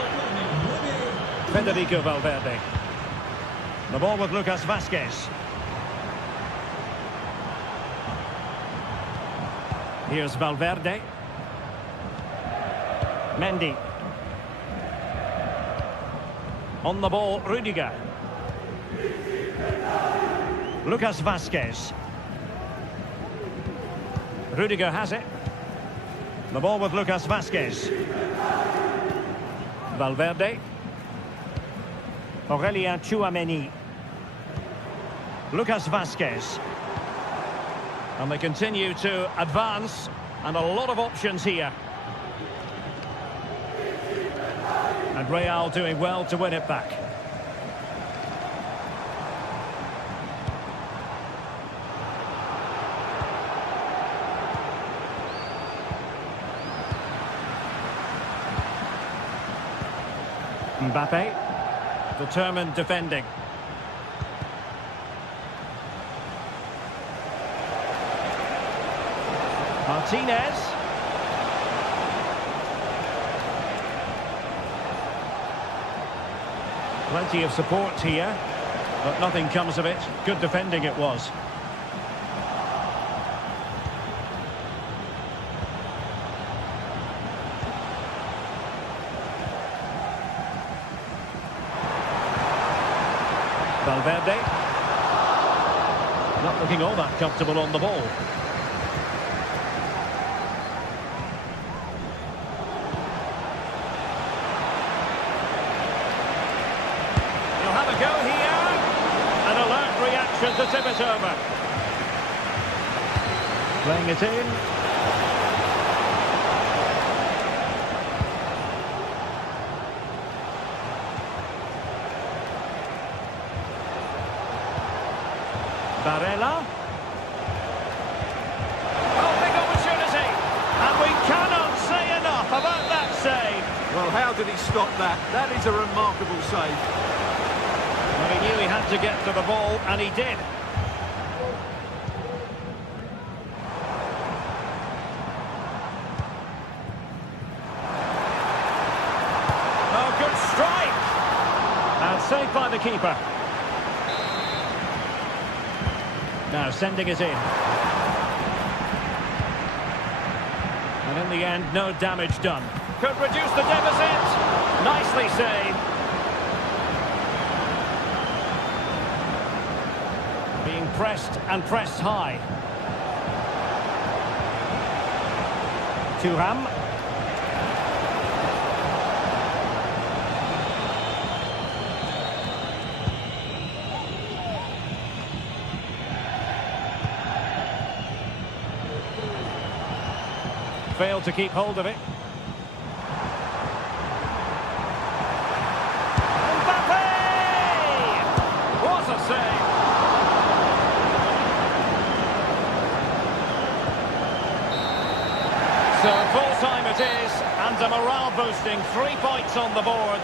Federico Valverde. The ball with Lucas Vázquez. Here's Valverde. Mendy. On the ball, Rudiger. Lucas Vazquez. Rudiger has it. The ball with Lucas Vazquez. Valverde. Aurelien Tchouameni. Lucas Vazquez. And they continue to advance, and a lot of options here. And Real doing well to win it back. Mbappe, determined defending. Martinez. Plenty of support here, but nothing comes of it. Good defending it was. Valverde. Not looking all that comfortable on the ball. He'll have a go here. An alert reaction to tip it over. Playing it in. Barella. Oh, big opportunity. And we cannot say enough about that save. Well, how did he stop that? That is a remarkable save. Well, he knew he had to get to the ball, and he did. Oh, good strike. And saved by the keeper. Now sending it in. And in the end, no damage done. Could reduce the deficit. Nicely saved. Being pressed and pressed high. Thuram. Failed to keep hold of it. Mbappe! What a save! So full time it is, and a morale boosting 3 points on the board.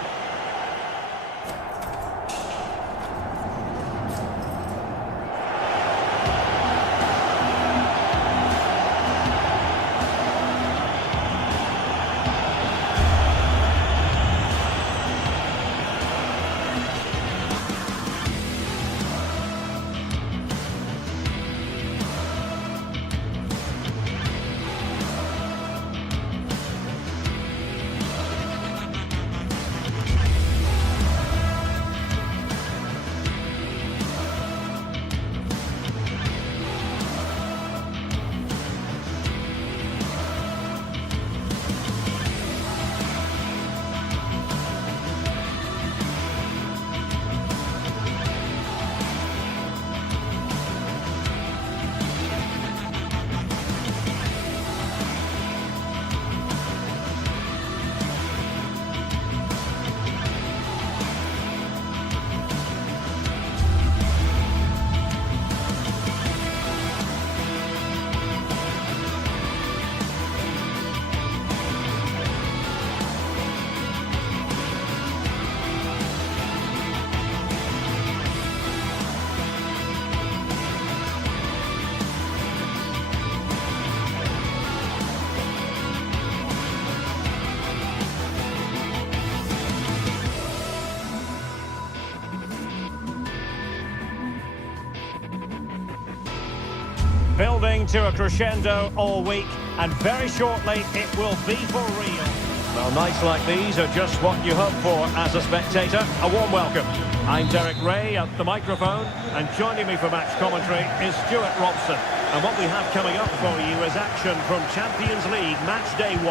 Building to a crescendo all week, and very shortly it will be for real. Well, nights like these are just what you hope for as a spectator. A warm welcome. I'm Derek Ray at the microphone, and joining me for match commentary is Stuart Robson. And what we have coming up for you is action from Champions League match day 1.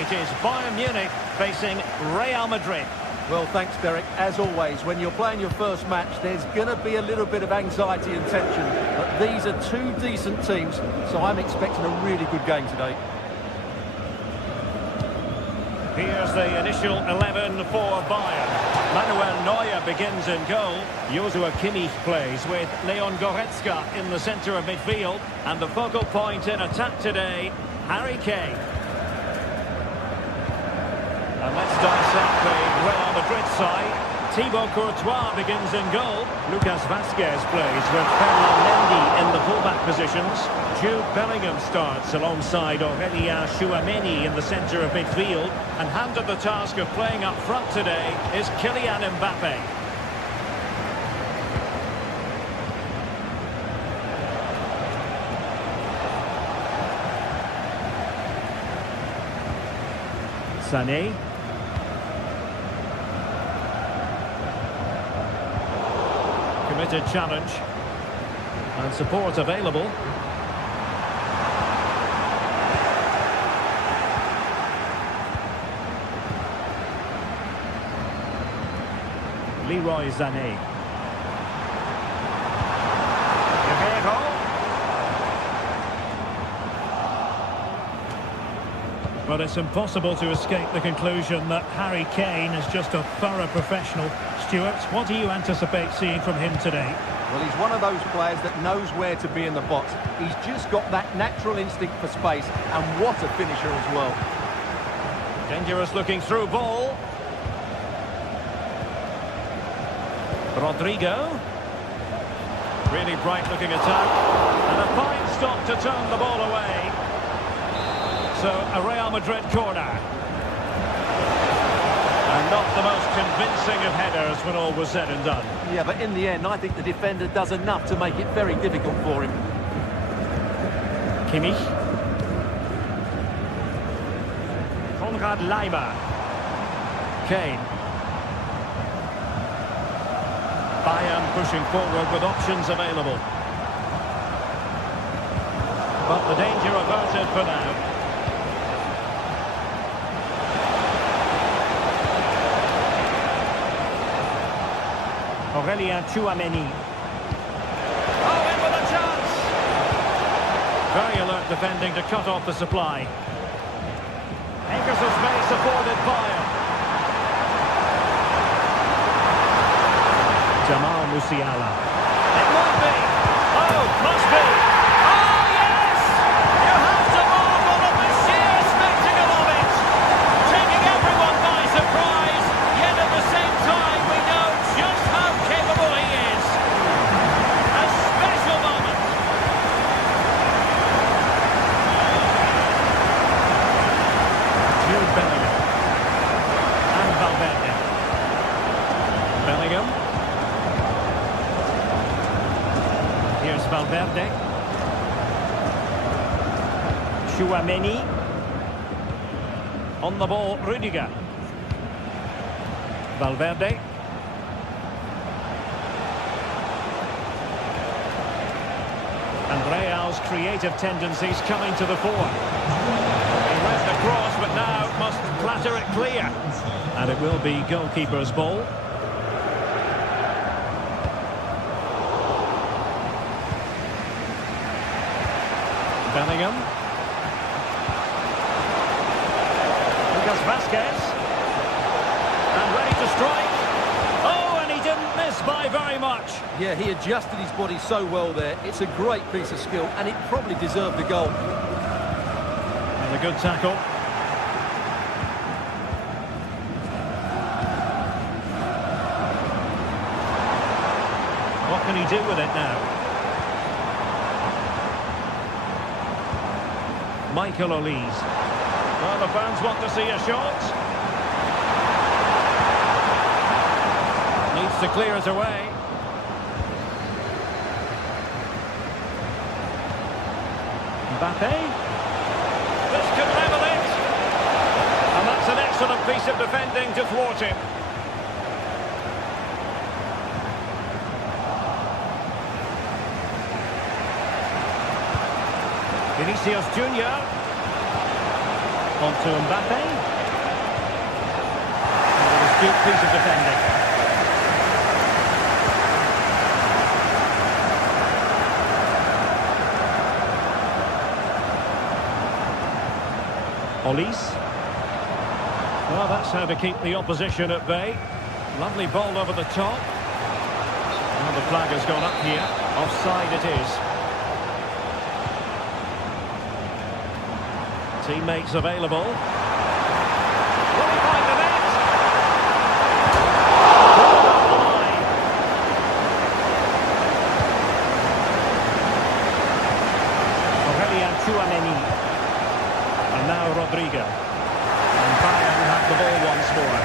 It is Bayern Munich facing Real Madrid. Well, thanks, Derek. As always, when you're playing your first match, there's going to be a little bit of anxiety and tension. But these are two decent teams, so I'm expecting a really good game today. Here's the initial 11 for Bayern. Manuel Neuer begins in goal. Joshua Kimmich plays with Leon Goretzka in the centre of midfield. And the focal point in attack today, Harry Kane. And let's dissect the Real Madrid side. Thibaut Courtois begins in goal. Lucas Vazquez plays with Ferland Mendy in the fullback positions. Jude Bellingham starts alongside Aurélien Tchouameni in the centre of midfield. And handed the task of playing up front today is Kylian Mbappe. Sané. Committed challenge. And support available. Leroy Sané. But it's impossible to escape the conclusion that Harry Kane is just a thorough professional. Stuart, what do you anticipate seeing from him today? Well, he's one of those players that knows where to be in the box. He's just got that natural instinct for space, and what a finisher as well. Dangerous looking through ball. Rodrigo. Really bright looking attack. And a fine stop to turn the ball away. So a Real Madrid corner. And not the most convincing of headers when all was said and done. Yeah, but in the end, I think the defender does enough to make it very difficult for him. Kimmich. Konrad Laimer. Kane. Bayern pushing forward with options available. But the danger averted for now. Aurélien Tchouameni. Oh, in with a chance! Very alert defending to cut off the supply. Acres of space afforded Bayern. Jamal Musiala. It might be. Oh, must be. Oh, yes! You have to marvel at the sheer spectacle of it. Taking everyone by surprise, yet at the same time we know just how capable he is. A special moment. Jude Bellingham. And Valverde. Bellingham. Here's Valverde. Tchouameni. On the ball, Rudiger. Valverde. And Real's creative tendencies coming to the fore. He went the cross, but now must clatter it clear. And it will be goalkeeper's ball. Bellingham. Lucas Vazquez. And ready to strike. Oh, and he didn't miss by very much. Yeah, he adjusted his body so well there. It's a great piece of skill, and it probably deserved the goal. And a good tackle. What can he do with it now? Michael Olise. Well, the fans want to see a shot. Needs to clear it away. Mbappe. This could level it. And that's an excellent piece of defending to thwart him. Vinicius Junior. On to Mbappe. And an astute piece of defending. Olise. Well, that's how to keep the opposition at bay. Lovely ball over the top. Well, the flag has gone up here. Offside it is. Teammates available. Will he find the net? Aurelian Tchouameni. And now Rodrigo. And Bayern have the ball once more.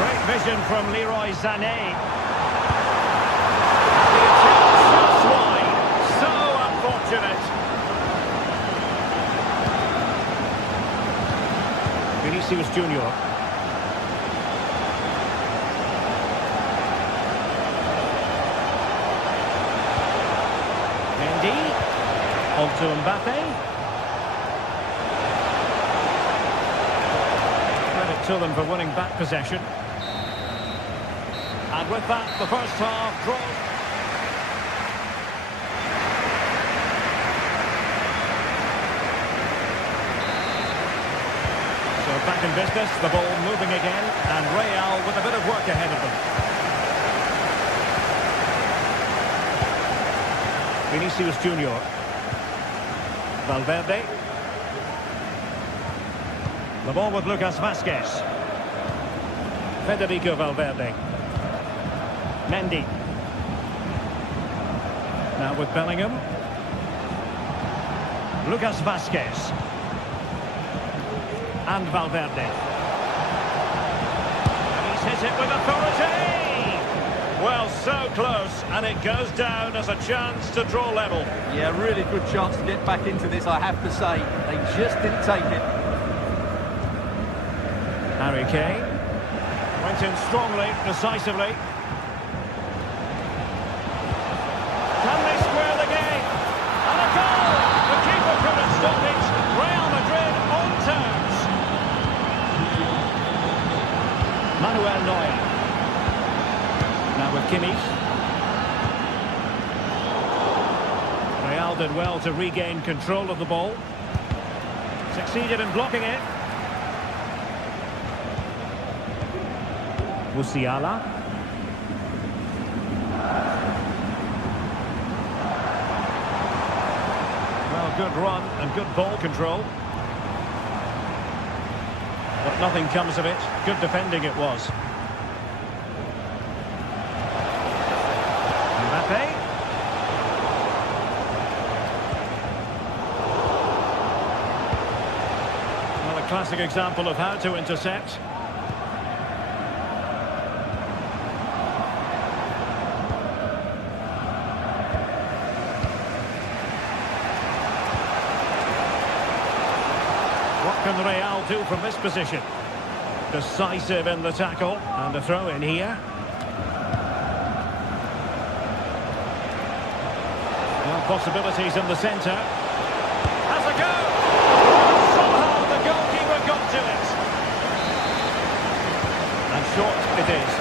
Great vision from Leroy Sané. The attempt just wide. So unfortunate. Vinicius Junior. Mendy. On to Mbappe. Credit to them for winning back possession. And with that, the first half draws. Back in business, the ball moving again, and Real with a bit of work ahead of them. Vinicius Junior. Valverde. The ball with Lucas Vazquez. Federico Valverde. Mendy. Now with Bellingham. Lucas Vazquez. And Valverde. And he's hit it with authority! Well, so close, and it goes down as a chance to draw level. Yeah, really good chance to get back into this, I have to say. They just didn't take it. Harry Kane. Went in strongly, decisively. Can they square the game? And a goal! The keeper couldn't stop it. Real Madrid on terms. Manuel Neuer. Now with Kimmich. Real did well to regain control of the ball. Succeeded in blocking it. Musiala. Well, good run and good ball control. But nothing comes of it. Good defending it was. Mbappe. Well, a classic example of how to intercept. What can Real do from this position? Decisive in the tackle, and a throw in here. Well, possibilities in the centre. Has a go! Somehow the goalkeeper got to it. And short it is.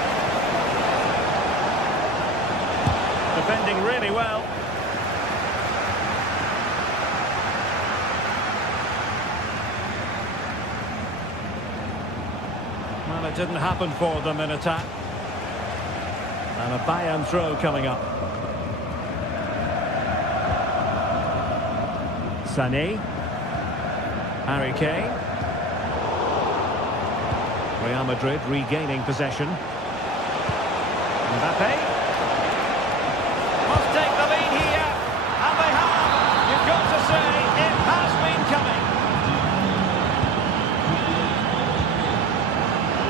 Defending really well. Well, it didn't happen for them in attack. And a Bayern throw coming up. Sané. Harry Kane. Real Madrid regaining possession. Mbappe. Must take the lead here. And they have. You've got to say, it has been coming.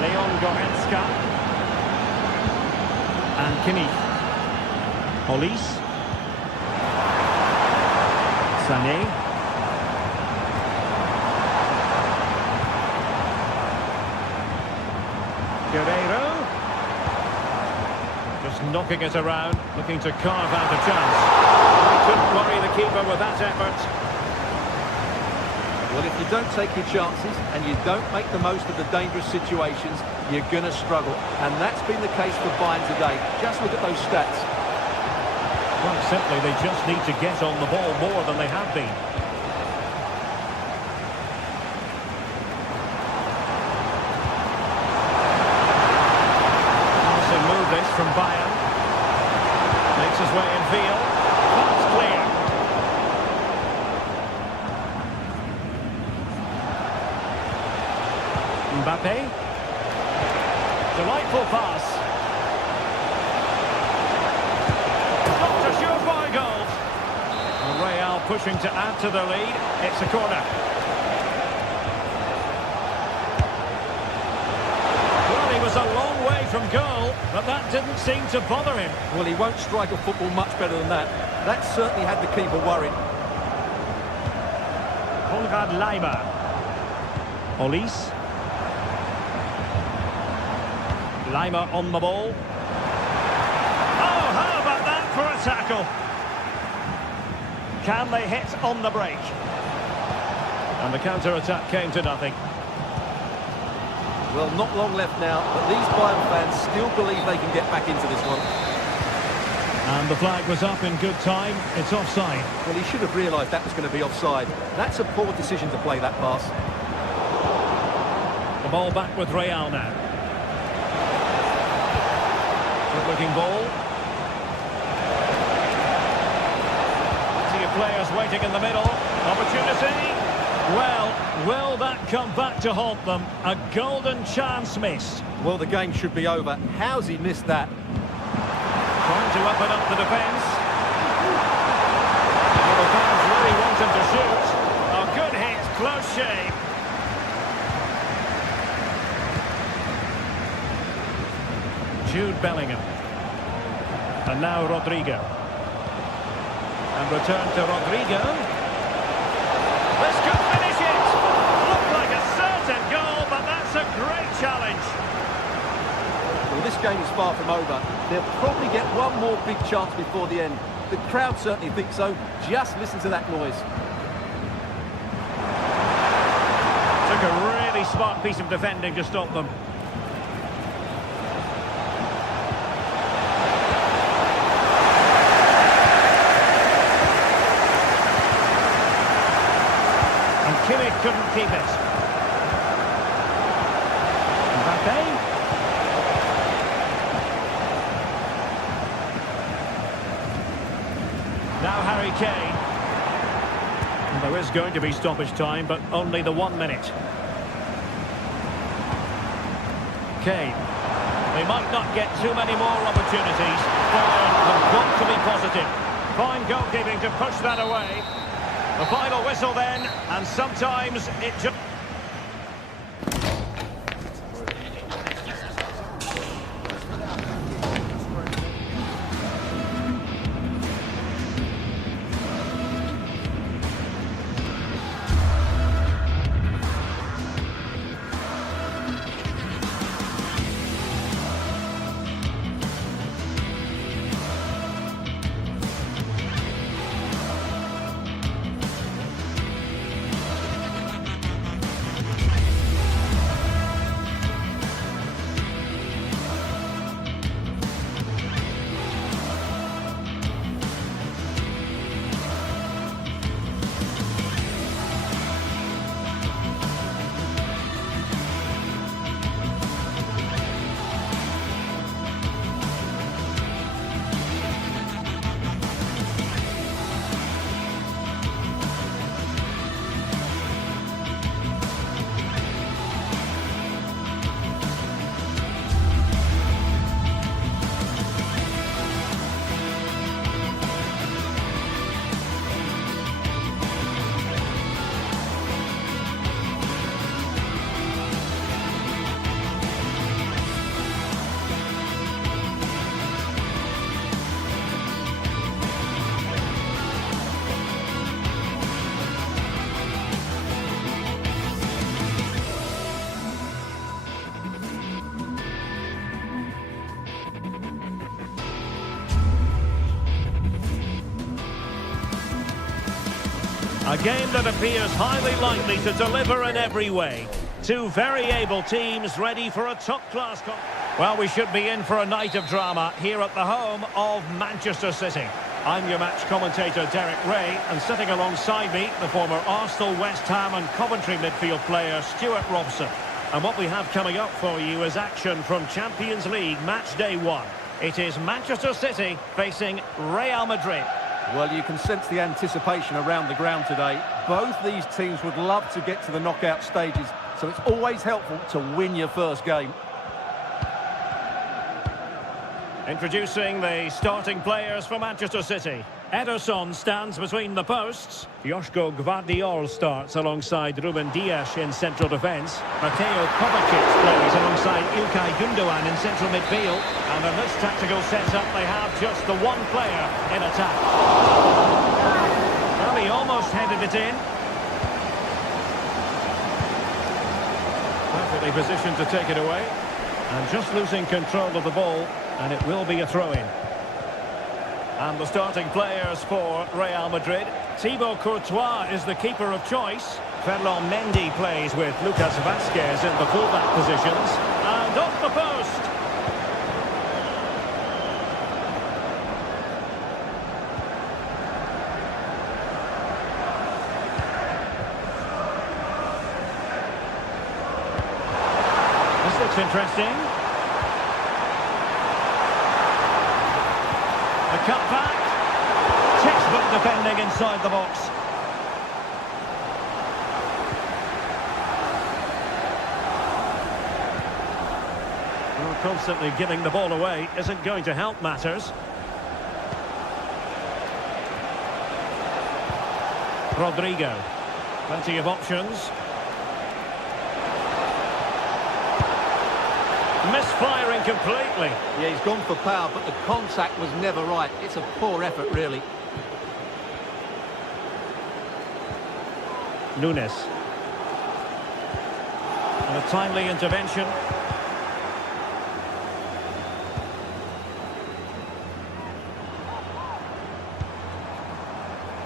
Leon Goretzka. And Kimmich. Olise. Sané. knocking it around, looking to carve out a chance. He couldn't worry the keeper with that effort. Well, if you don't take your chances and you don't make the most of the dangerous situations, you're going to struggle. And that's been the case for Bayern today. Just look at those stats. Quite simply, they just need to get on the ball more than they have been. Passing move this from Bayern. Makes his way in field. That's clear. Mbappe. Delightful pass. Not a surefire goal. And Real pushing to add to the lead. It's a corner. Well, he was a long way from goal, but that didn't seem to bother him. Well, he won't strike a football much better than that. That certainly had the keeper worried. Konrad Laimer. Olise. Laimer on the ball. Oh, how about that for a tackle? Can they hit on the break? And the counter-attack came to nothing. Well, not long left now, but these Bayern fans still believe they can get back into this one. And the flag was up in good time. It's offside. Well, he should have realised that was going to be offside. That's a poor decision to play that pass. The ball back with Real now. Good-looking ball. See of players waiting in the middle. Opportunity. Well, will that come back to haunt them? A golden chance missed. Well, the game should be over. How's he missed that? Trying to open up the defence. Well, the fans really want him to shoot. A good hit, close shave. Jude Bellingham. And now Rodrigo. And return to Rodrigo. This could finish it. Looked like a certain goal, but that's a great challenge. Well, this game is far from over. They'll probably get one more big chance before the end. The crowd certainly think so. Just listen to that noise. Took a really smart piece of defending to stop them. Kimmich couldn't keep it. Mbappe. Now Harry Kane. And there is going to be stoppage time, but only the 1 minute. Kane. They might not get too many more opportunities. Bayern have got to be positive. Fine goalkeeping to push that away. The final whistle then, and sometimes it just... A game that appears highly likely to deliver in every way. Two very able teams ready for a top-class... Well, we should be in for a night of drama here at the home of Manchester City. I'm your match commentator, Derek Ray, and sitting alongside me, the former Arsenal, West Ham and Coventry midfield player, Stuart Robson. And what we have coming up for you is action from Champions League match day 1. It is Manchester City facing Real Madrid. Well, you can sense the anticipation around the ground today. Both these teams would love to get to the knockout stages, so it's always helpful to win your first game. Introducing the starting players for Manchester City. Ederson stands between the posts. Joško Gvardiol starts alongside Ruben Dias in central defence. Mateo Kovacic plays alongside Ilkay Gundogan in central midfield. And in this tactical setup, they have just the one player in attack. Well, he almost headed it in. Perfectly positioned to take it away. And just losing control of the ball, and it will be a throw-in. And the starting players for Real Madrid. Thibaut Courtois is the keeper of choice. Ferland Mendy plays with Lucas Vazquez in the fullback positions. And off the post. This looks interesting. The cut back. Textbook defending inside the box. Well, constantly giving the ball away isn't going to help matters. Rodrigo. Plenty of options. Misfiring completely. Yeah, he's gone for power, but the contact was never right. It's a poor effort, really. Nunes. And a timely intervention.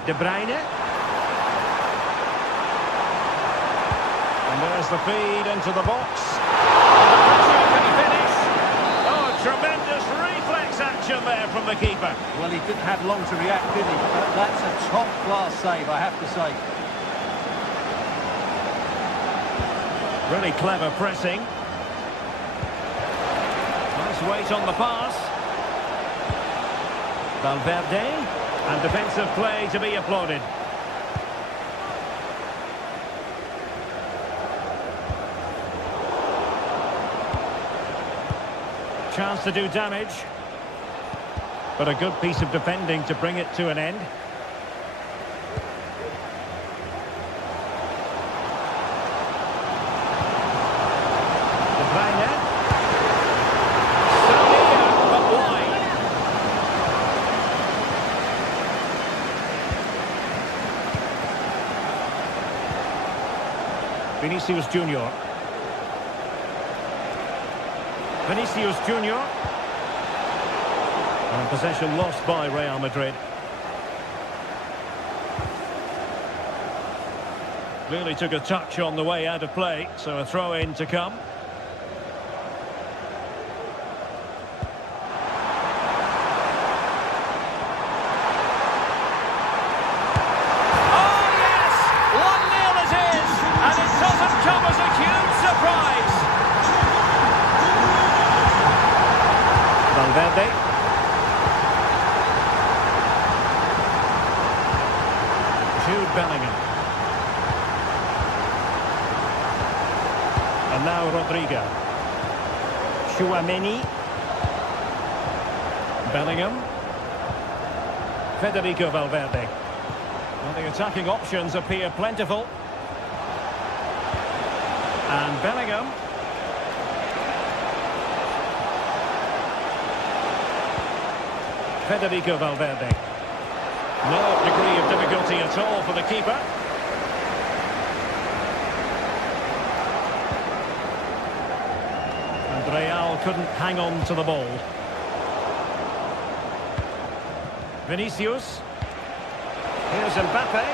De Bruyne. And there's the feed into the box. Tremendous reflex action there from the keeper. Well, he didn't have long to react, did he? But that's a top-class save, I have to say. Really clever pressing. Nice weight on the pass. Valverde. And defensive play to be applauded. Chance to do damage, but a good piece of defending to bring it to an end. De Bruyne. So near, but wide. Vinicius Junior. Vinicius Junior. And possession lost by Real Madrid. Clearly took a touch on the way out of play, so a throw-in to come. Oh yes! 1-0 it is! And it doesn't come as a huge surprise! Valverde. Jude Bellingham. And now Rodrigo. Tchouaméni. Bellingham. Federico Valverde. Well, the attacking options appear plentiful. And Bellingham. Federico Valverde. No degree of difficulty at all for the keeper. And Real couldn't hang on to the ball. Vinicius. Here's Mbappe.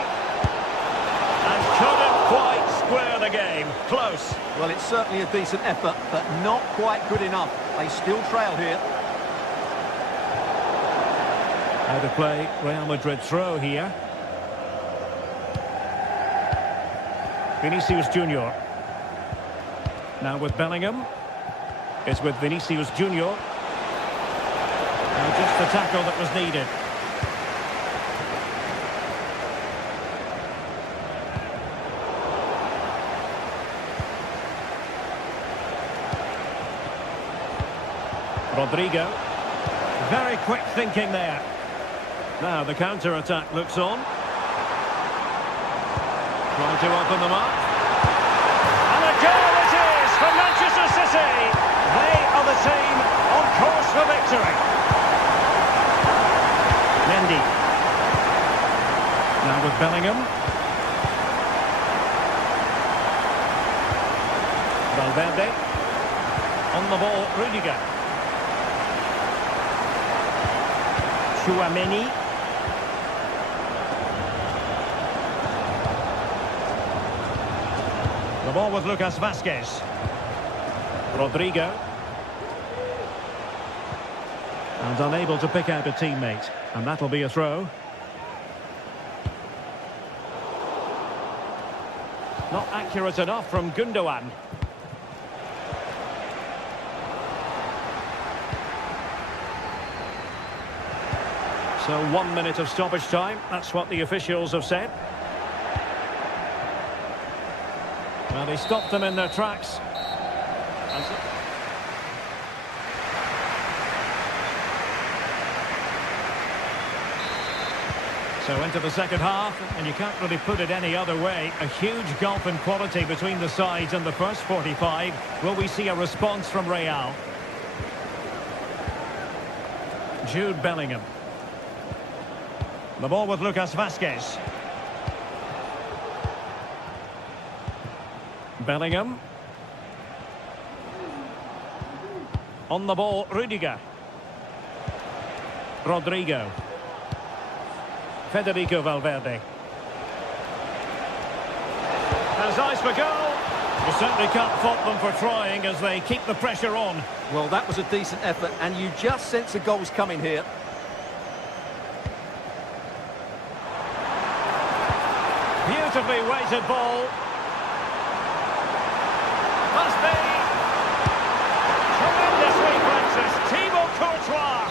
Couldn't quite square the game. Close. Well, it's certainly a decent effort, but not quite good enough. They still trail here. Out of play, Real Madrid throw here. Vinicius Junior. Now with Bellingham. It's with Vinicius Junior. And just the tackle that was needed. Rodrigo. Very quick thinking there. Now the counter-attack looks on. Trying to open them up. And a goal it is for Manchester City. They are the team on course for victory. Mendy. Now with Bellingham. Valverde. On the ball, Rudiger. Chouameni. The ball with Lucas Vazquez. Rodrigo. And unable to pick out a teammate. And that'll be a throw. Not accurate enough from Gundogan. So 1 minute of stoppage time. That's what the officials have said. Well, they stopped them in their tracks. So into the second half, and you can't really put it any other way. A huge gulf in quality between the sides in the first 45. Will we see a response from Real? Jude Bellingham. The ball with Lucas Vazquez. Bellingham. On the ball, Rudiger. Rodrigo. Federico Valverde. Has eyes for goal. You certainly can't fault them for trying as they keep the pressure on. Well, that was a decent effort, and you just sense the goal's coming here. Beautifully weighted ball. Must be. Tremendous reflexes. Thibaut Courtois.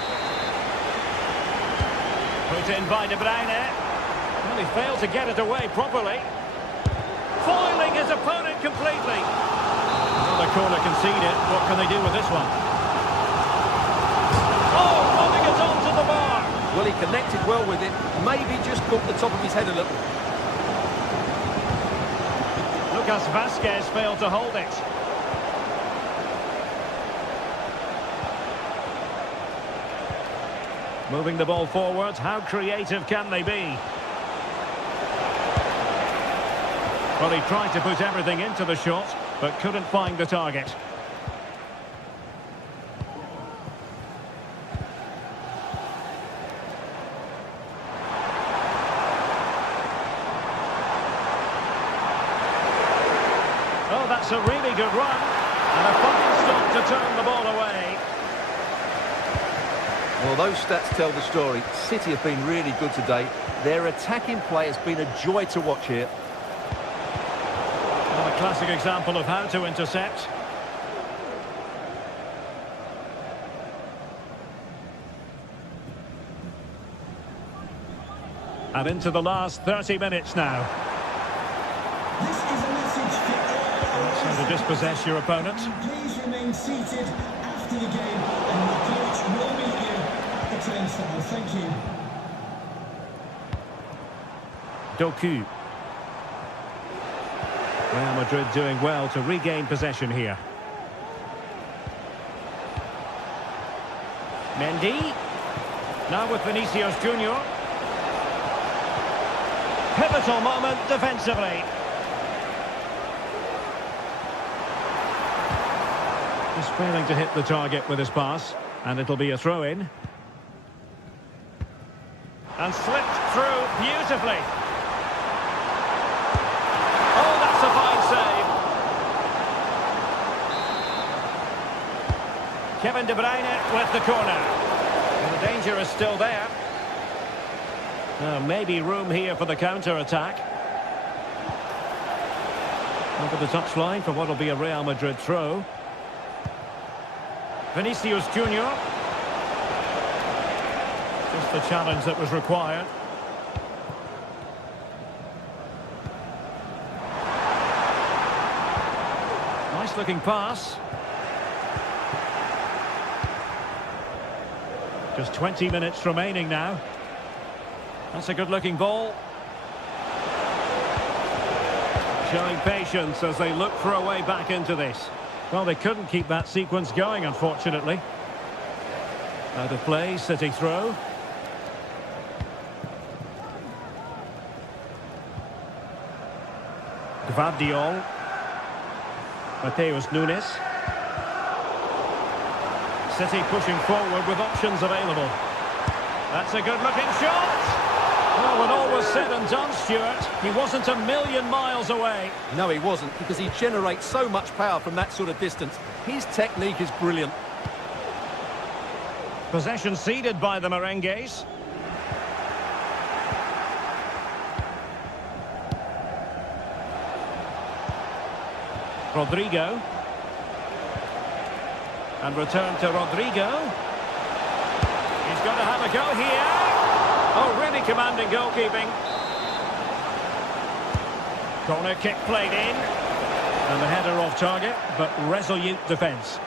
Put in by De Bruyne. Well, he failed to get it away properly. Foiling his opponent completely. Well, the corner conceded. What can they do with this one? Oh, lobbing it onto the bar. Well, he connected well with it. Maybe just caught the top of his head a little. Lucas Vazquez failed to hold it. Moving the ball forward, how creative can they be? Well, he tried to put everything into the shot, but couldn't find the target. Oh, that's a really good run. And a fine stop to turn the ball away. Well, those stats tell the story. City have been really good today. Their attacking play has been a joy to watch here. Well, a classic example of how to intercept. And into the last 30 minutes now. This is a message to all That's how to dispossess your opponent. Please remain seated after the game, and your coach will meet you at the turnstile. Thank you. Doku. Real Madrid doing well to regain possession here. Mendy. Now with Vinicius Junior. Pivotal moment defensively. Just failing to hit the target with his pass, and it'll be a throw-in. And slipped through beautifully. Kevin De Bruyne with the corner. And the danger is still there. Maybe room here for the counter-attack. Over the touchline for what will be a Real Madrid throw. Vinicius Junior. Just the challenge that was required. Nice looking pass. Just 20 minutes remaining now. That's a good looking ball. Showing patience as they look for a way back into this. Well, they couldn't keep that sequence going, unfortunately. Out of play, City throw. Gvardiol. Mateus Nunes. City pushing forward with options available. That's a good-looking shot! Well, when all was said and done, Stuart, he wasn't a million miles away. No, he wasn't, because he generates so much power from that sort of distance. His technique is brilliant. Possession ceded by the Merengues. Rodrigo. And return to Rodrigo. He's got to have a go here. Oh, really commanding goalkeeping. Corner kick played in. And the header off target, but resolute defence.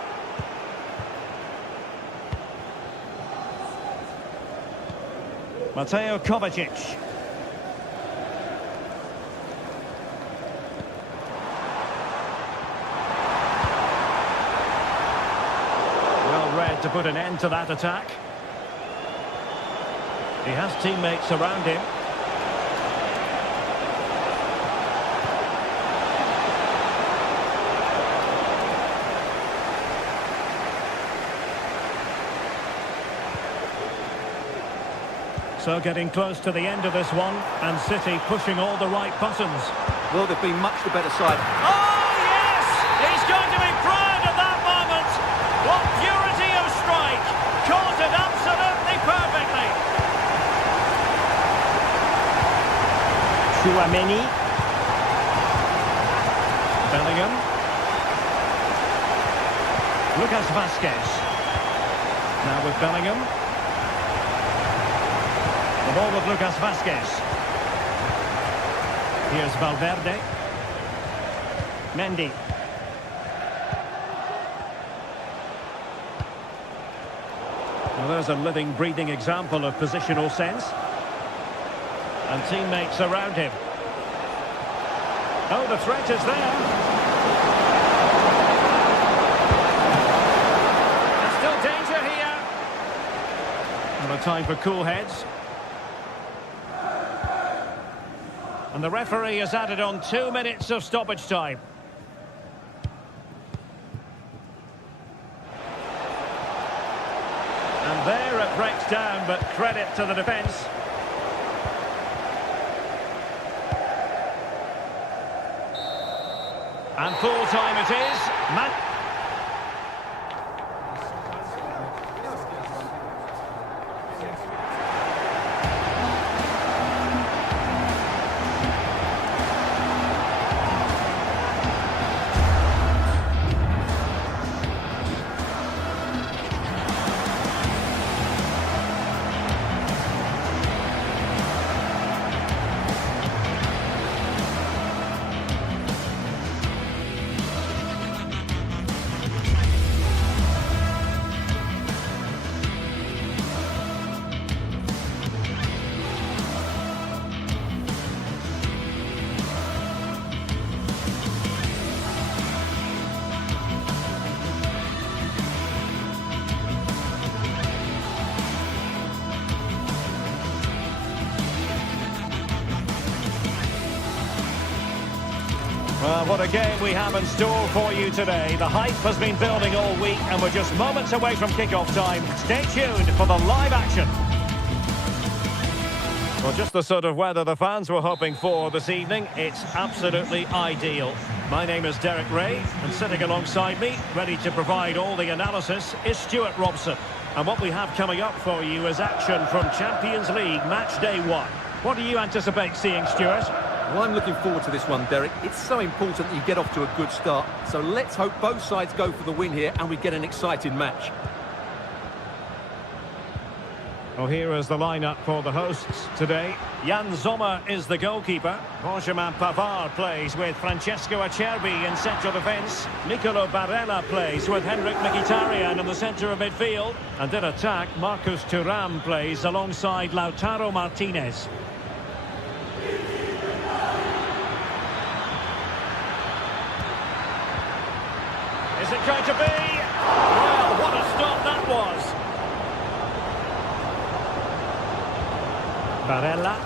Mateo Kovacic. Well read to put an end to that attack. He has teammates around him. So getting close to the end of this one, and City pushing all the right buttons. Well, they've been much the better side. Oh, yes! He's going to be proud of that moment! What purity of strike! Caught it absolutely perfectly! Chouameni. Bellingham. Lucas Vazquez. Now with Bellingham. The ball with Lucas Vazquez. Here's Valverde. Mendy. Well, there's a living, breathing example of positional sense. And teammates around him. Oh, the threat is there. There's still danger here. And a time for cool heads. And the referee has added on 2 minutes of stoppage time. And there it breaks down, but credit to the defence. And full time it is. Well, what a game we have in store for you today. The hype has been building all week and we're just moments away from kick-off time. Stay tuned for the live action. Well, just the sort of weather the fans were hoping for this evening. It's absolutely ideal. My name is Derek Ray, and sitting alongside me, ready to provide all the analysis, is Stuart Robson. And what we have coming up for you is action from Champions League Match Day 1. What do you anticipate seeing, Stuart? Well, I'm looking forward to this one, Derek. It's so important that you get off to a good start. So let's hope both sides go for the win here and we get an exciting match. Well, here is the lineup for the hosts today. Jan Sommer is the goalkeeper. Benjamin Pavard plays with Francesco Acerbi in central defence. Nicolo Barella plays with Henrik Mkhitaryan in the centre of midfield. And in attack, Marcus Thuram plays alongside Lautaro Martinez. Is it going to be? Well, what a stop that was. Barella.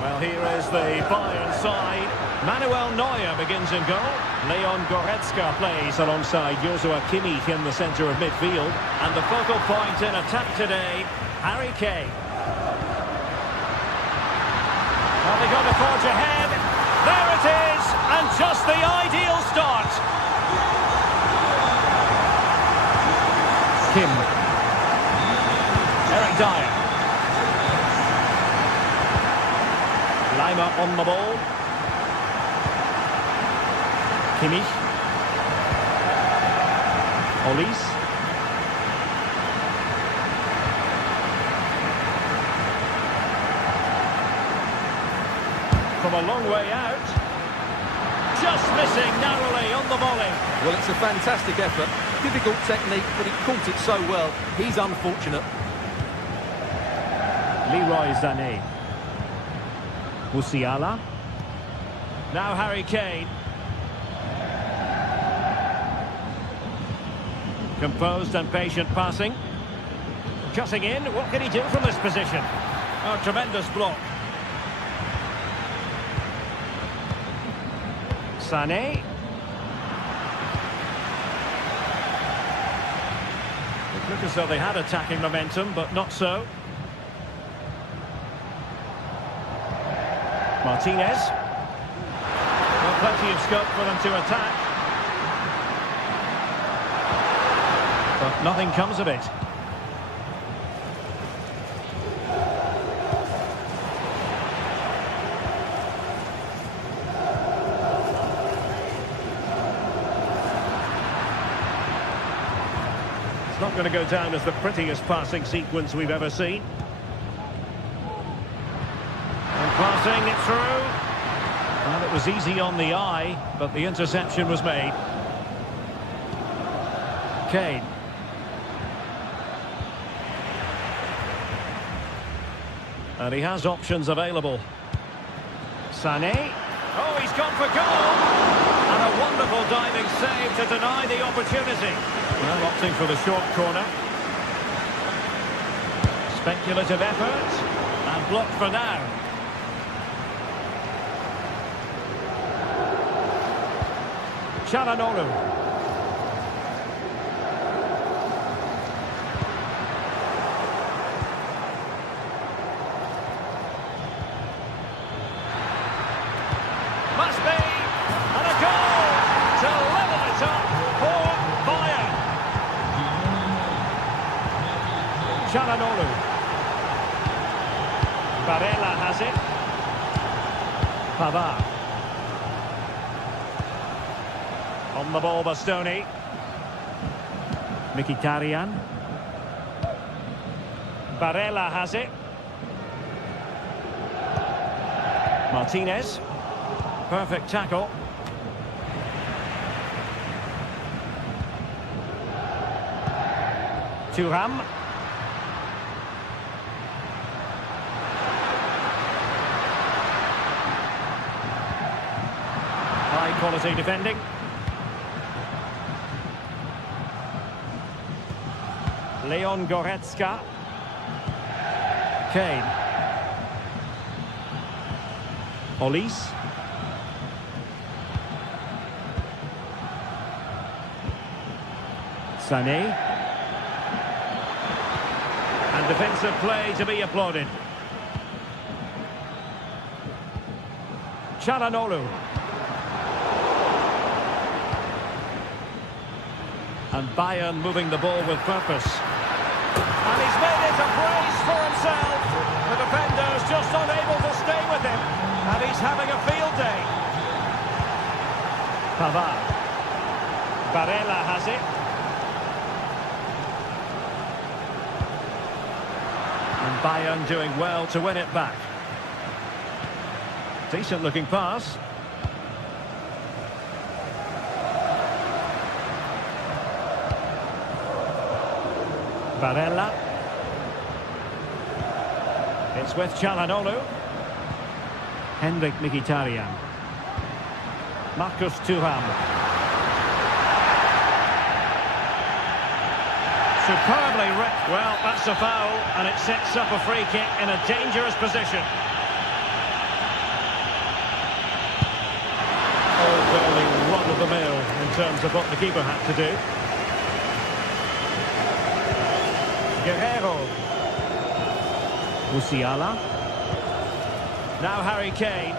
Well, here is the Bayern side. Manuel Neuer begins in goal. Leon Goretzka plays alongside Joshua Kimmich in the centre of midfield. And the focal point in attack today, Harry Kane. Well, they've got to forge ahead. There it is, and just the ideal start. Kim. Eric Dyer. Lima on the ball. Kimmich. Olise. From a long way out. Just missing narrowly on the volley. Well, it's a fantastic effort. Difficult technique, but he caught it so well. He's unfortunate. Leroy Sané. Musiala. Now Harry Kane. Composed and patient passing. Cutting in. What can he do from this position? Oh, tremendous block. Sané. It looked as though they had attacking momentum, but not so. Martinez. Well, plenty of scope for them to attack. But nothing comes of it. It's not going to go down as the prettiest passing sequence we've ever seen. Passing it through. Well, it was easy on the eye, but the interception was made. Kane. And he has options available. Sané. Oh, he's gone for goal! And a wonderful diving save to deny the opportunity. Well, opting for the short corner. Speculative effort. And blocked for now. Çalhanoğlu. Must be, and a goal to level it up for Bayern. Çalhanoğlu. Barella has it. Pavard. On the ball, Bastoni. Mkhitaryan. Barella has it. Martinez. Perfect tackle. Thuram. High quality defending. Leon Goretzka. Kane. Olise. Sané. And defensive play to be applauded. Çalhanoğlu. And Bayern moving the ball with purpose. And he's made it a brace for himself. The defender's just unable to stay with him. And he's having a field day. Pavard. Barella has it. And Bayern doing well to win it back. Decent looking pass. Barella. It's with Çalhanoğlu. Henrik Mkhitaryan. Marcus Thuram. Superbly ripped. Well, that's a foul, and it sets up a free kick in a dangerous position. Oh, fairly run-of-the-mill in terms of what the keeper had to do. Guerrero. Musiala. Now Harry Kane.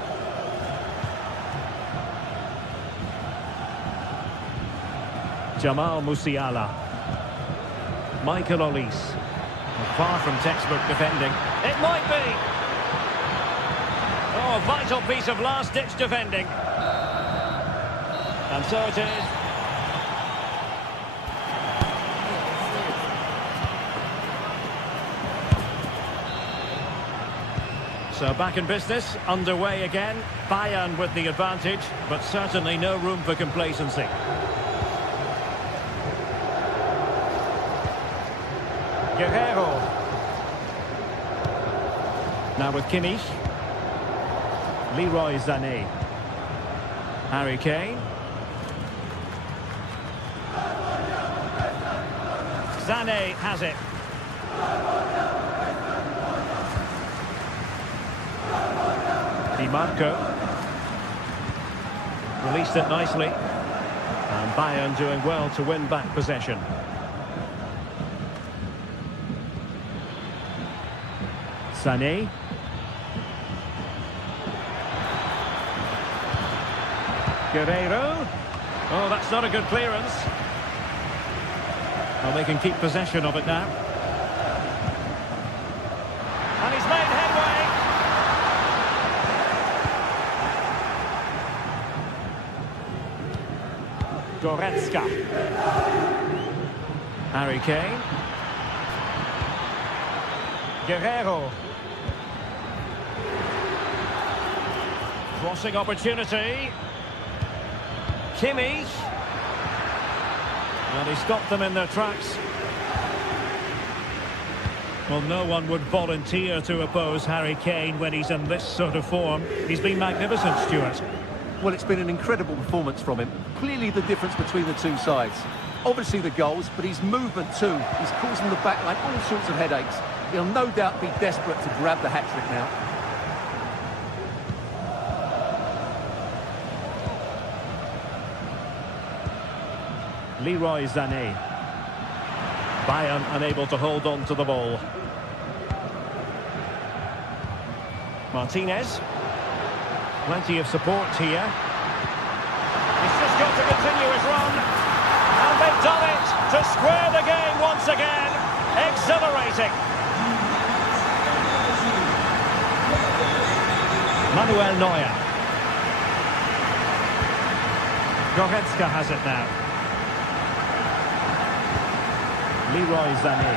Jamal Musiala. Michael Olise. Far from textbook defending. It might be. Oh, a vital piece of last-ditch defending. And so it is. So back in business, underway again. Bayern with the advantage, but certainly no room for complacency. Guerrero. Now with Kimmich. Leroy Sané. Harry Kane. Sané has it. Di Marco. Released it nicely. And Bayern doing well to win back possession. Sané. Guerrero. Oh, that's not a good clearance. Well, they can keep possession of it now. And he's made headway. Goretzka. Harry Kane. Guerrero. Crossing opportunity. Kimmich. And he stopped them in their tracks. Well, no one would volunteer to oppose Harry Kane when he's in this sort of form. He's been magnificent, Stuart. Well, it's been an incredible performance from him. Clearly the difference between the two sides. Obviously the goals, but his movement too. He's causing the back line all sorts of headaches. He'll no doubt be desperate to grab the hat-trick now. Leroy Sané. Bayern unable to hold on to the ball. Martinez. Plenty of support here. He's just got to continue his run. And they've done it to square the game once again. Exhilarating. Manuel Neuer. Goretzka has it now. Leroy Sané.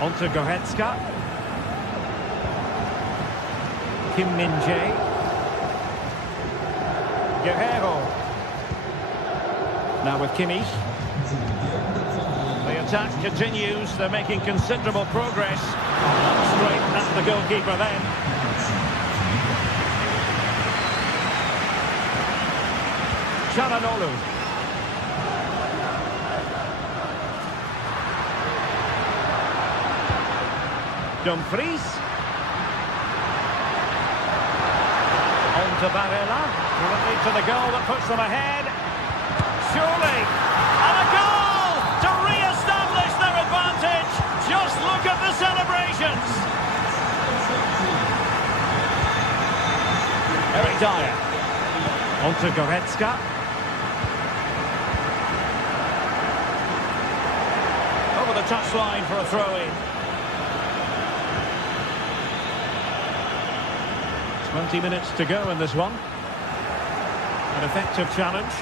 On to Goretzka. Kim Min-jae. Guerrero. Now with Kimmich. The attack continues. They're making considerable progress. Straight at the goalkeeper then. Çalhanoğlu. Dumfries. On to Barella. Will it lead to the goal that puts them ahead? Surely. And a goal to re-establish their advantage. Just look at the celebrations. Eric Dyer. On to Goretzka. Over the touchline for a throw-in. 20 minutes to go in this one. An effective challenge.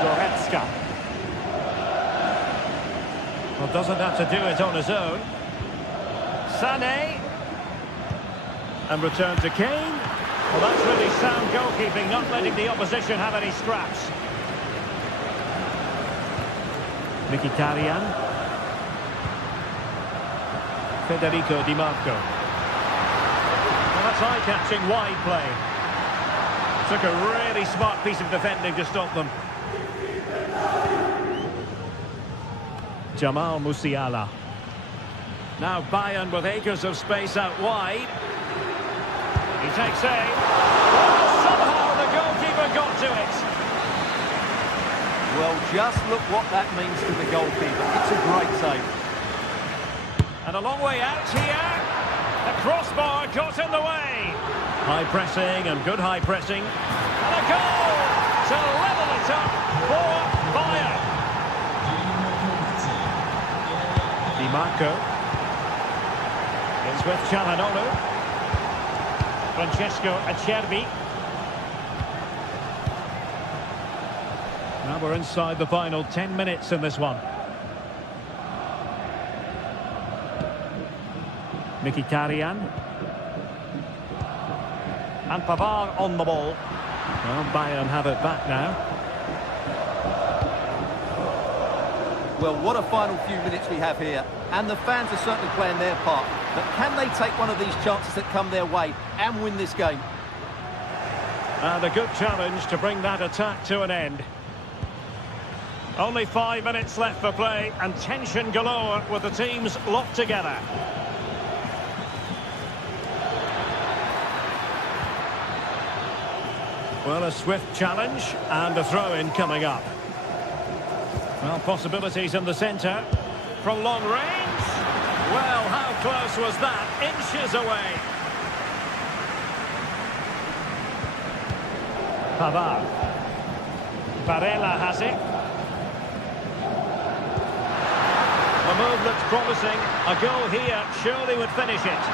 Goretzka. Well, doesn't have to do it on his own. Sané. And return to Kane. Well, that's really sound goalkeeping, not letting the opposition have any scraps. Mkhitaryan. Federico Di Marco. Well, that's eye-catching wide play. Took a really smart piece of defending to stop them. Jamal Musiala. Now Bayern with acres of space out wide. He takes aim. Oh, somehow the goalkeeper got to it. Well, just look what that means to the goalkeeper. It's a great save. And a long way out here. The crossbar got in the way. High pressing and good high pressing. And a goal to level it up for Bayern. Di Marco. It's with Çalhanoğlu. Francesco Acerbi. Now we're inside the final 10 minutes in this one. Mkhitaryan. And Pavard on the ball. Well, Bayern have it back now. Well, what a final few minutes we have here. And the fans are certainly playing their part. But can they take one of these chances that come their way and win this game? And a good challenge to bring that attack to an end. Only 5 minutes left for play and tension galore with the teams locked together. Well, a swift challenge and a throw-in coming up. Well, possibilities in the centre. From long range. Well, how close was that? Inches away. Pavard. Barella has it. The move looks promising. A goal here surely would finish it.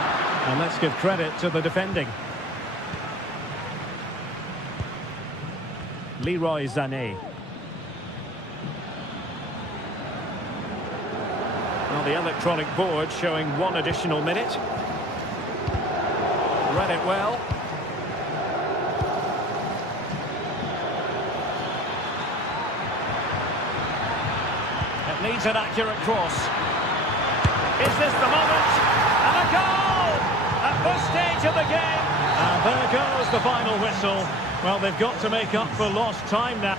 And let's give credit to the defending. Leroy Sané. Well, the electronic board showing 1 additional minute. Read it well. It needs an accurate cross. Is this the moment? And a goal! At this stage of the game. And there goes the final whistle. Well, they've got to make up for lost time now.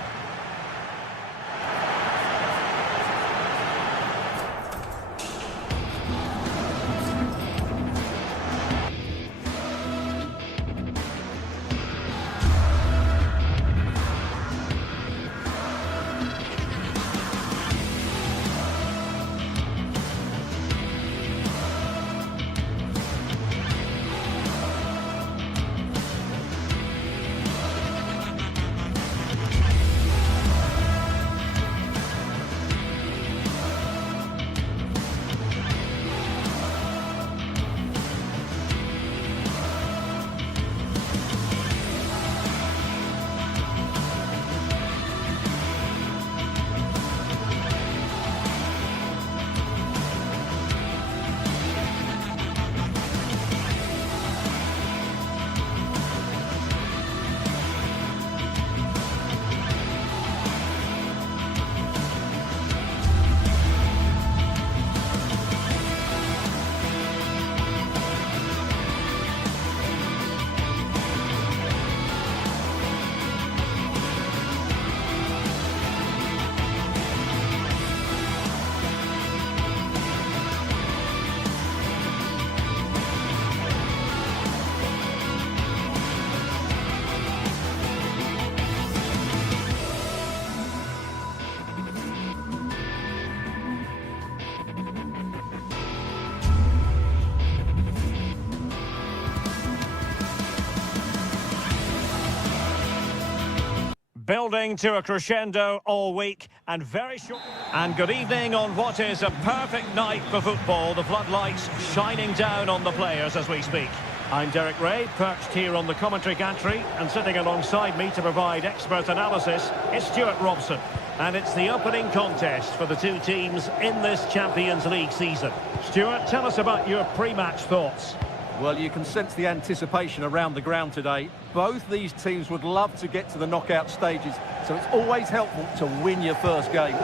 building to a crescendo all week and very short. And good evening on what is a perfect night for football. The floodlights shining down on the players as we speak. I'm Derek Ray, perched here on the commentary gantry, and sitting alongside me to provide expert analysis is Stuart Robson. And it's the opening contest for the two teams in this Champions League season. Stuart, tell us about your pre-match thoughts. Well, you can sense the anticipation around the ground today. Both these teams would love to get to the knockout stages, so it's always helpful to win your first game.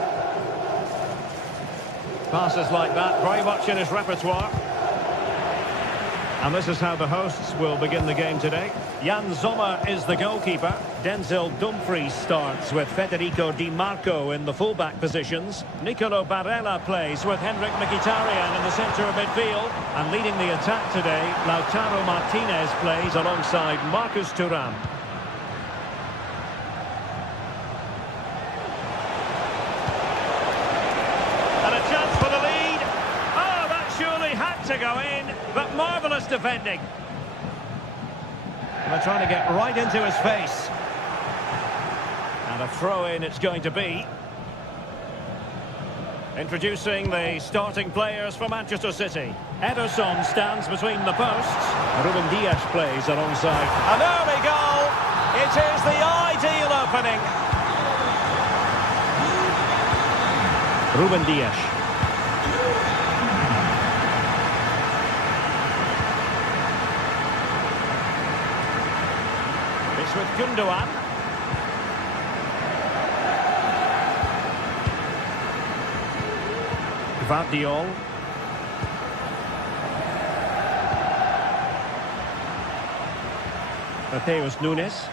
Passes like that, very much in his repertoire. And this is how the hosts will begin the game today. Jan Sommer is the goalkeeper. Denzel Dumfries starts with Federico Di Marco in the fullback positions. Nicolo Barella plays with Henrik Mkhitaryan in the centre of midfield. And leading the attack today, Lautaro Martinez plays alongside Marcus Thuram. And a chance for the lead. Oh, that surely had to go in. But marvellous defending. And they're trying to get right into his face. And a throw-in it's going to be. Introducing the starting players for Manchester City. Ederson stands between the posts. Ruben Dias plays alongside. An early goal. It is the ideal opening. Ruben Dias. With Gundogan. Gvardiol. Mateus Nunes.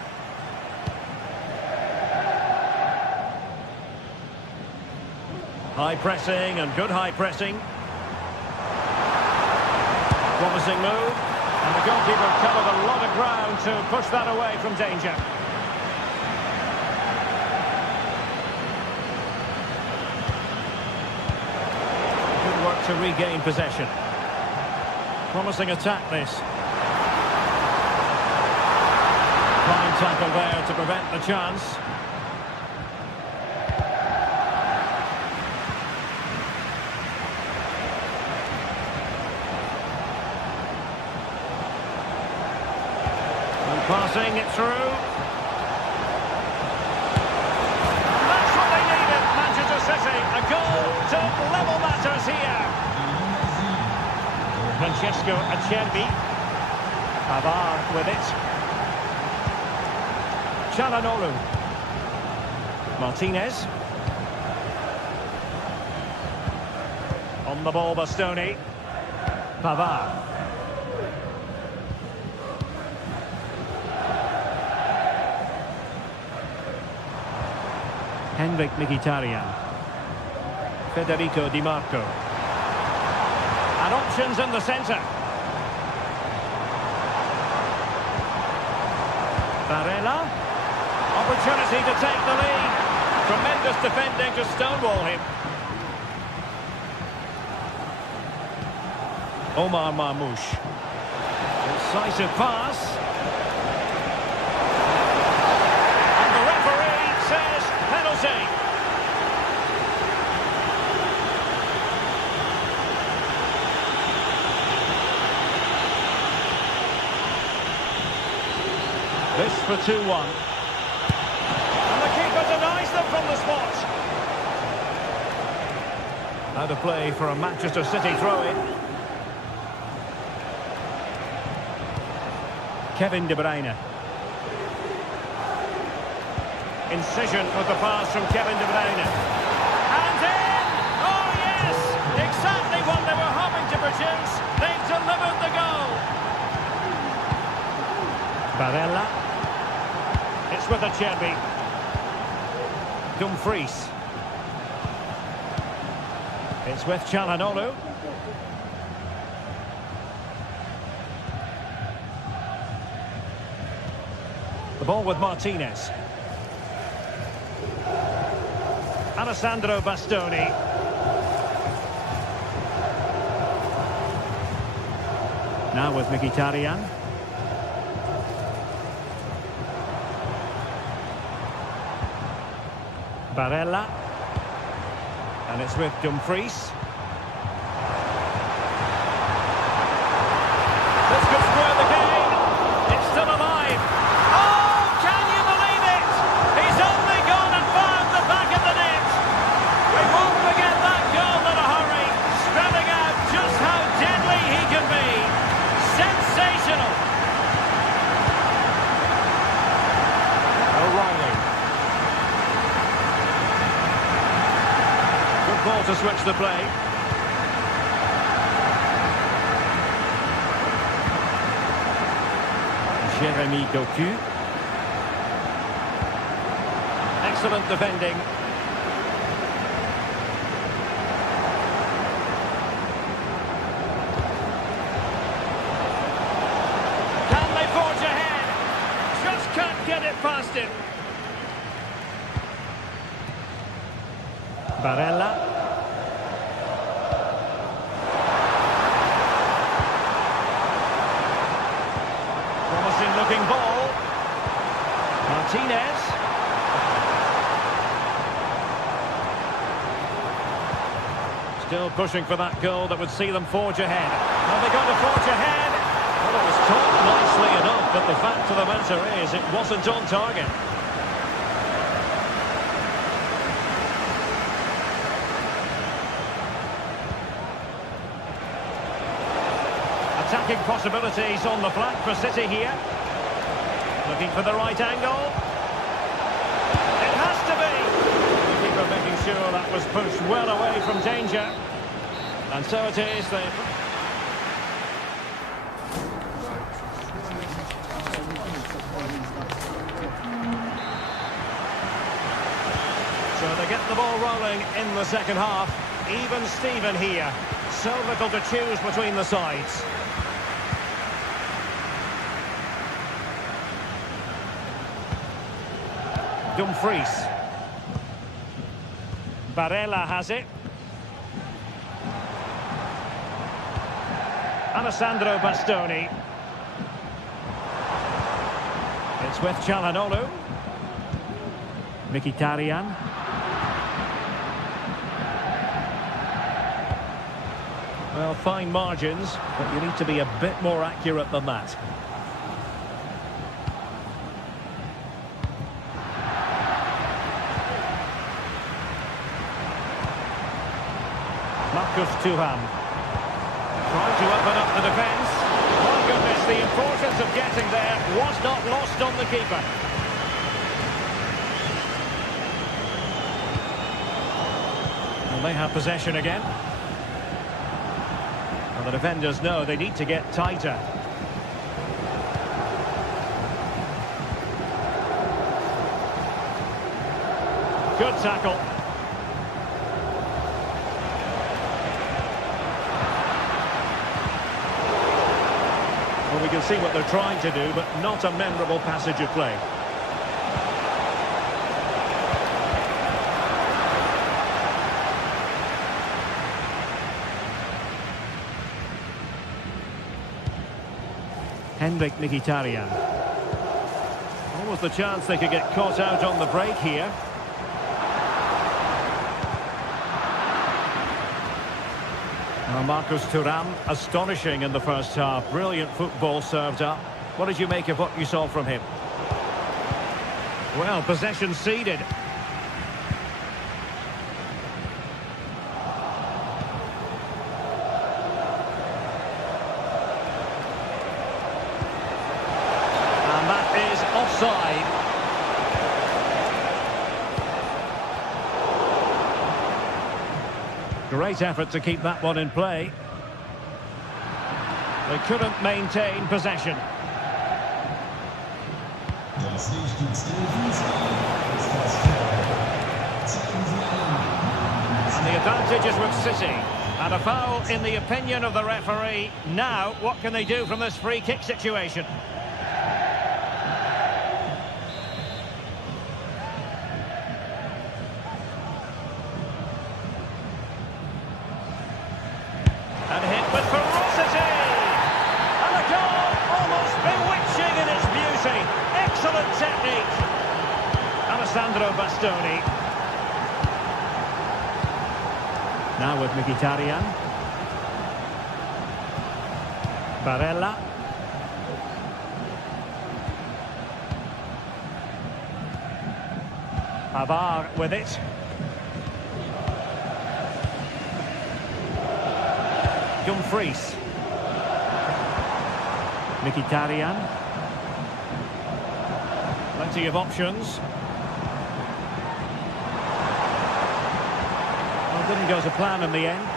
High pressing and good high pressing. Promising move. And the goalkeeper covered a lot of ground to push that away from danger. Good work to regain possession. Promising attack this. Fine tackle there to prevent the chance. Passing it through. That's what they needed, Manchester City. A goal to level matters here. Francesco Acerbi. Pavard with it. Çalhanoğlu. Martinez. On the ball, Bastoni. Pavard. Henrik Mkhitaryan. Federico Di Marco. And options in the centre. Barella. Opportunity to take the lead. Tremendous defending to stonewall him. Omar Marmoush. Decisive pass. This for 2-1. And the keeper denies them from the spot. Out of play for a Manchester City throw-in. Kevin De Bruyne. Incision with the pass from Kevin De Bruyne. And in! Oh yes! Exactly what they were hoping to produce. They've delivered the goal. Barella. It's with Acerbi. Dumfries. It's with Çalhanoğlu. The ball with Martinez. Alessandro Bastoni. Now with Mkhitaryan. Barella. And it's with Dumfries. This could square the game. It's still alive. Oh, can you believe it? He's only gone and found the back of the net. We won't forget that goal in a hurry, spelling out just how deadly he can be. Sensational. O'Reilly. Good ball to switch the play. Jeremy Doku. Excellent defending. Can they forge ahead? Just can't get it past him. Barella. Promising looking ball. Martinez. Still pushing for that goal that would see them forge ahead. Are they going to forge ahead? Well, it was caught nicely enough, but the fact of the matter is it wasn't on target. Attacking possibilities on the flank for City here. Looking for the right angle. It has to be. The keeper making sure that was pushed well away from danger. And so it is. So they get the ball rolling in the second half. Even Steven here. So little to choose between the sides. Dumfries. Barella has it. Alessandro Bastoni. It's with Çalhanoğlu. Mkhitaryan. Well, fine margins, but you need to be a bit more accurate than that. Marcus Thuram. Trying to open up the defence. My goodness, the importance of getting there was not lost on the keeper. And they have possession again. And the defenders know they need to get tighter. Good tackle. Well, we can see what they're trying to do, but not a memorable passage of play. Henrik Mkhitaryan. Almost the chance they could get caught out on the break here. Well, Marcus Thuram, astonishing in the first half. Brilliant football served up. What did you make of what you saw from him? Well, possession ceded. And that is offside. Great effort to keep that one in play. They couldn't maintain possession. And the advantage is with City. And a foul in the opinion of the referee. Now, what can they do from this free kick situation? And hit with ferocity. And a goal almost bewitching in its beauty. Excellent technique. Alessandro Bastoni. Now with Mkhitaryan. Barella. Avar with it. Dumfries. Mkhitaryan. Plenty of options. Well, didn't go to plan in the end.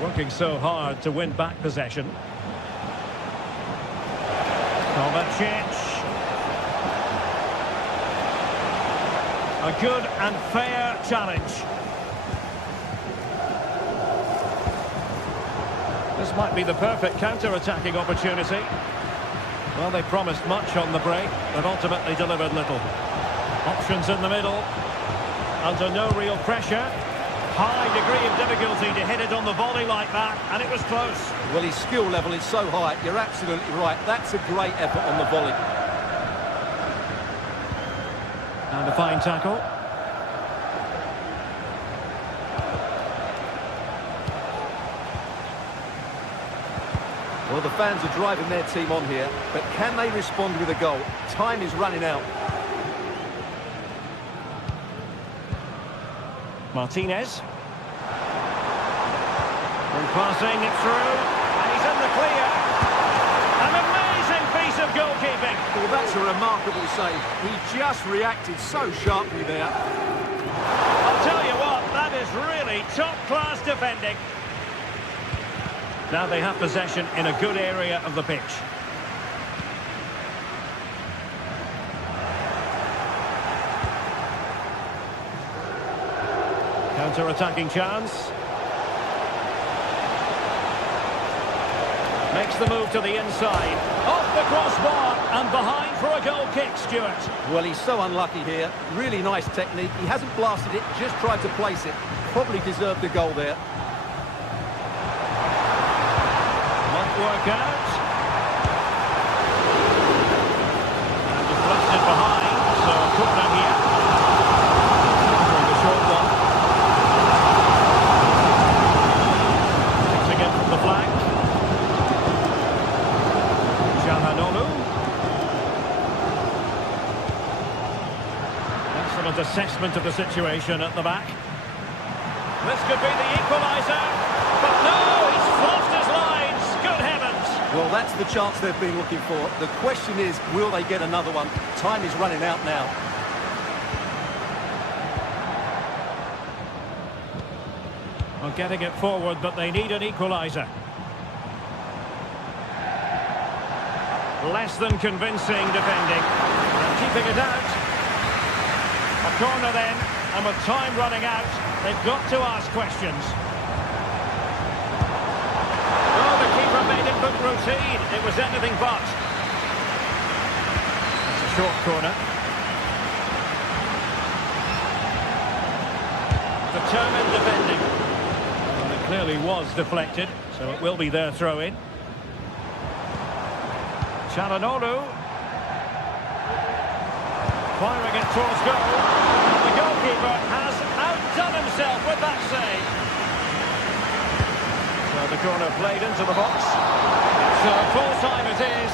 Working so hard to win back possession. Kovacic. A good and fair challenge. This might be the perfect counter-attacking opportunity. Well, they promised much on the break, but ultimately delivered little. Options in the middle. Under no real pressure. High degree of difficulty to hit it on the volley like that, and it was close. Well, his skill level is so high, you're absolutely right. That's a great effort on the volley. And a fine tackle. Well, the fans are driving their team on here, but can they respond with a goal? Time is running out. Martinez. And passing it through. And he's in the clear. An amazing piece of goalkeeping. Well, that's a remarkable save. He just reacted so sharply there. I'll tell you what, that is really top-class defending. Now they have possession in a good area of the pitch. Counter-attacking chance. Makes the move to the inside. Off the crossbar and behind for a goal kick, Stuart. Well, he's so unlucky here. Really nice technique. He hasn't blasted it, just tried to place it. Probably deserved a goal there. Won't work out. And deflected behind, so a corner here. For the short one. Takes again from the flank. Excellent assessment of the situation at the back. This could be the equaliser, but no, he's fluffed his lines. Good heavens! Well, that's the chance they've been looking for. The question is, will they get another one? Time is running out now. Well, getting it forward, but they need an equaliser. Less than convincing defending. And keeping it out. A corner then, and with time running out, they've got to ask questions. Oh, the keeper made it look routine. It was anything but. It's a short corner. Determined defending. Well, it clearly was deflected, so it will be their throw-in. Çalhanoğlu. Firing it towards goal. The goalkeeper has outdone himself with that save. So the corner played into the box. So full time it is.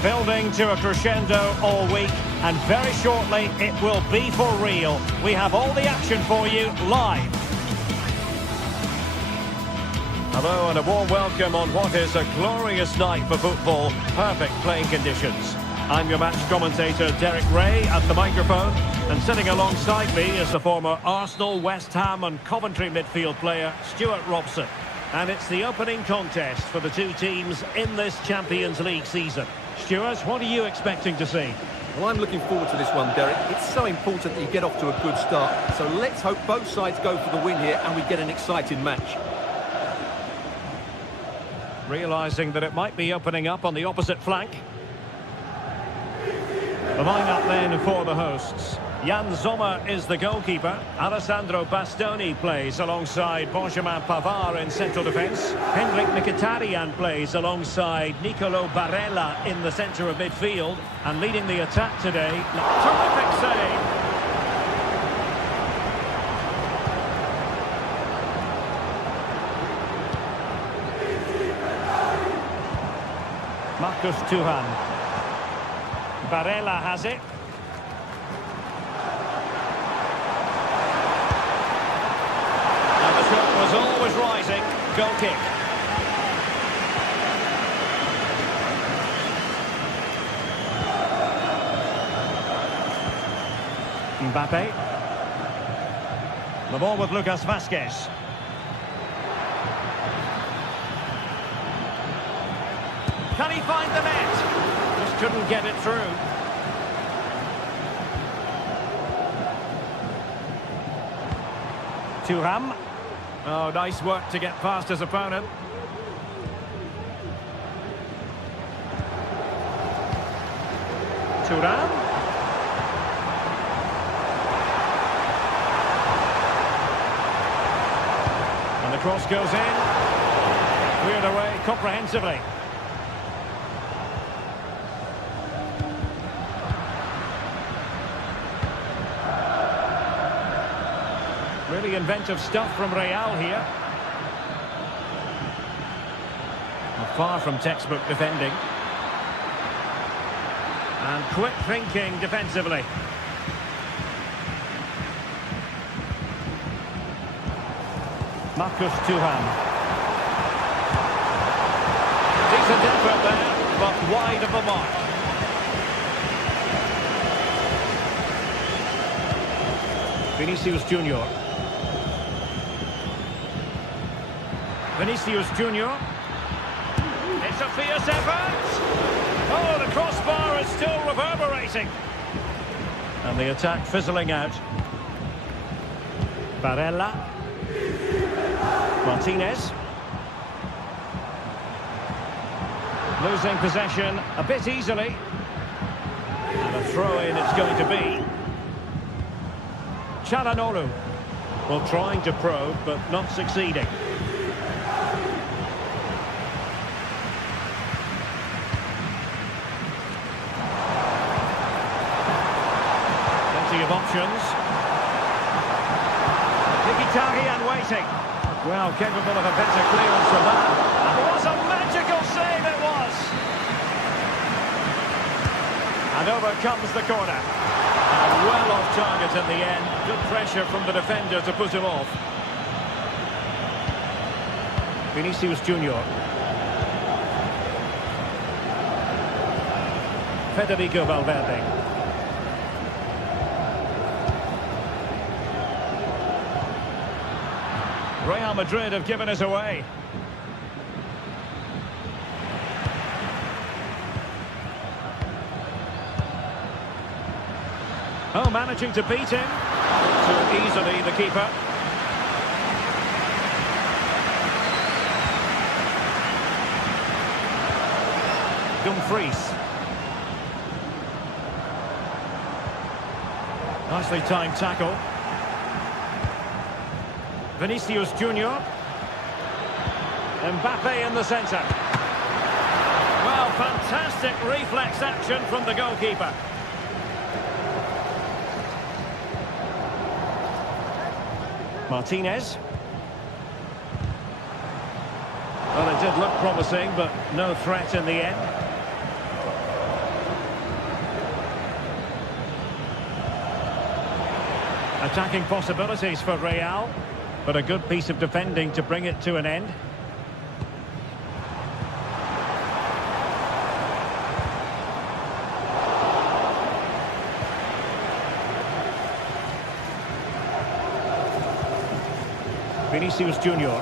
Building to a crescendo all week, and very shortly it will be for real. We have all the action for you live. Hello and a warm welcome on what is a glorious night for football. Perfect playing conditions. I'm your match commentator Derek Ray at the microphone, and sitting alongside me is the former Arsenal, West Ham and Coventry midfield player Stuart Robson. And it's the opening contest for the two teams in this Champions League season. Stuart, what are you expecting to see? Well, I'm looking forward to this one, Derek. It's so important that you get off to a good start. So let's hope both sides go for the win here and we get an exciting match. Realising that it might be opening up on the opposite flank. The line-up then for the hosts. Jan Sommer is the goalkeeper. Alessandro Bastoni plays alongside Benjamin Pavard in central defence. Hendrik Mkhitaryan plays alongside Nicolo Barella in the centre of midfield. And leading the attack today, terrific save. Marcus Thuram. Barella has it. And the shot was always rising. Goal kick. Mbappe. The ball with Lucas Vazquez. Can he find the net? Just couldn't get it through. Thuram. Oh, nice work to get past his opponent. Thuram. And the cross goes in. Cleared away comprehensively. Really inventive stuff from Real here. Far from textbook defending. And quick thinking defensively. Marcus Thuram. Decent effort there, but wide of the mark. Vinicius Junior. Vinicius Junior. It's a fierce effort. Oh, the crossbar is still reverberating. And the attack fizzling out. Barella. Martinez. Losing possession a bit easily. And a throw-in it's going to be. Çalhanoğlu. Well, trying to probe, but not succeeding. Of options. Mkhitaryan waiting. Well, capable of a better clearance than that. And what a magical save it was! And over comes the corner. And well off target in the end. Good pressure from the defender to put him off. Vinicius Junior. Federico Valverde. Real Madrid have given us away. Oh, managing to beat him. Too easily, the keeper. Dumfries. Nicely timed tackle. Vinicius Junior. Mbappe in the centre. Well, fantastic reflex action from the goalkeeper. Martinez. Well, it did look promising, but no threat in the end. Attacking possibilities for Real, but a good piece of defending to bring it to an end. Vinicius Junior.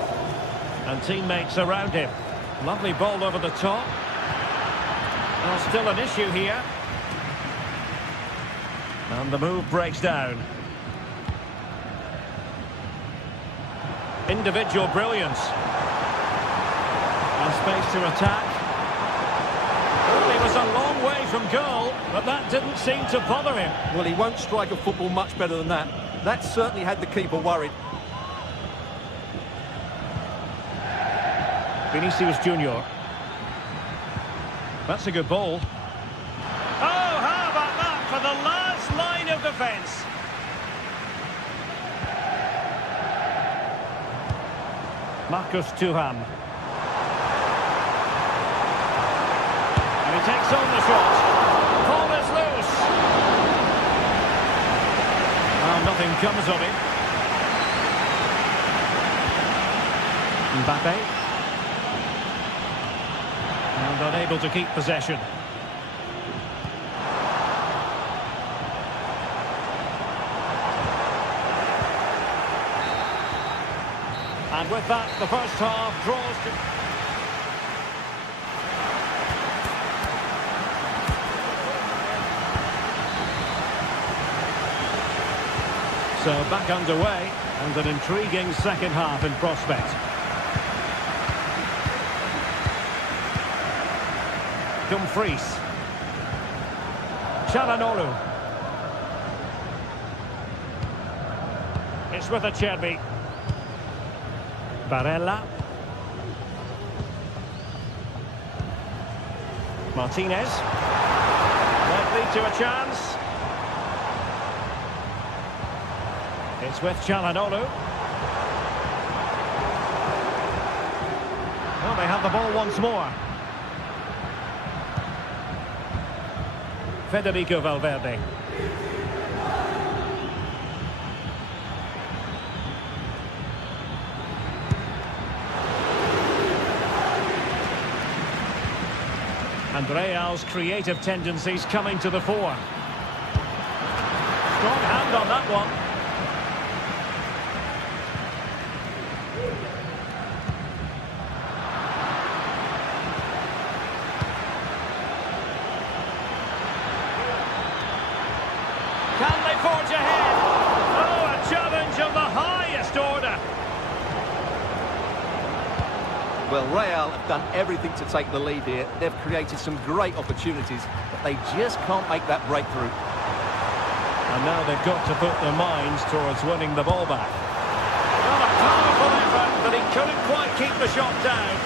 And teammates around him. Lovely ball over the top. Well, still an issue here. And the move breaks down. Individual brilliance. And space to attack. Well, he was a long way from goal, but that didn't seem to bother him. Well, he won't strike a football much better than that. That certainly had the keeper worried. Vinicius Junior. That's a good ball. Oh, how about that for the last line of defence? Marcus Thuram. And he takes on the shot. Ball is loose. Well, nothing comes of it. Mbappe. And unable to keep possession. And with that, the first half draws to... So back underway, and an intriguing second half in prospect. Dumfries. Çalhanoğlu. It's with Acerbi. Barella. Martinez. Might lead to a chance. It's with Çalhanoğlu. Well, they have the ball once more. Federico Valverde. And Real's creative tendencies coming to the fore. Strong hand on that one. Can they forge ahead? Oh, a challenge of the highest order. Well, Real have done everything to take the lead here. They've created some great opportunities, but they just can't make that breakthrough. And now they've got to put their minds towards winning the ball back. Well, a powerful effort, but he couldn't quite keep the shot down.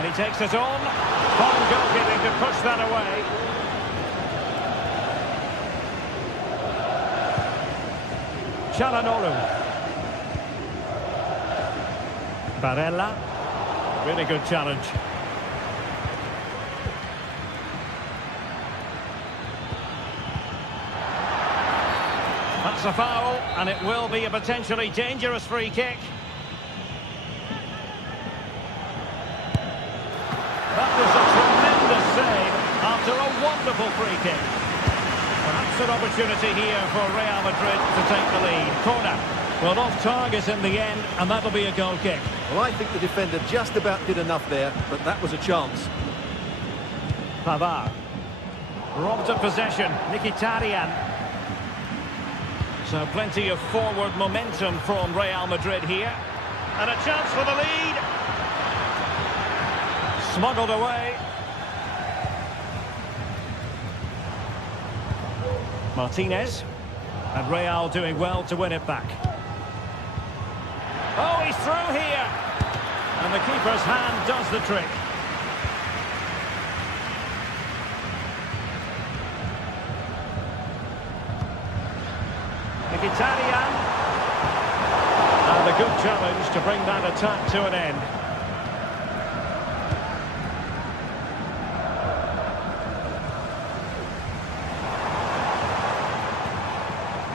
And he takes it on. Fine goalkeeping to push that away. Çalhanoğlu. Barella. Really good challenge. That's a foul, and it will be a potentially dangerous free kick. That was a tremendous save after a wonderful free kick. Perhaps an opportunity here for Real Madrid to take the lead. Corner. Well, off target in the end, and that'll be a goal kick. Well, I think the defender just about did enough there, but that was a chance. Pavard. Robbed of possession. Mkhitaryan. So plenty of forward momentum from Real Madrid here. And a chance for the lead. Smuggled away. Martinez. And Real doing well to win it back. Oh, he's through here. And the keeper's hand does the trick. Mkhitaryan. And a good challenge to bring that attack to an end.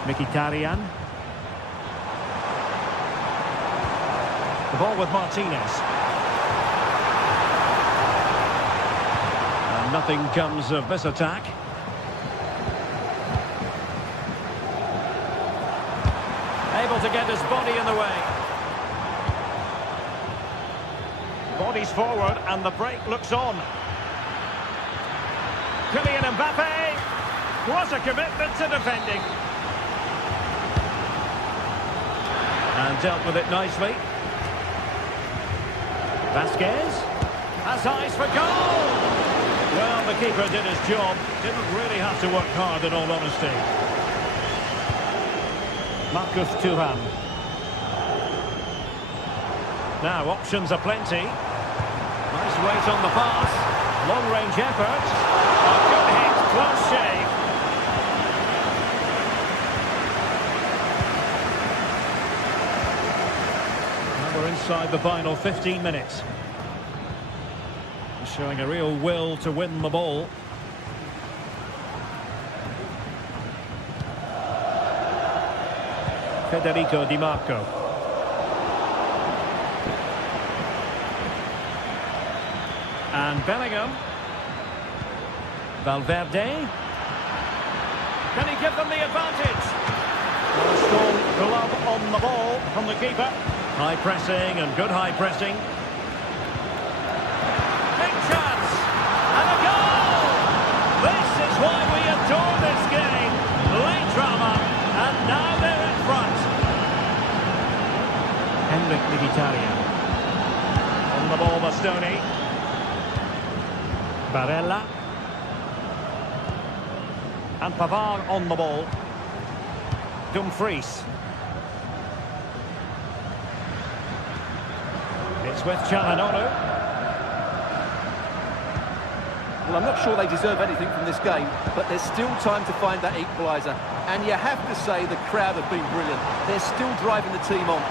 Mkhitaryan. The ball with Martinez. Nothing comes of this attack. Able to get his body in the way. Bodies forward and the break looks on. Kylian Mbappe. What a commitment to defending. And dealt with it nicely. Vasquez has eyes for goal. Well, the keeper did his job. Didn't really have to work hard, in all honesty. Marcus Thuram. Now, options are plenty. Nice weight on the pass. Long-range effort. A good hit, close shave. Now we're inside the final 15 minutes. Showing a real will to win the ball. Federico Di Marco. And Bellingham. Valverde. Can he give them the advantage? A strong glove on the ball from the keeper. High pressing and good high pressing. Big chance. And a goal! This is why we adore this game. Late drama. And now they're in front. Henrik Mkhitaryan. On the ball, Bastoni. Barella. And Pavard on the ball. Dumfries. It's with Çalhanoğlu. Well, I'm not sure they deserve anything from this game, but there's still time to find that equaliser. And you have to say the crowd have been brilliant. They're still driving the team on.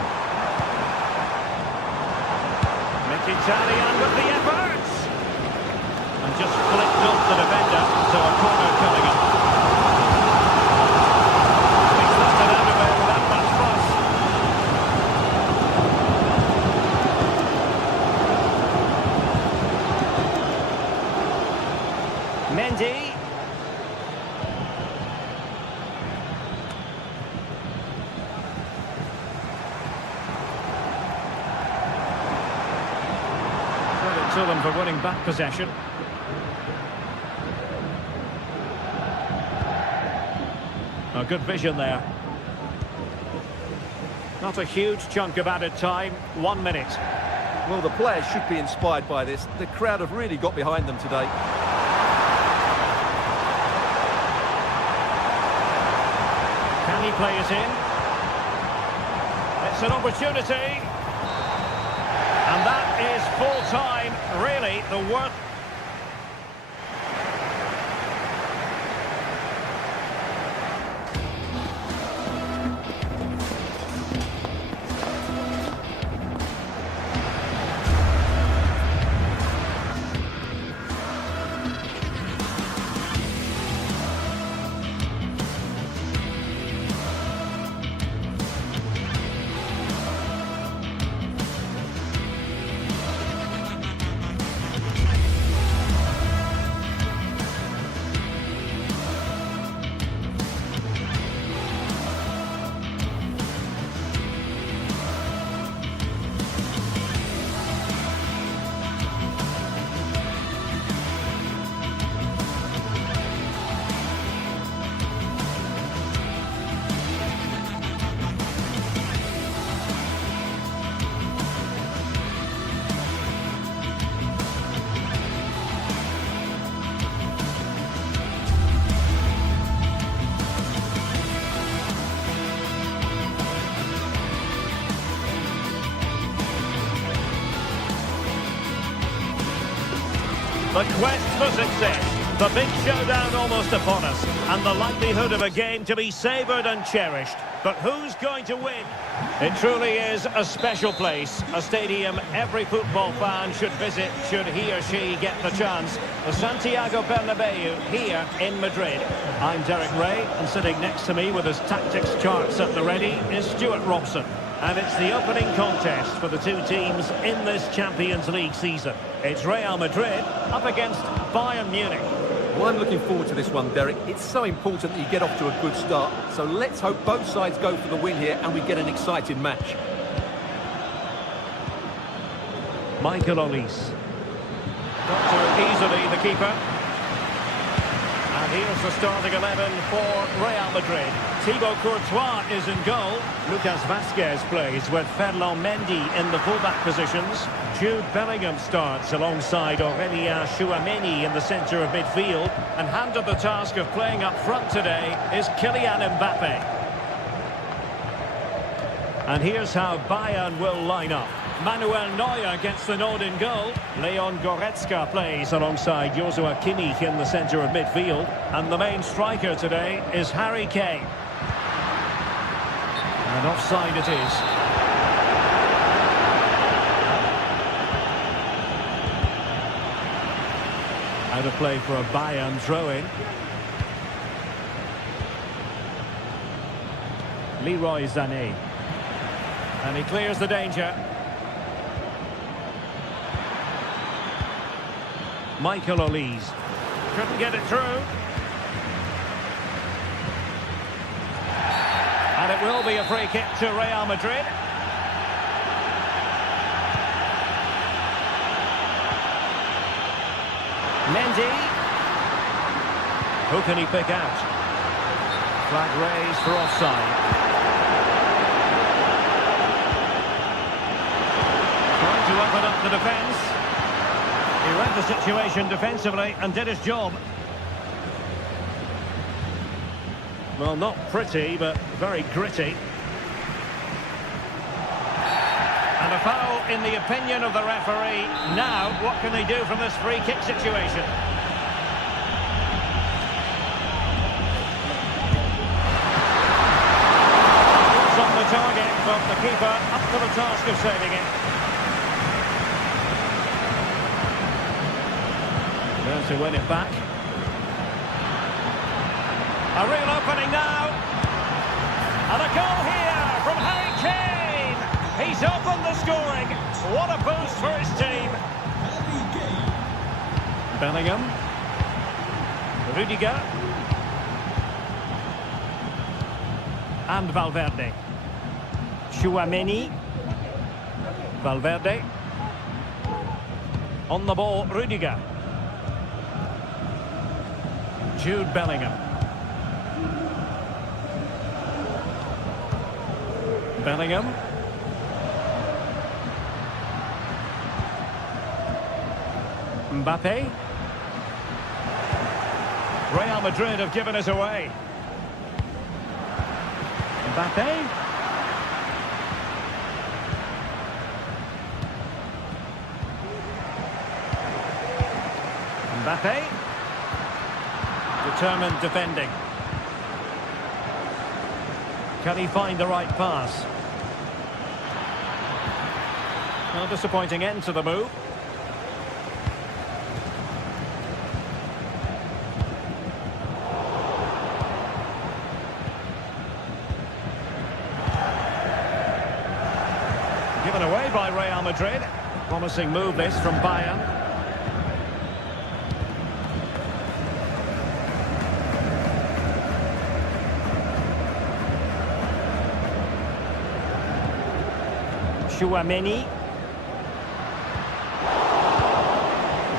Mkhitaryan with the efforts. And just flicked off the defender, so a corner coming up. He's left it out of there without much fuss. Mendy. Credit to them for winning back possession. A good vision there. Not a huge chunk of added time. 1 minute. Well, the players should be inspired by this. The crowd have really got behind them today. Can he play it in? It's an opportunity. And that is full time. Really, the worth. The quest for success, the big showdown almost upon us, and the likelihood of a game to be savoured and cherished. But who's going to win? It truly is a special place, a stadium every football fan should visit should he or she get the chance. The Santiago Bernabeu here in Madrid. I'm Derek Ray, and sitting next to me with his tactics charts at the ready is Stuart Robson. And it's the opening contest for the two teams in this Champions League season. It's Real Madrid up against Bayern Munich. Well, I'm looking forward to this one, Derek. It's so important that you get off to a good start. So let's hope both sides go for the win here and we get an exciting match. Michael Olise. Got to it easily, the keeper. And here's the starting 11 for Real Madrid. Thibaut Courtois is in goal. Lucas Vazquez plays with Ferland Mendy in the fullback positions. Jude Bellingham starts alongside Aurélien Tchouameni in the centre of midfield. And handed the task of playing up front today is Kylian Mbappe. And here's how Bayern will line up. Manuel Neuer gets the nod in goal. Leon Goretzka plays alongside Joshua Kimmich in the centre of midfield. And the main striker today is Harry Kane. And offside it is. Out of play for a Bayern throw-in. Leroy Sané. And he clears the danger. Michael Olise. Couldn't get it through. And it will be a free kick to Real Madrid. Mendy. Who can he pick out? Flag raised for offside. Trying to open up the defence. He read the situation defensively and did his job. Well, not pretty, but very gritty. And a foul in the opinion of the referee. Now, what can they do from this free kick situation? It's on the target, but the keeper up to the task of saving it. There to win it back. A real opening now. And a goal here from Harry Kane. He's opened the scoring. What a boost for his team. Bellingham. Rudiger. And Valverde. Tchouameni. Valverde. On the ball, Rudiger. Jude Bellingham. Bellingham. Mbappe. Real Madrid have given us away. Mbappe. Mbappe. Determined defending. Can he find the right pass? Well, disappointing end to the move. Given away by Real Madrid. Promising move this from Bayern. Tchouameni.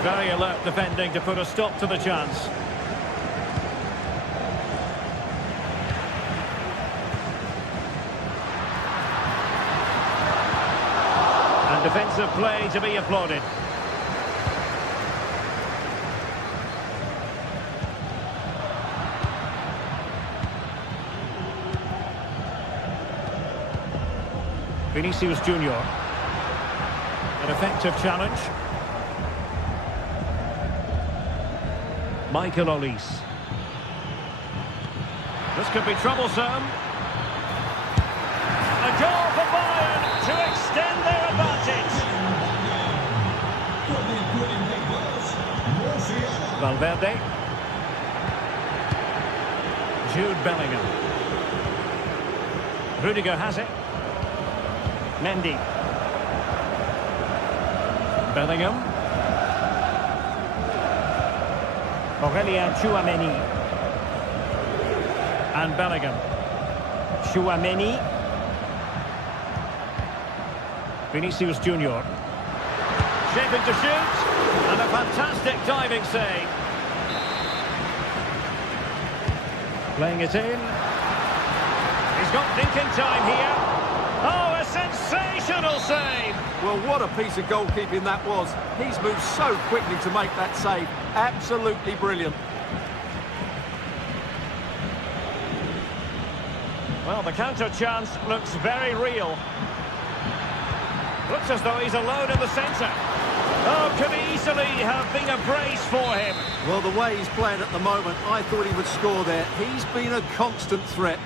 Very alert defending to put a stop to the chance. And defensive play to be applauded. Vinicius Junior. An effective challenge. Michael Olise. This could be troublesome. A goal for Bayern to extend their advantage. Valverde. Jude Bellingham. Rudiger has it. Mendy. Bellingham. Aurelien Tchouameni. And Bellingham. Tchouameni. Vinicius Junior. Shaping to shoot. And a fantastic diving save. Playing it in. He's got thinking time here. Oh, a sensational save! Well, what a piece of goalkeeping that was. He's moved so quickly to make that save. Absolutely brilliant. Well, the counter chance looks very real. Looks as though he's alone in the centre. Oh, could easily have been a brace for him. Well, the way he's playing at the moment, I thought he would score there. He's been a constant threat.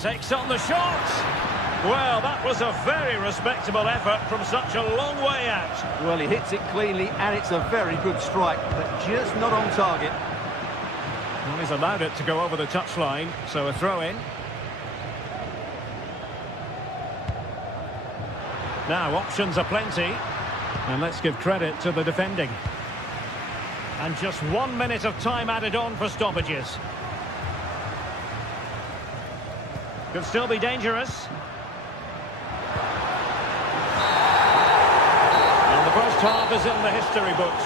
Takes on the shot. Well, that was a very respectable effort from such a long way out. Well, he hits it cleanly, and it's a very good strike, but just not on target. Well, he's allowed it to go over the touchline, so a throw-in. Now, options are plenty. And let's give credit to the defending. And just 1 minute of time added on for stoppages. Could still be dangerous. And the first half is in the history books.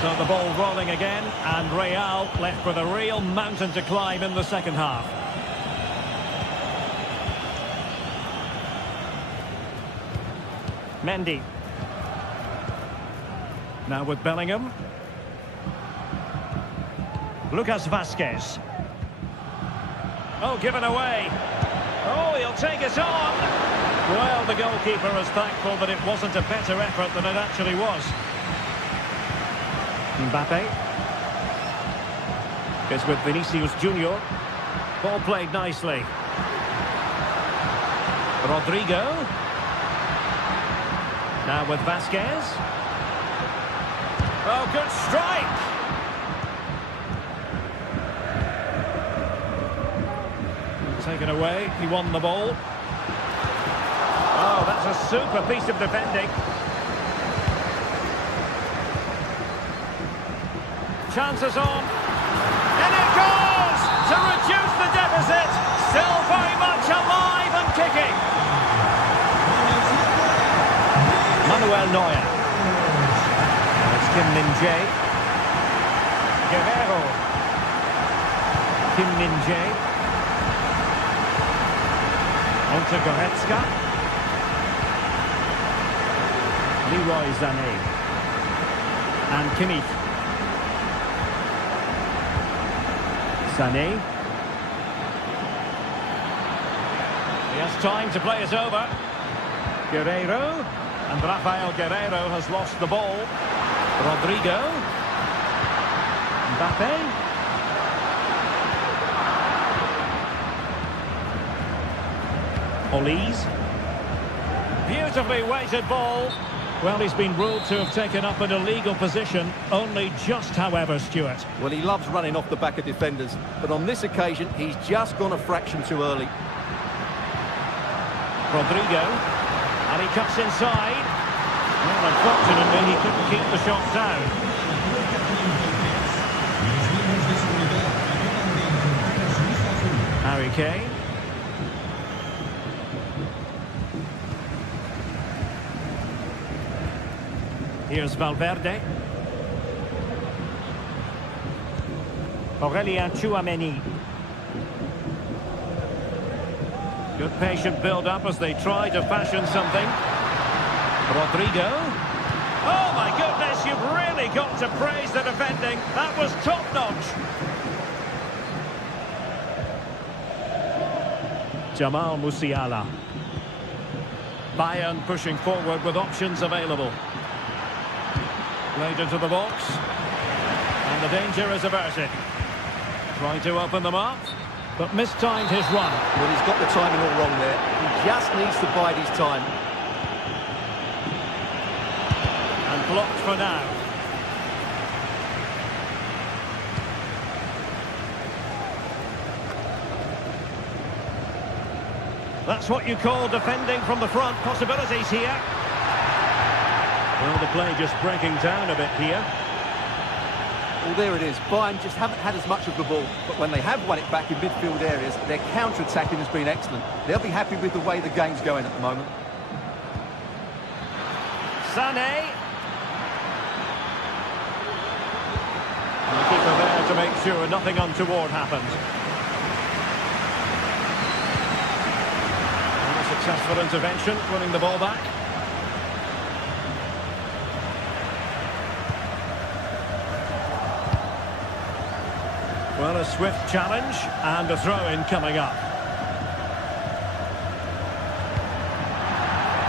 So the ball rolling again, and Real left with a real mountain to climb in the second half. Mendy. Now with Bellingham. Lucas Vazquez. Oh, given away. Oh, he'll take it on. Well, the goalkeeper is thankful that it wasn't a better effort than it actually was. Mbappe is with Vinicius Junior. Ball played nicely. Rodrigo. Now with Vazquez. Oh, good strike. Taken away. He won the ball. Oh, that's a super piece of defending. Chances on, and it goes to reduce the deficit. Still very much alive and kicking. Manuel Neuer. It's Kim Min-jae. Guerrero. Kim Min-jae. On to Goretzka. Leroy Sané. And Kimmich. Sané. He has time to play it over. Guerrero. And Rafael Guerrero has lost the ball. Rodrigo. Mbappe. Olise. Beautifully weighted ball. Well, he's been ruled to have taken up an illegal position, only just, however, Stuart. Well, he loves running off the back of defenders, but on this occasion, he's just gone a fraction too early. Rodrigo, and he cuts inside. Well, unfortunately, he couldn't keep the shot down. Harry Kane. Here's Valverde. Aurelien Tchouameni. Good patient build-up as they try to fashion something. Rodrigo. Oh, my goodness, you've really got to praise the defending. That was top-notch. Jamal Musiala. Bayern pushing forward with options available. Played into the box. And the danger is averted. Trying to open them up, but mistimed his run. Well, he's got the timing all wrong there. He just needs to bide his time. And blocked for now. That's what you call defending from the front. Possibilities here. Well, the play just breaking down a bit here. Well, there it is. Bayern just haven't had as much of the ball, but when they have won it back in midfield areas, their counter-attacking has been excellent. They'll be happy with the way the game's going at the moment. Sané. And the keeper there to make sure nothing untoward happens. And a successful intervention, winning the ball back. Well, a swift challenge and a throw-in coming up.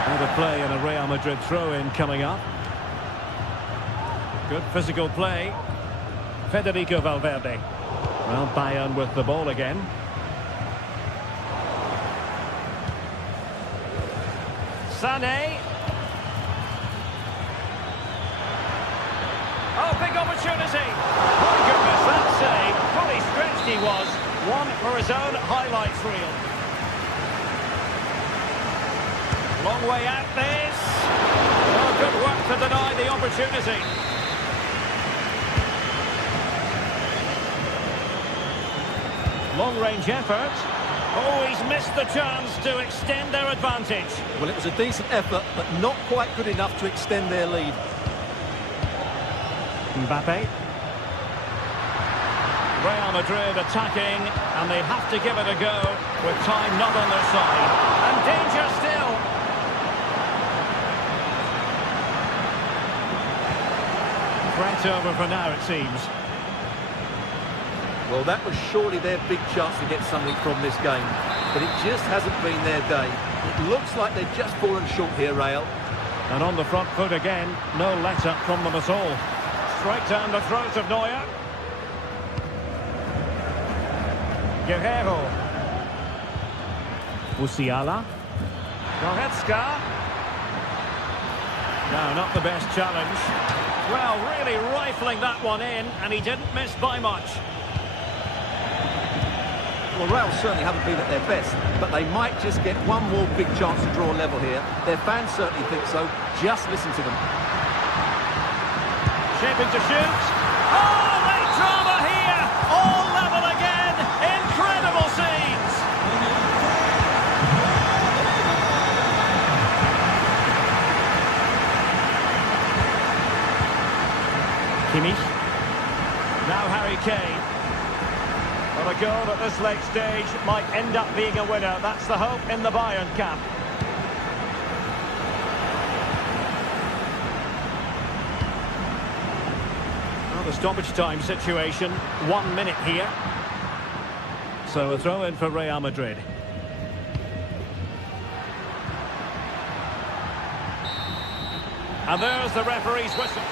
And a play and a Real Madrid throw-in coming up. Good physical play. Federico Valverde. Well, Bayern with the ball again. Sané. Oh, big opportunity. My goodness, that save. Fully stretched he was. One for his own highlights reel. Long way out this. Oh, good work to deny the opportunity. Long-range effort. Oh, he's missed the chance to extend their advantage. Well, it was a decent effort, but not quite good enough to extend their lead. Mbappe. Real Madrid attacking, and they have to give it a go with time not on their side. And danger still. Threat over for now, it seems. Well, that was surely their big chance to get something from this game, but it just hasn't been their day. It looks like they've just fallen short here, Real. And on the front foot again, no let-up from them at all. Straight down the throat of Neuer. Guerrero. Musiala. Goretzka. No, not the best challenge. Well, really rifling that one in, and he didn't miss by much. Well, Real certainly haven't been at their best, but they might just get one more big chance to draw level here. Their fans certainly think so. Just listen to them. Shaping to shoot. Oh, late drama here. All level again. Incredible scenes. Kimmich. Now Harry Kane. Well, a goal at this late stage might end up being a winner. That's the hope in the Bayern camp. Well, the stoppage time situation, 1 minute here. So a throw in for Real Madrid. And there's the referee's whistle.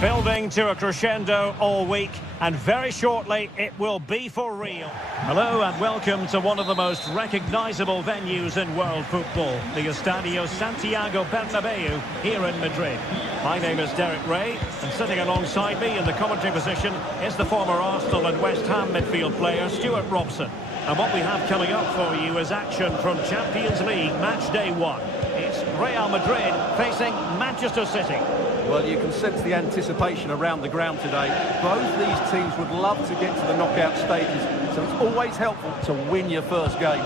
Building to a crescendo all week, and very shortly it will be for real. Hello and welcome to one of the most recognisable venues in world football, the Estadio Santiago Bernabeu here in Madrid. My name is Derek Ray, and sitting alongside me in the commentary position is the former Arsenal and West Ham midfield player Stuart Robson. And what we have coming up for you is action from Champions League match day 1. It's Real Madrid facing Manchester City. Well, you can sense the anticipation around the ground today. Both these teams would love to get to the knockout stages, so it's always helpful to win your first game.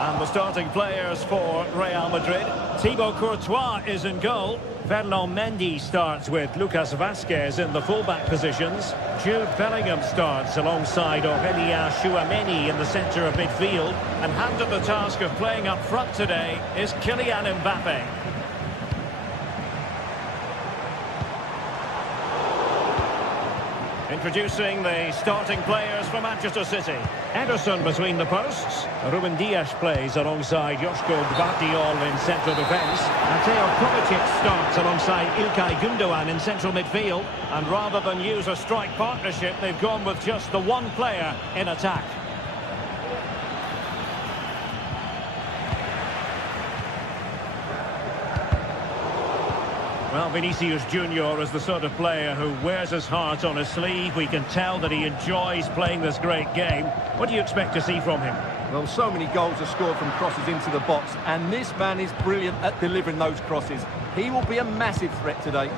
And the starting players for Real Madrid. Thibaut Courtois is in goal. Ferland Mendy starts with Lucas Vazquez in the fullback positions. Jude Bellingham starts alongside Aurélien Tchouaméni in the centre of midfield. And handed the task of playing up front today is Kylian Mbappe. Introducing the starting players for Manchester City. Ederson between the posts. Ruben Dias plays alongside Joško Gvardiol in central defence. Mateo Kovacic starts alongside Ilkay Gundogan in central midfield. And rather than use a strike partnership, they've gone with just the one player in attack. Well, Vinicius Junior is the sort of player who wears his heart on his sleeve. We can tell that he enjoys playing this great game. What do you expect to see from him? Well, so many goals are scored from crosses into the box, and this man is brilliant at delivering those crosses. He will be a massive threat today.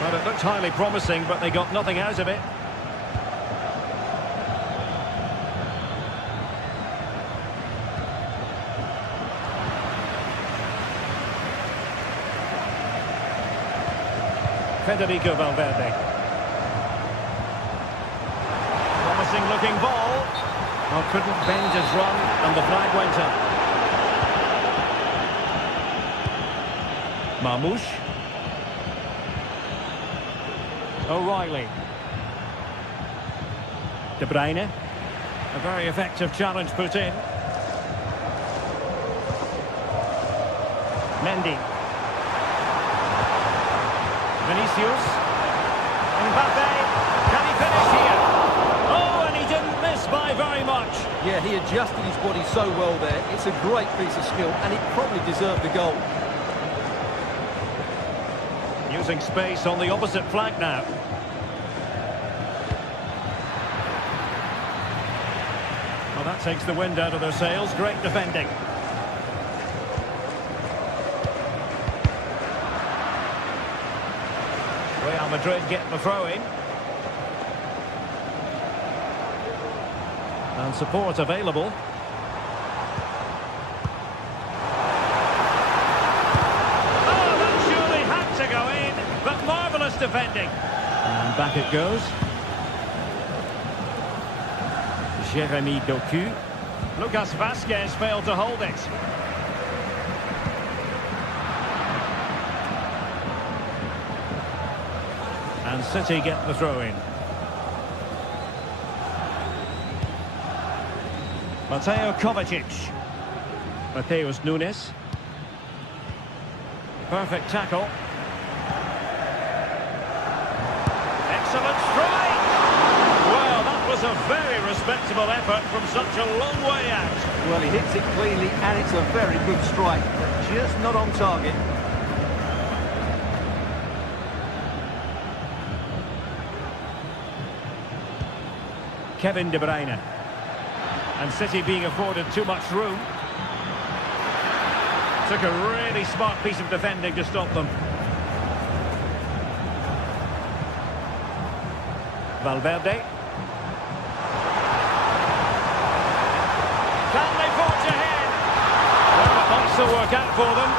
Well, it looked highly promising, but they got nothing out of it. Federico Valverde. Promising looking ball. Well, couldn't bend his run, and the flag went up. Marmoush. O'Reilly. De Bruyne. A very effective challenge put in. Mendy. Vinicius. Mbappe. Can he finish here? Oh, and he didn't miss by very much. Yeah, he adjusted his body so well there. It's a great piece of skill, and it probably deserved the goal. Using space on the opposite flank now. Well, that takes the wind out of their sails. Great defending. Real Madrid get the throw-in. And support available. Oh, that surely had to go in, but marvellous defending. And back it goes. Jérémy Doku. Lucas Vazquez failed to hold it. And City get the throw-in. Mateo Kovacic. Mateus Nunes. Perfect tackle. Excellent strike! Well, that was a very respectable effort from such a long way out. Well, he hits it cleanly, and it's a very good strike, but just not on target. Kevin De Bruyne. And City being afforded too much room. Took a really smart piece of defending to stop them. Valverde. Can they forge ahead? Well, it might still work out for them.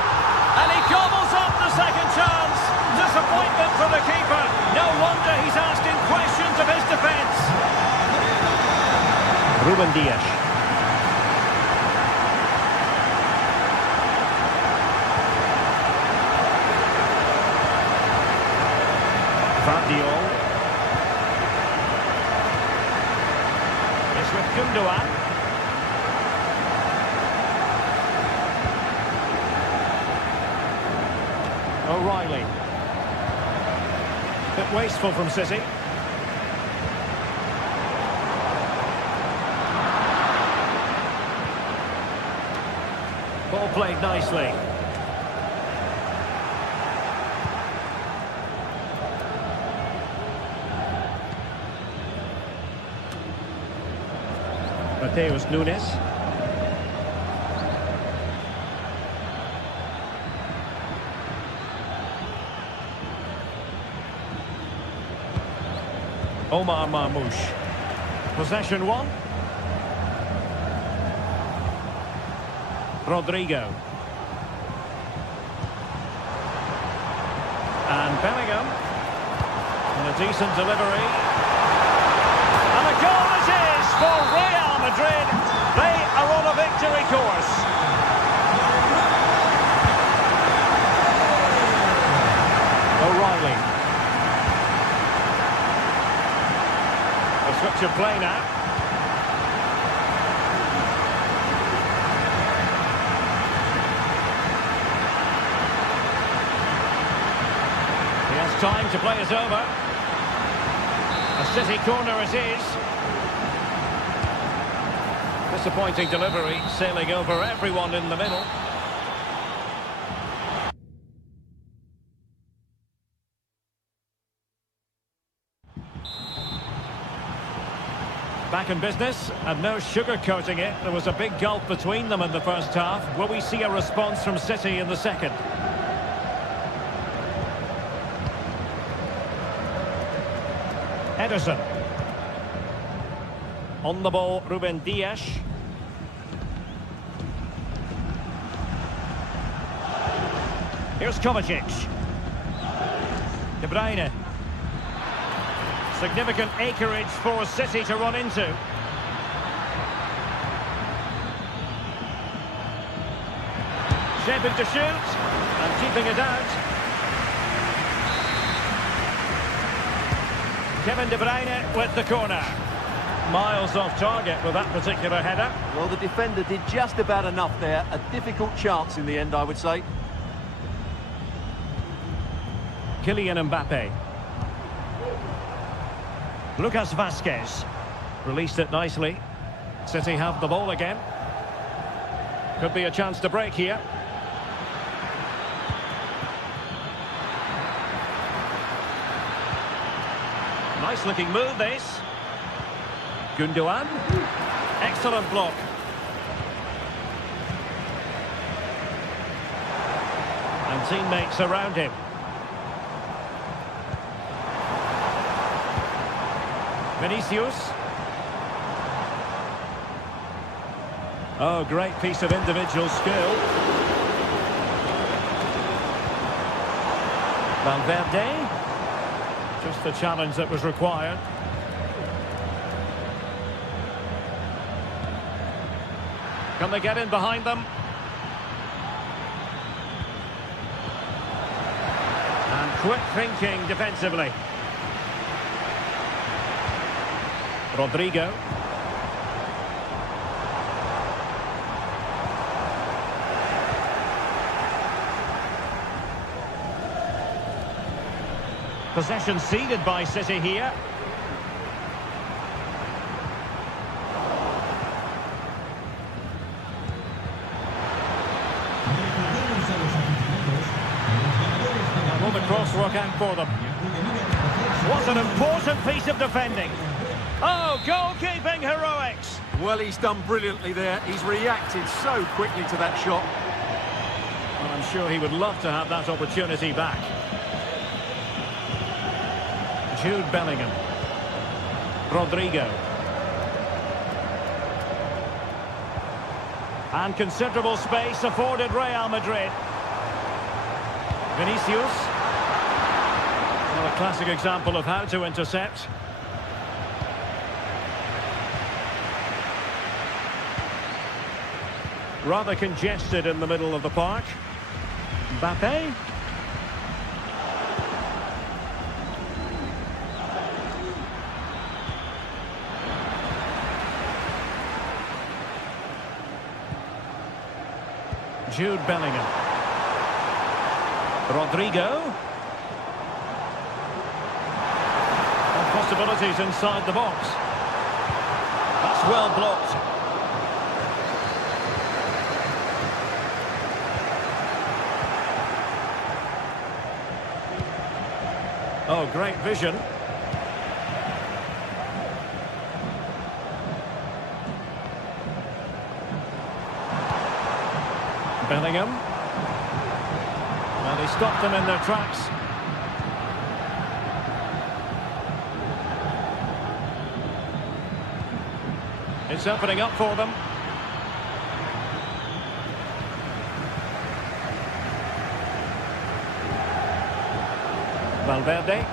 And he gobbles up the second chance. Disappointment for the keeper. No wonder he's asking questions of his defence. Ruben Dias. Gvardiol. It's with Gundogan. O'Reilly. Bit wasteful from City. Ball played nicely. Mateus Nunes. Omar Marmoush. Possession one. Rodrigo. And Bellingham. And a decent delivery. And a goal it is for Real Madrid. They are on a victory course. O'Reilly. A switch of play now. He has time to play it over. A City corner it is. Disappointing delivery, sailing over everyone in the middle. Back in business, and no sugarcoating it. There was a big gulf between them in the first half. Will we see a response from City in the second? Ederson. On the ball, Ruben Dias. Here's Kovacic. De Bruyne. Significant acreage for City to run into. Shaping to shoot and keeping it out. Kevin De Bruyne with the corner. Miles off target with that particular header. Well, the defender did just about enough there. A difficult chance in the end, I would say. Kylian Mbappe. Lucas Vazquez. Released it nicely. City have the ball again. Could be a chance to break here. Nice looking move this. Gundogan. Excellent block. And teammates around him. Vinicius. Oh, great piece of individual skill. Valverde. Just the challenge that was required. Can they get in behind them? And quick thinking defensively. Rodrigo. Possession ceded by City here. Will the cross work out for them? What an important piece of defending. Oh, goalkeeping heroics. Well, he's done brilliantly there. He's reacted so quickly to that shot. Well, I'm sure he would love to have that opportunity back. Jude Bellingham. Rodrigo. And considerable space afforded Real Madrid. Vinicius. Well, a classic example of how to intercept. Rather congested in the middle of the park. Mbappe. Jude Bellingham. Rodrigo. And possibilities inside the box. That's well blocked. Oh, great vision. Bellingham. Well, he stopped them in their tracks. It's opening up for them. Valverde.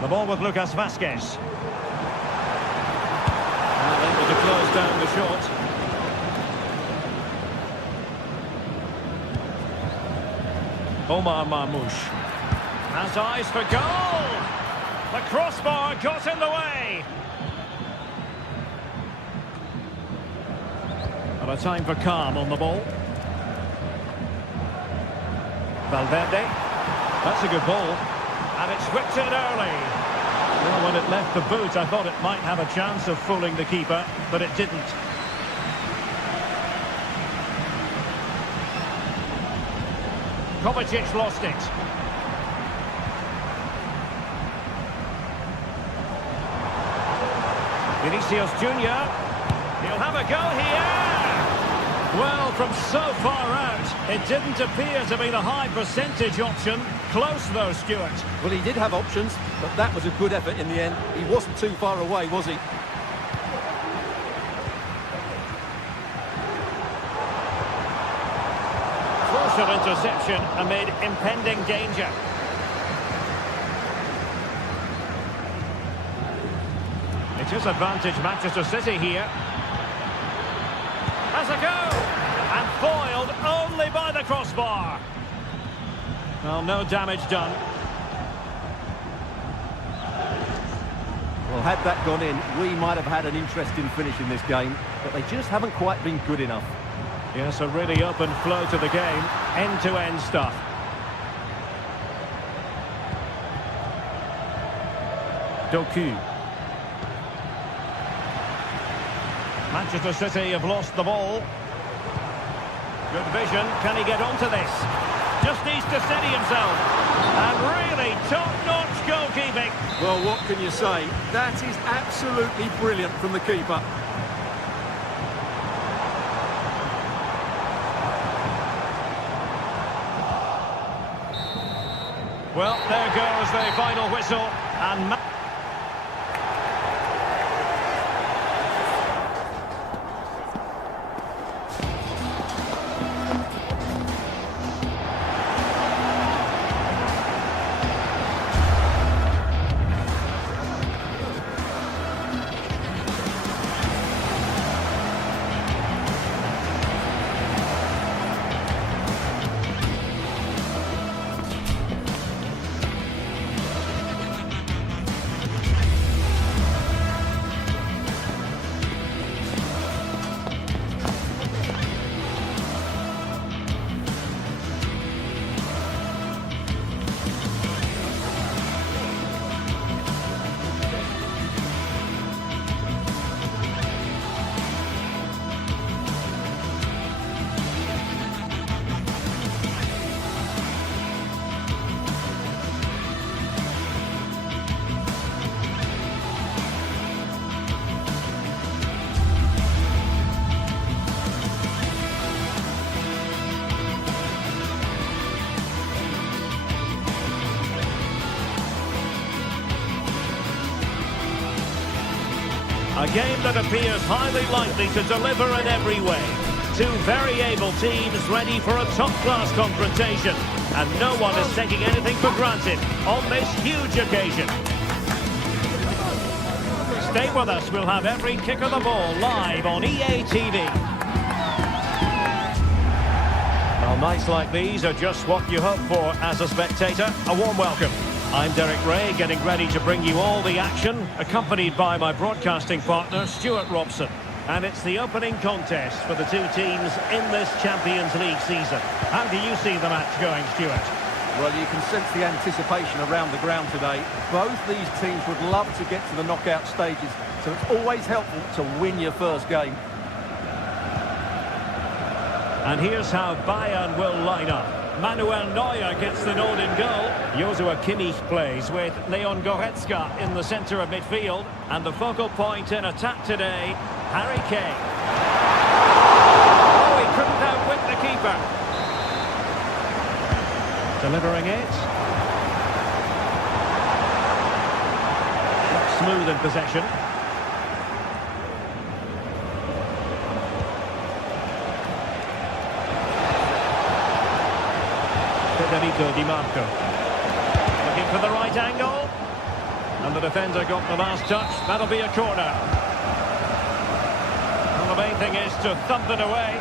The ball with Lucas Vazquez. And able to close down the shot. Omar Marmoush has eyes for goal. The crossbar got in the way. And a time for calm on the ball. Valverde. That's a good ball. And it's whipped in early. Well, when it left the boot, I thought it might have a chance of fooling the keeper, but it didn't. Kovacic lost it. Vinicius Junior. He'll have a go here. Well, from so far out, it didn't appear to be the high percentage option. Close though, Stuart. Well, he did have options, but that was a good effort in the end. He wasn't too far away, was he? Crucial interception amid impending danger. It is advantage Manchester City here. Has a go! And foiled only by the crossbar. Well, no damage done. Well, had that gone in, we might have had an interesting finish in this game, but they just haven't quite been good enough. Yes, a really open flow to the game. End-to-end stuff. Doku. Manchester City have lost the ball. Good vision. Can he get onto this? Just needs to steady himself. And really top-notch goalkeeping. Well, what can you say? That is absolutely brilliant from the keeper. Well, there goes the final whistle. And a game that appears highly likely to deliver in every way. Two very able teams ready for a top-class confrontation. And no one is taking anything for granted on this huge occasion. Stay with us, we'll have every kick of the ball live on EA TV. Well, nights like these are just what you hope for as a spectator. A warm welcome. I'm Derek Ray, getting ready to bring you all the action, accompanied by my broadcasting partner, Stuart Robson. And it's the opening contest for the two teams in this Champions League season. How do you see the match going, Stuart? Well, you can sense the anticipation around the ground today. Both these teams would love to get to the knockout stages, so it's always helpful to win your first game. And here's how Bayern will line up. Manuel Neuer gets the nod in goal. Joshua Kimmich plays with Leon Goretzka in the centre of midfield. And the focal point in attack today, Harry Kane. Oh, he couldn't keeper. Delivering it. Smooth in possession. Federico Di Marco. Looking for the right angle. And the defender got the last touch. That'll be a corner. And the main thing is to thump it away.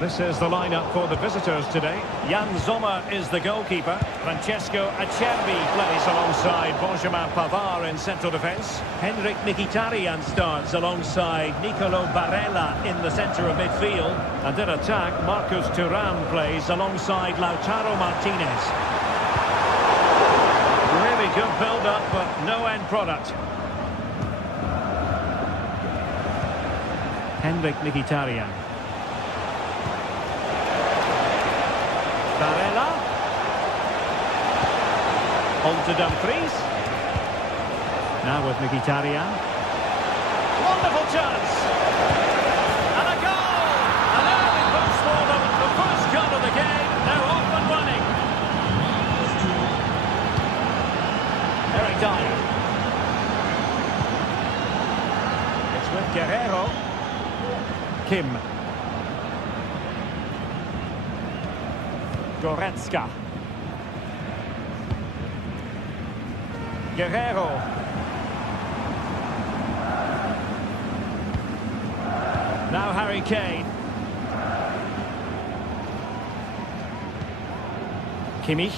This is the lineup for the visitors today. Jan Sommer is the goalkeeper. Francesco Acerbi plays alongside Benjamin Pavard in central defence. Henrik Mkhitaryan starts alongside Nicolo Barella in the centre of midfield. And in attack, Marcus Thuram plays alongside Lautaro Martinez. Really good build-up, but no end product. Henrik Mkhitaryan. Barella. On to Dumfries. Now with Mkhitaryan. Wonderful chance. And a goal! An early boost for them. The first goal of the game. They're off and running. Eric Dyer. It's with Guerrero. Kim. Goretzka. Guerrero. Now Harry Kane. Kimmich.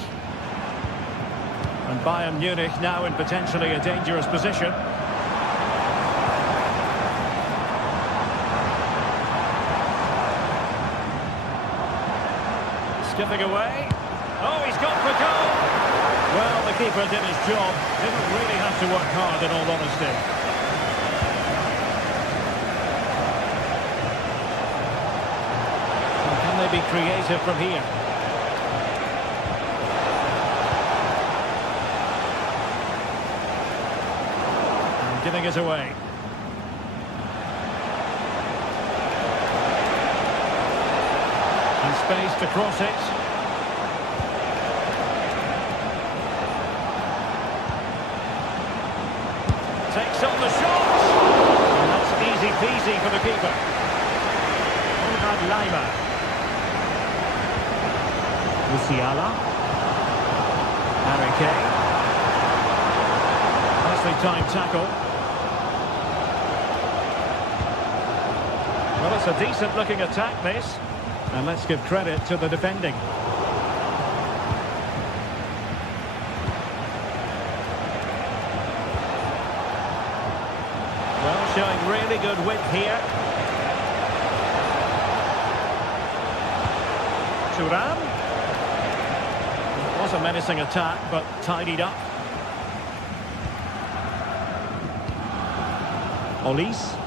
And Bayern Munich now in potentially a dangerous position. Skipping away. Oh, he's gone for goal. Well, the keeper did his job. Didn't really have to work hard, in all honesty. Well, can they be creative from here? And giving it away. Space to cross it. Takes on the shot. And that's easy peasy for the keeper. Conrad Leimer. Musiala. Harry Kane. Nicely timed tackle. Well, it's a decent looking attack, this. And let's give credit to the defending. Well, showing really good width here. Thuram. It was a menacing attack, but tidied up. Olise.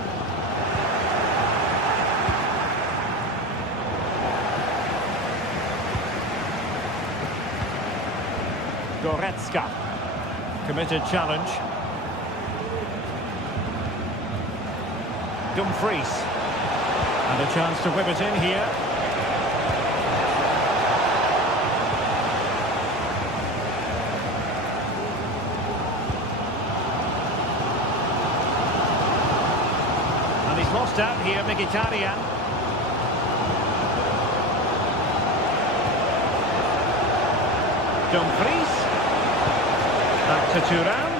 Goretzka. Committed challenge. Dumfries. And a chance to whip it in here. And he's lost out here, Mkhitaryan. Dumfries. Back to Thuram.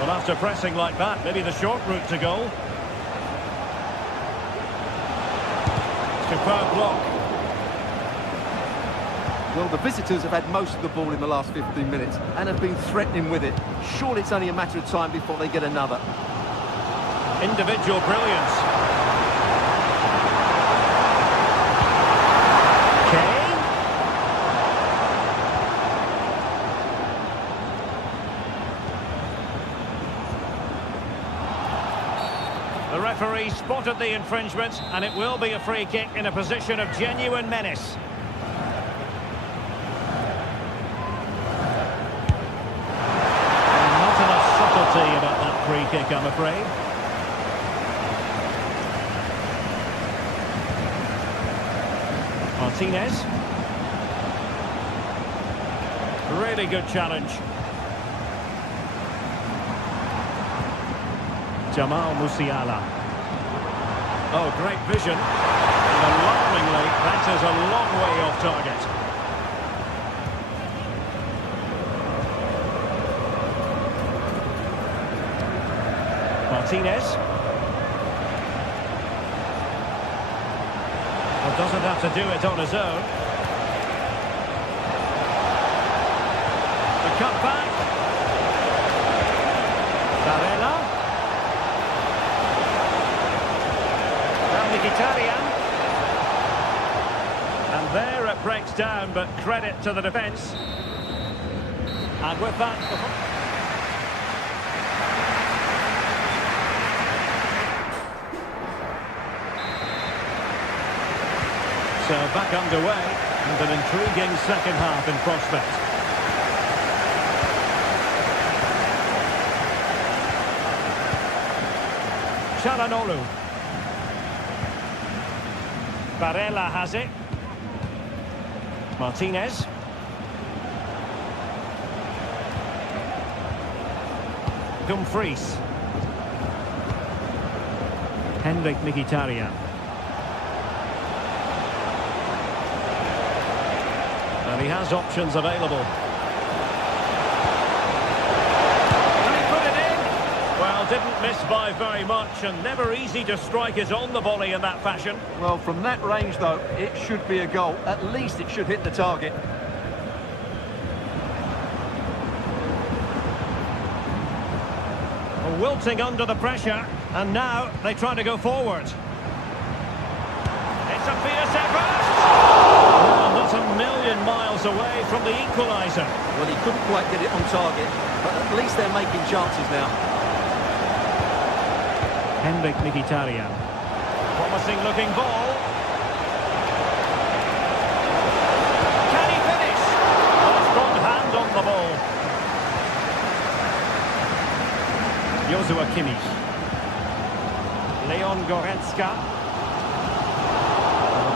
Well, after pressing like that, maybe the short route to goal. Superb block. Well, the visitors have had most of the ball in the last 15 minutes and have been threatening with it. Surely it's only a matter of time before they get another. Individual brilliance. Kane. The referee spotted the infringement, and it will be a free kick in a position of genuine menace. kick, I'm afraid. Martinez. Really good challenge. Jamal Musiala. Oh, great vision. And alarmingly, that is a long way off target. Martinez. Well, doesn't have to do it on his own. The cut back. Varela. Mkhitaryan. And there it breaks down, but credit to the defence. And with that... So back underway, and an intriguing second half in prospect. Çalhanoğlu. Varela has it. Martinez. Dumfries. Mkhitaryan. And he has options available. Didn't miss by very much, and never easy to strike it on the volley in that fashion. Well, from that range, though, it should be a goal. At least it should hit the target. Wilting under the pressure, and now they try to go forward. It's a fierce effort! Well, not a million miles away from the equaliser. Well, he couldn't quite get it on target, but at least they're making chances now. Mkhitaryan. Promising looking ball. Can he finish? Oh, strong hand on the ball. Joshua Kimmich. Leon Goretzka.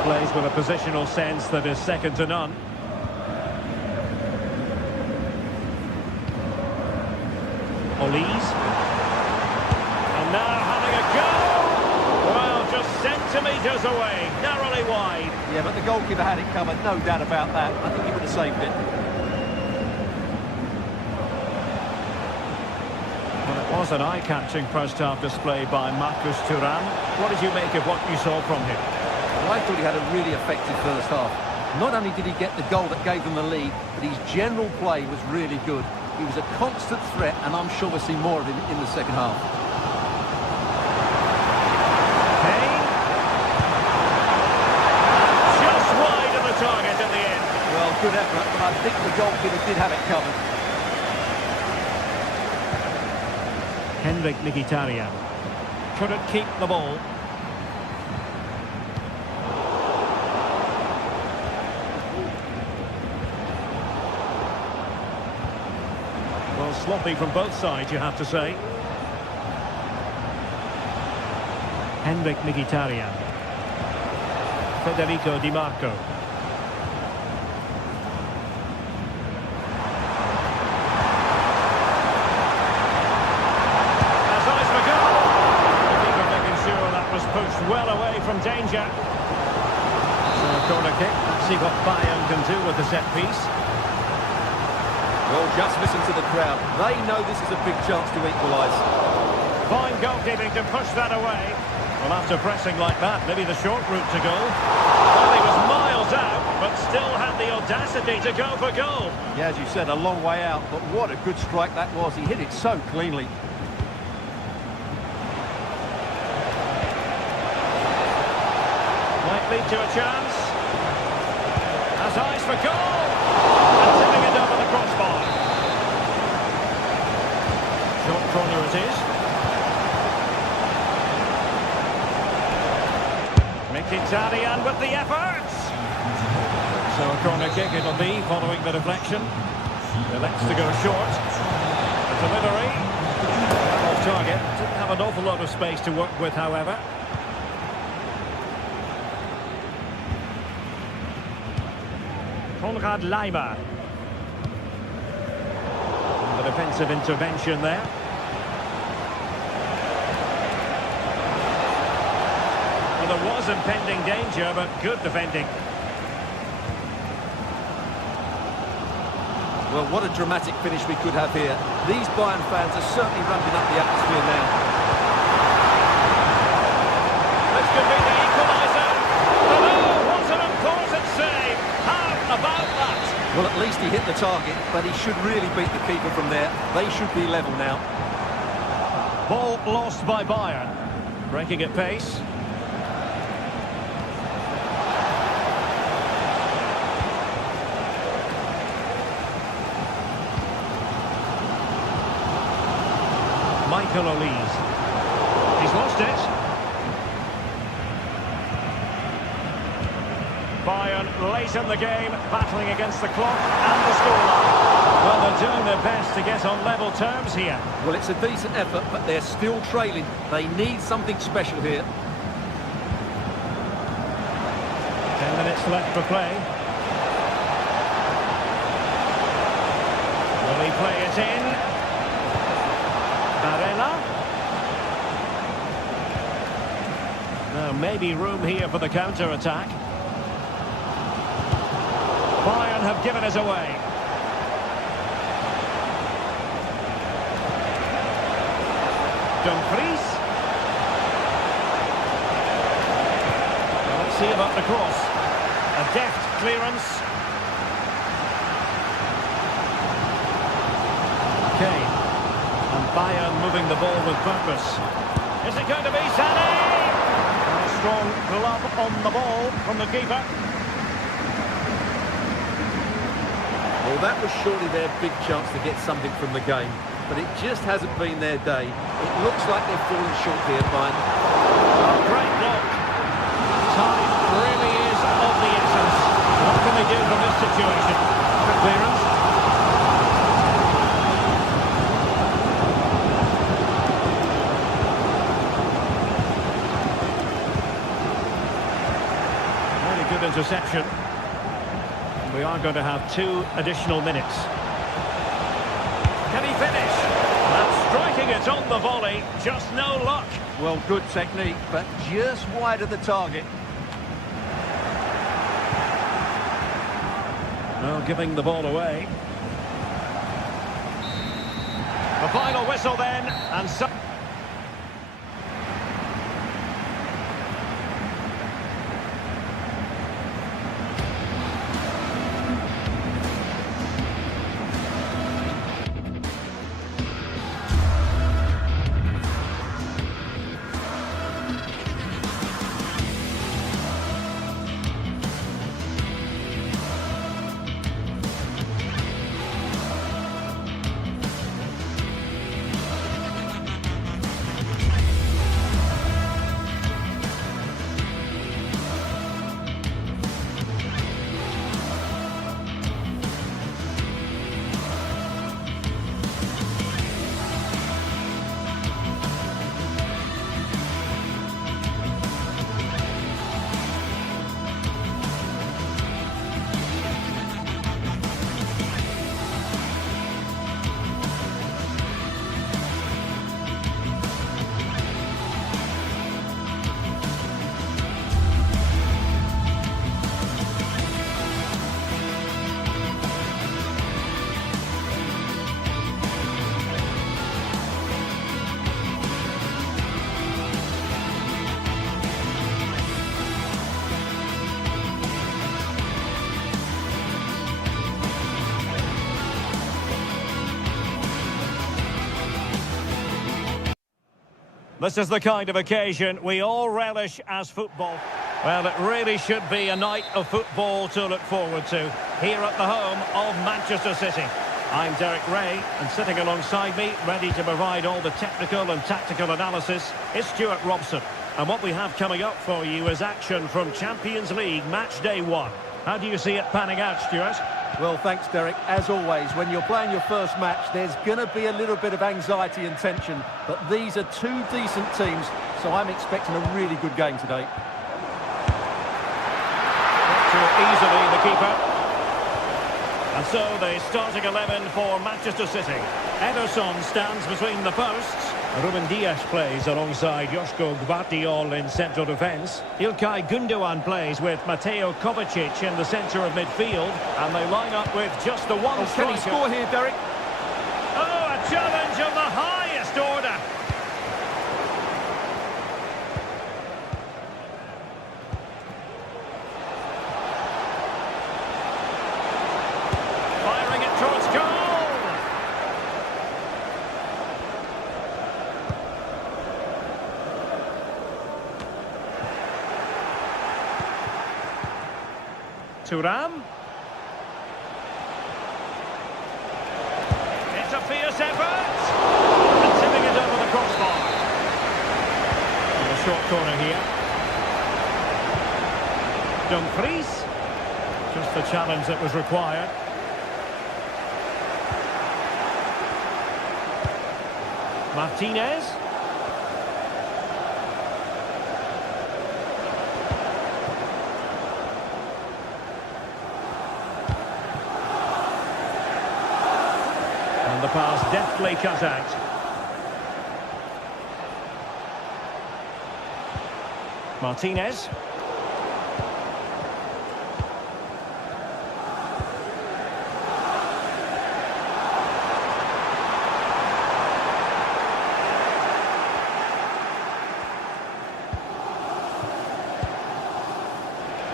Plays with a positional sense that is second to none. Olise. And now having a go. Well, just centimetres away, narrowly wide. Yeah, but the goalkeeper had it covered, no doubt about that. I think he would have saved it. Well, it was an eye-catching first-half display by Marcus Thuram. What did you make of what you saw from him? Well, I thought he had a really effective first half. Not only did he get the goal that gave them the lead, but his general play was really good. He was a constant threat, and I'm sure we'll see more of him in the second half. Target in the end. Well, good effort, but I think the goalkeeper did have it covered. Mkhitaryan couldn't keep the ball. Well, sloppy from both sides, you have to say. Mkhitaryan. Federico Di Marco. Pushed well away from danger. So a corner kick. Let's see what Bayern can do with the set piece. Well, just listen to the crowd. They know this is a big chance to equalise. Fine goalkeeping to push that away. Well, after pressing like that, maybe the short route to goal. Well, he was miles out, but still had the audacity to go for goal. Yeah, as you said, a long way out, but what a good strike that was. He hit it so cleanly. Might lead to a chance. Has eyes for goal. And tipping it over the crossbar. Short corner it is. Mkhitaryan with the efforts. So a corner kick it'll be following the deflection. Elects to go short. The delivery. off target. Didn't have an awful lot of space to work with, however. Konrad Laimer. The defensive intervention there. Well, there was impending danger, but good defending. Well, what a dramatic finish we could have here. These Bayern fans are certainly ramping up the atmosphere now. This could be the equaliser. Oh, what an important save. How about that? Well, at least he hit the target, but he should really beat the keeper from there. They should be level now. Ball lost by Bayern. Breaking at pace. Michael Olise. He's lost it. Bayern late in the game, battling against the clock and the scoreline. Well, they're doing their best to get on level terms here. Well, it's a decent effort, but they're still trailing. They need something special here. 10 minutes left for play. Will he play it in? Arena. Now, maybe room here for the counter-attack. Bayern have given us away. Dumfries. Well, let's see about the cross. A deft clearance. Kane. And Bayern moving the ball with purpose. Is it going to be Sané? And a strong glove on the ball from the keeper. Well, that was surely their big chance to get something from the game, but it just hasn't been their day. It looks like they're falling short here, Bayern. Great block. Time really is of the essence. What can they do from this situation? Good clearance. Really good interception. We are going to have 2 additional minutes. Can he finish? And striking it on the volley, just no luck. Well, good technique, but just wide of the target. Well, giving the ball away. The final whistle then, and so... This is the kind of occasion we all relish as football. Well, it really should be a night of football to look forward to, here at the home of Manchester City. I'm Derek Ray, and sitting alongside me, ready to provide all the technical and tactical analysis, is Stuart Robson. And what we have coming up for you is action from Champions League Match Day 1. How do you see it panning out, Stuart? Well, thanks, Derek. As always, when you're playing your first match, there's going to be a little bit of anxiety and tension. But these are two decent teams, so I'm expecting a really good game today. Too easily, the keeper. And so the starting 11 for Manchester City. Ederson stands between the posts. Ruben Dias plays alongside Joško Gvardiol in central defence. Ilkay Gundogan plays with Mateo Kovacic in the centre of midfield. And they line up with just the one striker. Can he score here, Derek? Oh, a challenge of the highest order. Firing it towards goal. Thuram. It's a fierce effort. And tipping it over the crossbar. In a short corner here. Dumfries. Just the challenge that was required. Martinez. And the pass deftly cut out. Martinez.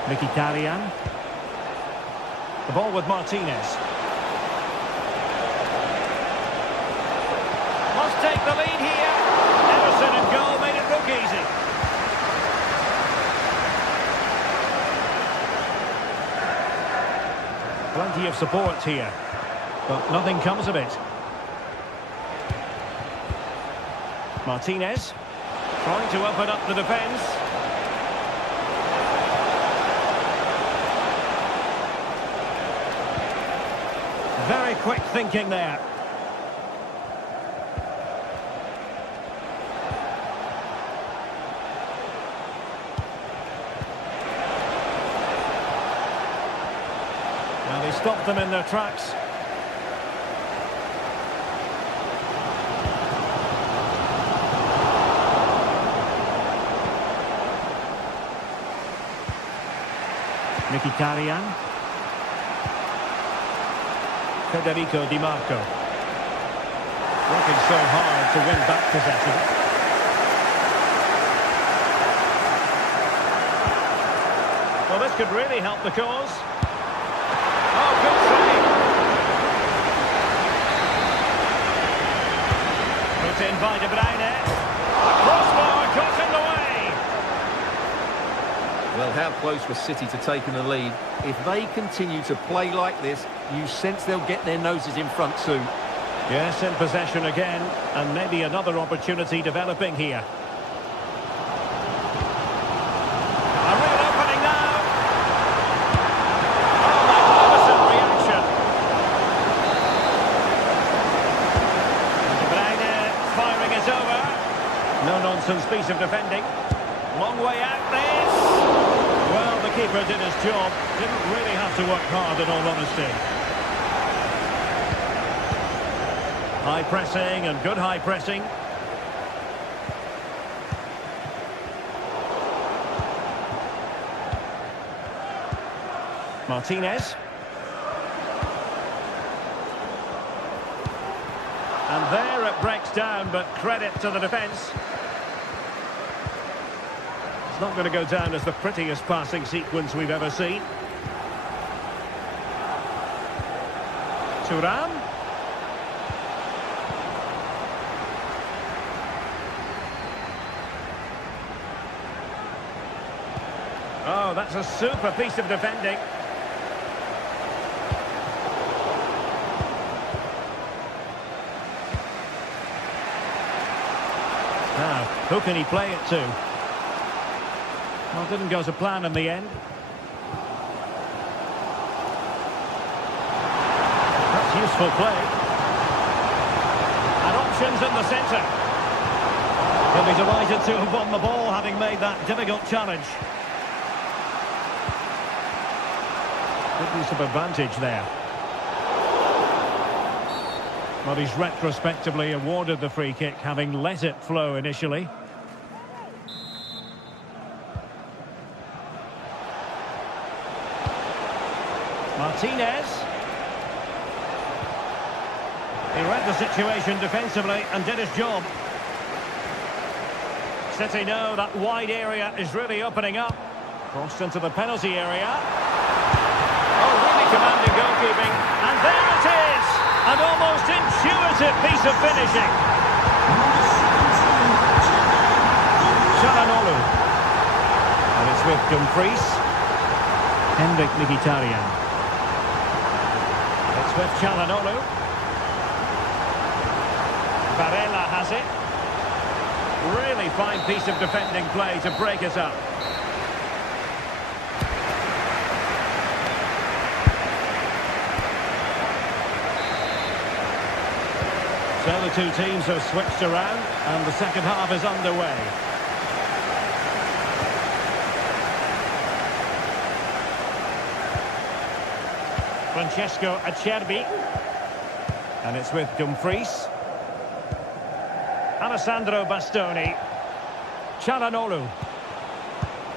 Mkhitaryan. The ball with Martinez. Must take the lead here. Ederson and goal made it look easy. Plenty of support here, but nothing comes of it. Martinez trying to open up the defence. Very quick thinking there. Now they stopped them in their tracks. Mkhitaryan. Federico Di Marco. Working so hard to win back possession. Well, this could really help the cause. Oh, good save. Put in by De Bruyne. A crossbar caught in the way. Well, how close was City to taking the lead? If they continue to play like this, you sense they'll get their noses in front soon. Yes, in possession again, and maybe another opportunity developing here. A real opening now. Oh, magnificent reaction. De Bruyne firing it over. No-nonsense piece of defending. Long way out this. Well, the keeper did his job. Didn't really have to work hard, in all honesty. High pressing and good high pressing. Martinez. And there it breaks down, but credit to the defence. It's not going to go down as the prettiest passing sequence we've ever seen. Thuram. Oh, that's a super piece of defending. Now, who can he play it to? Well, didn't go to plan in the end. Useful play. And options in the centre. He'll be delighted to have won the ball, having made that difficult challenge. Good use of advantage there. Well, he's retrospectively awarded the free kick, having let it flow initially. Martinez. He read the situation defensively and did his job. City know that wide area is really opening up. Crossed into the penalty area. Oh, really commanding goalkeeping. And there it is! An almost intuitive piece of finishing. Çalhanoğlu. And it's with Dumfries. Hendrik Mkhitaryan. It's with Çalhanoğlu. Varela has it. Really fine piece of defending play to break us up. So the two teams have switched around and the second half is underway. Francesco Acerbi. And it's with Dumfries. Alessandro Bastoni. Çalhanoğlu.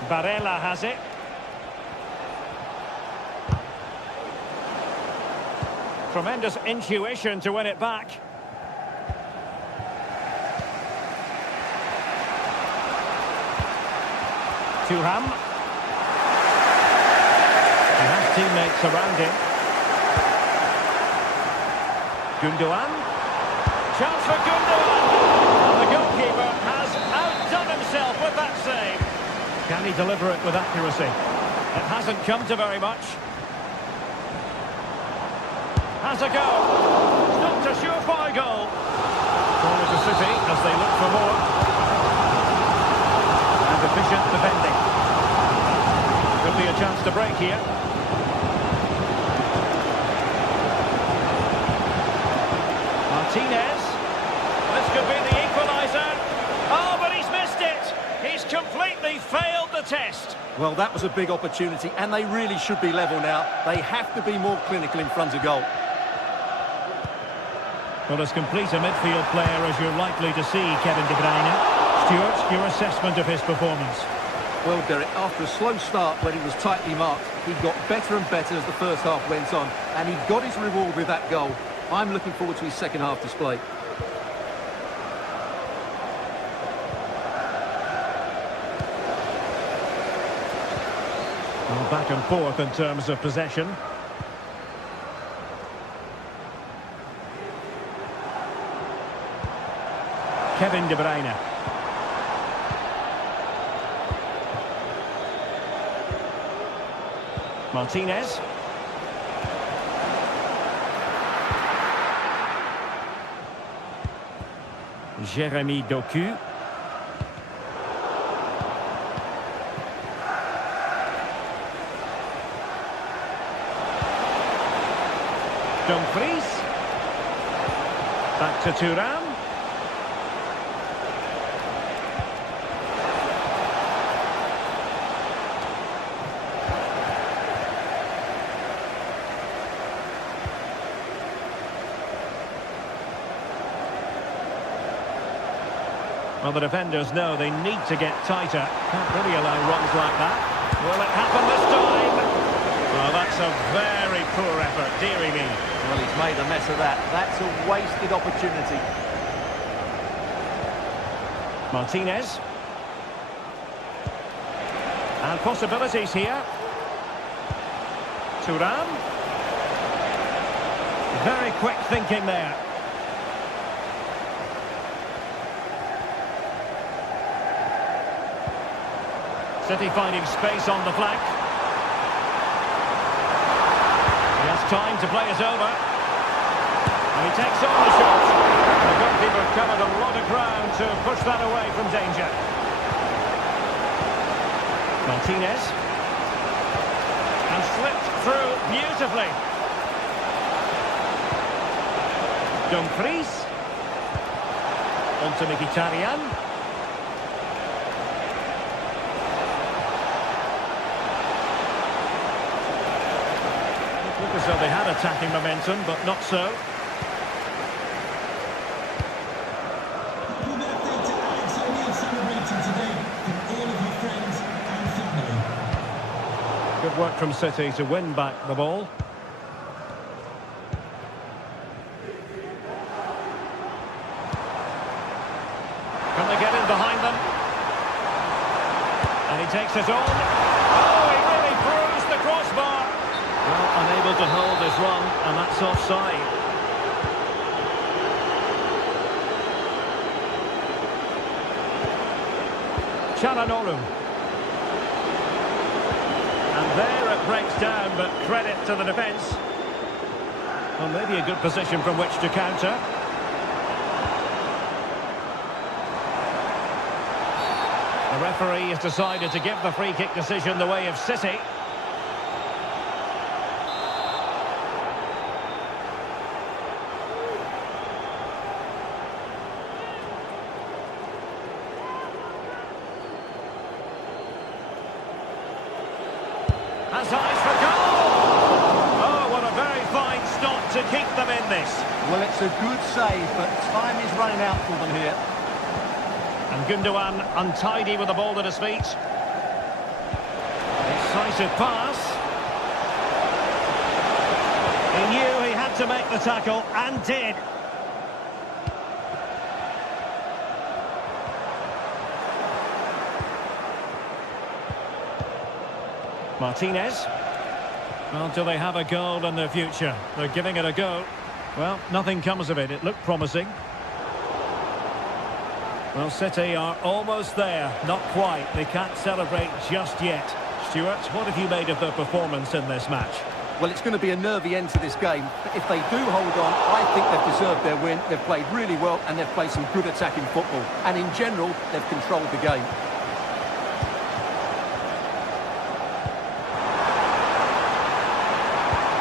Varela has it. Tremendous intuition to win it back. Thuram. He has teammates around him. Gundogan. Chance for Gundogan. And the goalkeeper has outdone himself with that save. Can he deliver it with accuracy? It hasn't come to very much. Has a go. It's not a surefire goal. Forward to City as they look for more. And efficient defending. Could be a chance to break here. Martinez. This could be the equaliser. Oh, but he's missed it. He's completely failed the test. Well, that was a big opportunity, and they really should be level now. They have to be more clinical in front of goal. Well, as complete a midfield player as you're likely to see, Kevin De Bruyne. Stuart, your assessment of his performance? Well, Derek, after a slow start when he was tightly marked, he got better and better as the first half went on, and he got his reward with that goal. I'm looking forward to his second half display. Well, back and forth in terms of possession. Kevin De Bruyne. Martinez. Jérémy Doku. Dumfries. Back to Thuram. Well, the defenders know they need to get tighter. Can't really allow runs like that. Will it happen this time? Well, that's a very poor effort, dearie me. Well, he's made a mess of that. That's a wasted opportunity. Martinez. And possibilities here. Thuram. Very quick thinking there. City finding space on the flank. He has time to play us over. And he takes on the shot. The goalkeeper covered a lot of ground to push that away from danger. Martinez. And slipped through beautifully. Dumfries. On to Mkhitaryan. Look as though they had attacking momentum, but not so. Happy birthday to Alex O'Neill celebrating today from all of your friends and family. Good work from City to win back the ball. Can they get in behind them? And he takes it on. Oh, he really bruised the crossbar. Well, unable to hold this one, and that's offside. Çalhanoğlu. And there it breaks down, but credit to the defence. Well, maybe a good position from which to counter. The referee has decided to give the free kick decision the way of City. Has eyes for goal! Oh, what a very fine stop to keep them in this. Well, it's a good save, but time is running out for them here. And Gundogan untidy with the ball at his feet. Decisive pass. He knew he had to make the tackle, and did. Martinez. Well, do they have a goal in their future? They're giving it a go. Well, nothing comes of it. It looked promising. Well, City are almost there. Not quite. They can't celebrate just yet. Stuart, what have you made of their performance in this match? Well, it's going to be a nervy end to this game. But if they do hold on, I think they've deserved their win. They've played really well, and they've played some good attacking football. And in general, they've controlled the game.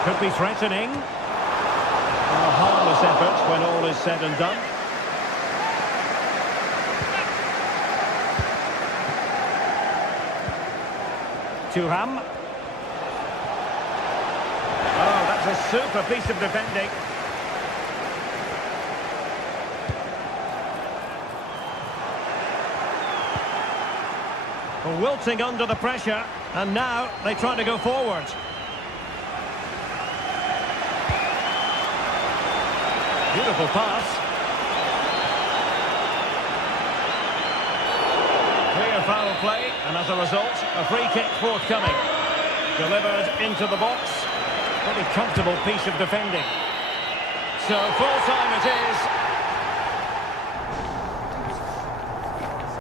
Could be threatening. A harmless effort when all is said and done. Thuram. Oh, that's a super piece of defending. Well, wilting under the pressure, and now they try to go forward. Beautiful pass. Clear foul play, and as a result, a free kick forthcoming. Delivered into the box. Pretty comfortable piece of defending. So full time it is.